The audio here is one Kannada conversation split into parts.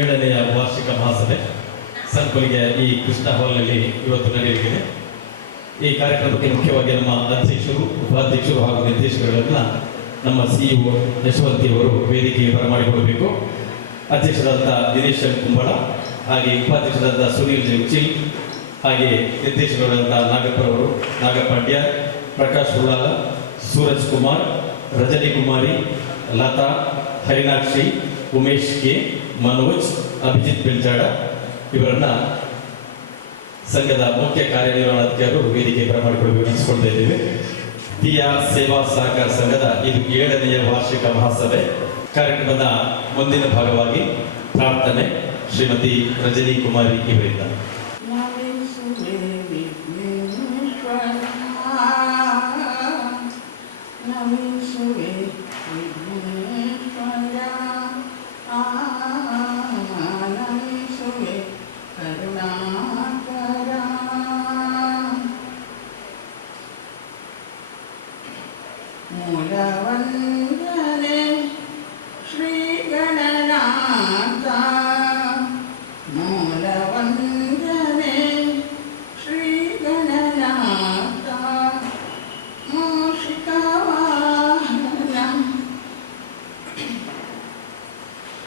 7ನೇ ವಾರ್ಷಿಕ ಮಹಾಸಭೆ ಸಂಕುಲಿಗೆ ಈ ಕೃಷ್ಣ ಹಾಲ್ನಲ್ಲಿ ಇವತ್ತು ನಡೆಯಲಿದೆ. ಈ ಕಾರ್ಯಕ್ರಮಕ್ಕೆ ಮುಖ್ಯವಾಗಿ ನಮ್ಮ ಅಧ್ಯಕ್ಷರು, ಉಪಾಧ್ಯಕ್ಷರು ಹಾಗೂ ನಿರ್ದೇಶಕರುಗಳನ್ನ ನಮ್ಮ ಸಿಇಒ ಯಶವಂತಿ ಅವರು ವೇದಿಕೆಗೆ ಬರಮಾಡಿಕೊಡಬೇಕು. ಅಧ್ಯಕ್ಷರಾದ ದಿನೇಶ್ ಕುಂಬಳ, ಹಾಗೆ ಉಪಾಧ್ಯಕ್ಷರಾದ ಸುನೀಲ್ ಜಂಚಿಲ್, ಹಾಗೆ ನಿರ್ದೇಶಕರಾದ ನಾಗಪ್ಪರವರು, ನಾಗಪಾಂಡ್ಯ, ಪ್ರಕಾಶ್ ಉಳ್ಳಾಲ, ಸೂರಜ್ ಕುಮಾರ್, ರಜನಿ ಕುಮಾರಿ, ಲತಾ, ಹರಿನಾಕ್ಷಿ, ಉಮೇಶ್ ಕೆ, ಮನೋಜ್, ಅಭಿಜಿತ್ ಬೆಳ್ಜಾಡ ಇವರನ್ನ ಸಂಘದ ಮುಖ್ಯ ಕಾರ್ಯನಿರ್ವಹಣಾಧಿಕಾರಿಗಳು ವೇದಿಕೆ ಬರಮಾಡಿಕೊಡಬೇಕು ಅನಿಸ್ಕೊಳ್ತಾ ಇದ್ದೇವೆ. ತೀಯಾ ಸೇವಾ ಸಹಕಾರ ಸಂಘದ ಇದು 7ನೇ ವಾರ್ಷಿಕ ಮಹಾಸಭೆ ಕಾರ್ಯಕ್ರಮದ ಮುಂದಿನ ಭಾಗವಾಗಿ ಪ್ರಾರ್ಥನೆ ಶ್ರೀಮತಿ ರಜನಿ ಕುಮಾರಿ ಇವರಿಂದ. ಮೂಲವಂದನೆ ಶ್ರೀ ಗಣನಾಥ, ಮೂಲವಂದನೆ ಶ್ರೀ ಗಣನಾಥ, ಮೂಷಿಕವಾಹನ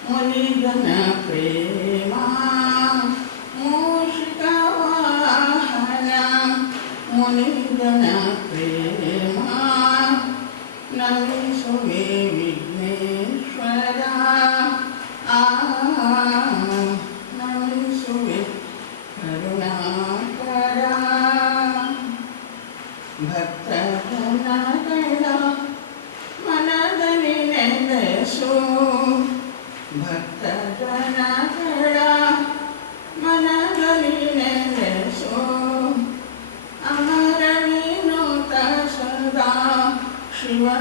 ಮುನಿಗಣ ಪ್ರೇಮ, ಮೂಷಿಕವಾಹನ ಮುನಿಗಣ ಪ್ರೇಮ, ನಮಿಸುವೆ ವಿಘ್ನೇಶ್ವರ, ನಮಿಸುವೆ ಕರುಣಾಕರ. ಭಕ್ತ ಜನಗಳ ಮನದಲ್ಲಿ ನೆಲೆಸು, ಭಕ್ತ ಜನಗಳ ಮನದಲ್ಲಿ ನೆಲೆಸು, ಅಮರ ವಿನೂತ ಸದಾ ಶಿವನಾಥನಯ,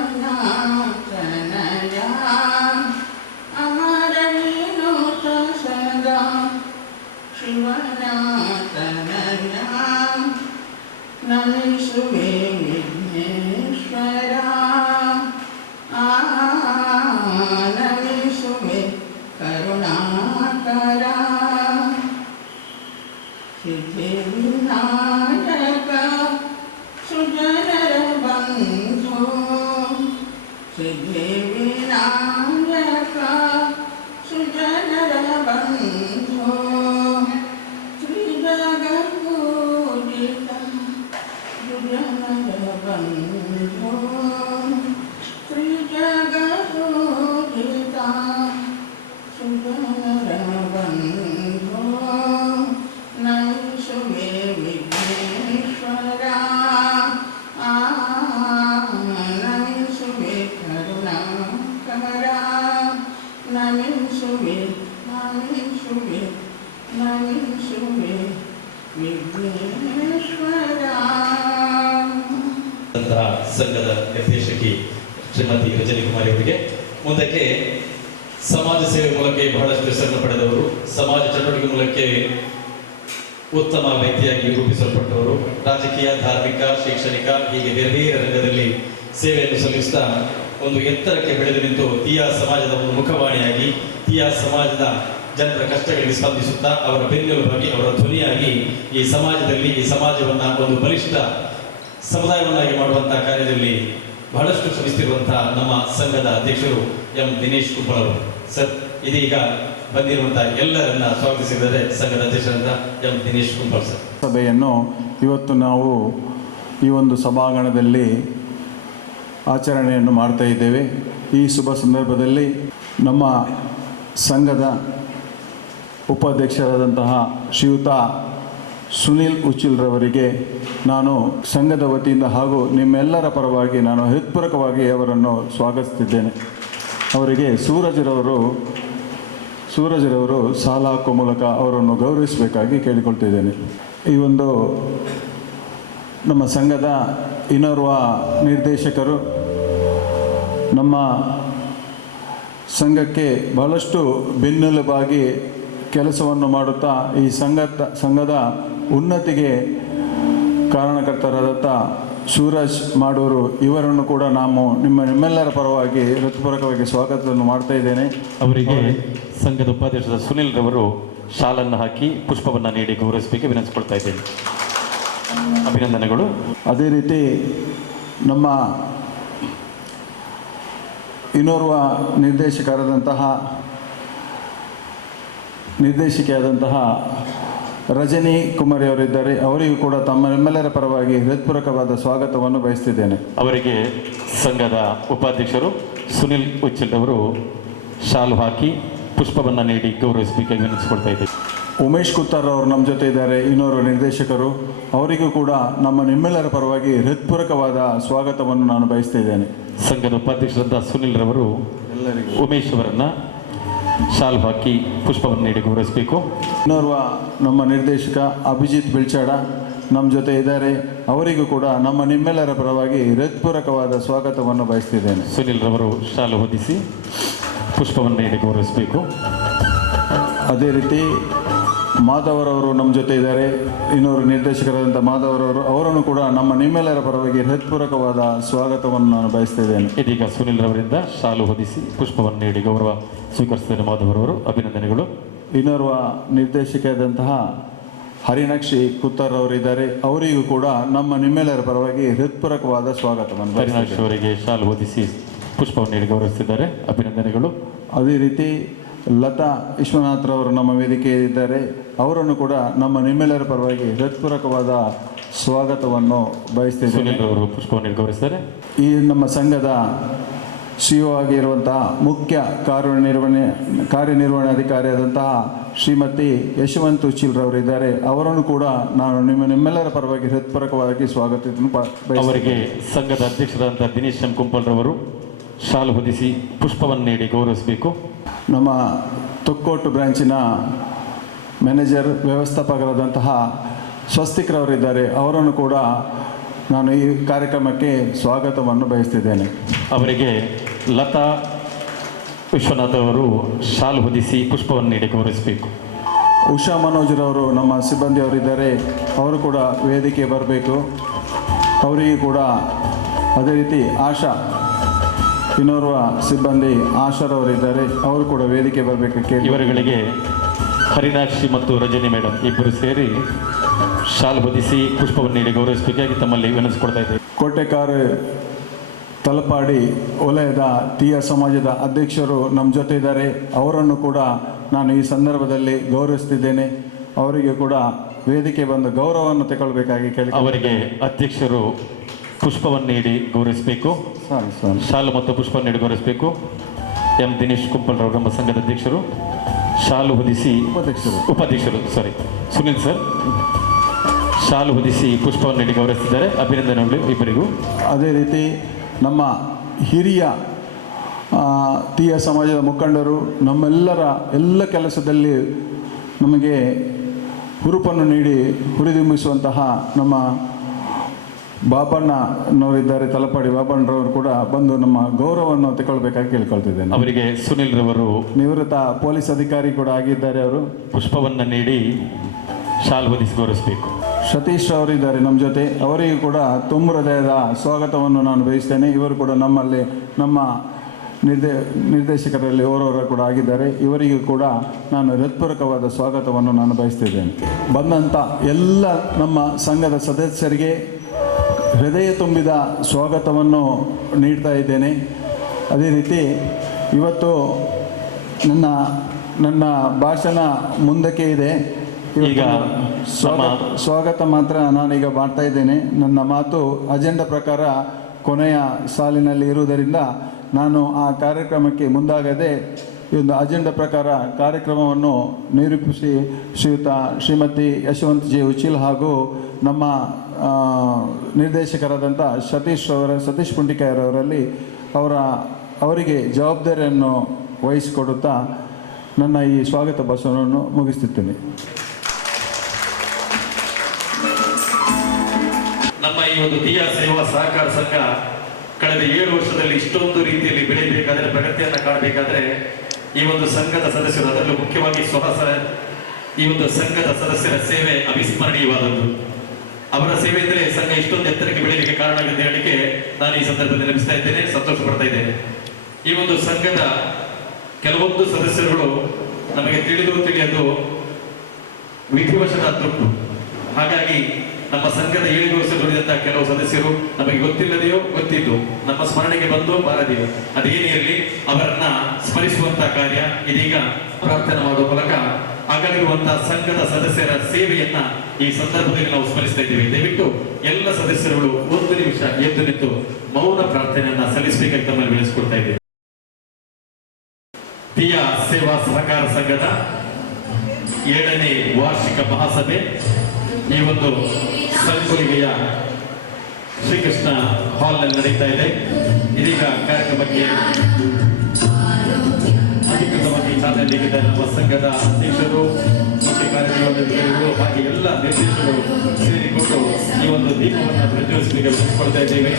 ಅಮರ ವಿನೂತ ಸದಾ ಶಿವನಾಥನಯ, ನಮಿಸುವೆ ವಿಘ್ನೇಶ್ವರ, ನಮಿಸುವೆ ಕರುಣಾಕರ. ಸಿದ್ಧಿವಿನಾಯಕ ಸುಜನರ ಬಂಧು, ಸಿದ್ಧಿವಿನಾಯಕ ಸುಜನರ ಬಂಧು, ತ್ರಿಜಗಪೂಜಿತ ಸುಜನರ ಬಂಧು, ತ್ರಿಜಗಪೂಜಿತ ಸುಜನರ ಬಂಧು, ನಮಿಸುವೆ ವಿಘ್ನೇಶ್ವರ, ನಮಿಸುವೆ ಕರುಣಾಕರ, ನಮಿಸುವೆ ನಮಿಸುವೆ ನಮಿಸುವೆ ವಿಘ್ನೇಶ್ವರ. ಸಂಘದ ನಿರ್ದೇಶಕಿ ಶ್ರೀಮತಿ ರಜನಿ ಕುಮಾರಿ ಅವರಿಗೆ ಮುಂದಕ್ಕೆ ಸಮಾಜ ಸೇವೆ ಮೂಲಕ ಬಹಳಷ್ಟು ಹೆಸರನ್ನು ಪಡೆದವರು, ಸಮಾಜ ಚಟುವಟಿಕೆ ಮೂಲಕ ಉತ್ತಮ ವ್ಯಕ್ತಿಯಾಗಿ ರೂಪಿಸಲ್ಪಟ್ಟವರು, ರಾಜಕೀಯ, ಧಾರ್ಮಿಕ, ಶೈಕ್ಷಣಿಕ ಹೀಗೆ ಬೇರೆ ಬೇರೆ ರಂಗದಲ್ಲಿ ಸೇವೆಯನ್ನು ಸಲ್ಲಿಸುತ್ತಾ ಒಂದು ಎತ್ತರಕ್ಕೆ ಬೆಳೆದು ನಿಂತು ತೀಯಾ ಸಮಾಜದ ಒಂದು ಮುಖವಾಣಿಯಾಗಿ, ತೀಯಾ ಸಮಾಜದ ಜನರ ಕಷ್ಟಗಳಿಗೆ ಸ್ಪಂದಿಸುತ್ತಾ ಅವರ ಬೆನ್ನೆಲುಬಾಗಿ, ಅವರ ಧ್ವನಿಯಾಗಿ ಈ ಸಮಾಜದಲ್ಲಿ ಈ ಸಮಾಜವನ್ನು ಒಂದು ಬಲಿಷ್ಠ ಸಮುದಾಯವನ್ನಾಗಿ ಮಾಡುವಂತಹ ಕಾರ್ಯದಲ್ಲಿ ಬಹಳಷ್ಟು ಶ್ರಮಿಸುತ್ತಿರುವಂತಹ ನಮ್ಮ ಸಂಘದ ಅಧ್ಯಕ್ಷರು ಎಂ ದಿನೇಶ್ ಕುಂಬಳ ಅವರು. ಸರ್, ಇದೀಗ ಬಂದಿರುವಂತಹ ಎಲ್ಲರನ್ನ ಸ್ವಾಗತಿಸಿದರೆ ಸಂಘದ ಅಧ್ಯಕ್ಷರಾದ ಎಂ ದಿನೇಶ್ ಕುಂಬಳ ಸರ್. ಸಭೆಯನ್ನು ಇವತ್ತು ನಾವು ಈ ಒಂದು ಸಭಾಂಗಣದಲ್ಲಿ ಆಚರಣೆಯನ್ನು ಮಾಡ್ತಾ ಇದ್ದೇವೆ. ಈ ಶುಭ ಸಂದರ್ಭದಲ್ಲಿ ನಮ್ಮ ಸಂಘದ ಉಪಾಧ್ಯಕ್ಷರಾದಂತಹ ಶ್ರೀಯುತ ಸುನೀಲ್ ಉಚ್ಚಿಲ್ರವರಿಗೆ ನಾನು ಸಂಘದ ವತಿಯಿಂದ ಹಾಗೂ ನಿಮ್ಮೆಲ್ಲರ ಪರವಾಗಿ ನಾನು ಹೃತ್ಪೂರ್ವಕವಾಗಿ ಅವರನ್ನು ಸ್ವಾಗತಿಸುತ್ತಿದ್ದೇನೆ. ಅವರಿಗೆ ಸೂರಜ್ರವರು ಸಾಲ ಹಾಕುವ ಮೂಲಕ ಅವರನ್ನು ಗೌರವಿಸಬೇಕಾಗಿ ಕೇಳಿಕೊಳ್ತಿದ್ದೇನೆ. ಈ ಒಂದು ನಮ್ಮ ಸಂಘದ ಇನ್ನೋರ್ವ ನಿರ್ದೇಶಕರು ನಮ್ಮ ಸಂಘಕ್ಕೆ ಬಹಳಷ್ಟು ಬೆನ್ನೆಲುಬಾಗಿ ಕೆಲಸವನ್ನು ಮಾಡುತ್ತಾ ಈ ಸಂಘದ ಉನ್ನತಿಗೆ ಕಾರಣಕರ್ತರಾದಂಥ ಸೂರಜ್ ಮಾಡೂರು ಇವರನ್ನು ಕೂಡ ನಾನು ನಿಮ್ಮೆಲ್ಲರ ಪರವಾಗಿ ಹೃತ್ಪೂರ್ವಕವಾಗಿ ಸ್ವಾಗತವನ್ನು ಮಾಡ್ತಾ ಇದ್ದೇನೆ. ಅವರಿಗೆ ಸಂಘದ ಉಪಾಧ್ಯಕ್ಷರಾದ ಸುನಿಲ್ ರವರು ಶಾಲನ್ನು ಹಾಕಿ ಪುಷ್ಪವನ್ನು ನೀಡಿ ಗೌರವಿಸಬೇಕು ವಿನಂತಿಸ್ಕೊಳ್ತಾ ಇದ್ದೇನೆ. ಅಭಿನಂದನೆಗಳು. ಅದೇ ರೀತಿ ನಮ್ಮ ಇನ್ನೋರ್ವ ನಿರ್ದೇಶಕಿಯಾದಂತಹ ರಜನಿ ಕುಮಾರಿ ಅವರಿದ್ದಾರೆ. ಅವರಿಗೂ ಕೂಡ ನಿಮ್ಮೆಲ್ಲರ ಪರವಾಗಿ ಹೃತ್ಪೂರ್ವಕವಾದ ಸ್ವಾಗತವನ್ನು ಬಯಸ್ತಿದ್ದೇನೆ. ಅವರಿಗೆ ಸಂಘದ ಉಪಾಧ್ಯಕ್ಷರು ಸುನಿಲ್ ಉಚ್ಚಿಲ್ ಅವರು ಶಾಲು ಹಾಕಿ ಪುಷ್ಪವನ್ನು ನೀಡಿ ಗೌರವಿಸಬೇಕಾಗಿ ವಿನಂತಿಸಿಕೊಳ್ತಾ ಇದ್ದೇವೆ. ಉಮೇಶ್ ಕುತ್ತಾರ್ ಅವರು ನಮ್ಮ ಜೊತೆ ಇದ್ದಾರೆ, ಇನ್ನೋರ್ವ ನಿರ್ದೇಶಕರು. ಅವರಿಗೂ ಕೂಡ ನಿಮ್ಮೆಲ್ಲರ ಪರವಾಗಿ ಹೃತ್ಪೂರ್ವಕವಾದ ಸ್ವಾಗತವನ್ನು ನಾನು ಬಯಸ್ತಿದ್ದೇನೆ. ಸಂಘದ ಉಪಾಧ್ಯಕ್ಷರಾದ ಸುನಿಲ್ ರವರು ಎಲ್ಲರಿಗೂ ಉಮೇಶ್ ಅವರನ್ನು ಶಾಲು ಹಾಕಿ ಪುಷ್ಪವನ್ನು ನೀಡಿ ಗೌರವಿಸಬೇಕು. ಇನ್ನೋರ್ವ ನಮ್ಮ ನಿರ್ದೇಶಕ ಅಭಿಜಿತ್ ಬಿಳ್ಚಾಡ ನಮ್ಮ ಜೊತೆ ಇದ್ದಾರೆ. ಅವರಿಗೂ ಕೂಡ ನಿಮ್ಮೆಲ್ಲರ ಪರವಾಗಿ ಹೃತ್ಪೂರ್ವಕವಾದ ಸ್ವಾಗತವನ್ನು ಬಯಸ್ತಿದ್ದೇನೆ. ಸುನಿಲ್ ರವರು ಶಾಲು ಹೊದಿಸಿ ಪುಷ್ಪವನ್ನು ನೀಡಿ ಗೌರವಿಸಬೇಕು. ಅದೇ ರೀತಿ ಮಾಧವರವರು ನಮ್ಮ ಜೊತೆ ಇದ್ದಾರೆ. ಇನ್ನೋರು ನಿರ್ದೇಶಕರಾದಂಥ ಮಾಧವರವರು, ಅವರನ್ನು ಕೂಡ ನಿಮ್ಮೆಲ್ಲರ ಪರವಾಗಿ ಹೃತ್ಪೂರ್ವಕವಾದ ಸ್ವಾಗತವನ್ನು ನಾನು ಬಯಸ್ತಿದ್ದೇನೆ. ಇದೀಗ ಸುನಿಲ್ ರವರಿಂದ ಶಾಲು ಹೊದಿಸಿ ಪುಷ್ಪವನ್ನು ನೀಡಿ ಗೌರವ ಸ್ವೀಕರಿಸಿದ್ದಾರೆ ಮಾಧವರವರು. ಅಭಿನಂದನೆಗಳು. ಇನ್ನೋರ್ವ ನಿರ್ದೇಶಕಿಯಾದಂತಹ ಹರಿಣಕ್ಷಿ ಕುತ್ತಾರ್ ಅವರಿದ್ದಾರೆ. ಅವರಿಗೂ ಕೂಡ ನಿಮ್ಮೆಲ್ಲರ ಪರವಾಗಿ ಹೃತ್ಪೂರ್ವಕವಾದ ಸ್ವಾಗತವನ್ನು ಹರಿಣಾಕ್ಷಿ ಅವರಿಗೆ ಶಾಲು ಹೊದಿಸಿ ಪುಷ್ಪವನ್ನು ನೀಡಿ ಗೌರವಿಸಿದ್ದಾರೆ. ಅಭಿನಂದನೆಗಳು. ಅದೇ ರೀತಿ ಲತಾ ವಿಶ್ವನಾಥ್ರವರು ನಮ್ಮ ವೇದಿಕೆ ಇದ್ದಾರೆ. ಅವರನ್ನು ಕೂಡ ನಿಮ್ಮೆಲ್ಲರ ಪರವಾಗಿ ಹೃತ್ಪೂರ್ವಕವಾದ ಸ್ವಾಗತವನ್ನು ಬಯಸ್ತಿದ್ದೇನೆ. ಸುನಿಲ್ ಅವರು ಪುಷ್ಪವನ್ನು ನೀಡಿ ಗೌರವಿಸಿದ್ದಾರೆ. ಈ ನಮ್ಮ ಸಂಘದ CEO ಆಗಿರುವಂತಹ ಮುಖ್ಯ ಕಾರ್ಯನಿರ್ವಹಣಾಧಿಕಾರಿಯಾದಂತಹ ಶ್ರೀಮತಿ ಯಶವಂತ್ ಉಚ್ಚಿಲ್ರವರಿದ್ದಾರೆ. ಅವರನ್ನು ಕೂಡ ನಾನು ನಿಮ್ಮೆಲ್ಲರ ಪರವಾಗಿ ಹೃತ್ಪೂರ್ವಕವಾಗಿ ಸ್ವಾಗತವನ್ನು ಅವರಿಗೆ ಸಂಘದ ಅಧ್ಯಕ್ಷರಾದಂಥ ದಿನೇಶ್ ಎಂ ಕುಂಪಲ್ ರವರು ಶಾಲು ಹೊದಿಸಿ ಪುಷ್ಪವನ್ನು ನೀಡಿ ಗೌರವಿಸಬೇಕು. ನಮ್ಮ ತೊಕ್ಕೋಟು ಬ್ರಾಂಚಿನ ಮ್ಯಾನೇಜರ್ ವ್ಯವಸ್ಥಾಪಕರಾದಂತಹ ಸ್ವಸ್ತಿಕ್ರವರಿದ್ದಾರೆ. ಅವರನ್ನು ಕೂಡ ನಾನು ಈ ಕಾರ್ಯಕ್ರಮಕ್ಕೆ ಸ್ವಾಗತವನ್ನು ಬಯಸ್ತಿದ್ದೇನೆ. ಅವರಿಗೆ ಲತಾ ವಿಶ್ವನಾಥ್ ಅವರು ಶಾಲು ಹೊದಿಸಿ ಪುಷ್ಪವನ್ನು ನೀಡಿ ಗೌರವಿಸಬೇಕು. ಉಷಾ ಮನೋಜ್ರವರು ನಮ್ಮ ಸಿಬ್ಬಂದಿಯವರಿದ್ದಾರೆ. ಅವರು ಕೂಡ ವೇದಿಕೆ ಬರಬೇಕು. ಅವರಿಗೆ ಕೂಡ ಅದೇ ರೀತಿ ಆಶಾ, ಇನ್ನೋರ್ವ ಸಿಬ್ಬಂದಿ ಆಶಾರವರಿದ್ದಾರೆ. ಅವರು ಕೂಡ ವೇದಿಕೆ ಬರಬೇಕು. ಇವರುಗಳಿಗೆ ಹರಿಣಾಕ್ಷಿ ಮತ್ತು ರಜನಿ ಮೇಡಮ್ ಇಬ್ಬರು ಸೇರಿ ಶಾಲು ಹೊದಿಸಿ ಪುಷ್ಪವನ್ನು ನೀಡಿ ಗೌರವಿಸಬೇಕಾಗಿ ತಮ್ಮಲ್ಲಿ ವಿನಂತಿಸಿಕೊಡ್ತಾ ಇದ್ದೇವೆ. ಕೋಟೆಕಾರ್ ತಲಪಾಡಿ ವಲಯದ ತೀಯ ಸಮಾಜದ ಅಧ್ಯಕ್ಷರು ನಮ್ಮ ಜೊತೆ ಇದ್ದಾರೆ. ಅವರನ್ನು ಕೂಡ ನಾನು ಈ ಸಂದರ್ಭದಲ್ಲಿ ಗೌರವಿಸ್ತಿದ್ದೇನೆ. ಅವರಿಗೆ ಕೂಡ ವೇದಿಕೆ ಬಂದು ಗೌರವವನ್ನು ತಗೊಳ್ಬೇಕಾಗಿ ಕೇಳಿ ಅವರಿಗೆ ಅಧ್ಯಕ್ಷರು ಪುಷ್ಪವನ್ನು ನೀಡಿ ಗೌರವಿಸಬೇಕು. ಶಾಲು ಮತ್ತು ಪುಷ್ಪವನ್ನು ನೀಡಿ ಗೌರವಿಸಬೇಕು. ಎಂ ದಿನೇಶ್ ಕುಂಪಲ್ ರವರು ನಮ್ಮ ಸಂಘದ ಅಧ್ಯಕ್ಷರು ಶಾಲು ಹೊದಿಸಿ ಉಪಾಧ್ಯಕ್ಷರು ಸುನಿಲ್ ಸರ್ ಶಾಲು ಹೊದಿಸಿ ಪುಷ್ಪವನ್ನು ನೀಡಿ ಗೌರವಿಸಿದ್ದಾರೆ. ಅಭಿನಂದನೆಗಳು ಇಬ್ಬರಿಗೂ. ಅದೇ ರೀತಿ ನಮ್ಮ ಹಿರಿಯ ತೀಯ ಸಮಾಜದ ಮುಖಂಡರು ನಮ್ಮೆಲ್ಲರ ಎಲ್ಲ ಕೆಲಸದಲ್ಲಿ ನಮಗೆ ಹುರುಪನ್ನು ನೀಡಿ ಹುರಿದುಂಬಿಸುವಂತಹ ನಮ್ಮ ಬಾಬಣ್ಣನವರಿದ್ದಾರೆ. ತಲಪಾಡಿ ಬಾಬಣ್ಣರವರು ಕೂಡ ಬಂದು ನಮ್ಮ ಗೌರವವನ್ನು ತಗೊಳ್ಬೇಕಾಗಿ ಕೇಳ್ಕೊಳ್ತಿದ್ದೇನೆ. ಅವರಿಗೆ ಸುನಿಲ್ ರವರು ನಿವೃತ್ತ ಪೊಲೀಸ್ ಅಧಿಕಾರಿ ಕೂಡ ಆಗಿದ್ದಾರೆ. ಅವರು ಪುಷ್ಪವನ್ನು ನೀಡಿ ಶಾಲು ಹೊದಿಸಿ ಗೌರವಿಸಬೇಕು. ಸತೀಶ್ ಅವರಿದ್ದಾರೆ ನಮ್ಮ ಜೊತೆ. ಅವರಿಗೂ ಕೂಡ ತುಂಬ ಹೃದಯದ ಸ್ವಾಗತವನ್ನು ನಾನು ಬಯಸ್ತೇನೆ. ಇವರು ಕೂಡ ನಮ್ಮ ನಿರ್ದೇಶಕರಲ್ಲಿ ಓರ್ವರು ಕೂಡ ಆಗಿದ್ದಾರೆ. ಇವರಿಗೂ ಕೂಡ ನಾನು ಹೃತ್ಪೂರ್ವಕವಾದ ಸ್ವಾಗತವನ್ನು ನಾನು ಬಯಸ್ತಿದ್ದೇನೆ. ಬಂದಂಥ ಎಲ್ಲ ನಮ್ಮ ಸಂಘದ ಸದಸ್ಯರಿಗೆ ಹೃದಯ ತುಂಬಿದ ಸ್ವಾಗತವನ್ನು ನೀಡ್ತಾ ಇದ್ದೇನೆ. ಅದೇ ರೀತಿ ಇವತ್ತು ನನ್ನ ಭಾಷಣ ಮುಂದಕ್ಕೆ ಇದೆ. ಈಗ ಸ್ವಾಗತ ಮಾತ್ರ ನಾನೀಗ ಮಾಡ್ತಾ ಇದ್ದೇನೆ. ನನ್ನ ಮಾತು ಅಜೆಂಡಾ ಪ್ರಕಾರ ಕೊನೆಯ ಸಾಲಿನಲ್ಲಿ ಇರುವುದರಿಂದ ನಾನು ಆ ಕಾರ್ಯಕ್ರಮಕ್ಕೆ ಮುಂದಾಗದೆ ಈ ಒಂದು ಅಜೆಂಡಾ ಪ್ರಕಾರ ಕಾರ್ಯಕ್ರಮವನ್ನು ನಿರೂಪಿಸಿ ಶ್ರೀಮತಿ ಯಶವಂತ್ ಜೆ ಉಚಿಲ್ ಹಾಗೂ ನಮ್ಮ ನಿರ್ದೇಶಕರಾದಂಥ ಸತೀಶ್ ಪುಂಡಿಕಾಯರವರಲ್ಲಿ ಅವರಿಗೆ ಜವಾಬ್ದಾರಿಯನ್ನು ವಹಿಸಿಕೊಡುತ್ತಾ ನನ್ನ ಈ ಸ್ವಾಗತ ಭಾಷಣವನ್ನು ಮುಗಿಸುತ್ತೇನೆ. ನಮ್ಮ ಈ ಒಂದು ತೀಯ ಸೇವಾ ಸಹಕಾರ ಸಂಘ ಕಳೆದ 7 ವರ್ಷದಲ್ಲಿ ಇಷ್ಟೊಂದು ರೀತಿಯಲ್ಲಿ ಬೆಳೆಯಬೇಕಾದರೆ, ಪ್ರಗತಿಯನ್ನು ಕಾಣಬೇಕಾದರೆ ಈ ಒಂದು ಸಂಘದ ಸದಸ್ಯರು, ಅದರಲ್ಲೂ ಮುಖ್ಯವಾಗಿ ಈ ಒಂದು ಸಂಘದ ಸದಸ್ಯರ ಸೇವೆ ಅವಿಸ್ಮರಣೀಯವಾದದ್ದು. ಅವರ ಸೇವೆ ಇದ್ದರೆ ಸಂಘ ಇಷ್ಟೊಂದು ಎತ್ತರಕ್ಕೆ ಬೆಳೆಯಲಿಕ್ಕೆ ಕಾರಣ ಆಗಿದೆ ಅಂತ ಹೇಳಲಿಕ್ಕೆ ನಾನು ಈ ಸಂದರ್ಭದಲ್ಲಿ ನೆನಪಿಸ್ತಾ ಇದ್ದೇನೆ, ಸಂತೋಷ ಪಡ್ತಾ ಇದ್ದೇನೆ. ಈ ಒಂದು ಸಂಘದ ಕೆಲವೊಂದು ಸದಸ್ಯರುಗಳು ನಮಗೆ ತಿಳಿಯದು ವಿಧಿವಶದ ದುಡ್ಡು. ಹಾಗಾಗಿ ನಮ್ಮ ಸಂಘದ 7 ವರ್ಷ ದುಡಿದಂತಹ ಕೆಲವು ಸದಸ್ಯರು ನಮಗೆ ಗೊತ್ತಿಲ್ಲದೆಯೋ ಗೊತ್ತಿದ್ದು ನಮ್ಮ ಸ್ಮರಣೆಗೆ ಬಂದು ಬಾರದಿಯೋ ಅದೇನೇ ಇರಲಿ ಅವರನ್ನ ಸ್ಮರಿಸುವಂತಹ ಕಾರ್ಯ ಇದೀಗ ಪ್ರಾರ್ಥನೆ ಮಾಡುವ ಮೂಲಕ ಆಗಲಿರುವಂತಹ ಸಂಘದ ಸದಸ್ಯರ ಸೇವೆಯನ್ನ ಈ ಸಂದರ್ಭದಲ್ಲಿ ನಾವು ಸ್ಮರಿಸ್ತಾ ಇದ್ದೀವಿ. ದಯವಿಟ್ಟು ಎಲ್ಲ ಸದಸ್ಯರುಗಳು 1 ನಿಮಿಷ ಎದ್ದು ನಿಂತು ಮೌನ ಪ್ರಾರ್ಥನೆಯನ್ನ ಸಲ್ಲಿಸಬೇಕಾಗಿ ತಮ್ಮಲ್ಲಿ ವಿಳಿಸಿಕೊಡ್ತಾ ಇದ್ದೀವಿ. ಪಿಯ ಸೇವಾ ಸಹಕಾರ ಸಂಘದ 7ನೇ ವಾರ್ಷಿಕ ಮಹಾಸಭೆ ಈ ಒಂದು ಸಂಕುಲಿಗೆಯ ಶ್ರೀಕೃಷ್ಣ ಹಾಲ್ನಲ್ಲಿ ನಡೀತಾ ಇದೆ. ಇದೀಗ ಕಾರ್ಯಕ್ರಮಕ್ಕೆ ಅಧಿಕೃತವಾಗಿ ಚಾಲನೆ ನೀಡಿದ್ದಾರೆ ನಮ್ಮ ಸಂಘದ ಅಧ್ಯಕ್ಷರು, ಮುಖ್ಯ ಕಾರ್ಯನಿರ್ವಹಣಾಧಿಕಾರಿಗಳು ಹಾಗೆ ಎಲ್ಲ ನಿರ್ದೇಶಕರು ಸೇರಿಕೊಂಡು ಈ ಒಂದು ದೀಪವನ್ನು ಪ್ರಜ್ವಲಿಸಲಿಕ್ಕೆ ವಿಳಿಸಿಕೊಳ್ತಾ ಇದ್ದೇವೆ.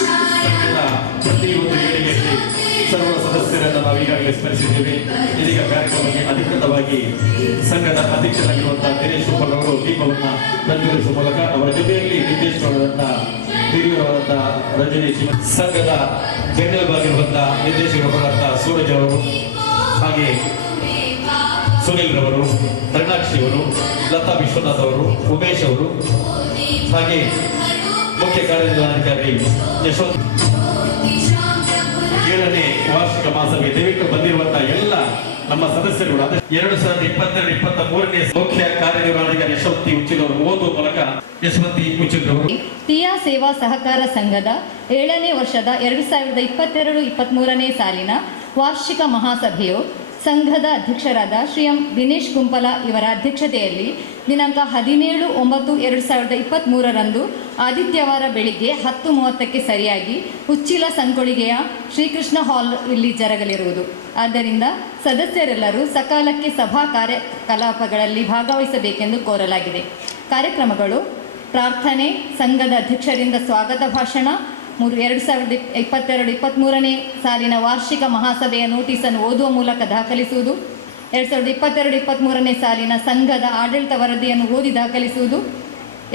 ಸಂಘದ ಪ್ರತಿಯೊಂದು ಏಳಿಗೆಯಲ್ಲಿ ಸರ್ವ ಸದಸ್ಯರನ್ನು ನಾವು ಈಗಾಗಲೇ ಸ್ಮರಿಸಿದ್ದೇವೆ. ಇದೀಗ ಕಾರ್ಯಕ್ರಮಕ್ಕೆ ಅಧಿಕೃತವಾಗಿ ಸಂಘದ ಅಧ್ಯಕ್ಷರಾಗಿರುವಂತಹ ದಿನೇಶ್ ಉಪ್ಪಲ್ ಅವರು ದೀಪವನ್ನು ಪ್ರಜ್ವಲಿಸುವ ಮೂಲಕ ಅವರ ಜೊತೆಯಲ್ಲಿ ನಿರ್ದೇಶಕರಾದಂತಹ ಹಿರಿಯರಾದಂತಹ ರಜನಿ ಸಂಘದ ಜನರಲ್ ಆಗಿರುವಂತಹ ನಿರ್ದೇಶಕರಾದಂತಹ ಸೂರಜ್ ಅವರು ಹಾಗೆ ಸುನಿಲ್ ರವರು, ಧರ್ಣಾಕ್ಷಿ ಅವರು, ಲತಾ ವಿಶ್ವನಾಥ್ ಅವರು, ಉಮೇಶ್ ಅವರು ಹಾಗೆ ಮುಖ್ಯ ಕಾರ್ಯನಿರ್ವಹಣಾಧಿಕಾರಿ ಯಶವಂತ್ 7ನೇ ವಾರ್ಷಿಕ ಮಹಾಸಭೆ ದಯವಿಟ್ಟು ಬಂದಿರುವಂತಹ ಎಲ್ಲ ನಮ್ಮ ಸದಸ್ಯರುಗಳು 2022-23ನೇ ಮುಖ್ಯ ಕಾರ್ಯನಿರ್ವಹಣಾಧಿಕಾರಿ ಯಶವಂತಿ ಉಚ್ಚಿಲ್ ಅವರು ಓದುವ ಮೂಲಕ ಯಶವಂತಿ ಉಚ್ಚಿಲ್ ಅವರು ಪಿಯ ಸೇವಾ ಸಹಕಾರ ಸಂಘದ 7ನೇ ವರ್ಷದ 2022-23ನೇ ಸಾಲಿನ ವಾರ್ಷಿಕ ಮಹಾಸಭೆಯು ಸಂಘದ ಅಧ್ಯಕ್ಷರಾದ ಶ್ರೀ ಎಂ ದಿನೇಶ್ ಗುಂಪಲ ಇವರ ಅಧ್ಯಕ್ಷತೆಯಲ್ಲಿ ದಿನಾಂಕ 17/9/2023ರಂದು ಆದಿತ್ಯವಾರ ಬೆಳಿಗ್ಗೆ 10:30ಕ್ಕೆ ಸರಿಯಾಗಿ ಉಚ್ಚಿಲ ಸಂಕೊಳಿಗೆಯ ಶ್ರೀಕೃಷ್ಣ ಹಾಲ್ ಇಲ್ಲಿ ಜರಗಲಿರುವುದು. ಆದ್ದರಿಂದ ಸದಸ್ಯರೆಲ್ಲರೂ ಸಕಾಲಕ್ಕೆ ಸಭಾ ಕಾರ್ಯಕಲಾಪಗಳಲ್ಲಿ ಭಾಗವಹಿಸಬೇಕೆಂದು ಕೋರಲಾಗಿದೆ. ಕಾರ್ಯಕ್ರಮಗಳು: ಪ್ರಾರ್ಥನೆ, ಸಂಘದ ಅಧ್ಯಕ್ಷರಿಂದ ಸ್ವಾಗತ ಭಾಷಣ, 2022-23ನೇ ಸಾಲಿನ ವಾರ್ಷಿಕ ಮಹಾಸಭೆಯ ನೋಟಿಸನ್ನು ಓದುವ ಮೂಲಕ ದಾಖಲಿಸುವುದು, 2022-23ನೇ ಸಾಲಿನ ಸಂಘದ ಆಡಳಿತ ವರದಿಯನ್ನು ಓದಿ ದಾಖಲಿಸುವುದು,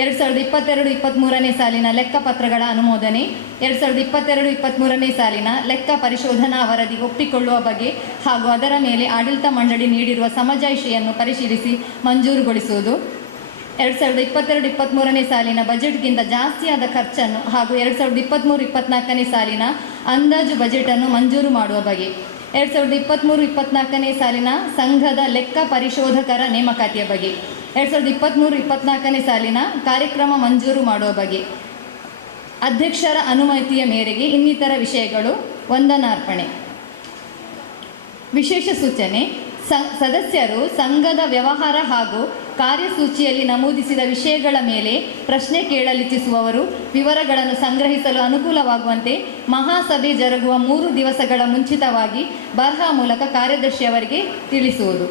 2022-23ನೇ ಸಾಲಿನ ಲೆಕ್ಕಪತ್ರಗಳ ಅನುಮೋದನೆ, 2022-23ನೇ ಸಾಲಿನ ಲೆಕ್ಕ ಪರಿಶೋಧನಾ ವರದಿ ಒಪ್ಪಿಕೊಳ್ಳುವ ಬಗ್ಗೆ ಹಾಗೂ ಅದರ ಮೇಲೆ ಆಡಳಿತ ಮಂಡಳಿ ನೀಡಿರುವ ಸಮಜಾಯಿಷಿಯನ್ನು ಪರಿಶೀಲಿಸಿ ಮಂಜೂರುಗೊಳಿಸುವುದು, 2022-23ನೇ ಸಾಲಿನ ಬಜೆಟ್ಗಿಂತ ಜಾಸ್ತಿಯಾದ ಖರ್ಚನ್ನು ಹಾಗೂ 2023-24ನೇ ಸಾಲಿನ ಅಂದಾಜು ಬಜೆಟನ್ನು ಮಂಜೂರು ಮಾಡುವ ಬಗೆ, 2023-24ನೇ ಸಾಲಿನ ಸಂಘದ ಲೆಕ್ಕ ಪರಿಶೋಧಕರ ನೇಮಕಾತಿಯ ಬಗ್ಗೆ, 2023-24ನೇ ಸಾಲಿನ ಕಾರ್ಯಕ್ರಮ ಮಂಜೂರು ಮಾಡುವ ಬಗ್ಗೆ, ಅಧ್ಯಕ್ಷರ ಅನುಮತಿಯ ಮೇರೆಗೆ ಇನ್ನಿತರ ವಿಷಯಗಳು. ವಂದನಾರ್ಪಣೆ. ವಿಶೇಷ ಸೂಚನೆ: ಸದಸ್ಯರು ಸಂಘದ ವ್ಯವಹಾರ ಹಾಗೂ ಕಾರ್ಯಸೂಚಿಯಲ್ಲಿ ನಮೂದಿಸಿದ ವಿಷಯಗಳ ಮೇಲೆ ಪ್ರಶ್ನೆ ಕೇಳಲಿಚ್ಛಿಸುವವರು ವಿವರಗಳನ್ನು ಸಂಗ್ರಹಿಸಲು ಅನುಕೂಲವಾಗುವಂತೆ ಮಹಾಸಭೆ ಜರುಗುವ 3 ದಿವಸಗಳ ಮುಂಚಿತವಾಗಿ ಬರಹ ಮೂಲಕ ಕಾರ್ಯದರ್ಶಿಯವರಿಗೆ ತಿಳಿಸುವುದು.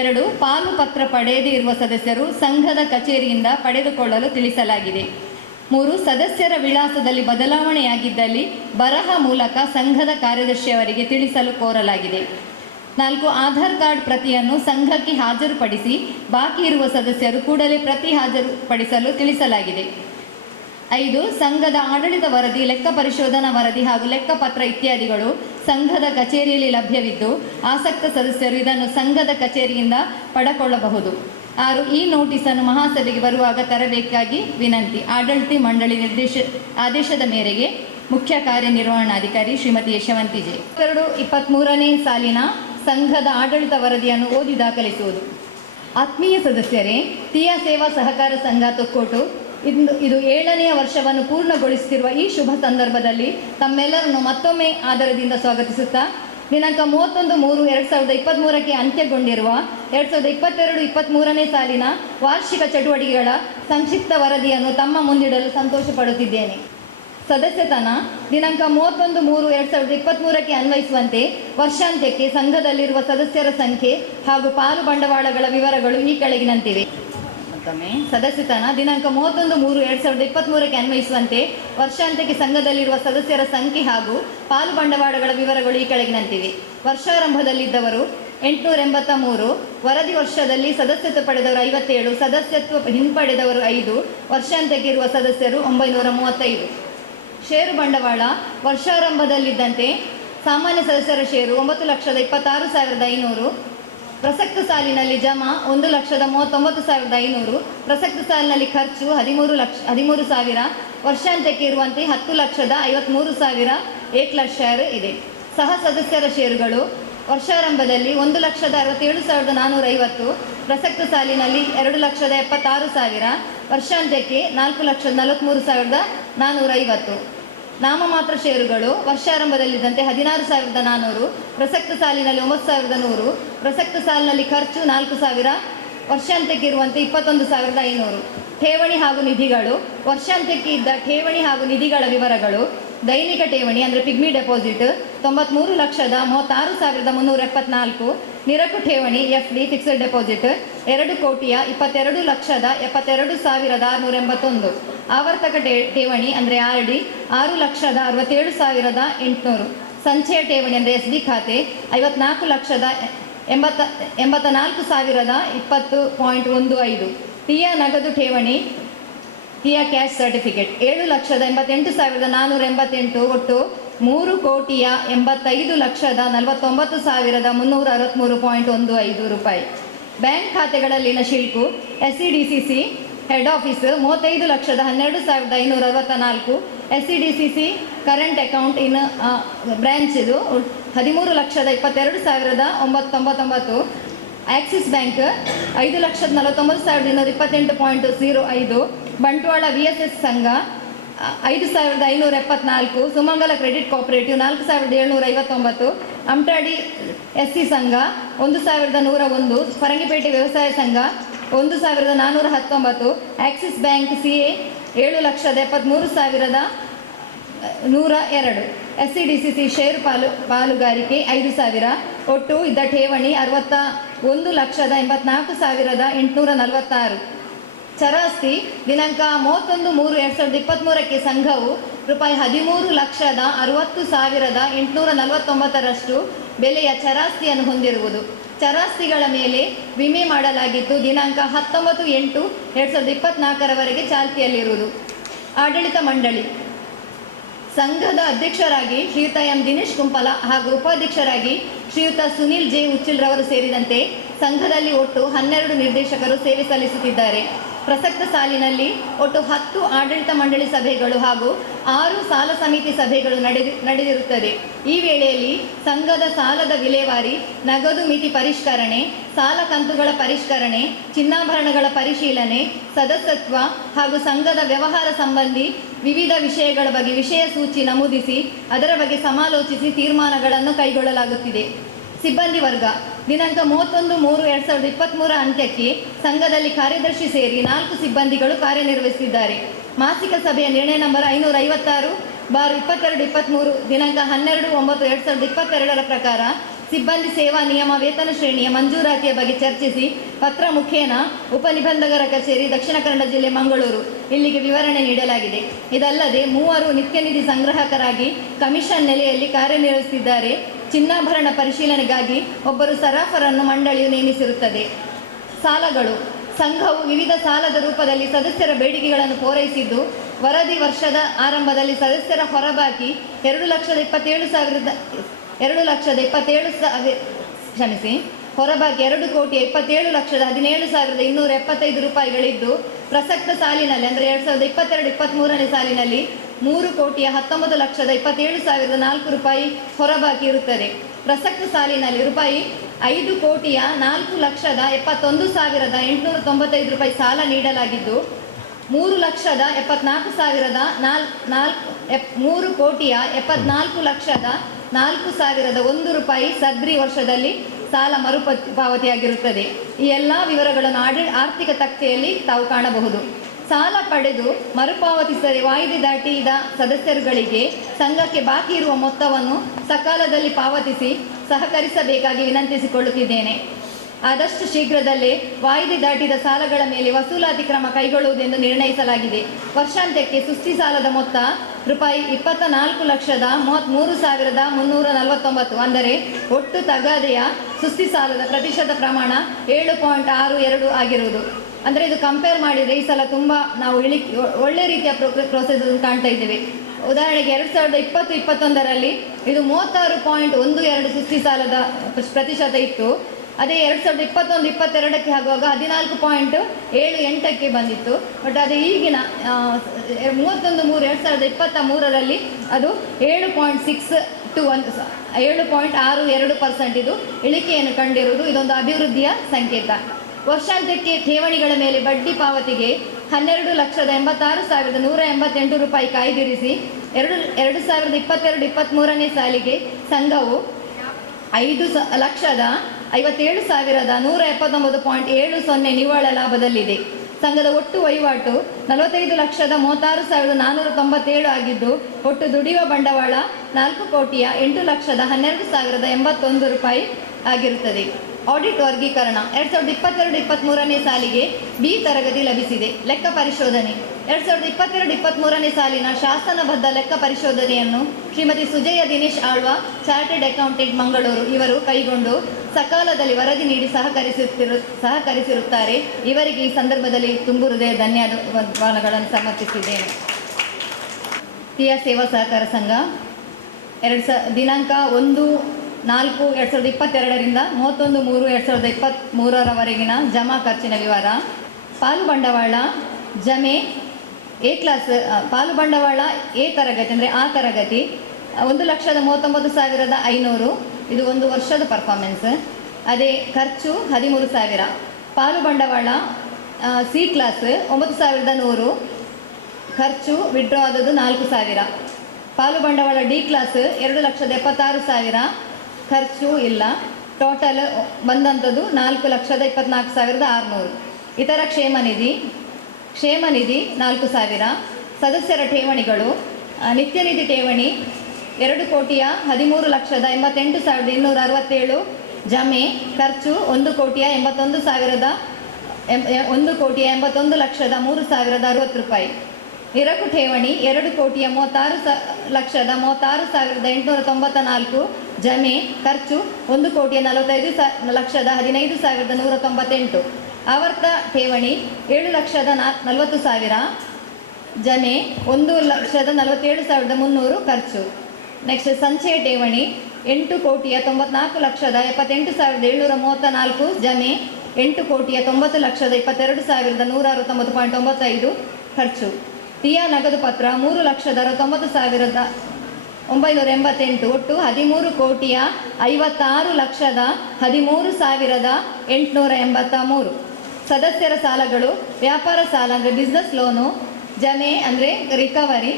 2. ಪಾಲು ಪತ್ರ ಪಡೆಯದೇ ಇರುವ ಸದಸ್ಯರು ಸಂಘದ ಕಚೇರಿಯಿಂದ ಪಡೆದುಕೊಳ್ಳಲು ತಿಳಿಸಲಾಗಿದೆ. 3. ಸದಸ್ಯರ ವಿಳಾಸದಲ್ಲಿ ಬದಲಾವಣೆಯಾಗಿದ್ದಲ್ಲಿ ಬರಹ ಮೂಲಕ ಸಂಘದ ಕಾರ್ಯದರ್ಶಿಯವರಿಗೆ ತಿಳಿಸಲು ಕೋರಲಾಗಿದೆ. 4. ಆಧಾರ್ ಕಾರ್ಡ್ ಪ್ರತಿಯನ್ನು ಸಂಘಕ್ಕೆ ಹಾಜರುಪಡಿಸಿ ಬಾಕಿ ಇರುವ ಸದಸ್ಯರು ಕೂಡಲೇ ಪ್ರತಿ ಹಾಜರುಪಡಿಸಲು ತಿಳಿಸಲಾಗಿದೆ. 5. ಸಂಘದ ಆಡಳಿತ ವರದಿ, ಲೆಕ್ಕ ಪರಿಶೋಧನಾ ವರದಿ ಹಾಗೂ ಲೆಕ್ಕಪತ್ರ ಇತ್ಯಾದಿಗಳು ಸಂಘದ ಕಚೇರಿಯಲ್ಲಿ ಲಭ್ಯವಿದ್ದು ಆಸಕ್ತ ಸದಸ್ಯರು ಇದನ್ನು ಸಂಘದ ಕಚೇರಿಯಿಂದ ಪಡೆದುಕೊಳ್ಳಬಹುದು. 6. ಈ ನೋಟಿಸನ್ನು ಮಹಾಸಭೆಗೆ ಬರುವಾಗ ತರಬೇಕಾಗಿ ವಿನಂತಿ. ಆಡಳಿತ ಮಂಡಳಿ ಆದೇಶದ ಮೇರೆಗೆ ಮುಖ್ಯ ಕಾರ್ಯನಿರ್ವಹಣಾಧಿಕಾರಿ ಶ್ರೀಮತಿ ಯಶವಂತಿ ಜೆ. 2023ನೇ ಸಾಲಿನ ಸಂಘದ ಆಡಳಿತ ವರದಿಯನ್ನು ಓದಿ ದಾಖಲಿಸುವುದು. ಆತ್ಮೀಯ ಸದಸ್ಯರೇ, ಪಿಯ ಸೇವಾ ಸಹಕಾರ ಸಂಘ ತೊಕ್ಕೋಟು ಇದು 7ನೇ ವರ್ಷವನ್ನು ಪೂರ್ಣಗೊಳಿಸುತ್ತಿರುವ ಈ ಶುಭ ಸಂದರ್ಭದಲ್ಲಿ ತಮ್ಮೆಲ್ಲರನ್ನು ಮತ್ತೊಮ್ಮೆ ಆದರದಿಂದ ಸ್ವಾಗತಿಸುತ್ತಾ ದಿನಾಂಕ 31/3/2023ಕ್ಕೆ ಅಂತ್ಯಗೊಂಡಿರುವ 2022-23ನೇ ಸಾಲಿನ ವಾರ್ಷಿಕ ಚಟುವಟಿಕೆಗಳ ಸಂಕ್ಷಿಪ್ತ ವರದಿಯನ್ನು ತಮ್ಮ ಮುಂದಿಡಲು ಸಂತೋಷಪಡುತ್ತಿದ್ದೇನೆ. ಸದಸ್ಯತನ ದಿನಾಂಕ 31/3/2023ಕ್ಕೆ ಅನ್ವಯಿಸುವಂತೆ ವರ್ಷಾಂತ್ಯಕ್ಕೆ ಸಂಘದಲ್ಲಿರುವ ಸದಸ್ಯರ ಸಂಖ್ಯೆ ಹಾಗೂ ಪಾಲು ಬಂಡವಾಳಗಳ ವಿವರಗಳು ಈ ಕೆಳಗಿನಂತಿವೆ. ಮತ್ತೊಮ್ಮೆ ಸದಸ್ಯತನ ದಿನಾಂಕ 31/3/2023ಕ್ಕೆ ಅನ್ವಯಿಸುವಂತೆ ವರ್ಷಾಂತ್ಯಕ್ಕೆ ಸಂಘದಲ್ಲಿರುವ ಸದಸ್ಯರ ಸಂಖ್ಯೆ ಹಾಗೂ ಪಾಲು ಬಂಡವಾಳಗಳ ವಿವರಗಳು ಈ ಕೆಳಗಿನಂತಿವೆ. ವರ್ಷಾರಂಭದಲ್ಲಿದ್ದವರು 883, ವರದಿ ವರ್ಷದಲ್ಲಿ ಸದಸ್ಯತ್ವ ಪಡೆದವರು 57, ಸದಸ್ಯತ್ವ ಹಿಂಪಡೆದವರು 5, ವರ್ಷಾಂತ್ಯಕ್ಕೆ ಇರುವ ಸದಸ್ಯರು 935. ಷೇರು ಬಂಡವಾಳ ವರ್ಷಾರಂಭದಲ್ಲಿದ್ದಂತೆ ಸಾಮಾನ್ಯ ಸದಸ್ಯರ ಷೇರು 9,26,500, ಪ್ರಸಕ್ತ ಸಾಲಿನಲ್ಲಿ ಜಮಾ 1,39,500, ಪ್ರಸಕ್ತ ಸಾಲಿನಲ್ಲಿ ಖರ್ಚು 13,00,000, ವರ್ಷಾಂತ್ಯಕ್ಕೆ ಇರುವಂತೆ 10,53,000 ಏಕ್ಲಾಸ್ ಶೇರ್ ಇದೆ. ಸಹ ಸದಸ್ಯರ ಷೇರುಗಳು ವರ್ಷಾರಂಭದಲ್ಲಿ 1,67,450, ಪ್ರಸಕ್ತ ಸಾಲಿನಲ್ಲಿ 2,76,000, ವರ್ಷಾಂತ್ಯಕ್ಕೆ 4,43,450. ನಾಮಮಾತ್ರ ಷೇರುಗಳು ವರ್ಷಾರಂಭದಲ್ಲಿದ್ದಂತೆ 16,400, ಪ್ರಸಕ್ತ ಸಾಲಿನಲ್ಲಿ 9,100, ಪ್ರಸಕ್ತ ಸಾಲಿನಲ್ಲಿ ಖರ್ಚು 4,000, ವರ್ಷಾಂತ್ಯಕ್ಕೆ ಇರುವಂತೆ 21,500. ಠೇವಣಿ ಹಾಗೂ ನಿಧಿಗಳು ವರ್ಷಾಂತ್ಯಕ್ಕೆ ಇದ್ದ ಠೇವಣಿ ಹಾಗೂ ನಿಧಿಗಳ ವಿವರಗಳು: ದೈನಿಕ ಠೇವಣಿ ಅಂದರೆ ಪಿಗ್ಮಿ ಡೆಪಾಸಿಟ್ 93,36,374, ನಿರಕು ಠೇವಣಿ FD ಫಿಕ್ಸ್ಡ್ ಡೆಪಾಸಿಟ್ 2,22,72,681, ಆವರ್ತಕ ಠೇವಣಿ ಅಂದರೆ RD 6,67,800, ಸಂಚಯ ಠೇವಣಿ ಅಂದರೆ SD ಖಾತೆ 54,84,020.15, ಟಿಯ ನಗದು ಠೇವಣಿ ಟಿಯ ಕ್ಯಾಶ್ ಸರ್ಟಿಫಿಕೇಟ್ 7,88,488, ಒಟ್ಟು 3,85,49,363.15 ರೂಪಾಯಿ. ಬ್ಯಾಂಕ್ ಖಾತೆಗಳಲ್ಲಿನ ಶಿಲ್ಕು: SCDCC head office 35,12,564, SCDCC current account in branch ಇದು 13,22,999, ಆಕ್ಸಿಸ್ ಬ್ಯಾಂಕ್ 5,49,228.05, ಬಂಟ್ವಾಳ VSS ಸಂಘ 5,574, Sumangala credit cooperative 4,759, Amtadi SC ಸಂಘ 1,101, ಫರಂಗಿಪೇಟೆ ವ್ಯವಸಾಯ ಸಂಘ 1,419, Axis bank CA 7,73,102, SCDCC share ಪಾಲುಗಾರಿಕೆ 5,000, ಒಟ್ಟು ಇದ್ದ ಠೇವಣಿ 61,84,846. ಚರಾಸ್ತಿ ದಿನಾಂಕ 31/3/2023 ಸಂಘವು ರೂಪಾಯಿ 13,60,60,849 ಬೆಲೆಯ ಚರಾಸ್ತಿಯನ್ನು ಹೊಂದಿರುವುದು. ಚರಾಸ್ತಿಗಳ ಮೇಲೆ ವಿಮೆ ಮಾಡಲಾಗಿದ್ದು ದಿನಾಂಕ 19/8/2024 ಚಾಲ್ತಿಯಲ್ಲಿರುವುದು. ಆಡಳಿತ ಮಂಡಳಿ: ಸಂಘದ ಅಧ್ಯಕ್ಷರಾಗಿ ಶ್ರೀಯುತ ಎಂ ದಿನೇಶ್ ಕುಂಪಲ ಹಾಗೂ ಉಪಾಧ್ಯಕ್ಷರಾಗಿ ಶ್ರೀಯುತ ಸುನಿಲ್ ಜೆ ಉಚ್ಚಿಲ್ರವರು ಸೇರಿದಂತೆ ಸಂಘದಲ್ಲಿ ಒಟ್ಟು 12 ನಿರ್ದೇಶಕರು ಸೇವೆ ಸಲ್ಲಿಸುತ್ತಿದ್ದಾರೆ. ಪ್ರಸಕ್ತ ಸಾಲಿನಲ್ಲಿ ಒಟ್ಟು 10 ಆಡಳಿತ ಮಂಡಳಿ ಸಭೆಗಳು ಹಾಗೂ 6 ಸಾಲ ಸಮಿತಿ ಸಭೆಗಳು ನಡೆದಿರುತ್ತದೆ. ಈ ವೇಳೆಯಲ್ಲಿ ಸಂಘದ ಸಾಲದ ವಿಲೇವಾರಿ, ನಗದು ಮಿತಿ ಪರಿಷ್ಕರಣೆ, ಸಾಲ ಕಂತುಗಳ ಪರಿಷ್ಕರಣೆ, ಚಿನ್ನಾಭರಣಗಳ ಪರಿಶೀಲನೆ, ಸದಸ್ಯತ್ವ ಹಾಗೂ ಸಂಘದ ವ್ಯವಹಾರ ಸಂಬಂಧಿ ವಿವಿಧ ವಿಷಯಗಳ ಬಗ್ಗೆ ವಿಷಯ ಸೂಚಿ ನಮೂದಿಸಿ ಅದರ ಬಗ್ಗೆ ಸಮಾಲೋಚಿಸಿ ತೀರ್ಮಾನಗಳನ್ನು ಕೈಗೊಳ್ಳಲಾಗುತ್ತಿದೆ. ಸಿಬ್ಬಂದಿ ವರ್ಗ: ದಿನಾಂಕ 31/3/2023 ಅಂತ್ಯಕ್ಕೆ ಸಂಘದಲ್ಲಿ ಕಾರ್ಯದರ್ಶಿ ಸೇರಿ 4 ಸಿಬ್ಬಂದಿಗಳು ಕಾರ್ಯನಿರ್ವಹಿಸುತ್ತಿದ್ದಾರೆ. ಮಾಸಿಕ ಸಭೆಯ ನಿರ್ಣಯ ನಂಬರ್ 556/2223 ದಿನಾಂಕ 12/9/2022 ಪ್ರಕಾರ ಸಿಬ್ಬಂದಿ ಸೇವಾ ನಿಯಮ ವೇತನ ಶ್ರೇಣಿಯ ಮಂಜೂರಾತಿಯ ಬಗ್ಗೆ ಚರ್ಚಿಸಿ ಪತ್ರ ಮುಖೇನ ಉಪನಿಬಂಧಕರ ಕಚೇರಿ, ದಕ್ಷಿಣ ಕನ್ನಡ ಜಿಲ್ಲೆ, ಮಂಗಳೂರು ಇಲ್ಲಿಗೆ ವಿವರಣೆ ನೀಡಲಾಗಿದೆ. ಇದಲ್ಲದೆ 3 ನಿತ್ಯ ನಿಧಿ ಸಂಗ್ರಾಹಕರಾಗಿ ಕಮಿಷನ್ ನೆಲೆಯಲ್ಲಿ ಕಾರ್ಯನಿರ್ವಹಿಸುತ್ತಿದ್ದಾರೆ. ಚಿನ್ನಾಭರಣ ಪರಿಶೀಲನೆಗಾಗಿ ಒಬ್ಬರು ಸರಾಫರನ್ನು ಮಂಡಳಿಯು ನೇಮಿಸಿರುತ್ತದೆ. ಸಾಲಗಳು: ಸಂಘವು ವಿವಿಧ ಸಾಲದ ರೂಪದಲ್ಲಿ ಸದಸ್ಯರ ಬೇಡಿಕೆಗಳನ್ನು ಪೂರೈಸಿದ್ದು, ವರದಿ ವರ್ಷದ ಆರಂಭದಲ್ಲಿ ಸದಸ್ಯರ ಹೊರಬಾಕಿ 2,27,17,217,217,275 ರೂಪಾಯಿಗಳಿದ್ದು, ಪ್ರಸಕ್ತ ಸಾಲಿನಲ್ಲಿ ಅಂದರೆ 2022-23 ಸಾಲಿನಲ್ಲಿ 3,19,27,004 ರೂಪಾಯಿ ಹೊರಬಾಕಿ ಇರುತ್ತದೆ. ಪ್ರಸಕ್ತ ಸಾಲಿನಲ್ಲಿ ರೂಪಾಯಿ 5,71,895 ರೂಪಾಯಿ ಸಾಲ ನೀಡಲಾಗಿದ್ದು, 3,74,04,01 ರೂಪಾಯಿ ಸದ್ರಿ ವರ್ಷದಲ್ಲಿ ಸಾಲ ಮರುಪಾವತಿಯಾಗಿರುತ್ತದೆ. ಈ ಎಲ್ಲ ವಿವರಗಳನ್ನು ಆರ್ಥಿಕ ತಕ್ತೆಯಲ್ಲಿ ತಾವು ಕಾಣಬಹುದು. ಸಾಲ ಪಡೆದು ಮರುಪಾವತಿಸದೆ ವಾಯಿದೆ ದಾಟಿದ ಸದಸ್ಯರುಗಳಿಗೆ ಸಂಘಕ್ಕೆ ಬಾಕಿ ಇರುವ ಮೊತ್ತವನ್ನು ಸಕಾಲದಲ್ಲಿ ಪಾವತಿಸಿ ಸಹಕರಿಸಬೇಕಾಗಿ ವಿನಂತಿಸಿಕೊಳ್ಳುತ್ತಿದ್ದೇನೆ. ಆದಷ್ಟು ಶೀಘ್ರದಲ್ಲೇ ವಾಯಿದೆ ದಾಟಿದ ಸಾಲಗಳ ಮೇಲೆ ವಸೂಲಾತಿ ಕ್ರಮ ಕೈಗೊಳ್ಳುವುದೆಂದು ನಿರ್ಣಯಿಸಲಾಗಿದೆ. ವರ್ಷಾಂತ್ಯಕ್ಕೆ ಸುಸ್ತಿ ಸಾಲದ ಮೊತ್ತ ರೂಪಾಯಿ 24,33,349 ಅಂದರೆ ಒಟ್ಟು ತಗಾದೆಯ ಸುಸ್ತಿ ಸಾಲದ ಪ್ರತಿಶತ ಪ್ರಮಾಣ 7.62 ಆಗಿರುವುದು. ಅಂದರೆ ಇದು ಕಂಪೇರ್ ಮಾಡಿದರೆ ಈ ಸಲ ತುಂಬ ನಾವು ಒಳ್ಳೆ ರೀತಿಯ ಪ್ರೋಸೆಸ್ ಕಾಣ್ತಾ ಇದ್ದೇವೆ. ಉದಾಹರಣೆಗೆ 2020-21 ಇದು 36.12 ಸುಸ್ತಿ ಸಾಲದ ಪ್ರತಿಶತ ಇತ್ತು. ಅದೇ 2021-22ಕ್ಕೆ ಆಗುವಾಗ 14.78ಕ್ಕೆ ಬಂದಿತ್ತು. ಬಟ್ ಅದು ಈಗಿನ 31/3/2023ರಲ್ಲಿ ಅದು 7.62% ಇದು ಇಳಿಕೆಯನ್ನು ಕಂಡಿರುವುದು. ಇದೊಂದು ಅಭಿವೃದ್ಧಿಯ ಸಂಕೇತ. ವರ್ಷಾಂತ್ಯಕ್ಕೆ ಠೇವಣಿಗಳ ಮೇಲೆ ಬಡ್ಡಿ ಪಾವತಿಗೆ 12,86,188 ರೂಪಾಯಿ ಕಾಯ್ದಿರಿಸಿ 2022-23ನೇ ಸಾಲಿಗೆ ಸಂಘವು 5,57,179.70 ನಿವ್ವಳ ಲಾಭದಲ್ಲಿದೆ. ಸಂಘದ ಒಟ್ಟು ವಹಿವಾಟು 45,36,497 ಆಗಿದ್ದು ಒಟ್ಟು ದುಡಿಯುವ ಬಂಡವಾಳ 4,08,12,081 ರೂಪಾಯಿ ಆಗಿರುತ್ತದೆ. ಆಡಿಟ್ ವರ್ಗೀಕರಣ 2022-23ನೇ ಸಾಲಿಗೆ ಬಿ ತರಗತಿ ಲಭಿಸಿದೆ. ಲೆಕ್ಕ ಪರಿಶೋಧನೆ 2022-23ನೇ ಸಾಲಿನ ಶಾಸನಬದ್ಧ ಲೆಕ್ಕ ಪರಿಶೋಧನೆಯನ್ನು ಶ್ರೀಮತಿ ಸುಜಯ ದಿನೇಶ್ ಆಳ್ವ, ಚಾರ್ಟೆಡ್ ಅಕೌಂಟೆಂಟ್, ಮಂಗಳೂರು ಇವರು ಕೈಗೊಂಡು ಸಕಾಲದಲ್ಲಿ ವರದಿ ನೀಡಿ ಸಹಕರಿಸಿರುತ್ತಾರೆ. ಇವರಿಗೆ ಈ ಸಂದರ್ಭದಲ್ಲಿ ತುಂಬು ಹೃದಯ ಧನ್ಯವಾದಗಳನ್ನು ಸಮರ್ಪಿಸಿದ್ದೇನೆ. ಟಿಯ ಸೇವಾ ಸಹಕಾರ ಸಂಘ ದಿನಾಂಕ 1/4/2022ರಿಂದ 31/3/2023ರವರೆಗಿನ ಜಮಾ ಖರ್ಚಿನ ವಿವರ. ಪಾಲು ಬಂಡವಾಳ ಜಮೆ ಎ ಕ್ಲಾಸ್, ಪಾಲು ಬಂಡವಾಳ ಎ ತರಗತಿ ಅಂದರೆ ಆ ತರಗತಿ 1,39,500. ಇದು ಒಂದು ವರ್ಷದ ಪರ್ಫಾರ್ಮೆನ್ಸ್. ಅದೇ ಖರ್ಚು 13,000. ಪಾಲು ಬಂಡವಾಳ ಸಿ ಕ್ಲಾಸ್ 9,100. ಖರ್ಚು ವಿಡ್ರಾ ಆದದ್ದು 4,000. ಪಾಲು ಬಂಡವಾಳ ಡಿ ಕ್ಲಾಸ್ 2,76,000. ಖರ್ಚು ಇಲ್ಲ. ಟೋಟಲ್ ಬಂದಂಥದ್ದು 4,24,600. ಇತರ ಕ್ಷೇಮನಿಧಿ 4,000. ಸದಸ್ಯರ ಠೇವಣಿಗಳು ನಿತ್ಯ ನಿಧಿ ಠೇವಣಿ 2,13,88,267 ಜಮೆ. ಖರ್ಚು 1,81,03,60 ರೂಪಾಯಿ. ಇರಕು ಠೇವಣಿ 2,36,36,894 ಜಮೆ. ಖರ್ಚು 1,45,15,198. ಆವರ್ತ ಠೇವಣಿ 7,40,000 ಜಮೆ. 1,47,300 ಖರ್ಚು. ನೆಕ್ಸ್ಟ್ ಸಂಚಯ ಠೇವಣಿ 8,94,78,734 ಜಮೆ. 8,90,22,169.95 ಖರ್ಚು. ಟಿಯ ನಗದು ಪತ್ರ 3,69,988. ಒಟ್ಟು 13,56,13,883. ಸದಸ್ಯರ ಸಾಲಗಳು ವ್ಯಾಪಾರ ಸಾಲ ಅಂದರೆ ಬಿಸ್ನೆಸ್ ಲೋನು ಜಮೆ ಅಂದರೆ ರಿಕವರಿ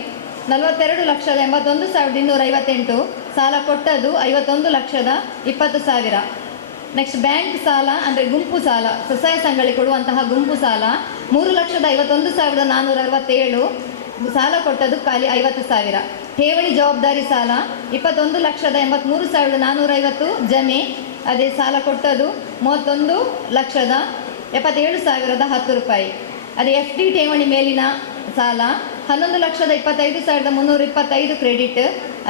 42,81,258. ಸಾಲ ಕೊಟ್ಟದ್ದು 51,20,000. ನೆಕ್ಸ್ಟ್ ಬ್ಯಾಂಕ್ ಸಾಲ ಅಂದರೆ ಗುಂಪು ಸಾಲ, ಸ್ವಸಹಾಯ ಸಂಘಗಳಿಗೆ ಕೊಡುವಂತಹ ಗುಂಪು ಸಾಲ 3,51,467. ಸಾಲ ಕೊಟ್ಟದ್ದು ಖಾಲಿ 50,000. ಠೇವಣಿ ಜವಾಬ್ದಾರಿ ಸಾಲ 21,83,450 ಜಮೆ. ಅದೇ ಸಾಲ ಕೊಟ್ಟದ್ದು 31,77,010 ರೂಪಾಯಿ. ಅದೇ ಎಫ್ ಡಿ ಠೇವಣಿ ಮೇಲಿನ ಸಾಲ 11,25,325 ಕ್ರೆಡಿಟ್.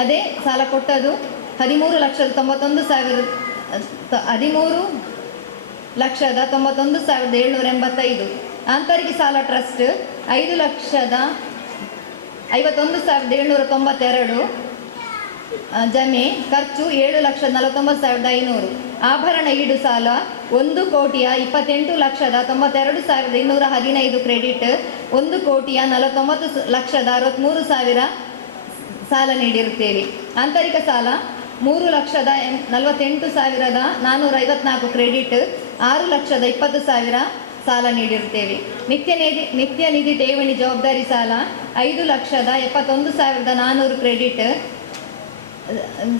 ಅದೇ ಸಾಲ ಕೊಟ್ಟದ್ದು 13,91,785. ಆಂತರಿಕ ಸಾಲ ಟ್ರಸ್ಟ್ 5,51,792 ಜಮೆ. ಖರ್ಚು 7,49,500. ಆಭರಣ ಈಡು ಸಾಲ 1,28,92,215 ಕ್ರೆಡಿಟ್. 1,49,63,000 ಸಾಲ ನೀಡಿರುತ್ತೇವೆ. ಆಂತರಿಕ ಸಾಲ 3,48,454 ಕ್ರೆಡಿಟ್. 6,20,000 ಸಾಲ ನೀಡಿರುತ್ತೇವೆ. ನಿತ್ಯ ನಿಧಿ ಠೇವಣಿ ಜವಾಬ್ದಾರಿ ಸಾಲ 5,71,400 ಕ್ರೆಡಿಟ್.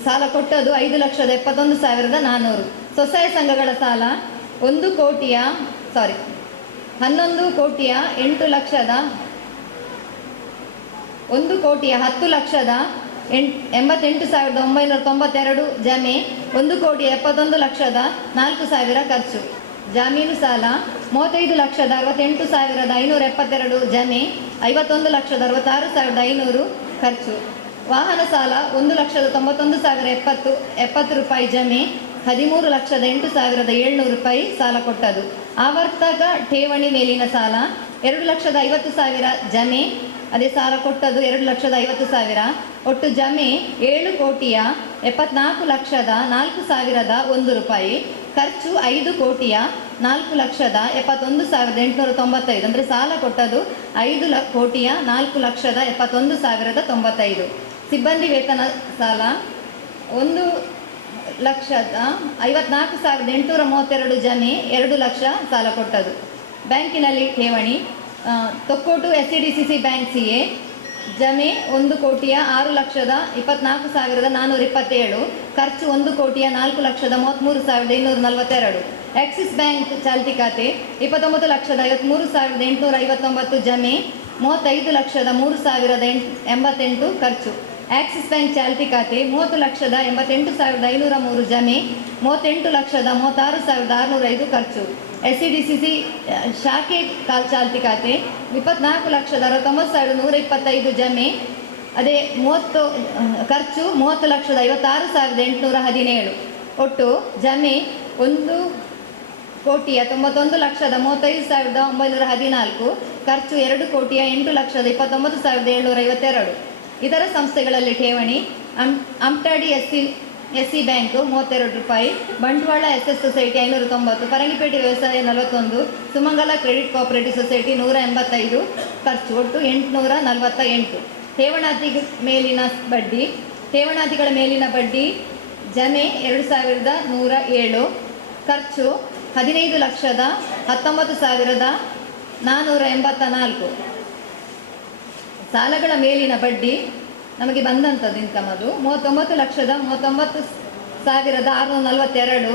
ಸಾಲ ಕೊಟ್ಟದ್ದು 5,71,400. ಸ್ವಸಹಾಯ ಸಂಘಗಳ ಸಾಲ 1,10,88,992 ಜಮೆ. 1,71,04,000 ಖರ್ಚು. ಜಾಮೀನು ಸಾಲ 35,68,572 ಜಮೆ. 51,66,500 ಖರ್ಚು. ವಾಹನ ಸಾಲ 1,91,070 ರೂಪಾಯಿ ಜಮೆ. 13,08,700 ರೂಪಾಯಿ ಸಾಲ ಕೊಟ್ಟದು. ಆವರ್ತಕ ಠೇವಣಿ ಮೇಲಿನ ಸಾಲ 2,50,000 ಜಮೆ. ಅದೇ ಸಾಲ ಕೊಟ್ಟದ್ದು 2,50,000. ಒಟ್ಟು ಜಮೆ 7,74,04,001 ರೂಪಾಯಿ. ಖರ್ಚು 5,04,71,895. ಅಂದರೆ ಸಾಲ ಕೊಟ್ಟದ್ದು 5,04,71,095. ಸಿಬ್ಬಂದಿ ವೇತನ ಸಾಲ 1,54,832 ಜಮೆ 2 ಲಕ್ಷ ಸಾಲ ಕೊಟ್ಟದ್ದು. ಬ್ಯಾಂಕಿನಲ್ಲಿ ಠೇವಣಿ ತೊಕ್ಕೋಟು SCDCC ಬ್ಯಾಂಕ್ CA ಜಮೆ 1,06,24,427. ಖರ್ಚು 1,04,33,242. ಆಕ್ಸಿಸ್ ಬ್ಯಾಂಕ್ ಚಾಲ್ತಿ ಖಾತೆ 29,53,859 ಜಮೆ 35,03,088 ಖರ್ಚು. ಆಕ್ಸಿಸ್ ಬ್ಯಾಂಕ್ ಚಾಲ್ತಿ ಖಾತೆ 30,88,503 ಜಮೆ 38,36,605 ಖರ್ಚು. SCDCC ಶಾಖೆ ಚಾಲ್ತಿ ಖಾತೆ 24,69,125 ಜಮೆ ಅದೇ ಖರ್ಚು 30,56,817. ಒಟ್ಟು ಜಮೆ 1,91,35,914. ಖರ್ಚು 2,08,29,752. ಇತರ ಸಂಸ್ಥೆಗಳಲ್ಲಿ ಠೇವಣಿ ಅಮ್ಟಾಡಿ SC ಬ್ಯಾಂಕು 32 ರೂಪಾಯಿ, ಬಂಟ್ವಾಳ SS ಸೊಸೈಟಿ 590, ಪರಂಗಿಪೇಟೆ ವ್ಯವಸಾಯ 41, ಸುಮಂಗಲ ಕ್ರೆಡಿಟ್ ಕೋಆಪರೇಟಿವ್ ಸೊಸೈಟಿ 185 ಖರ್ಚು. ಒಟ್ಟು 848. ಠೇವಣಾತಿಗಳ ಮೇಲಿನ ಬಡ್ಡಿ ಜಮೆ 2,107. ಖರ್ಚು 15,19,484. ಸಾಲಗಳ ಮೇಲಿನ ಬಡ್ಡಿ ನಮಗೆ ಬಂದಂಥದ್ದು ಇನ್ಕಮ್ ಅದು 39,39,642,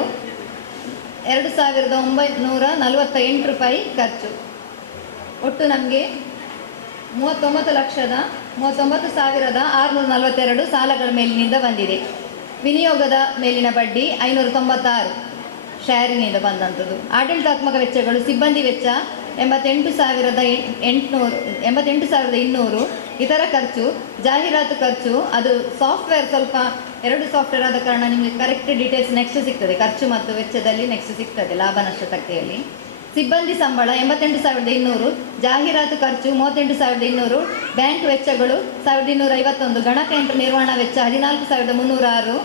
2,948 ರೂಪಾಯಿ ಖರ್ಚು. ಒಟ್ಟು ನಮಗೆ 39,39,642 ಸಾಲಗಳ ಮೇಲಿನಿಂದ ಬಂದಿದೆ. ವಿನಿಯೋಗದ ಮೇಲಿನ ಬಡ್ಡಿ 596 ಶೇರಿನಿಂದ ಬಂದಂಥದ್ದು. ಆಡಳಿತಾತ್ಮಕ ವೆಚ್ಚಗಳು ಸಿಬ್ಬಂದಿ ವೆಚ್ಚ 88,200. ಇತರ ಖರ್ಚು ಜಾಹೀರಾತು ಖರ್ಚು ಅದು ಸಾಫ್ಟ್ವೇರ್ ಸ್ವಲ್ಪ 2 ಸಾಫ್ಟ್ವೇರ್ ಆದ ಕಾರಣ ನಿಮಗೆ ಕರೆಕ್ಟ್ ಡೀಟೇಲ್ಸ್ ನೆಕ್ಸ್ಟ್ ಸಿಗ್ತದೆ. ಖರ್ಚು ಮತ್ತು ವೆಚ್ಚದಲ್ಲಿ ನೆಕ್ಸ್ಟ್ ಸಿಗ್ತದೆ ಲಾಭ ನಷ್ಟ ತಕ್ಕೆಯಲ್ಲಿ. ಸಿಬ್ಬಂದಿ ಸಂಬಳ 88,200, ಜಾಹೀರಾತು ಖರ್ಚು 38,200, ಬ್ಯಾಂಕ್ ವೆಚ್ಚಗಳು 1,251, ಗಣಕಯಂತ್ರ ನಿರ್ವಹಣಾ ವೆಚ್ಚ 14,306.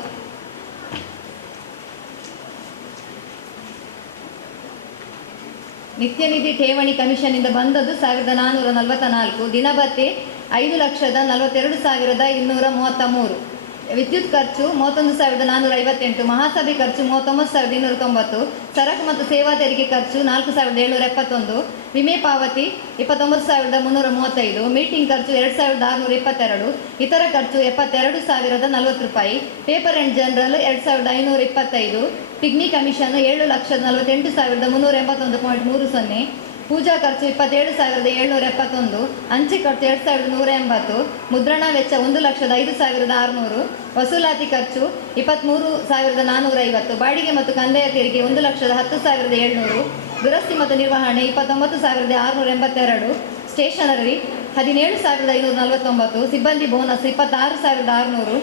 ನಿತ್ಯ ನಿಧಿ ಠೇವಣಿ ಕಮಿಷನ್ನಿಂದ ಬಂದದ್ದು 1,444, ದಿನಭತ್ಯೆ 5,42,233, ವಿದ್ಯುತ್ ಖರ್ಚು 31,458, ಮಹಾಸಭೆ ಖರ್ಚು 39,290, ಸರಕು ಮತ್ತು ಸೇವಾ ತೆರಿಗೆ ಖರ್ಚು 4,771, ವಿಮೆ ಪಾವತಿ 29,335, ಮೀಟಿಂಗ್ ಖರ್ಚು 2,622, ಇತರ ಖರ್ಚು 72,040 ರೂಪಾಯಿ, paper and general 2,525, piggy commission 7,48,381.30, ಪೂಜಾ ಖರ್ಚು 27,771, ಅಂಚೆ ಖರ್ಚು 2,180, ಮುದ್ರಣ ವೆಚ್ಚ 1,05,600, ವಸೂಲಾತಿ ಖರ್ಚು 23,450, ಬಾಡಿಗೆ ಮತ್ತು ಕಂದಾಯ ತೆರಿಗೆ 1,10,700, ದುರಸ್ತಿ ಮತ್ತು ನಿರ್ವಹಣೆ 29,682, ಸ್ಟೇಷನರಿ 17,549, ಸಿಬ್ಬಂದಿ ಬೋನಸ್ 26,600,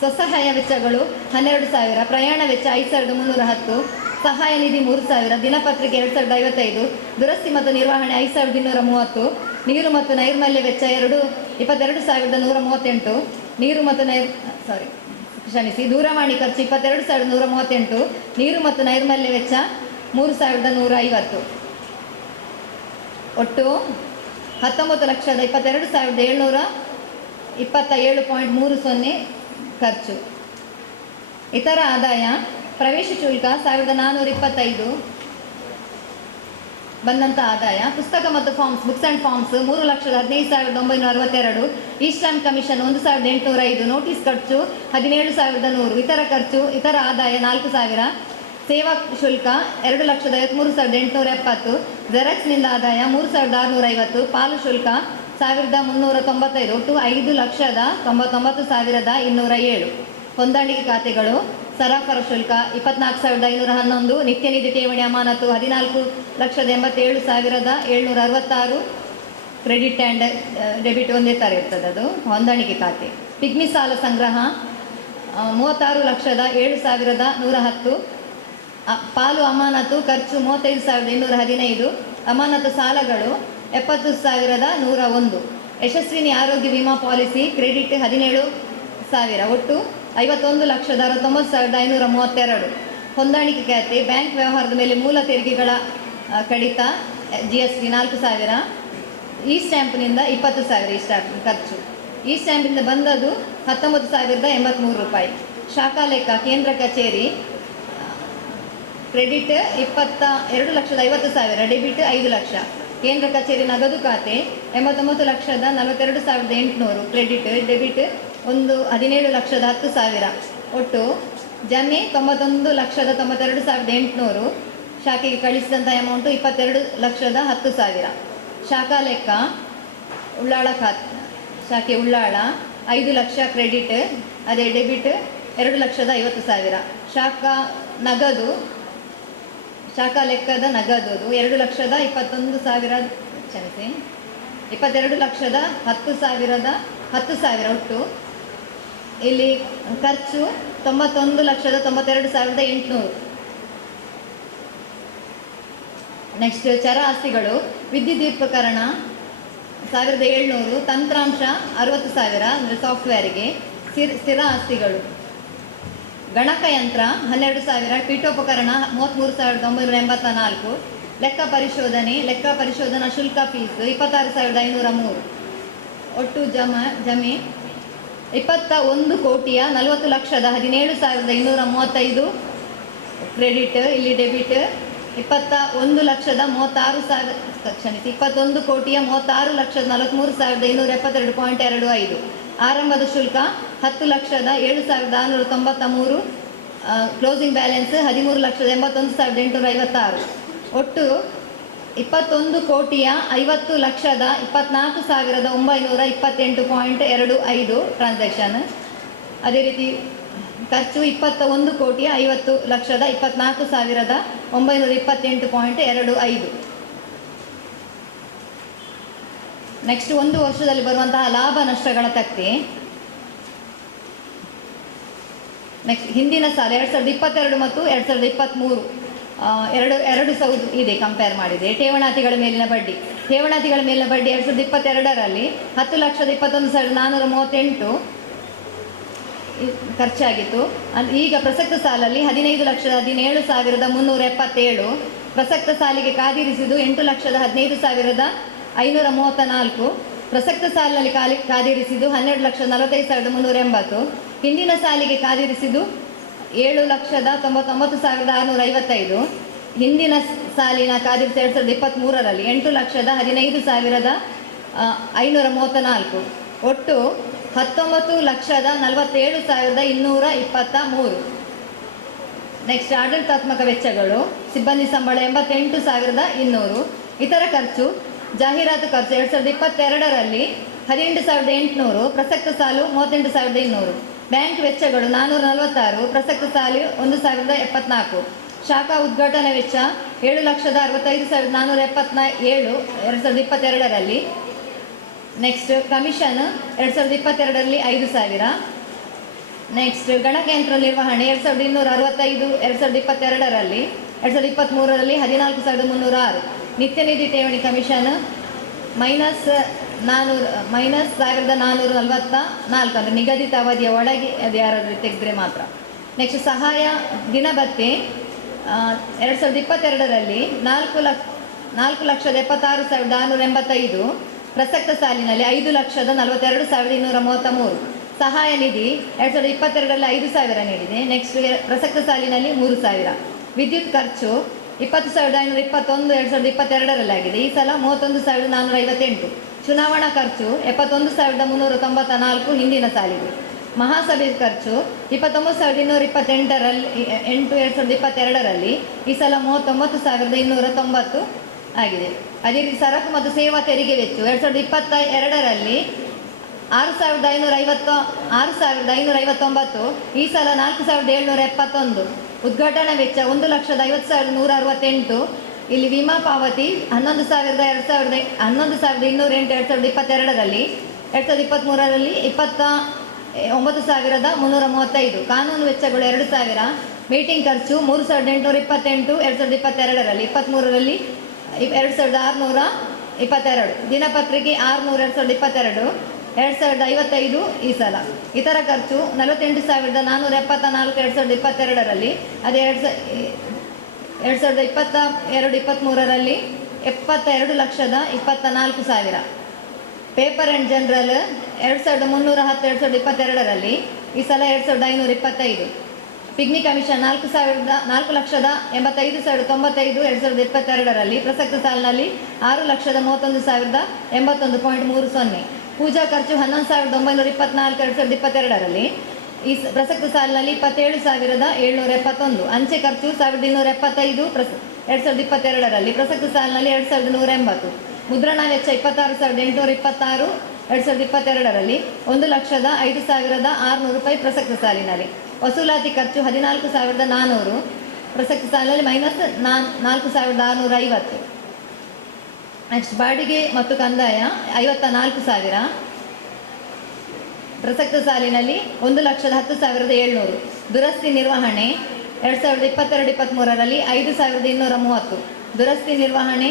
ಸ್ವಸಹಾಯ ವೆಚ್ಚಗಳು 12,000, ಪ್ರಯಾಣ ವೆಚ್ಚ 5,310, ಸಹಾಯ ನಿಧಿ 3,000, ದಿನಪತ್ರಿಕೆ 2,055, ದುರಸ್ತಿ ಮತ್ತು ನಿರ್ವಹಣೆ 5,230, ನೀರು ಮತ್ತು ನೈರ್ಮಲ್ಯ ವೆಚ್ಚ 22,138, ದೂರವಾಣಿ ಖರ್ಚು 22,138, ನೀರು ಮತ್ತು ನೈರ್ಮಲ್ಯ ವೆಚ್ಚ 3,150. ಒಟ್ಟು 19,22,727.30 ಖರ್ಚು. ಇತರ ಆದಾಯ ಪ್ರವೇಶ ಶುಲ್ಕ 1,425 ಬಂದಂಥ ಆದಾಯ. ಪುಸ್ತಕ ಮತ್ತು ಫಾರ್ಮ್ಸ್ ಬುಕ್ಸ್ ಆ್ಯಂಡ್ ಫಾರ್ಮ್ಸ್ 3,15,962, ಈಸ್ಲಾಂ ಕಮಿಷನ್ 1,805, ನೋಟಿಸ್ ಖರ್ಚು 17,100, ಇತರ ಆದಾಯ 4,000, ಸೇವಾ ಶುಲ್ಕ 2,53,870, ಜೆರಾಕ್ಸ್ನಿಂದ ಆದಾಯ 3,650, ಪಾಲು ಶುಲ್ಕ 1,395, ಒಟ್ಟು 5,99,207. ಹೊಂದಾಣಿಕೆ ಖಾತೆಗಳು ಸರಫರಾ ಶುಲ್ಕ 24,511, ನಿತ್ಯ ನಿಧಿ ಠೇವಣಿ ಅಮಾನತು 14,87,766, ಕ್ರೆಡಿಟ್ ಆ್ಯಂಡ್ ಡೆಬಿಟ್ ಒಂದೇ ಥರ ಇರ್ತದೆ ಅದು ಹೊಂದಾಣಿಕೆ ಖಾತೆ. ಪಿಗ್ಮಿ ಸಾಲ ಸಂಗ್ರಹ 36,07,110, ಪಾಲು ಅಮಾನತು ಖರ್ಚು 35,215, ಅಮಾನತು ಸಾಲಗಳು 70,101, ಯಶಸ್ವಿನಿ ಆರೋಗ್ಯ ವಿಮಾ ಪಾಲಿಸಿ ಕ್ರೆಡಿಟ್ 17,000, ಒಟ್ಟು 51,69,532. ಹೊಂದಾಣಿಕೆ ಖಾತೆ ಬ್ಯಾಂಕ್ ವ್ಯವಹಾರದ ಮೇಲೆ ಮೂಲ ತೆರಿಗೆಗಳ ಕಡಿತ GST 4,000. ಈ ಸ್ಟ್ಯಾಂಪ್ನಿಂದ 20,000 ಈ ಸ್ಟ್ಯಾಂಪ್ ಖರ್ಚು. ಈ ಸ್ಟ್ಯಾಂಪಿಂದ ಬಂದದ್ದು 19,083 ರೂಪಾಯಿ. ಶಾಖಾ ಲೆಕ್ಕ ಕೇಂದ್ರ ಕಚೇರಿ ಕ್ರೆಡಿಟ್ 22,50,000, ಡೆಬಿಟ್ 5 ಲಕ್ಷ. ಕೇಂದ್ರ ಕಚೇರಿ ನಗದು ಖಾತೆ 89,42,800 ಕ್ರೆಡಿಟ್, ಡೆಬಿಟ್ 17,10,000. ಒಟ್ಟು ಜಮೆ 91,92,800. ಶಾಖೆಗೆ ಕಳಿಸಿದಂಥ ಅಮೌಂಟು 22,10,000. ಶಾಖಾ ಲೆಕ್ಕ ಉಳ್ಳಾಳ ಖಾತೆ ಶಾಖೆ ಉಳ್ಳಾಳ 5 ಲಕ್ಷ ಕ್ರೆಡಿಟ್, ಅದೇ ಡೆಬಿಟ್ 2,50,000. ನಗದು ಶಾಖಾ ಲೆಕ್ಕದ ನಗದು 2,21,000 ಕ್ಷಮಿಸಿ 22,10,000 ಒಟ್ಟು. ಇಲ್ಲಿ ಖರ್ಚು 91,92,800. ನೆಕ್ಸ್ಟ್ ಚರ ಆಸ್ತಿಗಳು ವಿದ್ಯುತ್ ದೀಪಕರಣ 1,700, ತಂತ್ರಾಂಶ 60,000 ಅಂದರೆ ಸಾಫ್ಟ್ವೇರಿಗೆ. ಸ್ಥಿರ ಆಸ್ತಿಗಳು ಗಣಕಯಂತ್ರ 12,000, ಪೀಠೋಪಕರಣ 33,984. ಲೆಕ್ಕ ಪರಿಶೋಧನಾ ಶುಲ್ಕ ಫೀಸ್ 26,503. ಒಟ್ಟು ಜಮೆ 21,40,17,235 ಕ್ರೆಡಿಟ್, ಇಲ್ಲಿ ಡೆಬಿಟ್ 21,36,43,572. ಆರಂಭದ ಶುಲ್ಕ 10,07,693. Closing balance 13,81,856. ಒಟ್ಟು 21,50,24,928.25 ಟ್ರಾನ್ಸಾಕ್ಷನ್. ಅದೇ ರೀತಿ ಖರ್ಚು 21,50,24,928.25. ನೆಕ್ಸ್ಟ್ ಒಂದು ವರ್ಷದಲ್ಲಿ ಬರುವಂತಹ ಲಾಭ ನಷ್ಟಗಳ ತಕ್ಕೆ. ನೆಕ್ಸ್ಟ್ ಹಿಂದಿನ ಸಾಲ 2022 ಮತ್ತು 2023 ಎರಡು ಸೌದು ಇದೆ, ಕಂಪೇರ್ ಮಾಡಿದೆ. ಠೇವಣಾತಿಗಳ ಮೇಲಿನ ಬಡ್ಡಿ 2022ರಲ್ಲಿ 10,21,438 ಖರ್ಚಾಗಿತ್ತು. ಈಗ ಪ್ರಸಕ್ತ ಸಾಲಲ್ಲಿ 15,17,377. ಪ್ರಸಕ್ತ ಸಾಲಿಗೆ ಕಾದಿರಿಸಿದ್ದು 8,15,534. ಪ್ರಸಕ್ತ ಸಾಲಿನಲ್ಲಿ ಕಾದಿರಿಸಿದ್ದು 12,45,380. ಹಿಂದಿನ ಸಾಲಿಗೆ ಕಾದಿರಿಸಿದ್ದು 7,99,655. ಹಿಂದಿನ ಸಾಲಿನ ಕಾದಿರಿಸಿ 2023ರಲ್ಲಿ 8,15,534. ಒಟ್ಟು 19,47,223. ನೆಕ್ಸ್ಟ್ ಆಡಳಿತಾತ್ಮಕ ವೆಚ್ಚಗಳು ಸಿಬ್ಬಂದಿ ಸಂಬಳ 88,200. ಇತರ ಖರ್ಚು ಜಾಹೀರಾತು ಖರ್ಚು 2022ರಲ್ಲಿ 18,800. ಪ್ರಸಕ್ತ ಸಾಲು 38,200. ಬ್ಯಾಂಕ್ ವೆಚ್ಚಗಳು 446. ಪ್ರಸಕ್ತ ಸಾಲು 1,074. ಶಾಖಾ ಉದ್ಘಾಟನಾ ವೆಚ್ಚ 7,65,477 2022ರಲ್ಲಿ. ನೆಕ್ಸ್ಟ್ ಕಮಿಷನ್ 2022ರಲ್ಲಿ 5,000. ನೆಕ್ಸ್ಟ್ ಗಣಕಯಂತ್ರ ನಿರ್ವಹಣೆ 2,265 2022ರಲ್ಲಿ. 2023ರಲ್ಲಿ 14,306. ನಿತ್ಯ ನಿಧಿ ಠೇವಣಿ ಕಮಿಷನ್ -1,444 ಅಂದರೆ ನಿಗದಿತ ಅವಧಿಯ ಒಳಗೆ ಅದು ಯಾರಾದರೂ ತೆಗೆದ್ರೆ ಮಾತ್ರ. ನೆಕ್ಸ್ಟ್ ಸಹಾಯ ದಿನಭತ್ಯೆ 2022ರಲ್ಲಿ 4,76,685. ಪ್ರಸಕ್ತ ಸಾಲಿನಲ್ಲಿ 5,42,233. ಸಹಾಯ ನಿಧಿ 2022ರಲ್ಲಿ 5,000 ನೀಡಿದೆ. ನೆಕ್ಸ್ಟ್ ಪ್ರಸಕ್ತ ಸಾಲಿನಲ್ಲಿ 3,000. ವಿದ್ಯುತ್ ಖರ್ಚು 20,521 2022ರಲ್ಲಾಗಿದೆ. ಈ ಸಲ 31,458. ಚುನಾವಣಾ ಖರ್ಚು 71,394 ಹಿಂದಿನ ಸಾಲಿಗೆ. ಮಹಾಸಭೆ ಖರ್ಚು 29,228 2022ರಲ್ಲಿ. ಈ ಸಲ 39,290 ಆಗಿದೆ. ಅದೇ ರೀತಿ ಸರಕು ಮತ್ತು ಸೇವಾ ತೆರಿಗೆ ವೆಚ್ಚ 2022ರಲ್ಲಿ 6,559. ಈ ಸಲ 4,771. ಉದ್ಘಾಟನಾ ವೆಚ್ಚ 1,50,168. ಇಲ್ಲಿ ವಿಮಾ ಪಾವತಿ 11,208 2022ರಲ್ಲಿ. 2023ರಲ್ಲಿ 29,335. ಕಾನೂನು ವೆಚ್ಚಗಳು 2,000. ಮೀಟಿಂಗ್ ಖರ್ಚು 3,828 2022ರಲ್ಲಿ. 23ರಲ್ಲಿ 2,622. ದಿನಪತ್ರಿಕೆ 600 2022. 2055 ಈ ಸಲ. ಇತರ ಖರ್ಚು 48,474 2022ರಲ್ಲಿ, ಅದೇ 2022-23ರಲ್ಲಿ 72,24,000. ಪೇಪರ್ ಆ್ಯಂಡ್ ಜನರಲ್ 2,310 2022ರಲ್ಲಿ, ಈ ಸಲ 2,525. ಪಿಗ್ಮಿ ಕಮಿಷನ್ 4,85,095 2022ರಲ್ಲಿ, ಪ್ರಸಕ್ತ ಸಾಲಿನಲ್ಲಿ 6,31,081.30. ಪೂಜಾ ಖರ್ಚು 11,924 2022ರಲ್ಲಿ, ಈ ಪ್ರಸಕ್ತ ಸಾಲಿನಲ್ಲಿ 27,771. ಅಂಚೆ ಖರ್ಚು 1,275 2022ರಲ್ಲಿ, ಪ್ರಸಕ್ತ ಸಾಲಿನಲ್ಲಿ 2,180. ಮುದ್ರಣ ವೆಚ್ಚ 26,826 2022ರಲ್ಲಿ, 1,05,600 ರೂಪಾಯಿ ಪ್ರಸಕ್ತ ಸಾಲಿನಲ್ಲಿ. ವಸೂಲಾತಿ ಖರ್ಚು 14,400 ಪ್ರಸಕ್ತ ಸಾಲಿನಲ್ಲಿ -4,650. ನೆಕ್ಸ್ಟ್ ಬಾಡಿಗೆ ಮತ್ತು ಕಂದಾಯ 54,000 ಪ್ರಸಕ್ತ ಸಾಲಿನಲ್ಲಿ 1,10,700. ದುರಸ್ತಿ ನಿರ್ವಹಣೆ 2022-23ರಲ್ಲಿ 5,230. ದುರಸ್ತಿ ನಿರ್ವಹಣೆ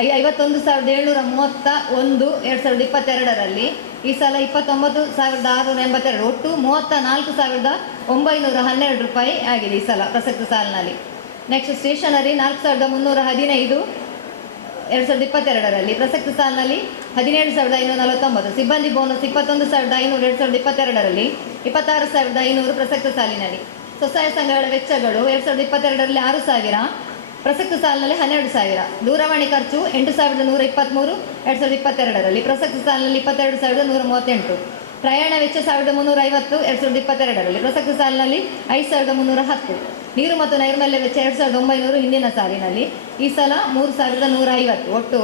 51,731 2022ರಲ್ಲಿ, ಈ ಸಲ 29,682. ಒಟ್ಟು 34,912 ರೂಪಾಯಿ ಆಗಿದೆ ಈ ಸಲ ಪ್ರಸಕ್ತ ಸಾಲಿನಲ್ಲಿ. ನೆಕ್ಸ್ಟ್ ಸ್ಟೇಷನರಿ 4,315 2022ರಲ್ಲಿ, ಪ್ರಸಕ್ತ ಸಾಲಿನಲ್ಲಿ 17,549. ಸಿಬ್ಬಂದಿ ಬೋನಸ್ 21,500 2022ರಲ್ಲಿ, 26,500 ಪ್ರಸಕ್ತ ಸಾಲಿನಲ್ಲಿ. ಸ್ವಸಹಾಯ ಸಂಘಗಳ ವೆಚ್ಚಗಳು 2022ರಲ್ಲಿ 6,000, ಪ್ರಸಕ್ತ ಸಾಲಿನಲ್ಲಿ 12,000. ದೂರವಾಣಿ ಖರ್ಚು 8,123 2022ರಲ್ಲಿ, ಪ್ರಸಕ್ತ ಸಾಲಿನಲ್ಲಿ 22,138. ಪ್ರಯಾಣ ವೆಚ್ಚ 1,350 2022ರಲ್ಲಿ, ಪ್ರಸಕ್ತ ಸಾಲಿನಲ್ಲಿ 5,310. ನೀರು ಮತ್ತು ನೈರ್ಮಲ್ಯ ವೆಚ್ಚ 2,900 ಹಿಂದಿನ ಸಾಲಿನಲ್ಲಿ, ಈ ಸಲ 3,150. ಒಟ್ಟು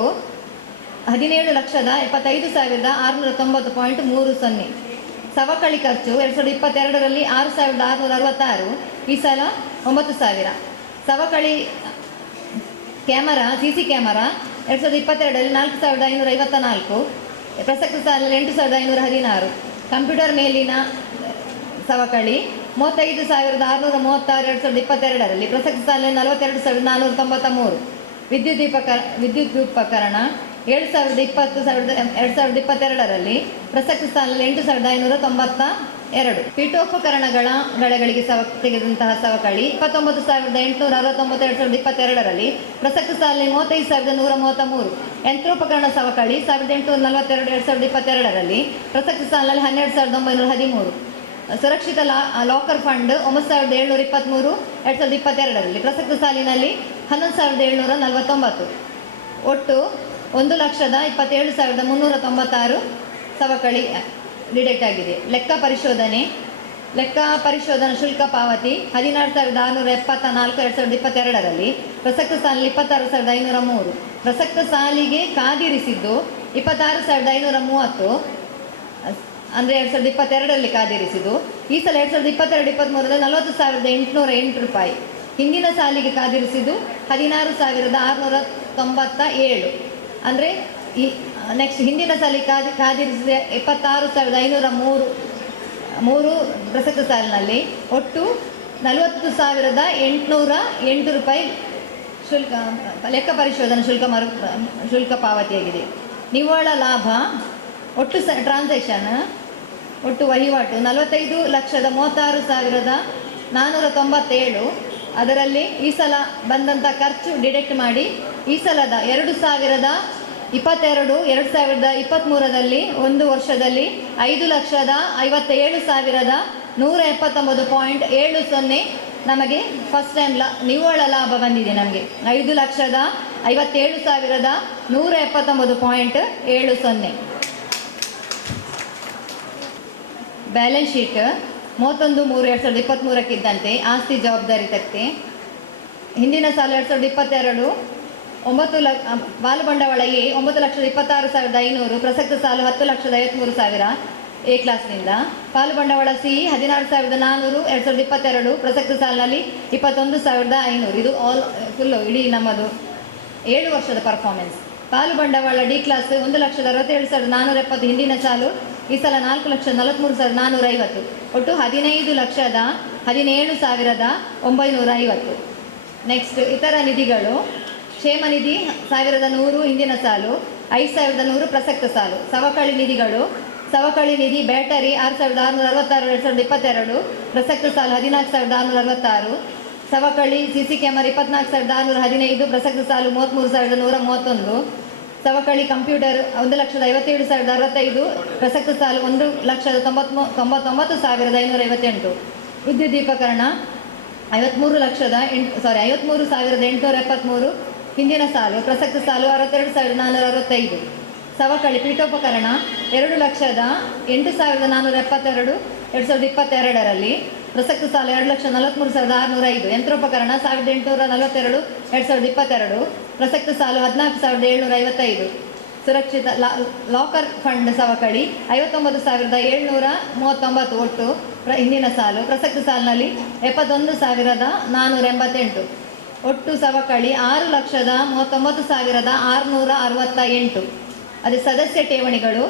17,75,690.30. ಸವಕಳಿ ಖರ್ಚು 2022ರಲ್ಲಿ 6,666, ಈ ಸಲ 9,000. ಸವಕಳಿ ಕ್ಯಾಮರಾ CC ಕ್ಯಾಮರಾ 2022ರಲ್ಲಿ 4,554, ಪ್ರಸಕ್ತ ಸಾಲಿನಲ್ಲಿ 8,516. ಕಂಪ್ಯೂಟರ್ ಮೇಲಿನ ಸವಕಳಿ 35,636 2022ರಲ್ಲಿ, ಪ್ರಸಕ್ತ ಸಾಲಿನಲ್ಲಿ 42,493. ವಿದ್ಯುತ್ ಉಪಕರಣ 7,020 2022ರಲ್ಲಿ, ಪ್ರಸಕ್ತ ಸಾಲಿನಲ್ಲಿ 8,592. ಪೀಠೋಪಕರಣಗಳಿಗೆ ತೆಗೆದಂತಹ ಸವಕಳಿ 29,869 2022ರಲ್ಲಿ, ಪ್ರಸಕ್ತ ಸಾಲಿನಲ್ಲಿ 35,133. ಯಂತ್ರೋಪಕರಣ ಸವಕಳಿ 1,842 2022ರಲ್ಲಿ, ಪ್ರಸಕ್ತ ಸಾಲಿನಲ್ಲಿ 12,913. ಸುರಕ್ಷಿತ ಲಾಕರ್ ಫಂಡ್ 9,723 2022ರಲ್ಲಿ, ಪ್ರಸಕ್ತ ಸಾಲಿನಲ್ಲಿ 11,749. ಒಟ್ಟು 1,27,396 ಸವಕಳಿ ಡಿಡಕ್ಟ್ ಆಗಿದೆ. ಲೆಕ್ಕ ಪರಿಶೋಧನಾ ಶುಲ್ಕ ಪಾವತಿ 16,674 2022ರಲ್ಲಿ, ಪ್ರಸಕ್ತ ಸಾಲಿನಲ್ಲಿ 26,503. ಪ್ರಸಕ್ತ ಸಾಲಿಗೆ ಕಾದಿರಿಸಿದ್ದು 26,530, ಅಂದರೆ 2022ರಲ್ಲಿ ಕಾದಿರಿಸಿದ್ದು. ಈ ಸಲ 2022-23ರಲ್ಲಿ 40,808 ರೂಪಾಯಿ. ಹಿಂದಿನ ಸಾಲಿಗೆ ಕಾದಿರಿಸಿದ್ದು 16,697. ಅಂದರೆ ಈ ನೆಕ್ಸ್ಟ್ ಹಿಂದಿನ ಸಾಲಿಗೆ ಕಾದಿರಿಸಿದ 26,503 ಪ್ರಸಕ್ತ ಸಾಲಿನಲ್ಲಿ. ಒಟ್ಟು 40,808 ರೂಪಾಯಿ ಲೆಕ್ಕ ಪರಿಶೋಧನಾ ಶುಲ್ಕ ಪಾವತಿಯಾಗಿದೆ. ನಿವ್ವಳ ಲಾಭ ಒಟ್ಟು ವಹಿವಾಟು 45,36,497. ಅದರಲ್ಲಿ ಈ ಸಲ ಬಂದಂಥ ಖರ್ಚು ಡಿಡಕ್ಟ್ ಮಾಡಿ, ಈ ಸಲದ 2022-2023ರಲ್ಲಿ ಒಂದು ವರ್ಷದಲ್ಲಿ 5,57,179.70 ನಮಗೆ ಫಸ್ಟ್ ಟೈಮ್ ನಿವ್ವಳ ಲಾಭ ಬಂದಿದೆ. ನಮಗೆ 5,57,179.70. ಬ್ಯಾಲೆನ್ಸ್ ಶೀಟ್ 31/3/2023ಕ್ಕಿದ್ದಂತೆ ಆಸ್ತಿ ಜವಾಬ್ದಾರಿ ತಕ್ಕೆ ಹಿಂದಿನ ಸಾಲ 2022 ಪಾಲು ಬಂಡವಾಳ ಎ 9,26,500, ಪ್ರಸಕ್ತ ಸಾಲು 10,53,000 ಎ ಕ್ಲಾಸ್ನಿಂದ. ಪಾಲು ಬಂಡವಾಳ ಸಿ 16,400 2022, ಪ್ರಸಕ್ತ ಸಾಲಿನಲ್ಲಿ 21,500. ಇದು ಫುಲ್ಲು ಇಡೀ ನಮ್ಮದು 7 ವರ್ಷದ ಪರ್ಫಾರ್ಮೆನ್ಸ್. ಪಾಲು ಬಂಡವಾಳ ಡಿ ಕ್ಲಾಸ್ 1,67,470 ಹಿಂದಿನ ಸಾಲು, ಈ ಸಲ 4,43,450. ಒಟ್ಟು 15,17,950. ನೆಕ್ಸ್ಟ್ ಇತರ ನಿಧಿಗಳು. ಕ್ಷೇಮ ನಿಧಿ 1,100 ಹಿಂದಿನ ಸಾಲು, 5100 ಪ್ರಸಕ್ತ ಸಾಲು. ಸವಕಳಿ ನಿಧಿಗಳು: ಸವಕಳಿ ನಿಧಿ ಬ್ಯಾಟರಿ 6666 2022 ಪ್ರಸಕ್ತ ಸಾಲು 14666. ಸವಕಳಿ ಸಿಸಿ ಕ್ಯಾಮರಾ 24615 ಪ್ರಸಕ್ತ ಸಾಲು 33131. ಸವಕಳಿ ಕಂಪ್ಯೂಟರ್ 1,57,065 ಪ್ರಸಕ್ತ ಸಾಲು 1,99,558. ವಿದ್ಯುತ್ ದೀಪಕರಣ 53,873 ಹಿಂದಿನ ಸಾಲು, ಪ್ರಸಕ್ತ ಸಾಲು 62,465. ಸವಕಳಿ ಪೀಠೋಪಕರಣ 2,08,472 2022 ಪ್ರಸಕ್ತ ಸಾಲು 2,43,605. ಯಂತ್ರೋಪಕರಣ 1,842 2022 ಪ್ರಸಕ್ತ ಸಾಲು 14,755. ಸುರಕ್ಷಿತ ಲಾಕರ್ ಫಂಡ್ ಸವಕಳಿ 59,739 ಒಟ್ಟು ಹಿಂದಿನ ಸಾಲು, ಪ್ರಸಕ್ತ ಸಾಲಿನಲ್ಲಿ 71,488. ಒಟ್ಟು ಸವಕಳಿ 6,39,668. ಅದೇ ಸದಸ್ಯ ಠೇವಣಿಗಳು: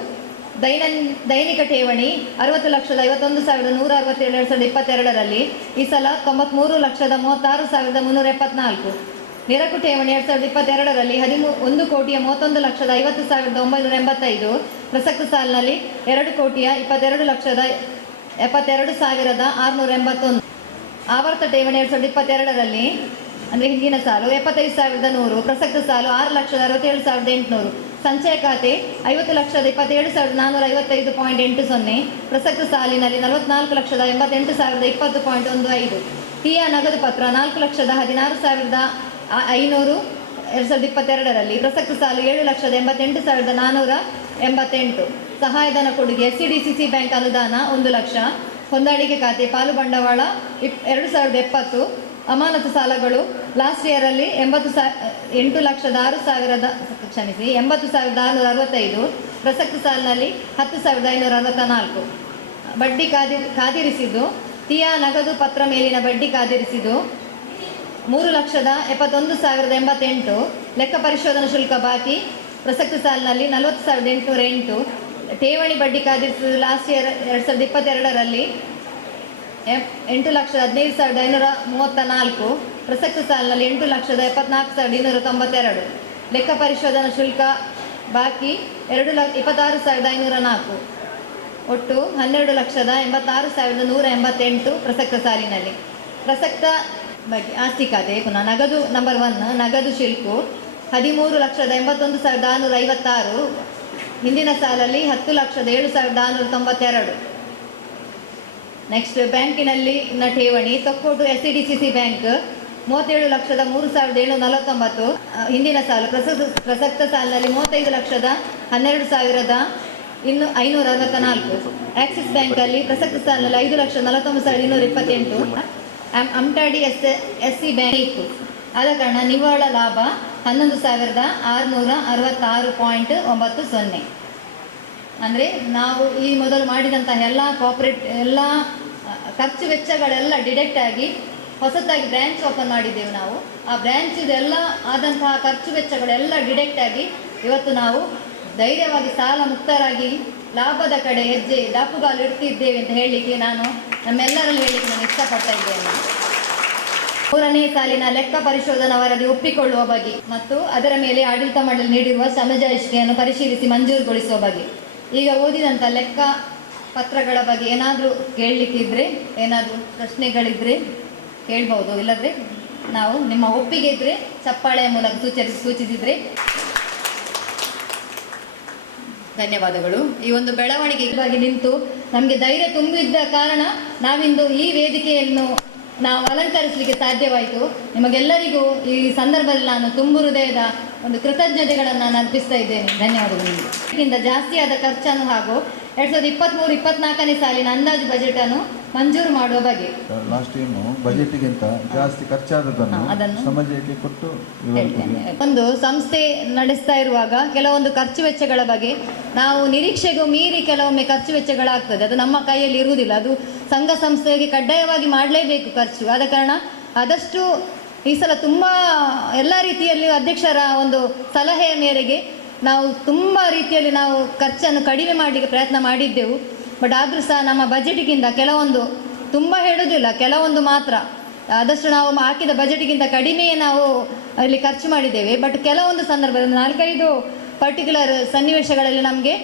ದೈನಿಕ ಠೇವಣಿ 60,51,167 2022 ಈ ಸಲ 93,36,374. ನಿರಕು ಠೇವಣಿ 2022 1,31,50,985 ಪ್ರಸಕ್ತ ಸಾಲಿನಲ್ಲಿ 2,22,72,681. ಆವರ್ತ ಠೇವಣಿ 2022 ಅಂದರೆ ಹಿಂದಿನ ಸಾಲು 75,100 ಪ್ರಸಕ್ತ ಸಾಲು 6,67,800. ಸಂಚಯ ಖಾತೆ 50,27,455.80 ಪ್ರಸಕ್ತ ಸಾಲಿನಲ್ಲಿ 44,88,020.15. ಟಿಯ ನಗದು ಪತ್ರ 4,16,500 2022 ಪ್ರಸಕ್ತ ಸಾಲು 7,88,488. ಸಹಾಯಧನ ಕೊಡುಗೆ: SCDCC ಬ್ಯಾಂಕ್ ಅನುದಾನ 1,00,000. ಹೊಂದಾಣಿಕೆ ಖಾತೆ ಪಾಲು ಬಂಡವಾಳ 2,070. ಅಮಾನತು ಸಾಲಗಳು ಲಾಸ್ಟ್ ಇಯರಲ್ಲಿ 80,06,000 ಪ್ರಸಕ್ತ ಸಾಲಿನಲ್ಲಿ 10,564. ಬಡ್ಡಿ ಕಾದಿರಿಸಿದ್ದು: ಟಿಯ ನಗದು ಪತ್ರ ಮೇಲಿನ ಬಡ್ಡಿ ಕಾದಿರಿಸಿದ್ದು 3,71,088. ಲೆಕ್ಕ ಪರಿಶೋಧನಾ ಶುಲ್ಕ ಬಾಕಿ ಪ್ರಸಕ್ತ ಸಾಲಿನಲ್ಲಿ 40,808. ಠೇವಣಿ ಬಡ್ಡಿ ಕಾದಿರಿಸಿದ್ದು ಲಾಸ್ಟ್ ಇಯರ್ 2022 8,15,534. ಪ್ರಸಕ್ತ ಸಾಲಿನಲ್ಲಿ 8,74,292. ಲೆಕ್ಕ ಪರಿಶೋಧನಾ ಶುಲ್ಕ ಬಾಕಿ 26,504. ಒಟ್ಟು 12,86,188 ಪ್ರಸಕ್ತ ಸಾಲಿನಲ್ಲಿ. ಪ್ರಸಕ್ತ ಬಗ್ಗೆ ಆಸ್ತಿ ಖಾತೆ ಪುನಃ ನಗದು ನಂಬರ್ 1 ನಗದು ಶಿಲ್ಕು 13,81,656. ಹಿಂದಿನ ಸಾಲಲ್ಲಿ 10,07,492. ನೆಕ್ಸ್ಟ್ ಬ್ಯಾಂಕಿನಲ್ಲಿ ಠೇವಣಿ ತೊಕ್ಕೋಟು SCDCC ಬ್ಯಾಂಕ್ 37,03,749. ಹಿಂದಿನ ಸಾಲು, ಪ್ರಸಕ್ತ ಸಾಲಿನಲ್ಲಿ 35,12,564. ಆಕ್ಸಿಸ್ ಬ್ಯಾಂಕಲ್ಲಿ ಪ್ರಸಕ್ತ ಸಾಲಿನಲ್ಲಿ 5,49,228. ಅಮ್ಟಾಡಿ SC ಬ್ಯಾಂಕ್ ಆದ ಕಾರಣ ನಿವ್ವಳ ಲಾಭ 11,666.90. ಅಂದರೆ ನಾವು ಈ ಮೊದಲು ಮಾಡಿದಂತಹ ಎಲ್ಲ ಎಲ್ಲ ಖರ್ಚು ವೆಚ್ಚಗಳೆಲ್ಲ ಡಿಡಕ್ಟ್ ಆಗಿ ಹೊಸತಾಗಿ ಬ್ರ್ಯಾಂಚ್ ಓಪನ್ ಮಾಡಿದ್ದೇವೆ ನಾವು. ಆ ಬ್ರ್ಯಾಂಚ್ ಇದೆಲ್ಲ ಆದಂತಹ ಖರ್ಚು ವೆಚ್ಚಗಳೆಲ್ಲ ಡಿಡಕ್ಟ್ ಆಗಿ ಇವತ್ತು ನಾವು ಧೈರ್ಯವಾಗಿ ಸಾಲ ಮುಕ್ತರಾಗಿ ಲಾಭದ ಕಡೆ ಹೆಜ್ಜೆ ದಾಪುಗಾಲು ಇಡ್ತಿದ್ದೇವೆ ಅಂತ ಹೇಳಲಿಕ್ಕೆ ನಮ್ಮೆಲ್ಲರಲ್ಲಿ ಹೇಳಲಿಕ್ಕೆ ನಾನು ಇಷ್ಟಪಡ್ತಾ ಇದ್ದೇನೆ. 3ನೇ ಸಾಲಿನ ಲೆಕ್ಕ ಪರಿಶೋಧನಾ ವರದಿ ಒಪ್ಪಿಕೊಳ್ಳುವ ಬಗ್ಗೆ ಮತ್ತು ಅದರ ಮೇಲೆ ಆಡಳಿತ ಮಂಡಳಿ ನೀಡಿರುವ ಸಮಜಾಯಿಷಿಕೆಯನ್ನು ಪರಿಶೀಲಿಸಿ ಮಂಜೂರುಗೊಳಿಸುವ ಬಗ್ಗೆ. ಈಗ ಓದಿದಂಥ ಲೆಕ್ಕ ಪತ್ರಗಳ ಬಗ್ಗೆ ಏನಾದರೂ ಕೇಳಲಿಕ್ಕಿದ್ರೆ, ಏನಾದರೂ ಪ್ರಶ್ನೆಗಳಿದ್ರೆ ಕೇಳ್ಬೋದು. ಇಲ್ಲದ್ರೆ ನಾವು ನಿಮ್ಮ ಒಪ್ಪಿಗೆ ಇದ್ದರೆ ಚಪ್ಪಾಳೆಯ ಮೂಲಕ ಸೂಚಿಸಿದರೆ ಧನ್ಯವಾದಗಳು. ಈ ಒಂದು ಬೆಳವಣಿಗೆಗಾಗಿ ನಿಂತು ನಮಗೆ ಧೈರ್ಯ ತುಂಬಿದ್ದ ಕಾರಣ ನಾವಿಂದು ಈ ವೇದಿಕೆಯನ್ನು ನಾವು ಅಲಂಕರಿಸಲಿಕ್ಕೆ ಸಾಧ್ಯವಾಯಿತು. ನಿಮಗೆಲ್ಲರಿಗೂ ಈ ಸಂದರ್ಭದಲ್ಲಿ ನಾನು ತುಂಬು ಹೃದಯದ ಒಂದು ಕೃತಜ್ಞತೆಗಳನ್ನು ನಾನು ಅರ್ಪಿಸ್ತಾ ಇದ್ದೇನೆ. ಧನ್ಯವಾದಗಳು. ಇದಕ್ಕಿಂತ ಜಾಸ್ತಿಯಾದ ಖರ್ಚನ್ನು ಹಾಗೂ 2023-24ನೇ ಸಾಲಿನ ಅಂದಾಜು ಬಜೆಟನ್ನು ಮಂಜೂರು ಮಾಡುವ ಬಗ್ಗೆ ಲಾಸ್ಟ್ ಟೈಮು ಬಜೆಟ್ಗಿಂತ ಜಾಸ್ತಿ ಖರ್ಚಾದದನ್ನು ಸಮಾಜಕ್ಕೆ ಕೊಟ್ಟು ಹೇಳ್ತೇನೆ. ಒಂದು ಸಂಸ್ಥೆ ನಡೆಸ್ತಾ ಇರುವಾಗ ಕೆಲವೊಂದು ಖರ್ಚು ವೆಚ್ಚಗಳ ಬಗ್ಗೆ ನಾವು ನಿರೀಕ್ಷೆಗೂ ಮೀರಿ ಕೆಲವೊಮ್ಮೆ ಖರ್ಚು ವೆಚ್ಚಗಳಾಗ್ತದೆ. ಅದು ನಮ್ಮ ಕೈಯಲ್ಲಿ ಇರುವುದಿಲ್ಲ. ಅದು ಸಂಘ ಸಂಸ್ಥೆಗೆ ಕಡ್ಡಾಯವಾಗಿ ಮಾಡಲೇಬೇಕು ಖರ್ಚು. ಆದ ಕಾರಣ ಆದಷ್ಟು ಈ ಸಲ ತುಂಬ ಎಲ್ಲ ರೀತಿಯಲ್ಲಿ ಅಧ್ಯಕ್ಷರ ಒಂದು ಸಲಹೆಯ ಮೇರೆಗೆ ನಾವು ತುಂಬ ರೀತಿಯಲ್ಲಿ ನಾವು ಖರ್ಚನ್ನು ಕಡಿಮೆ ಮಾಡಲಿಕ್ಕೆ ಪ್ರಯತ್ನ ಮಾಡಿದ್ದೆವು. ಬಟ್ ಆದರೂ ಸಹ ನಮ್ಮ ಬಜೆಟ್ಗಿಂತ ಕೆಲವೊಂದು, ತುಂಬ ಹೇಳೋದಿಲ್ಲ, ಕೆಲವೊಂದು ಮಾತ್ರ ಆದಷ್ಟು ನಾವು ಹಾಕಿದ ಬಜೆಟ್ಗಿಂತ ಕಡಿಮೆಯೇ ನಾವು ಅಲ್ಲಿ ಖರ್ಚು ಮಾಡಿದ್ದೇವೆ. ಬಟ್ ಕೆಲವೊಂದು ಸಂದರ್ಭದಲ್ಲಿ 4-5 ಪರ್ಟಿಕ್ಯುಲರ್ ಸನ್ನಿವೇಶಗಳಲ್ಲಿ ನಮಗೆ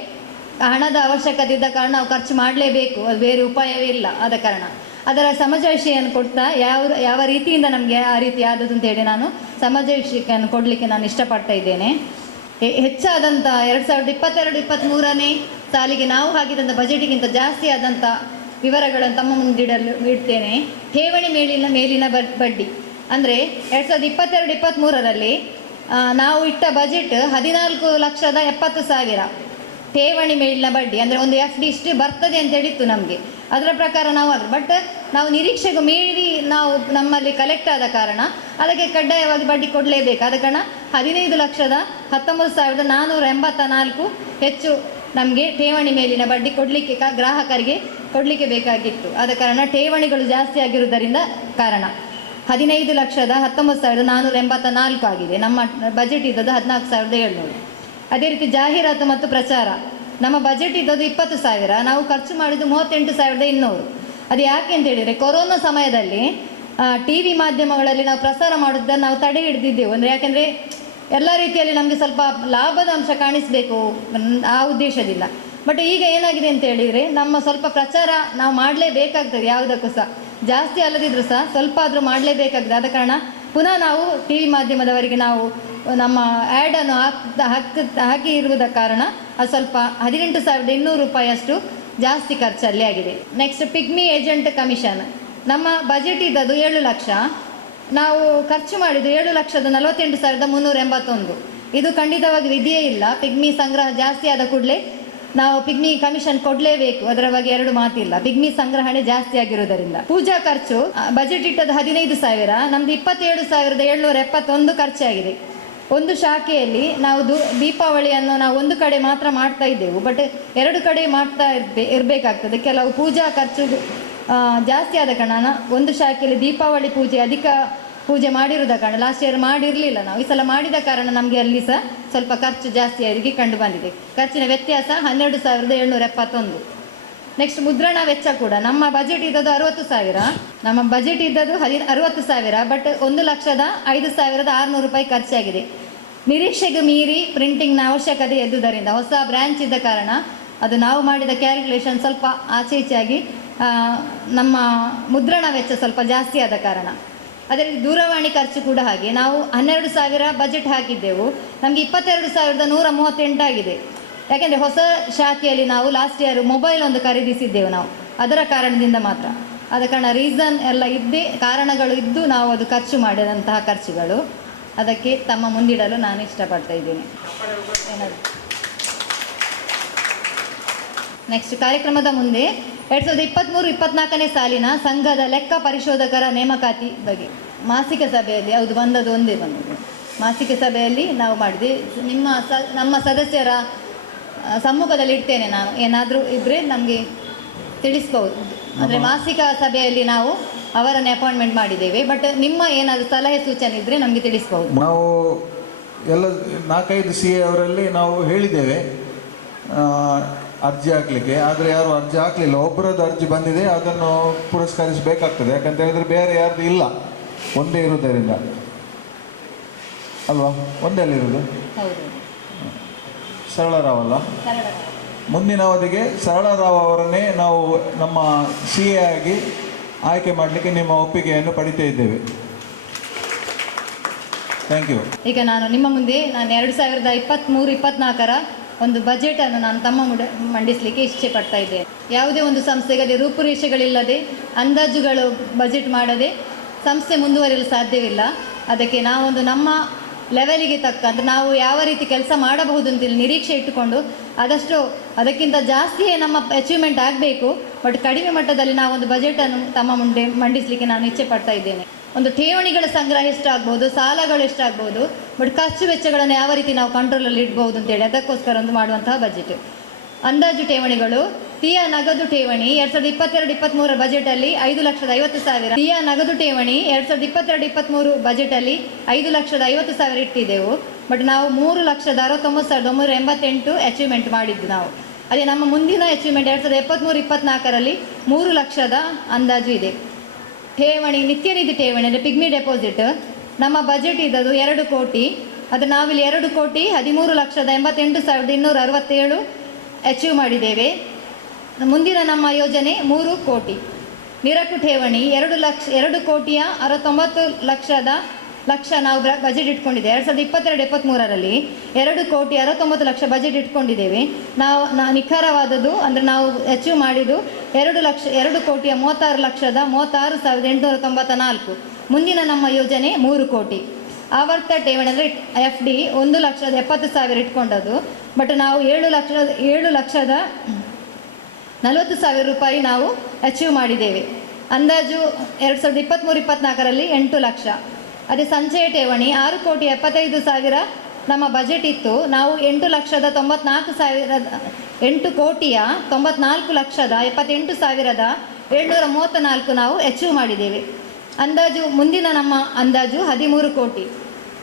ಹಣದ ಅವಶ್ಯಕತೆ ಇದ್ದ ಕಾರಣ ನಾವು ಖರ್ಚು ಮಾಡಲೇಬೇಕು, ಅದು ಬೇರೆ ಉಪಾಯವೇ ಇಲ್ಲ. ಆದ ಕಾರಣ ಅದರ ಸಮಜಾಯಿಷಿಯನ್ನು ಕೊಡ್ತಾ ಯಾವ ರೀತಿಯಿಂದ ನಮಗೆ ಆ ರೀತಿ ಆದದ್ದು ಅಂತೇಳಿ ನಾನು ಸಮಜಾಯಿಷಿಯನ್ನು ಕೊಡಲಿಕ್ಕೆ ನಾನು ಇಷ್ಟಪಡ್ತಾ ಇದ್ದೇನೆ. ಹೆಚ್ಚಾದಂಥ 2022-23ನೇ ಸಾಲಿಗೆ ನಾವು ಹಾಕಿದಂಥ ಬಜೆಟಿಗಿಂತ ಜಾಸ್ತಿ ಆದಂಥ ವಿವರಗಳನ್ನು ತಮ್ಮ ಮುಂದಿಡಲು ಇಡ್ತೇನೆ. ಠೇವಣಿ ಮೇಲಿನ ಬಡ್ಡಿ ಅಂದರೆ 2022-23ರಲ್ಲಿ ನಾವು ಇಟ್ಟ ಬಜೆಟ್ 14,70,000 ಠೇವಣಿ ಮೇಲಿನ ಬಡ್ಡಿ, ಅಂದರೆ ಒಂದು FD ಇಷ್ಟು ಬರ್ತದೆ ಅಂತ ಹೇಳಿತ್ತು ನಮಗೆ. ಅದರ ಪ್ರಕಾರ ಬಟ್ ನಾವು ನಿರೀಕ್ಷೆಗೂ ಮೀರಿ ನಾವು ನಮ್ಮಲ್ಲಿ ಕಲೆಕ್ಟ್ ಆದ ಕಾರಣ ಅದಕ್ಕೆ ಕಡ್ಡಾಯವಾಗಿ ಬಡ್ಡಿ ಕೊಡಲೇಬೇಕು. ಆದ ಕಾರಣ 15,19,484 ಹೆಚ್ಚು ನಮಗೆ ಠೇವಣಿ ಮೇಲಿನ ಬಡ್ಡಿ ಕೊಡಲಿಕ್ಕೆ ಗ್ರಾಹಕರಿಗೆ ಕೊಡಲಿಕ್ಕೆ ಬೇಕಾಗಿತ್ತು. ಆದ ಕಾರಣ ಠೇವಣಿಗಳು ಜಾಸ್ತಿ ಆಗಿರುವುದರಿಂದ ಕಾರಣ 15,19,484 ಆಗಿದೆ. ನಮ್ಮ ಬಜೆಟ್ ಇದ್ದದ್ದು 14,700. ಅದೇ ರೀತಿ ಜಾಹೀರಾತು ಮತ್ತು ಪ್ರಚಾರ, ನಮ್ಮ ಬಜೆಟ್ ಇದ್ದದ್ದು 20,000, ನಾವು ಖರ್ಚು ಮಾಡಿದ್ದು 38,200. ಅದು ಯಾಕೆ ಅಂತ ಹೇಳಿದರೆ ಕೊರೋನಾ ಸಮಯದಲ್ಲಿ TV ಮಾಧ್ಯಮಗಳಲ್ಲಿ ನಾವು ಪ್ರಸಾರ ಮಾಡೋದನ್ನು ನಾವು ತಡೆ ಹಿಡಿದಿದ್ದೆವು. ಅಂದರೆ ಯಾಕೆಂದರೆ ಎಲ್ಲ ರೀತಿಯಲ್ಲಿ ನಮಗೆ ಸ್ವಲ್ಪ ಲಾಭದ ಅಂಶ ಕಾಣಿಸಬೇಕು ಆ ಉದ್ದೇಶದಿಂದ. ಬಟ್ ಈಗ ಏನಾಗಿದೆ ಅಂತ ಹೇಳಿದರೆ ನಮ್ಮ ಸ್ವಲ್ಪ ಪ್ರಚಾರ ನಾವು ಮಾಡಲೇಬೇಕಾಗ್ತದೆ, ಯಾವುದಕ್ಕೂ ಸಹ ಜಾಸ್ತಿ ಅಲ್ಲದಿದ್ದರೂ ಸಹ ಸ್ವಲ್ಪ ಆದರೂ ಮಾಡಲೇಬೇಕಾಗ್ತದೆ. ಆದ ಕಾರಣ ಪುನಃ ನಾವು TV ಮಾಧ್ಯಮದವರಿಗೆ ನಾವು ನಮ್ಮ ಆ್ಯಡನ್ನು ಹಾಕಿ ಇರುವುದ ಕಾರಣ ಅದು ಸ್ವಲ್ಪ 18,200 ರೂಪಾಯಿಯಷ್ಟು ಜಾಸ್ತಿ ಖರ್ಚಲ್ಲಿ ಆಗಿದೆ. ನೆಕ್ಸ್ಟ್ ಪಿಗ್ಮಿ ಏಜೆಂಟ್ ಕಮಿಷನ್, ನಮ್ಮ ಬಜೆಟ್ ಇದ್ದದ್ದು 7 ಲಕ್ಷ, ನಾವು ಖರ್ಚು ಮಾಡಿದ್ದು 7,48,381. ಇದು ಖಂಡಿತವಾಗಿ ವಿಧಿಯೇ ಇಲ್ಲ. ಪಿಗ್ಮಿ ಸಂಗ್ರಹ ಜಾಸ್ತಿ ಆದ ಕೂಡಲೇ ನಾವು ಪಿಗ್ಮಿ ಕಮಿಷನ್ ಕೊಡಲೇಬೇಕು, ಅದರ ಬಗ್ಗೆ ಎರಡು ಮಾತಿಲ್ಲ. ಪಿಗ್ಮಿ ಸಂಗ್ರಹಣೆ ಜಾಸ್ತಿ ಆಗಿರುವುದರಿಂದ. ಪೂಜಾ ಖರ್ಚು ಬಜೆಟ್ ಇಟ್ಟದ್ದು 15,000, ನಮ್ದು 27,771 ಖರ್ಚಾಗಿದೆ. ಒಂದು ಶಾಖೆಯಲ್ಲಿ ನಾವು ದೀಪಾವಳಿಯನ್ನು ನಾವು ಒಂದು ಕಡೆ ಮಾತ್ರ ಮಾಡ್ತಾ ಇದ್ದೆವು, ಬಟ್ 2 ಕಡೆ ಮಾಡ್ತಾ ಇರಬೇಕಾಗ್ತದೆ. ಕೆಲವು ಪೂಜಾ ಖರ್ಚು ಜಾಸ್ತಿ ಆದ ಕಾರಣ ಒಂದು ಶಾಖೆಯಲ್ಲಿ ದೀಪಾವಳಿ ಅಧಿಕ ಪೂಜೆ ಮಾಡಿರೋದ ಕಾರಣ ಲಾಸ್ಟ್ ಇಯರ್ ಮಾಡಿರಲಿಲ್ಲ ನಾವು. ಈ ಸಲ ಮಾಡಿದ ಕಾರಣ ನಮಗೆ ಅಲ್ಲಿ ಸಹ ಸ್ವಲ್ಪ ಖರ್ಚು ಜಾಸ್ತಿಯಾಗಿ ಕಂಡು ಬಂದಿದೆ. ಖರ್ಚಿನ ವ್ಯತ್ಯಾಸ 12,771. ನೆಕ್ಸ್ಟ್ ಮುದ್ರಣ ವೆಚ್ಚ ಕೂಡ ನಮ್ಮ ಬಜೆಟ್ ಇದ್ದದ್ದು 60,000, ನಮ್ಮ ಬಜೆಟ್ ಇದ್ದದ್ದು 60,000, ಬಟ್ 1,05,600 ರೂಪಾಯಿ ಖರ್ಚಾಗಿದೆ. ನಿರೀಕ್ಷೆಗೆ ಮೀರಿ ಪ್ರಿಂಟಿಂಗ್ನ ಅವಶ್ಯಕತೆ ಎದ್ದುದರಿಂದ ಹೊಸ ಬ್ರ್ಯಾಂಚ್ ಇದ್ದ ಕಾರಣ ಅದು ನಾವು ಮಾಡಿದ ಕ್ಯಾಲ್ಕುಲೇಷನ್ ಸ್ವಲ್ಪ ಆಚೆ ಈಚೆಯಾಗಿ ನಮ್ಮ ಮುದ್ರಣ ವೆಚ್ಚ ಸ್ವಲ್ಪ ಜಾಸ್ತಿ ಆದ ಕಾರಣ. ಅದೇ ರೀತಿ ದೂರವಾಣಿ ಖರ್ಚು ಕೂಡ ಹಾಗೆ, ನಾವು 12,000 ಬಜೆಟ್ ಹಾಕಿದ್ದೆವು, ನಮಗೆ 22,138 ಆಗಿದೆ. ಯಾಕೆಂದರೆ ಹೊಸ ಶಾಖೆಯಲ್ಲಿ ನಾವು ಲಾಸ್ಟ್ ಇಯರ್ ಮೊಬೈಲ್ ಒಂದು ಖರೀದಿಸಿದ್ದೆವು ನಾವು, ಅದರ ಕಾರಣದಿಂದ ಮಾತ್ರ. ಆದ ಕಾರಣ ರೀಸನ್ ಎಲ್ಲ ಕಾರಣಗಳು ಇದ್ದು ನಾವು ಅದು ಖರ್ಚು ಮಾಡಿದಂತಹ ಖರ್ಚುಗಳು. ಅದಕ್ಕೆ ತಮ್ಮ ಮುಂದಿಡಲು ನಾನು ಇಷ್ಟಪಡ್ತಾ ಇದ್ದೇನೆ. ನೆಕ್ಸ್ಟ್ ಕಾರ್ಯಕ್ರಮದ ಮುಂದೆ 2023-24ನೇ ಸಾಲಿನ ಸಂಘದ ಲೆಕ್ಕ ಪರಿಶೋಧಕರ ನೇಮಕಾತಿ ಬಗ್ಗೆ ಮಾಸಿಕ ಸಭೆಯಲ್ಲಿ ಬಂದದ್ದು ಮಾಸಿಕ ಸಭೆಯಲ್ಲಿ ನಾವು ಮಾಡಿದೆ. ನಮ್ಮ ಸದಸ್ಯರ ಸಮ್ಮುಖದಲ್ಲಿ ಇಡ್ತೇನೆ ನಾನು, ಏನಾದರೂ ಇದ್ದರೆ ನಮಗೆ ತಿಳಿಸ್ಬೋದು. ಅಂದರೆ ಮಾಸಿಕ ಸಭೆಯಲ್ಲಿ ನಾವು ಅವರನ್ನೇ ಅಪಾಯಿಂಟ್ಮೆಂಟ್ ಮಾಡಿದ್ದೇವೆ, ಬಟ್ ನಿಮ್ಮ ಏನಾದರೂ ಸಲಹೆ ಸೂಚನೆ ಇದ್ದರೆ ನಮಗೆ ತಿಳಿಸ್ಬೋದು. ನಾವು ಎಲ್ಲ 4-5 CA ಅವರಲ್ಲಿ ನಾವು ಹೇಳಿದ್ದೇವೆ ಅರ್ಜಿ ಹಾಕಲಿಕ್ಕೆ, ಆದರೆ ಯಾರು ಅರ್ಜಿ ಹಾಕಲಿಲ್ಲ. ಒಬ್ಬರದ್ದು ಅರ್ಜಿ ಬಂದಿದೆ, ಅದನ್ನು ಪುರಸ್ಕರಿಸಬೇಕಾಗ್ತದೆ. ಯಾಕಂತ ಹೇಳಿದರೆ ಬೇರೆ ಯಾರ್ದು ಇಲ್ಲ, ಒಂದೇ ಇರುವುದರಿಂದ ಅಲ್ವಾ? ಒಂದೇ ಅಲ್ಲಿರೋದು ಸರಳರಾವ್ ಅಲ್ಲ. ಮುಂದಿನ ಅವಧಿಗೆ ಸರಳರಾವ್ ಅವರನ್ನೇ ನಾವು ನಮ್ಮ CA ಆಗಿ ಆಯ್ಕೆ ಮಾಡಲಿಕ್ಕೆ ನಿಮ್ಮ ಒಪ್ಪಿಗೆಯನ್ನು ಪಡಿತಾ ಇದ್ದೇವೆ. Thank you. ಈಗ ನಿಮ್ಮ ಮುಂದೆ 2023-24ರ ಒಂದು ಬಜೆಟನ್ನು ನಾನು ತಮ್ಮ ಮಂಡಿಸಲಿಕ್ಕೆ ಇಚ್ಛೆ ಪಡ್ತಾ ಇದ್ದೇನೆ. ಯಾವುದೇ ಒಂದು ಸಂಸ್ಥೆಗೆ ರೂಪುರೇಷೆಗಳಿಲ್ಲದೆ ಅಂದಾಜುಗಳು ಬಜೆಟ್ ಮಾಡದೆ ಸಂಸ್ಥೆ ಮುಂದುವರಿಯಲು ಸಾಧ್ಯವಿಲ್ಲ. ಅದಕ್ಕೆ ನಾವೊಂದು ನಮ್ಮ ಲೆವೆಲಿಗೆ ತಕ್ಕಂತೆ ನಾವು ಯಾವ ರೀತಿ ಕೆಲಸ ಮಾಡಬಹುದು ಅಂತೇಳಿ ನಿರೀಕ್ಷೆ ಇಟ್ಟುಕೊಂಡು ಆದಷ್ಟು ಅದಕ್ಕಿಂತ ಜಾಸ್ತಿಯೇ ನಮ್ಮ ಅಚೀವ್ಮೆಂಟ್ ಆಗಬೇಕು. ಬಟ್ ಕಡಿಮೆ ಮಟ್ಟದಲ್ಲಿ ನಾವೊಂದು ಬಜೆಟನ್ನು ತಮ್ಮ ಮುಂದೆ ಮಂಡಿಸಲಿಕ್ಕೆ ನಾನು ಇಚ್ಛೆ ಪಡ್ತಾ ಇದ್ದೇನೆ. ಒಂದು ಠೇವಣಿಗಳ ಸಂಗ್ರಹ ಎಷ್ಟಾಗ್ಬೋದು, ಸಾಲಗಳು ಎಷ್ಟಾಗ್ಬೋದು, ಬಟ್ ಖರ್ಚು ವೆಚ್ಚಗಳನ್ನು ಯಾವ ರೀತಿ ನಾವು ಕಂಟ್ರೋಲಲ್ಲಿ ಇಡ್ಬೋದು ಅಂತೇಳಿ ಅದಕ್ಕೋಸ್ಕರ ಒಂದು ಮಾಡುವಂತಹ ಬಜೆಟ್. ಅಂದಾಜು ಠೇವಣಿಗಳು, ತೀಯ ನಗದು ಠೇವಣಿ 2022-23 ಬಜೆಟಲ್ಲಿ 5,50,000. ತೀಯ ನಗದು ಠೇವಣಿ 2022-23 ಬಜೆಟಲ್ಲಿ 5,50,000 ಇಟ್ಟಿದ್ದೆವು, ಬಟ್ ನಾವು 3,69,988 ಅಚೀವ್ಮೆಂಟ್ ಮಾಡಿದ್ದು ನಾವು. ಅದೇ ನಮ್ಮ ಮುಂದಿನ ಅಚೀವ್ಮೆಂಟ್ 2023-24ರಲ್ಲಿ 3 ಲಕ್ಷದ ಅಂದಾಜು ಇದೆ. ಠೇವಣಿ ನಿತ್ಯ ನಿಧಿ ಠೇವಣಿ ಅಂದರೆ ಪಿಗ್ಮಿ ಡೆಪಾಸಿಟ್ ನಮ್ಮ ಬಜೆಟ್ ಇದ್ದದ್ದು 2 ಕೋಟಿ, ಅದು ನಾವಿಲ್ಲಿ 2,13,88,267 ಅಚೀವ್ ಮಾಡಿದ್ದೇವೆ. ಮುಂದಿನ ನಮ್ಮ ಯೋಜನೆ 3 ಕೋಟಿ. ನಿರಕು ಠೇವಣಿ 2,69,00,000 ನಾವು ಬಜೆಟ್ ಇಟ್ಕೊಂಡಿದ್ದೇವೆ. 2022-23ರಲ್ಲಿ 2,69,00,000 ಬಜೆಟ್ ಇಟ್ಕೊಂಡಿದ್ದೇವೆ. ನಾವು ನಿಖರವಾದದ್ದು ಅಂದರೆ ನಾವು ಅಚೀವ್ ಮಾಡಿದ್ದು 2,36,36,894. ಮುಂದಿನ ನಮ್ಮ ಯೋಜನೆ 3 ಕೋಟಿ. ಆವರ್ತ ಠೇವಣಿ ಅಂದರೆ FD 1,70,000 ಇಟ್ಕೊಂಡದ್ದು. ಬಟ್ ನಾವು 7,40,000 ರೂಪಾಯಿ ನಾವು ಅಚೀವ್ ಮಾಡಿದ್ದೇವೆ. ಅಂದಾಜು 2023-24ರಲ್ಲಿ 8 ಲಕ್ಷ. ಅದೇ ಸಂಚಯ ಠೇವಣಿ 6,75,000 ನಮ್ಮ ಬಜೆಟ್ ಇತ್ತು. ನಾವು 8,94,78,734 ನಾವು ಅಚೀವ್ ಮಾಡಿದ್ದೇವೆ. ಅಂದಾಜು ಮುಂದಿನ ನಮ್ಮ ಅಂದಾಜು 13 ಕೋಟಿ.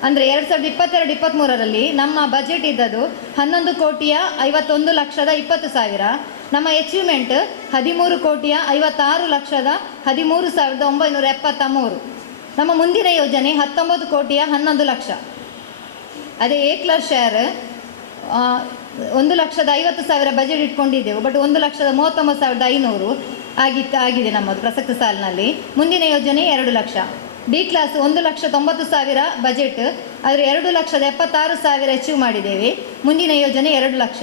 ಅಂದರೆ 2022-23ರಲ್ಲಿ ನಮ್ಮ ಬಜೆಟ್ ಇದ್ದದ್ದು 11,51,20,000. ನಮ್ಮ ಅಚೀವ್ಮೆಂಟ್ 13,56,13,973. ನಮ್ಮ ಮುಂದಿನ ಯೋಜನೆ 19,11,00,000. ಅದೇ ಎ ಕ್ಲಾಸ್ ಶೇರ್ 1,50,000 ಬಜೆಟ್ ಇಟ್ಕೊಂಡಿದ್ದೆವು. ಬಟ್ 1,39,500 ಆಗಿದೆ ನಮ್ಮದು ಪ್ರಸಕ್ತ ಸಾಲಿನಲ್ಲಿ. ಮುಂದಿನ ಯೋಜನೆ 2 ಲಕ್ಷ. ಡಿ ಕ್ಲಾಸ್ 1,90,000 ಬಜೆಟ್, ಆದರೆ 2,76,000 ಅಚೀವ್ ಮಾಡಿದ್ದೇವೆ. ಮುಂದಿನ ಯೋಜನೆ 2 ಲಕ್ಷ.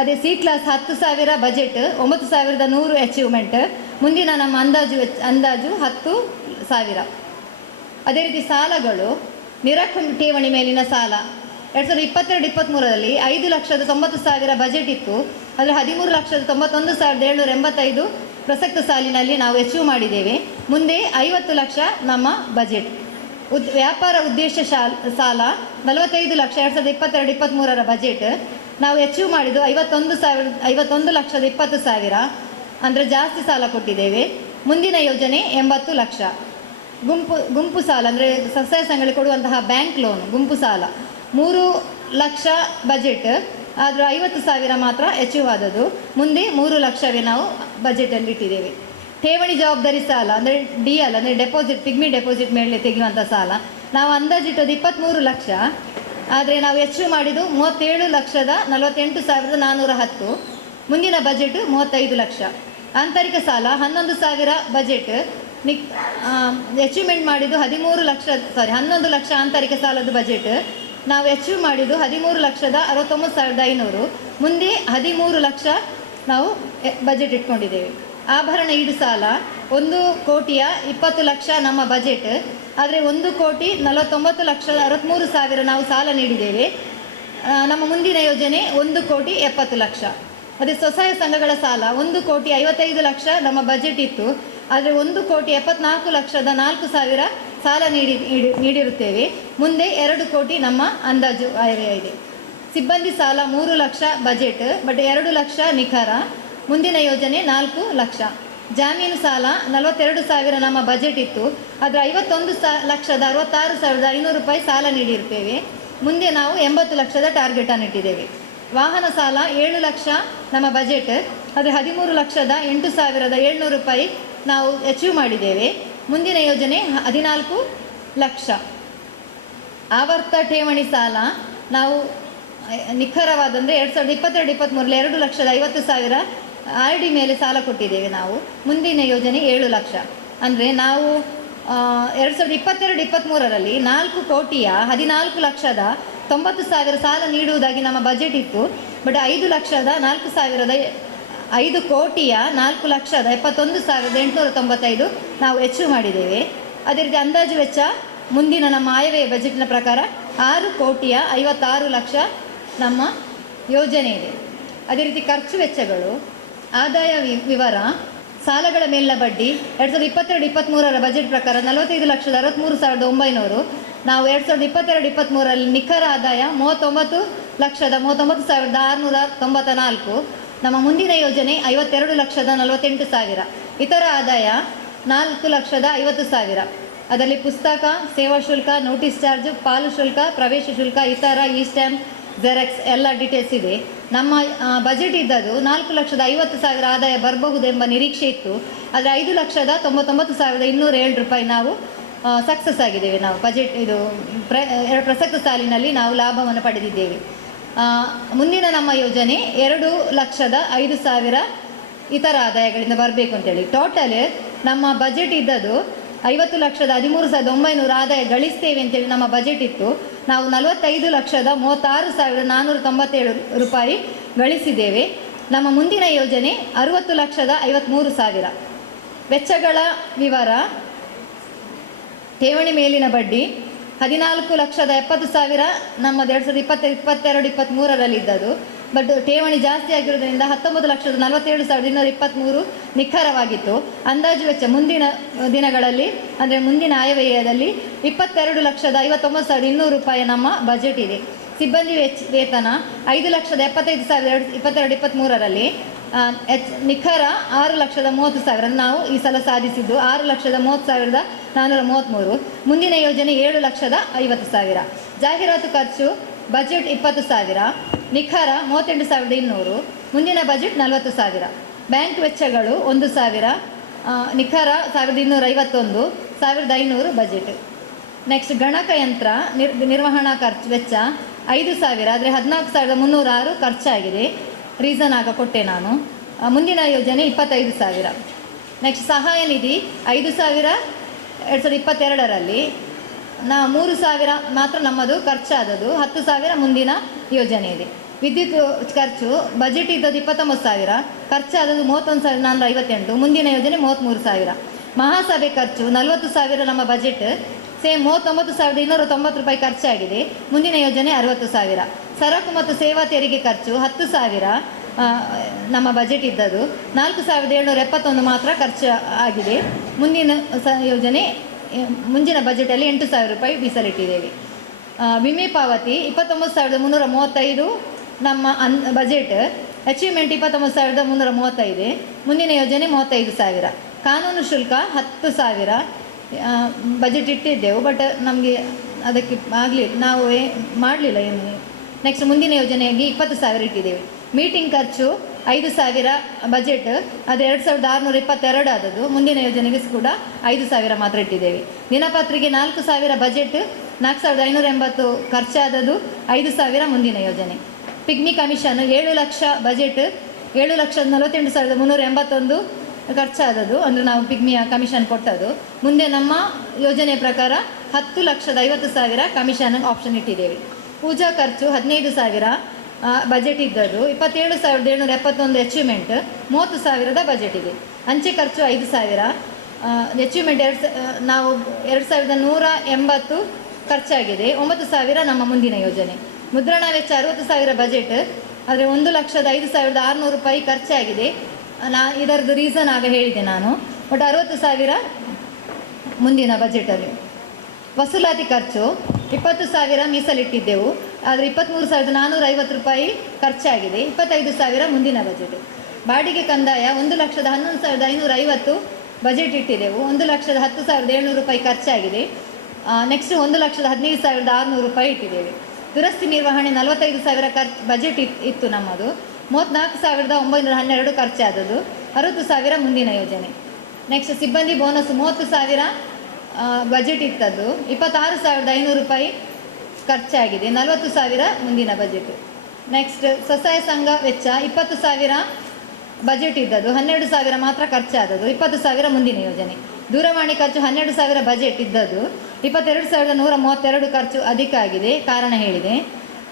ಅದೇ ಸಿ ಕ್ಲಾಸ್ 10,000 ಬಜೆಟ್, 9,100 ಅಚೀವ್ಮೆಂಟ್. ಮುಂದಿನ ನಮ್ಮ ಅಂದಾಜು 10,000. ಅದೇ ರೀತಿ ಸಾಲಗಳು, ನಿರಕು ಠೇವಣಿ ಮೇಲಿನ ಸಾಲ 2022-23ರಲ್ಲಿ 5,90,000 ಬಜೆಟ್ ಇತ್ತು. ಆದರೆ 13,91,785 ಪ್ರಸಕ್ತ ಸಾಲಿನಲ್ಲಿ ನಾವು ಅಚೀವ್ ಮಾಡಿದ್ದೇವೆ. ಮುಂದೆ 50 ಲಕ್ಷ ನಮ್ಮ ಬಜೆಟ್. ವ್ಯಾಪಾರ ಉದ್ದೇಶ ಸಾಲ 45 ಲಕ್ಷ 2022-23ರ ಬಜೆಟ್. ನಾವು ಅಚೀವ್ ಮಾಡಿದ್ದು 51,20,000 ಅಂದರೆ ಜಾಸ್ತಿ ಸಾಲ ಕೊಟ್ಟಿದ್ದೇವೆ. ಮುಂದಿನ ಯೋಜನೆ 80 ಲಕ್ಷ. ಗುಂಪು ಸಾಲ ಅಂದರೆ ಸ್ವಸಹಾಯ ಸಂಘಗಳಿಗೆ ಕೊಡುವಂತಹ ಬ್ಯಾಂಕ್ ಲೋನ್ ಗುಂಪು ಸಾಲ 3 ಲಕ್ಷ ಬಜೆಟ್, ಆದರೆ 50,000 ಮಾತ್ರ ಅಚೀವ್ ಆದದ್ದು. ಮುಂದೆ 3 ಲಕ್ಷವೇ ನಾವು ಬಜೆಟಲ್ಲಿ ಇಟ್ಟಿದ್ದೇವೆ. ಠೇವಣಿ ಜವಾಬ್ದಾರಿ ಸಾಲ ಅಂದರೆ DL ಅಂದರೆ ಡೆಪಾಸಿಟ್, ಪಿಗ್ಮಿ ಡೆಪಾಸಿಟ್ ಮೇಲೆ ತೆಗೆಯುವಂಥ ಸಾಲ ನಾವು ಅಂದಾಜಿಟ್ಟದ್ದು 23 ಲಕ್ಷ, ಆದರೆ ನಾವು ಅಚೀವ್ ಮಾಡಿದ್ದು 37,48,410. ಮುಂದಿನ ಬಜೆಟ್ 35 ಲಕ್ಷ. ಆಂತರಿಕ ಸಾಲ 11,000 ಬಜೆಟ್, ಅಚೀವ್ಮೆಂಟ್ ಮಾಡಿದ್ದು 11 ಲಕ್ಷ ಆಂತರಿಕ ಸಾಲದ ಬಜೆಟ್. ನಾವು ಅಚೀವ್ ಮಾಡಿದ್ದು 13,69,500. ಮುಂದೆ 13 ಲಕ್ಷ ನಾವು ಬಜೆಟ್ ಇಟ್ಕೊಂಡಿದ್ದೇವೆ. ಆಭರಣ ಈಡು ಸಾಲ 1,20,00,000 ನಮ್ಮ ಬಜೆಟ್, ಆದರೆ 1,49,63,000 ನಾವು ಸಾಲ ನೀಡಿದ್ದೇವೆ. ನಮ್ಮ ಮುಂದಿನ ಯೋಜನೆ 1,70,00,000. ಅದೇ ಸ್ವಸಹಾಯ ಸಂಘಗಳ ಸಾಲ 1,55,00,000 ನಮ್ಮ ಬಜೆಟ್ ಇತ್ತು, ಆದರೆ 1,74,04,000 ಸಾಲ ನೀಡಿರುತ್ತೇವೆ. ಮುಂದೆ 2 ಕೋಟಿ ನಮ್ಮ ಅಂದಾಜು ಆಯವ್ಯಯ ಇದೆ. ಸಿಬ್ಬಂದಿ ಸಾಲ 3 ಲಕ್ಷ ಬಜೆಟ್, ಬಟ್ 2 ಲಕ್ಷ ನಿಖರ. ಮುಂದಿನ ಯೋಜನೆ 4 ಲಕ್ಷ. ಜಾಮೀನು ಸಾಲ 42,000 ನಮ್ಮ ಬಜೆಟ್ ಇತ್ತು, ಆದರೆ 51,66,500 ರೂಪಾಯಿ ಸಾಲ ನೀಡಿರುತ್ತೇವೆ. ಮುಂದೆ ನಾವು 80 ಲಕ್ಷದ ಟಾರ್ಗೆಟನ್ನು ಇಟ್ಟಿದ್ದೇವೆ. ವಾಹನ ಸಾಲ 7 ಲಕ್ಷ ನಮ್ಮ ಬಜೆಟ್, ಆದರೆ 13,08,700 ರೂಪಾಯಿ ನಾವು ಅಚೀವ್ ಮಾಡಿದ್ದೇವೆ. ಮುಂದಿನ ಯೋಜನೆ 14 ಲಕ್ಷ. ಆವರ್ತ ಠೇವಣಿ ಸಾಲ ನಾವು ನಿಖರವಾದಂದರೆ 2022-23ರಲ್ಲಿ 2,50,000 RD ಮೇಲೆ ಸಾಲ ಕೊಟ್ಟಿದ್ದೇವೆ ನಾವು. ಮುಂದಿನ ಯೋಜನೆ 7 ಲಕ್ಷ. ಅಂದರೆ ನಾವು 2022-23ರಲ್ಲಿ 4,14,90,000 ಸಾಲ ನೀಡುವುದಾಗಿ ನಮ್ಮ ಬಜೆಟ್ ಇತ್ತು. ಬಟ್ 5,04,71,895 ನಾವು ಅಚೀವ್ ಮಾಡಿದ್ದೇವೆ. ಅದೇ ರೀತಿ ಅಂದಾಜು ವೆಚ್ಚ ಮುಂದಿನ ನಮ್ಮ ಆಯವ್ಯಯ ಬಜೆಟ್ನ ಪ್ರಕಾರ 6,56,00,000 ನಮ್ಮ ಯೋಜನೆ ಇದೆ. ಅದೇ ರೀತಿ ಖರ್ಚು ವೆಚ್ಚಗಳು, ಆದಾಯ ವಿವರ, ಸಾಲಗಳ ಮೇಲಿನ ಬಡ್ಡಿ 2022-23ರ ಬಜೆಟ್ ಪ್ರಕಾರ 45,63,900. ನಾವು 2022-23ರಲ್ಲಿ ನಿಖರ ಆದಾಯ 39,39,694. ನಮ್ಮ ಮುಂದಿನ ಯೋಜನೆ 52,48,000. ಇತರ ಆದಾಯ 4,50,000. ಅದರಲ್ಲಿ ಪುಸ್ತಕ, ಸೇವಾ ಶುಲ್ಕ, ನೋಟಿಸ್ ಚಾರ್ಜ್, ಪಾಲು ಶುಲ್ಕ, ಪ್ರವೇಶ ಶುಲ್ಕ, ಇತರ ಇ ಸ್ಟ್ಯಾಂಪ್, ಜೆರಾಕ್ಸ್ ಎಲ್ಲ ಡೀಟೇಲ್ಸ್ ಇದೆ. ನಮ್ಮ ಬಜೆಟ್ ಇದ್ದದ್ದು 4,50,000 ಆದಾಯ ಬರಬಹುದೆಂಬ ನಿರೀಕ್ಷೆ ಇತ್ತು, ಆದರೆ 5,99,207 ರೂಪಾಯಿ ನಾವು ಸಕ್ಸಸ್ ಆಗಿದ್ದೇವೆ. ನಾವು ಬಜೆಟ್ ಇದು ಪ್ರಸಕ್ತ ಸಾಲಿನಲ್ಲಿ ನಾವು ಲಾಭವನ್ನು ಪಡೆದಿದ್ದೇವೆ. ಮುಂದಿನ ನಮ್ಮ ಯೋಜನೆ 2,05,000 ಇತರ ಆದಾಯಗಳಿಂದ ಬರಬೇಕು ಅಂತೇಳಿ. ಟೋಟಲ್ ನಮ್ಮ ಬಜೆಟ್ ಇದ್ದದ್ದು 50,13,900 ಆದಾಯ ಗಳಿಸ್ತೇವೆ ಅಂತೇಳಿ ನಮ್ಮ ಬಜೆಟ್ ಇತ್ತು. ನಾವು 45,36,497 ರೂಪಾಯಿ ಗಳಿಸಿದ್ದೇವೆ. ನಮ್ಮ ಮುಂದಿನ ಯೋಜನೆ 60,53,000. ವೆಚ್ಚಗಳ ವಿವರ: ಠೇವಣಿ ಮೇಲಿನ ಬಡ್ಡಿ 14,70,000 ನಮ್ಮದು 2022-23 ಇದ್ದದ್ದು. ಬಟ್ ಠೇವಣಿ ಜಾಸ್ತಿ ಆಗಿರೋದ್ರಿಂದ 19,47,223 ನಿಖರವಾಗಿತ್ತು. ಅಂದಾಜು ವೆಚ್ಚ ಮುಂದಿನ ದಿನಗಳಲ್ಲಿ ಅಂದರೆ ಮುಂದಿನ ಆಯವ್ಯಯದಲ್ಲಿ 22,59,200 ರೂಪಾಯಿ ನಮ್ಮ ಬಜೆಟ್ ಇದೆ. ಸಿಬ್ಬಂದಿ ವೇತನ 5,75,000 22-23 ನಿಖರ 6,30,000 ನಾವು ಈ ಸಲ ಸಾಧಿಸಿದ್ದು 6,30,433. ಮುಂದಿನ ಯೋಜನೆ 7,50,000. ಜಾಹೀರಾತು ಖರ್ಚು ಬಜೆಟ್ 20,000, ನಿಖರ 38,200. ಮುಂದಿನ ಬಜೆಟ್ 40,000. ಬ್ಯಾಂಕ್ ವೆಚ್ಚಗಳು 1,000, ನಿಖರ 1,251, 1,500 ಬಜೆಟ್. ನೆಕ್ಸ್ಟ್ ಗಣಕಯಂತ್ರ ನಿರ್ವಹಣಾ ಖರ್ಚು ವೆಚ್ಚ 5,000, ಆದರೆ 14,306 ಖರ್ಚಾಗಿದೆ. ರೀಸನ್ ಆಗ ಕೊಟ್ಟೆ ನಾನು. ಮುಂದಿನ ಯೋಜನೆ 25,000. ನೆಕ್ಸ್ಟ್ ಸಹಾಯ ನಿಧಿ 5,000 2022 ನಾವು 3,000 ಮಾತ್ರ ನಮ್ಮದು ಖರ್ಚಾದದ್ದು. 10,000 ಮುಂದಿನ ಯೋಜನೆ ಇದೆ. ವಿದ್ಯುತ್ ಖರ್ಚು ಬಜೆಟ್ ಇದ್ದದ್ದು 29,000, ಖರ್ಚಾದದ್ದು 31,458. ಮುಂದಿನ ಯೋಜನೆ 33,000. ಮಹಾಸಭೆ ಖರ್ಚು 40,000 ನಮ್ಮ ಬಜೆಟ್, ಸೇಮ್ 39,290 ರೂಪಾಯಿ ಖರ್ಚಾಗಿದೆ. ಮುಂದಿನ ಯೋಜನೆ 60,000. ಸರಕು ಮತ್ತು ಸೇವಾ ತೆರಿಗೆ ಖರ್ಚು 10,000 ನಮ್ಮ ಬಜೆಟ್ ಇದ್ದದ್ದು, 4,771 ಮಾತ್ರ ಖರ್ಚು ಆಗಿದೆ. ಮುಂದಿನ ಯೋಜನೆ ಮುಂದಿನ ಬಜೆಟಲ್ಲಿ 8,000 ರೂಪಾಯಿ ಮೀಸಲಿಟ್ಟಿದ್ದೇವೆ. ವಿಮೆ ಪಾವತಿ 29,335 ನಮ್ಮ ಬಜೆಟ್, ಅಚೀವ್ಮೆಂಟ್ 29,335. ಮುಂದಿನ ಯೋಜನೆ 35,000. ಕಾನೂನು ಶುಲ್ಕ 10,000 ಬಜೆಟ್ ಇಟ್ಟಿದ್ದೆವು, ಬಟ್ ನಮಗೆ ಅದಕ್ಕೆ ಆಗಲಿಲ್ಲ, ನಾವು ಮಾಡಲಿಲ್ಲ ಏನು. ನೆಕ್ಸ್ಟ್ ಮುಂದಿನ ಯೋಜನೆಯಾಗಿ 20,000 ಇಟ್ಟಿದ್ದೇವೆ. ಮೀಟಿಂಗ್ ಖರ್ಚು 5,000 ಬಜೆಟ್, ಅದು 2,622 ಆದದ್ದು. ಮುಂದಿನ ಯೋಜನೆಗೆ ಕೂಡ 5,000 ಮಾತ್ರ ಇಟ್ಟಿದ್ದೇವೆ. ದಿನಪತ್ರಿಕೆ 4,000 ಬಜೆಟ್, 4,580 ಖರ್ಚಾದದ್ದು, 5,000 ಮುಂದಿನ ಯೋಜನೆ. ಪಿಗ್ಮಿ ಕಮಿಷನ್ 7 ಲಕ್ಷ ಬಜೆಟ್, 7,48,381 ಖರ್ಚಾದದ್ದು, ಅಂದರೆ ನಾವು ಪಿಗ್ಮಿಯ ಕಮಿಷನ್ ಕೊಟ್ಟದ್ದು. ಮುಂದೆ ನಮ್ಮ ಯೋಜನೆ ಪ್ರಕಾರ 10,50,000 ಕಮಿಷನ್ ಆಪ್ಷನ್ ಇಟ್ಟಿದ್ದೇವೆ. ಪೂಜಾ ಖರ್ಚು 15,000 ಬಜೆಟ್ ಇದ್ದದ್ದು, 27,771 ಅಚೀವ್ಮೆಂಟ್, 30,000 ಬಜೆಟ್ ಇದೆ. ಅಂಚೆ ಖರ್ಚು 5,000, ಅಚೀವ್ಮೆಂಟ್ ನಾವು 2,180 ಖರ್ಚಾಗಿದೆ. 9,000 ನಮ್ಮ ಮುಂದಿನ ಯೋಜನೆ. ಮುದ್ರಣ ವೆಚ್ಚ 60,000 ಬಜೆಟ್, ಆದರೆ 1,05,600 ರೂಪಾಯಿ ಖರ್ಚಾಗಿದೆ. ಇದರದ್ದು ರೀಸನ್ ಆಗ ಹೇಳಿದೆ ನಾನು. ಬಟ್ 60,000 ಮುಂದಿನ ಬಜೆಟಲ್ಲಿ. ವಸೂಲಾತಿ ಖರ್ಚು 20,000 ಮೀಸಲಿಟ್ಟಿದ್ದೆವು, ಆದರೆ 23,450 ರೂಪಾಯಿ ಖರ್ಚಾಗಿದೆ. 25,000 ಮುಂದಿನ ಬಜೆಟ್. ಬಾಡಿಗೆ ಕಂದಾಯ 1,11,550 ಬಜೆಟ್ ಇಟ್ಟಿದ್ದೆವು, 1,10,700 ರೂಪಾಯಿ ಖರ್ಚಾಗಿದೆ. ನೆಕ್ಸ್ಟ್ 1,15,600 ರೂಪಾಯಿ ಇಟ್ಟಿದ್ದೇವೆ. ದುರಸ್ತಿ ನಿರ್ವಹಣೆ 45,000 ಬಜೆಟ್ ಇತ್ತು ನಮ್ಮದು, 34,912 ಖರ್ಚಾದದ್ದು, 60,000 ಮುಂದಿನ ಯೋಜನೆ. ನೆಕ್ಸ್ಟ್ ಸಿಬ್ಬಂದಿ ಬೋನಸ್ 30,000 ಬಜೆಟ್ ಇತ್ತದ್ದು, 26,500 ರೂಪಾಯಿ ಖರ್ಚಾಗಿದೆ, 40,000 ಮುಂದಿನ ಬಜೆಟ್. ನೆಕ್ಸ್ಟ್ ಸ್ವಸಹಾಯ ಸಂಘ ವೆಚ್ಚ 20,000 ಬಜೆಟ್ ಇದ್ದದ್ದು, 12,000 ಮಾತ್ರ ಖರ್ಚಾದದ್ದು, 20,000 ಮುಂದಿನ ಯೋಜನೆ. ದೂರವಾಣಿ ಖರ್ಚು 12,000 ಬಜೆಟ್ ಇದ್ದದ್ದು, 22,132 ಖರ್ಚು ಅಧಿಕ ಆಗಿದೆ, ಕಾರಣ ಹೇಳಿದೆ.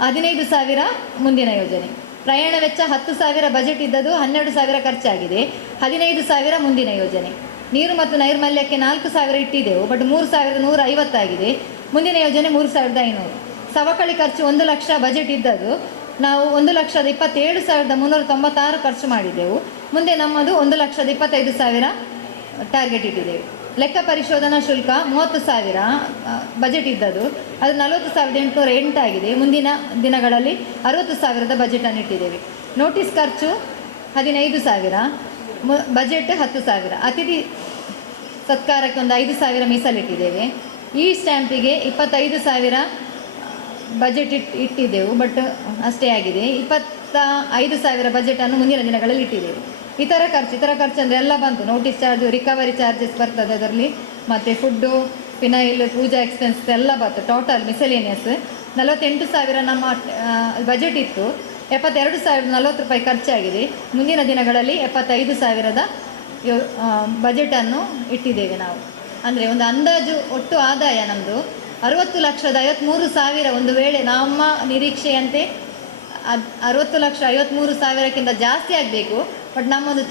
15,000 ಮುಂದಿನ ಯೋಜನೆ. ಪ್ರಯಾಣ ವೆಚ್ಚ 10,000 ಬಜೆಟ್ ಇದ್ದದ್ದು, 12,000 ಖರ್ಚಾಗಿದೆ, 15,000 ಮುಂದಿನ ಯೋಜನೆ. ನೀರು ಮತ್ತು ನೈರ್ಮಲ್ಯಕ್ಕೆ 4,000 ಇಟ್ಟಿದ್ದೆವು, ಬಟ್ 3,150 ಆಗಿದೆ. ಮುಂದಿನ ಯೋಜನೆ 3,500. ಸವಕಳಿ ಖರ್ಚು 1 ಲಕ್ಷ ಬಜೆಟ್ ಇದ್ದದ್ದು, ನಾವು 1,27,396 ಖರ್ಚು ಮಾಡಿದ್ದೆವು. ಮುಂದೆ ನಮ್ಮದು 1,25,000 ಟಾರ್ಗೆಟ್ ಇಟ್ಟಿದ್ದೇವೆ. ಲೆಕ್ಕ ಪರಿಶೋಧನಾ ಶುಲ್ಕ 30,000 ಬಜೆಟ್ ಇದ್ದದ್ದು, ಅದು 40,808 ಆಗಿದೆ. ಮುಂದಿನ ದಿನಗಳಲ್ಲಿ 60,000 ಬಜೆಟನ್ನು ಇಟ್ಟಿದ್ದೇವೆ. ನೋಟಿಸ್ ಖರ್ಚು 15,000, ಬಜೆಟ್ 10,000. ಅತಿಥಿ ಸತ್ಕಾರಕ್ಕೆ ಒಂದು 5,000 ಮೀಸಲಿಟ್ಟಿದ್ದೇವೆ. ಈ ಸ್ಟ್ಯಾಂಪಿಗೆ 25,000 ಬಜೆಟ್ ಇಟ್ಟಿದ್ದೆವು, ಬಟ್ ಅಷ್ಟೇ ಆಗಿದೆ. 25,000 ಬಜೆಟನ್ನು ಮುಂದಿನ ದಿನಗಳಲ್ಲಿ ಇಟ್ಟಿದ್ದೇವೆ. ಇತರ ಖರ್ಚು ಅಂದರೆ ಎಲ್ಲ ಬಂತು. ನೋಟಿಸ್ ಚಾರ್ಜು, ರಿಕವರಿ ಚಾರ್ಜಸ್ ಬರ್ತದೆ ಅದರಲ್ಲಿ, ಮತ್ತು ಫುಡ್ಡು, ಫಿನೈಲ್, ಪೂಜಾ ಎಕ್ಸ್ಪೆನ್ಸ್ ಎಲ್ಲ ಬಂತು. ಟೋಟಲ್ ಮಿಸಲೇನಿಯಸ್ 48,000 ನಮ್ಮ ಬಜೆಟ್ ಇತ್ತು. 72,040 ಖರ್ಚಾಗಿದೆ. ಮುಂದಿನ ದಿನಗಳಲ್ಲಿ 75,000 ಬಜೆಟನ್ನು ಇಟ್ಟಿದ್ದೇವೆ ನಾವು. ಅಂದರೆ ಒಂದು ಅಂದಾಜು ಒಟ್ಟು ಆದಾಯ ನಮ್ಮದು 60,53,000. ಒಂದು ವೇಳೆ ನಮ್ಮ ನಿರೀಕ್ಷೆಯಂತೆ 60,53,000ಕ್ಕಿಂತ ಜಾಸ್ತಿ ಆಗಬೇಕು. ಬಟ್ ನಮ್ಮೊಂದು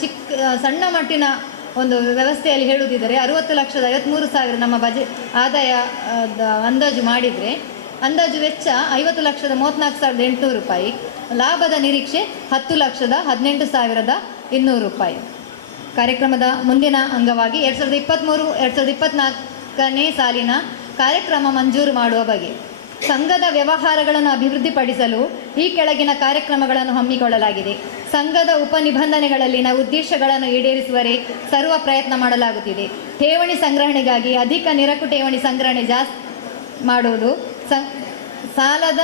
ಸಣ್ಣ ಮಟ್ಟಿನ ಒಂದು ವ್ಯವಸ್ಥೆಯಲ್ಲಿ ಹೇಳುವುದಿದ್ದರೆ 60,53,000 ನಮ್ಮ ಆದಾಯ ಅಂದಾಜು ಮಾಡಿದರೆ, ಅಂದಾಜು ವೆಚ್ಚ 50,34,800 ರೂಪಾಯಿ. ಲಾಭದ ನಿರೀಕ್ಷೆ 10,18,200 ರೂಪಾಯಿ. ಕಾರ್ಯಕ್ರಮದ ಮುಂದಿನ ಅಂಗವಾಗಿ 2023-2024ನೇ ಸಾಲಿನ ಕಾರ್ಯಕ್ರಮ ಮಂಜೂರು ಮಾಡುವ ಬಗೆ. ಸಂಘದ ವ್ಯವಹಾರಗಳನ್ನು ಅಭಿವೃದ್ಧಿಪಡಿಸಲು ಈ ಕೆಳಗಿನ ಕಾರ್ಯಕ್ರಮಗಳನ್ನು ಹಮ್ಮಿಕೊಳ್ಳಲಾಗಿದೆ. ಸಂಘದ ಉಪನಿಬಂಧನೆಗಳಲ್ಲಿನ ಉದ್ದೇಶಗಳನ್ನು ಈಡೇರಿಸುವರೆ ಸರ್ವ ಪ್ರಯತ್ನ ಮಾಡಲಾಗುತ್ತಿದೆ. ಠೇವಣಿ ಸಂಗ್ರಹಣೆಗಾಗಿ ಅಧಿಕ ನಿರಕು ಠೇವಣಿ ಸಂಗ್ರಹಣೆ ಜಾಸ್ತಿ ಮಾಡುವುದು, ಸಾಲದ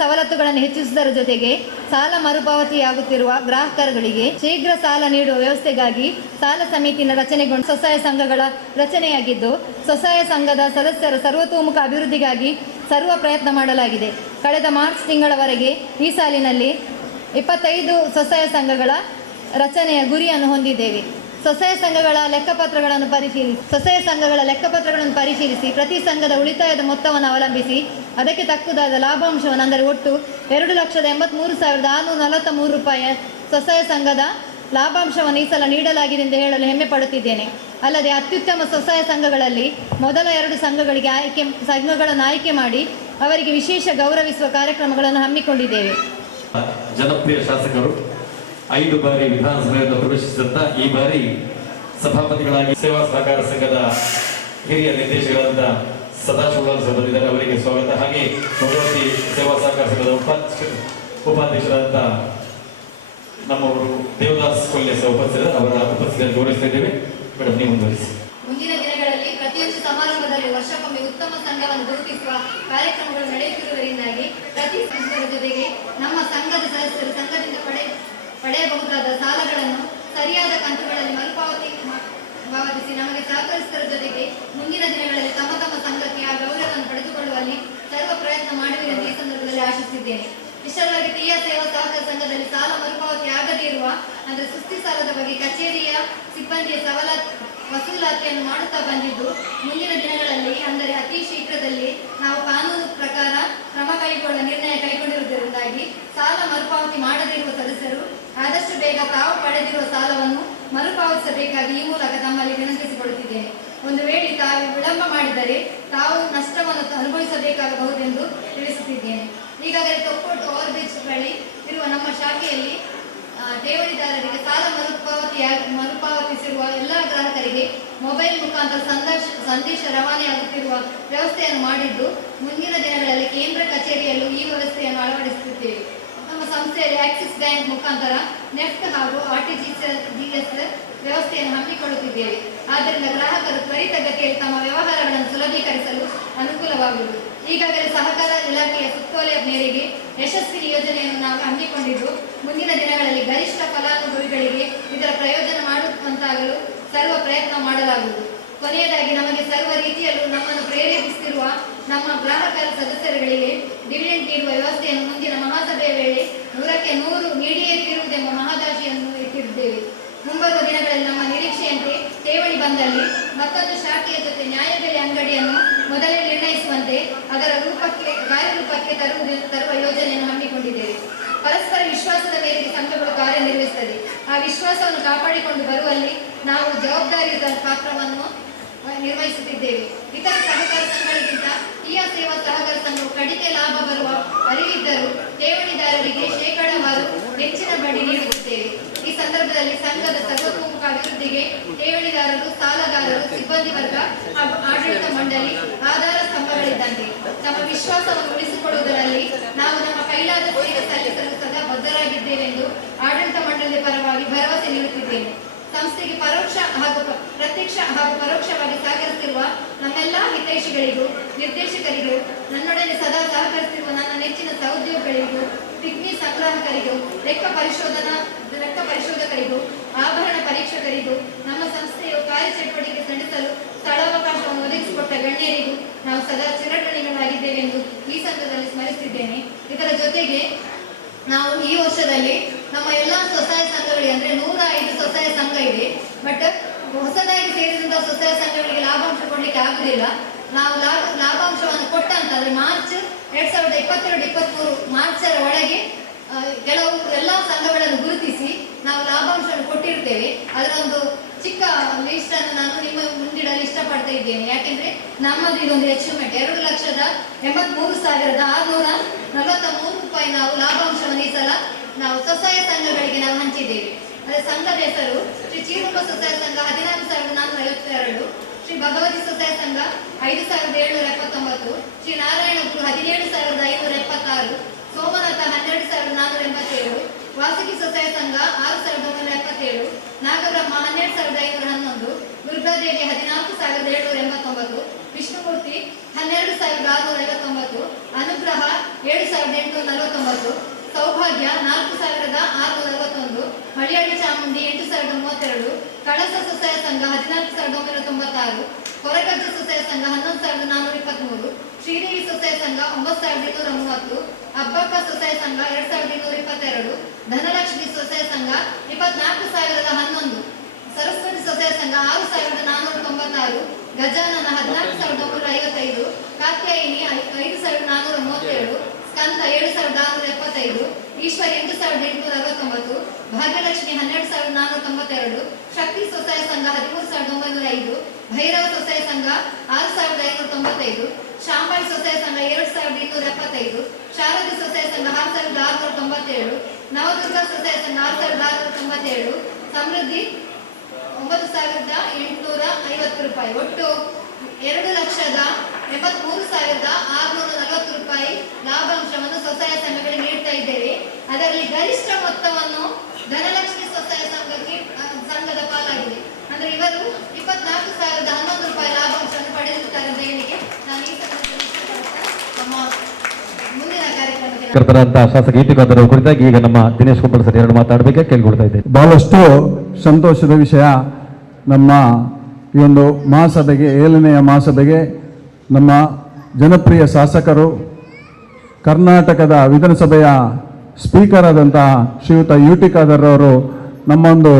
ಸವಲತ್ತುಗಳನ್ನು ಹೆಚ್ಚಿಸುವುದರ ಜೊತೆಗೆ ಸಾಲ ಮರುಪಾವತಿಯಾಗುತ್ತಿರುವ ಗ್ರಾಹಕರುಗಳಿಗೆ ಶೀಘ್ರ ಸಾಲ ನೀಡುವ ವ್ಯವಸ್ಥೆಗಾಗಿ ಸಾಲ ಸಮಿತಿನ ರಚನೆಗೊಂಡು ಸ್ವಸಹಾಯ ಸಂಘಗಳ ರಚನೆಯಾಗಿದ್ದು, ಸ್ವಸಹಾಯ ಸಂಘದ ಸದಸ್ಯರ ಸರ್ವತೋಮುಖ ಅಭಿವೃದ್ಧಿಗಾಗಿ ಸರ್ವ ಪ್ರಯತ್ನ ಮಾಡಲಾಗಿದೆ. ಕಳೆದ ಮಾರ್ಚ್ ತಿಂಗಳವರೆಗೆ ಈ ಸಾಲಿನಲ್ಲಿ 25 ಸ್ವಸಹಾಯ ಸಂಘಗಳ ರಚನೆಯ ಗುರಿಯನ್ನು ಹೊಂದಿದ್ದೇವೆ. ಸ್ವಸಹಾಯ ಸಂಘಗಳ ಲೆಕ್ಕಪತ್ರಗಳನ್ನು ಪರಿಶೀಲಿಸಿ ಪ್ರತಿ ಸಂಘದ ಉಳಿತಾಯದ ಮೊತ್ತವನ್ನು ಅವಲಂಬಿಸಿ ಅದಕ್ಕೆ ತಕ್ಕುದಾದ ಲಾಭಾಂಶವನ್ನು, ಅಂದರೆ ಒಟ್ಟು 2,83,643 ರೂಪಾಯಿ ಸ್ವಸಹಾಯ ಸಂಘದ ಲಾಭಾಂಶವನ್ನು ಈ ಸಲ ನೀಡಲಾಗಿದೆ ಎಂದು ಹೇಳಲು ಹೆಮ್ಮೆ ಪಡುತ್ತಿದ್ದೇನೆ. ಅಲ್ಲದೆ ಅತ್ಯುತ್ತಮ ಸ್ವಸಹಾಯ ಸಂಘಗಳಲ್ಲಿ ಮೊದಲ 2 ಸಂಘಗಳನ್ನು ಆಯ್ಕೆ ಮಾಡಿ ಅವರಿಗೆ ವಿಶೇಷ ಗೌರವಿಸುವ ಕಾರ್ಯಕ್ರಮಗಳನ್ನು ಹಮ್ಮಿಕೊಂಡಿದ್ದೇವೆ. ಜನಪ್ರಿಯ ಶಾಸಕರು 5 ಬಾರಿ ವಿಧಾನಸಭೆಯನ್ನು ಪ್ರವೇಶಿಸಿದಂತ ಈ ಬಾರಿ ಸಭಾಪತಿಗಳಾಗಿ ಸೇವಾ ಸಹಕಾರ ಸಂಘದ ಹಿರಿಯ ನಿರ್ದೇಶಕರಾದ ಸದಾಶಿವ ಸರ್ ಬಂದಿದ್ದಾರೆ. ಅವರಿಗೆ ಸ್ವಾಗತ. ಹಾಗೆ ಭಗವತಿ ಸೇವಾ ಸಹಕಾರ ಸಂಘದ ಉಪಾಧ್ಯಕ್ಷರಾದ ನಮ್ಮವರು ದೇವದಾಸ್ ಕೊಲ್ಲೆ ಸಹ ಉಪಸ್ಥಿತರು. ಅವರ ಉಪಸ್ಥಿತಿಯನ್ನು ಗೌರವಿಸುತ್ತಿದ್ದೇವೆ. ಮೇಡಮ್, ನೀವು ಮುಂದುವರಿಸಿ. ಮುಂದಿನ ದಿನಗಳಲ್ಲಿ ಪ್ರತಿಯೊಂದು ಸಮಾರಂಭದಲ್ಲಿ ವರ್ಷಕ್ಕೊಮ್ಮೆ ಉತ್ತಮ ಸಂಘವನ್ನು ಗುರುತಿಸುವ ಕಾರ್ಯಕ್ರಮಗಳು ನಡೆಯುತ್ತಿರುವುದರಿಂದಾಗಿ ಪ್ರತಿ ಸಂಘದ ಜೊತೆಗೆ ನಮ್ಮ ಸಂಘದ ಸದಸ್ಯರು ಸಂಘದಿಂದ ಪಡೆಯಬಹುದಾದ ಸಾಲಗಳನ್ನು ಸರಿಯಾದ ಕಂತುಗಳಲ್ಲಿ ಮರುಪಾವತಿಸಿ ನಮಗೆ ಸಹಕರಿಸುವುದರ ಜೊತೆಗೆ ಮುಂದಿನ ದಿನಗಳಲ್ಲಿ ತಮ್ಮ ಸಂಘಕ್ಕೆ ಆ ಗೌರವವನ್ನು ಪಡೆದುಕೊಳ್ಳುವಲ್ಲಿ ಸರ್ವ ಪ್ರಯತ್ನ ಮಾಡುವಿರೆಂದು ಈ ಸಂದರ್ಭದಲ್ಲಿ ಆಶಿಸಿದ್ದೇನೆ. ವಿಶೇಷವಾಗಿ ಟಿಯ ಸೇವಾ ಸಹಕಾರ ಸಂಘದಲ್ಲಿ ಸಾಲ ಮರುಪಾವತಿ ಆಗದೇ ಇರುವ, ಅಂದರೆ ಸುಸ್ತಿ ಸಾಲದ ಬಗ್ಗೆ ಕಚೇರಿಯ ಸಿಬ್ಬಂದಿಯ ವಸೂಲಾತಿಯನ್ನು ಮಾಡುತ್ತಾ ಬಂದಿದ್ದು, ಮುಂದಿನ ದಿನಗಳಲ್ಲಿ ಅಂದರೆ ಅತಿ ಶೀಘ್ರದಲ್ಲಿ ನಾವು ಕಾನೂನು ಪ್ರಕಾರ ಕ್ರಮ ಕೈಗೊಳ್ಳುವ ನಿರ್ಣಯ ಕೈಗೊಂಡಿರುವುದರಿಂದಾಗಿ ಸಾಲ ಮರುಪಾವತಿ ಮಾಡದಿರುವ ಸದಸ್ಯರು ಆದಷ್ಟು ಬೇಗ ತಾವು ಪಡೆದಿರುವ ಸಾಲವನ್ನು ಮರುಪಾವತಿಸಬೇಕಾಗಿ ಈ ಮೂಲಕ ತಮ್ಮಲ್ಲಿ ವಿನಂತಿಸಿಕೊಳ್ಳುತ್ತಿದ್ದೇನೆ. ಒಂದು ವೇಳೆ ತಾವು ವಿಳಂಬ ಮಾಡಿದರೆ ತಾವು ನಷ್ಟವನ್ನು ಅನುಭವಿಸಬೇಕಾಗಬಹುದೆಂದು ತಿಳಿಸುತ್ತಿದ್ದೇನೆ. ಈಗಾಗಲೇ ತೊಕ್ಕೋಟು ಓವರ್ ಬ್ರಿಡ್ಜ್ ಬಳಿ ಇರುವ ನಮ್ಮ ಶಾಖೆಯಲ್ಲಿ ಠೇವಣಿದಾರರಿಗೆ ಸಾಲ ಮರುಪಾವತಿಸಿರುವ ಎಲ್ಲ ಗ್ರಾಹಕರಿಗೆ ಮೊಬೈಲ್ ಮುಖಾಂತರ ಸಂದೇಶ ರವಾನೆಯಾಗುತ್ತಿರುವ ವ್ಯವಸ್ಥೆಯನ್ನು ಮಾಡಿದ್ದು, ಮುಂದಿನ ದಿನಗಳಲ್ಲಿ ಕೇಂದ್ರ ಕಚೇರಿಯಲ್ಲೂ ಈ ವ್ಯವಸ್ಥೆಯನ್ನು ಅಳವಡಿಸುತ್ತಿದ್ದೇವೆ. ನಮ್ಮ ಸಂಸ್ಥೆಯಲ್ಲಿ ಆಕ್ಸಿಸ್ ಬ್ಯಾಂಕ್ ಮುಖಾಂತರ ನೆಫ್ಟ್ ಹಾಗೂ RTGS ವ್ಯವಸ್ಥೆಯನ್ನು ಹಮ್ಮಿಕೊಳ್ಳುತ್ತಿದ್ದೇವೆ. ಆದ್ದರಿಂದ ಗ್ರಾಹಕರು ತ್ವರಿತಗತಿಯಲ್ಲಿ ತಮ್ಮ ವ್ಯವಹಾರಗಳನ್ನು ಸುಲಭೀಕರಿಸಲು ಅನುಕೂಲವಾಗುವುದು. ಈಗಾಗಲೇ ಸಹಕಾರ ಇಲಾಖೆಯ ಸುತ್ತೋಲೆಯ ಮೇರೆಗೆ ಯಶಸ್ವಿ ಯೋಜನೆಯನ್ನು ನಾವು ಹಮ್ಮಿಕೊಂಡಿದ್ದು, ಮುಂದಿನ ದಿನಗಳಲ್ಲಿ ಗರಿಷ್ಠ ಫಲಾನುಭವಿಗಳಿಗೆ ಇದರ ಪ್ರಯೋಜನ ಮಾಡುವಂತಾಗಲು ಸರ್ವ ಪ್ರಯತ್ನ ಮಾಡಲಾಗುವುದು. ಕೊನೆಯದಾಗಿ, ನಮಗೆ ಸರ್ವ ರೀತಿಯಲ್ಲೂ ನಮ್ಮನ್ನು ಪ್ರೇರೇಪಿಸುತ್ತಿರುವ ನಮ್ಮ ಗ್ರಾಹಕರ ಸದಸ್ಯರುಗಳಿಗೆ ಡಿವಿಡೆಂಡ್ ನೀಡುವ ವ್ಯವಸ್ಥೆಯನ್ನು ಮುಂದಿನ ಮಹಾಸಭೆಯ ವೇಳೆ 100ಕ್ಕೆ 100 ನೀಡಿಯೇ ತೀರುವುದೆಂಬ ಮಹದಾಶೆಯನ್ನು ಇಟ್ಟಿದ್ದೇವೆ. ಮುಂಬರುವ ದಿನಗಳಲ್ಲಿ ನಮ್ಮ ನಿರೀಕ್ಷೆಯಂತೆ ಠೇವಣಿ ಬಂದಲ್ಲಿ ಮತ್ತೊಂದು ಶಾಖೆಯ ಜೊತೆ ನ್ಯಾಯಬೆಲೆ ಅಂಗಡಿಯನ್ನು ಮೊದಲೇ ನಿರ್ಣಯಿಸುವಂತೆ ಅದರ ಕಾರ್ಯರೂಪಕ್ಕೆ ತರುವ ಯೋಜನೆಯನ್ನು ಹಮ್ಮಿಕೊಂಡಿದ್ದೇವೆ. ಪರಸ್ಪರ ವಿಶ್ವಾಸದ ಮೇರೆಗೆ ಸಂಘಗಳು ಕಾರ್ಯನಿರ್ವಹಿಸುತ್ತದೆ. ಆ ವಿಶ್ವಾಸವನ್ನು ಕಾಪಾಡಿಕೊಂಡು ಬರುವಲ್ಲಿ ನಾವು ಜವಾಬ್ದಾರಿಯುತ ಪಾತ್ರವನ್ನು ನಿರ್ವಹಿಸುತ್ತಿದ್ದೇವೆ. ಇತರ ಸಹಕಾರ ಸಂಘಗಳಿಗಿಂತ ಟಿಯ ಸೇವಾ ಸಹಕಾರ ಸಂಘವು ಕಡಿಮೆ ಲಾಭ ಬರುವ ಅರಿವಿದ್ದರೂ ಠೇವಣಿದಾರರಿಗೆ ಶೇಕಡಾವಾರು ಹೆಚ್ಚಿನ ಬಡ್ಡಿ ನೀಡುತ್ತೇವೆ. ಈ ಸಂದರ್ಭದಲ್ಲಿ ಸಂಘದ ಸರ್ವತೋಮುಖ ಅಭಿವೃದ್ಧಿಗೆ ಠೇವಣಿದಾರರು, ಸಾಲಗಾರರು, ಸಿಬ್ಬಂದಿ ವರ್ಗ ಹಾಗೂ ಆಡಳಿತ ಮಂಡಳಿ ಆಧಾರ ಸ್ತಂಭಗಳಿದ್ದಂತೆ. ತಮ್ಮ ವಿಶ್ವಾಸವನ್ನು ಉಳಿಸಿಕೊಳ್ಳುವುದರಲ್ಲಿ ನಾವು ನಮ್ಮ ಕೈಲಾದ ಸೇವೆ ಸಲ್ಲಿಸಲು ಸದಾ ಬದ್ಧರಾಗಿದ್ದೇವೆಂದು ಆಡಳಿತ ಮಂಡಳಿಯ ಪರವಾಗಿ ಭರವಸೆ ನೀಡುತ್ತಿದ್ದೇನೆ. ಸಂಸ್ಥೆಗೆ ಪ್ರತ್ಯಕ್ಷ ಹಾಗೂ ಪರೋಕ್ಷವಾಗಿ ಸಹಕರಿಸುತ್ತಿರುವ ನಮ್ಮೆಲ್ಲ ಹಿತೈಷಿಗಳಿಗೂ, ನಿರ್ದೇಶಕರಿಗೂ, ನನ್ನೊಡನೆ ಸದಾ ಸಹಕರಿಸುತ್ತಿರುವ ನನ್ನ ನೆಚ್ಚಿನ ಸಹೋದ್ಯೋಗಿಗಳಿಗೂ, ಪಿಗ್ಮಿ ಸಂಗ್ರಾಹಕರಿಗೂ, ಲೆಕ್ಕ ಪರಿಶೋಧಕರಿಗೂ, ಆಭರಣ ಪರೀಕ್ಷಕರಿಗೂ ನಮ್ಮ ಸಂಸ್ಥೆಯು ಕಾರ್ಯಚಟುವಟಿಕೆ ನಡೆಸಲು ಸ್ಥಳಾವಕಾಶವನ್ನು ಒದಗಿಸಿಕೊಟ್ಟ ಗಣ್ಯರಿಗೂ ನಾವು ಸದಾ ಚಿರಋಣಿಗಳಾಗಿದ್ದೇವೆ ಎಂದು ಈ ಸಂದರ್ಭದಲ್ಲಿ ಸ್ಮರಿಸಿದ್ದೇನೆ. ಇದರ ಜೊತೆಗೆ ನಾವು ಈ ವರ್ಷದಲ್ಲಿ ನಮ್ಮ ಎಲ್ಲ ಸ್ವಸಹಾಯ ಸಂಘಗಳಿಗೆ ಅಂದ್ರೆ 105 ಸ್ವಸಹಾಯ ಸಂಘ ಇದೆ. ಬಟ್ ಹೊಸದಾಗಿ ಸೇರಿದಂತಹ ಸ್ವಸಹಾಯ ಸಂಘಗಳಿಗೆ ಲಾಭಾಂಶ ಕೊಡ್ಲಿಕ್ಕೆ ಆಗುದಿಲ್ಲ. ನಾವು ಲಾಭಾಂಶವನ್ನು ಕೊಟ್ಟಂತಾದ್ರೆ ಮಾರ್ಚ್ 2022-23 ಮಾರ್ಚರ ಒಳಗೆ ಕೆಲವು ಎಲ್ಲ ಸಂಘಗಳನ್ನು ಗುರುತಿಸಿ ನಾವು ಲಾಭಾಂಶವನ್ನು ಕೊಟ್ಟಿರ್ತೇವೆ. ಅದರ ಒಂದು ಚಿಕ್ಕ ಲಿಸ್ಟ್ ಅನ್ನು ನಾನು ನಿಮ್ಮ ಮುಂದಿಡಲು ಇಷ್ಟಪಡ್ತಾ ಇದ್ದೇನೆ. ಯಾಕೆಂದ್ರೆ ನಮ್ಮದು ಇದೊಂದು ಅಚೀವ್ಮೆಂಟ್. 2,83,643 ರೂಪಾಯಿ ನಾವು ಲಾಭಾಂಶವನ್ನು ಈ ಸಲ ನಾವು ಸ್ವಸಹಾಯ ಸಂಘಗಳಿಗೆ ನಾವು ಹಂಚಿದ್ದೇವೆ. ಅದೇ ಸಂಘದ ಹೆಸರು ಶ್ರೀ ಚೀರುಂಬ ಸ್ವಸಹಾಯ ಸಂಘ 14,452, ಶ್ರೀ ಭಗವತಿ ಸ್ವಸಹಾಯ ಸಂಘ 5,779, ಶ್ರೀ ನಾರಾಯಣ ಗುರು 17,576, ಸೋಮನಾಥ 12,487, ವಾಸುಕಿ ಸ್ವಸಹಾಯ ಸಂಘ 6,977, ನಾಗಬ್ರಹ್ಮ 12,511, ದುರ್ಗಾದೇವಿ 14,789, ವಿಷ್ಣುಮೂರ್ತಿ 12,659, ಅನುಗ್ರಹ 7,849, ಸೌಭಾಗ್ಯ 4,641, ಮಳಿಯಾಡಿ ಚಾಮುಂಡಿ 8,032, ಕಳಸ ಸ್ವಸಹಾಯ ಸಂಘ 14,996, ಹೊರಗಜ್ಜ ಸ್ವಸಹಾಯ ಸಂಘ 11,423, ಶ್ರೀದೇವಿ ಸ್ವಸಹಾಯ ಸಂಘ 9,230, ಅಬ್ಬಕ್ಕ ಸ್ವಸಹಾಯ ಸಂಘ 2,222, ಧನಲಕ್ಷ್ಮಿ ಸ್ವಸಹಾಯ ಸಂಘ 24,011, ಸರಸ್ವತಿ ಸ್ವಸಹಾಯ ಸಂಘ 6,496, ಗಜಾನನ 14,955, ಕಾತ್ಯಾಯಿನಿ 5,437, ಸ್ಕಂದ 7,675, ಈಶ್ವರಿ 8,869, ಭಾಗ್ಯಲಕ್ಷ್ಮಿ 12,492, ಶಕ್ತಿ ಸ್ವಸಹಾಯ ಸಂಘ 13,905, ಭೈರವ ಸ್ವಸಹಾಯ ಸಂಘ 6,595, ಶಾಂಬಾಯಿ ಸ್ವಸಹಾಯ ಸಂಘ 2,275, ಶಾರದಿ ಸ್ವಸಹಾಯ ಸಂಘ 6,697, ನವದುರ್ಗಾ ಸ್ವಸಹಾಯ ಸಂಘ 6,697, ಸಮೃದ್ಧಿ 9,850 ರೂಪಾಯಿ. ಒಟ್ಟು 2,83,640 ರೂಪಾಯಿ ಲಾಭಾಂಶವನ್ನು ಸ್ವಸಹಾಯ ಸಂಘಗಳಿಗೆ ನೀಡ್ತಾ ಇದ್ದೇವೆ. ಅದರಲ್ಲಿ ಗರಿಷ್ಠ ಮೊತ್ತವನ್ನು ಧನಲಕ್ಷ್ಮಿ ಸ್ವಸಹಾಯ ಸಂಘದ ಪಾಲಾಗಿದೆ. ಅಂದ್ರೆ ಇವರು 24,011 ರೂಪಾಯಿ ಲಾಭಾಂಶವನ್ನು ಪಡೆದಿರುತ್ತಾರೆ ಅಂತ ಹೇಳಿಕೆ ನಾನು ಈ ಸಂದರ್ಭದಲ್ಲಿ ಇಷ್ಟಪಡ್ತಾ ನಮ್ಮ ಮುಂದಿನ ಕಾರ್ಯಕ್ರಮಕ್ಕೆ ಶಾಸಕ ಇ.ಟಿ. ಖಾದರ್ ಅವರ ಕುರಿತಾಗಿ ಈಗ ನಮ್ಮ ದಿನೇಶ್ ಕುಂಬಳ ಸರ್ ಎರಡು ಮಾತಾಡಬೇಕು ಕೇಳ್ಕೊಳ್ತಾ ಇದ್ದೇವೆ. ಬಹಳಷ್ಟು ಸಂತೋಷದ ವಿಷಯ. ನಮ್ಮ ಈ ಒಂದು ಮಹಾಸಭೆಗೆ 7ನೆಯ ಮಹಾಸಭೆಗೆ ನಮ್ಮ ಜನಪ್ರಿಯ ಶಾಸಕರು, ಕರ್ನಾಟಕದ ವಿಧಾನಸಭೆಯ ಸ್ಪೀಕರ್ ಆದಂತಹ ಶ್ರೀಯುತ ಯು.ಟಿ. ಖಾದರ್ ಅವರು ನಮ್ಮ ಒಂದು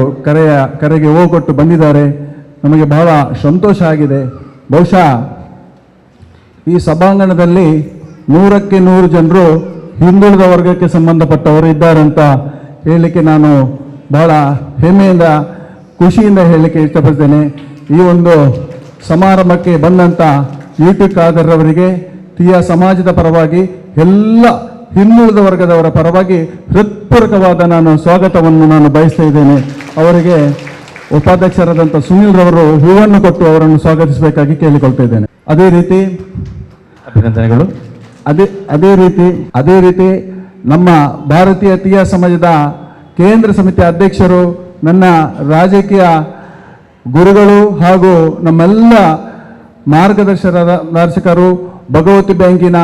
ಕರೆಗೆ ಹೋಗೊಟ್ಟು ಬಂದಿದ್ದಾರೆ. ನಮಗೆ ಬಹಳ ಸಂತೋಷ ಆಗಿದೆ. ಬಹುಶಃ ಈ ಸಭಾಂಗಣದಲ್ಲಿ 100ಕ್ಕೆ 100 ಜನರು ಹಿಂದುಳಿದ ವರ್ಗಕ್ಕೆ ಸಂಬಂಧಪಟ್ಟವರು ಇದ್ದಾರೆ ಅಂತ ಹೇಳಲಿಕ್ಕೆ ನಾನು ಬಹಳ ಹೆಮ್ಮೆಯಿಂದ ಖುಷಿಯಿಂದ ಹೇಳಲಿಕ್ಕೆ ಇಷ್ಟಪಡ್ತೇನೆ. ಈ ಒಂದು ಸಮಾರಂಭಕ್ಕೆ ಬಂದಂಥ ಯು.ಟಿ. ಖಾದರ್ ಅವರಿಗೆ ತೀಯ ಸಮಾಜದ ಪರವಾಗಿ ಎಲ್ಲ ಹಿಂದುಳಿದ ವರ್ಗದವರ ಪರವಾಗಿ ಹೃತ್ಪೂರ್ವಕವಾದ ನಾನು ಸ್ವಾಗತವನ್ನು ನಾನು ಬಯಸ್ತಾ ಇದ್ದೇನೆ. ಅವರಿಗೆ ಉಪಾಧ್ಯಕ್ಷರಾದಂಥ ಸುನಿಲ್ ರವರು ಹೂವನ್ನು ಕೊಟ್ಟು ಅವರನ್ನು ಸ್ವಾಗತಿಸಬೇಕಾಗಿ ಕೇಳಿಕೊಳ್ತಾ ಇದ್ದೇನೆ. ಅದೇ ರೀತಿ ಅಭಿನಂದನೆಗಳು. ಅದೇ ರೀತಿ ನಮ್ಮ ಭಾರತೀಯ ತೀಯ ಸಮಾಜದ ಕೇಂದ್ರ ಸಮಿತಿ ಅಧ್ಯಕ್ಷರು, ನನ್ನ ರಾಜಕೀಯ ಗುರುಗಳು ಹಾಗೂ ನಮ್ಮೆಲ್ಲ ಮಾರ್ಗದರ್ಶಕರು, ಭಗವತಿ ಬ್ಯಾಂಕಿನ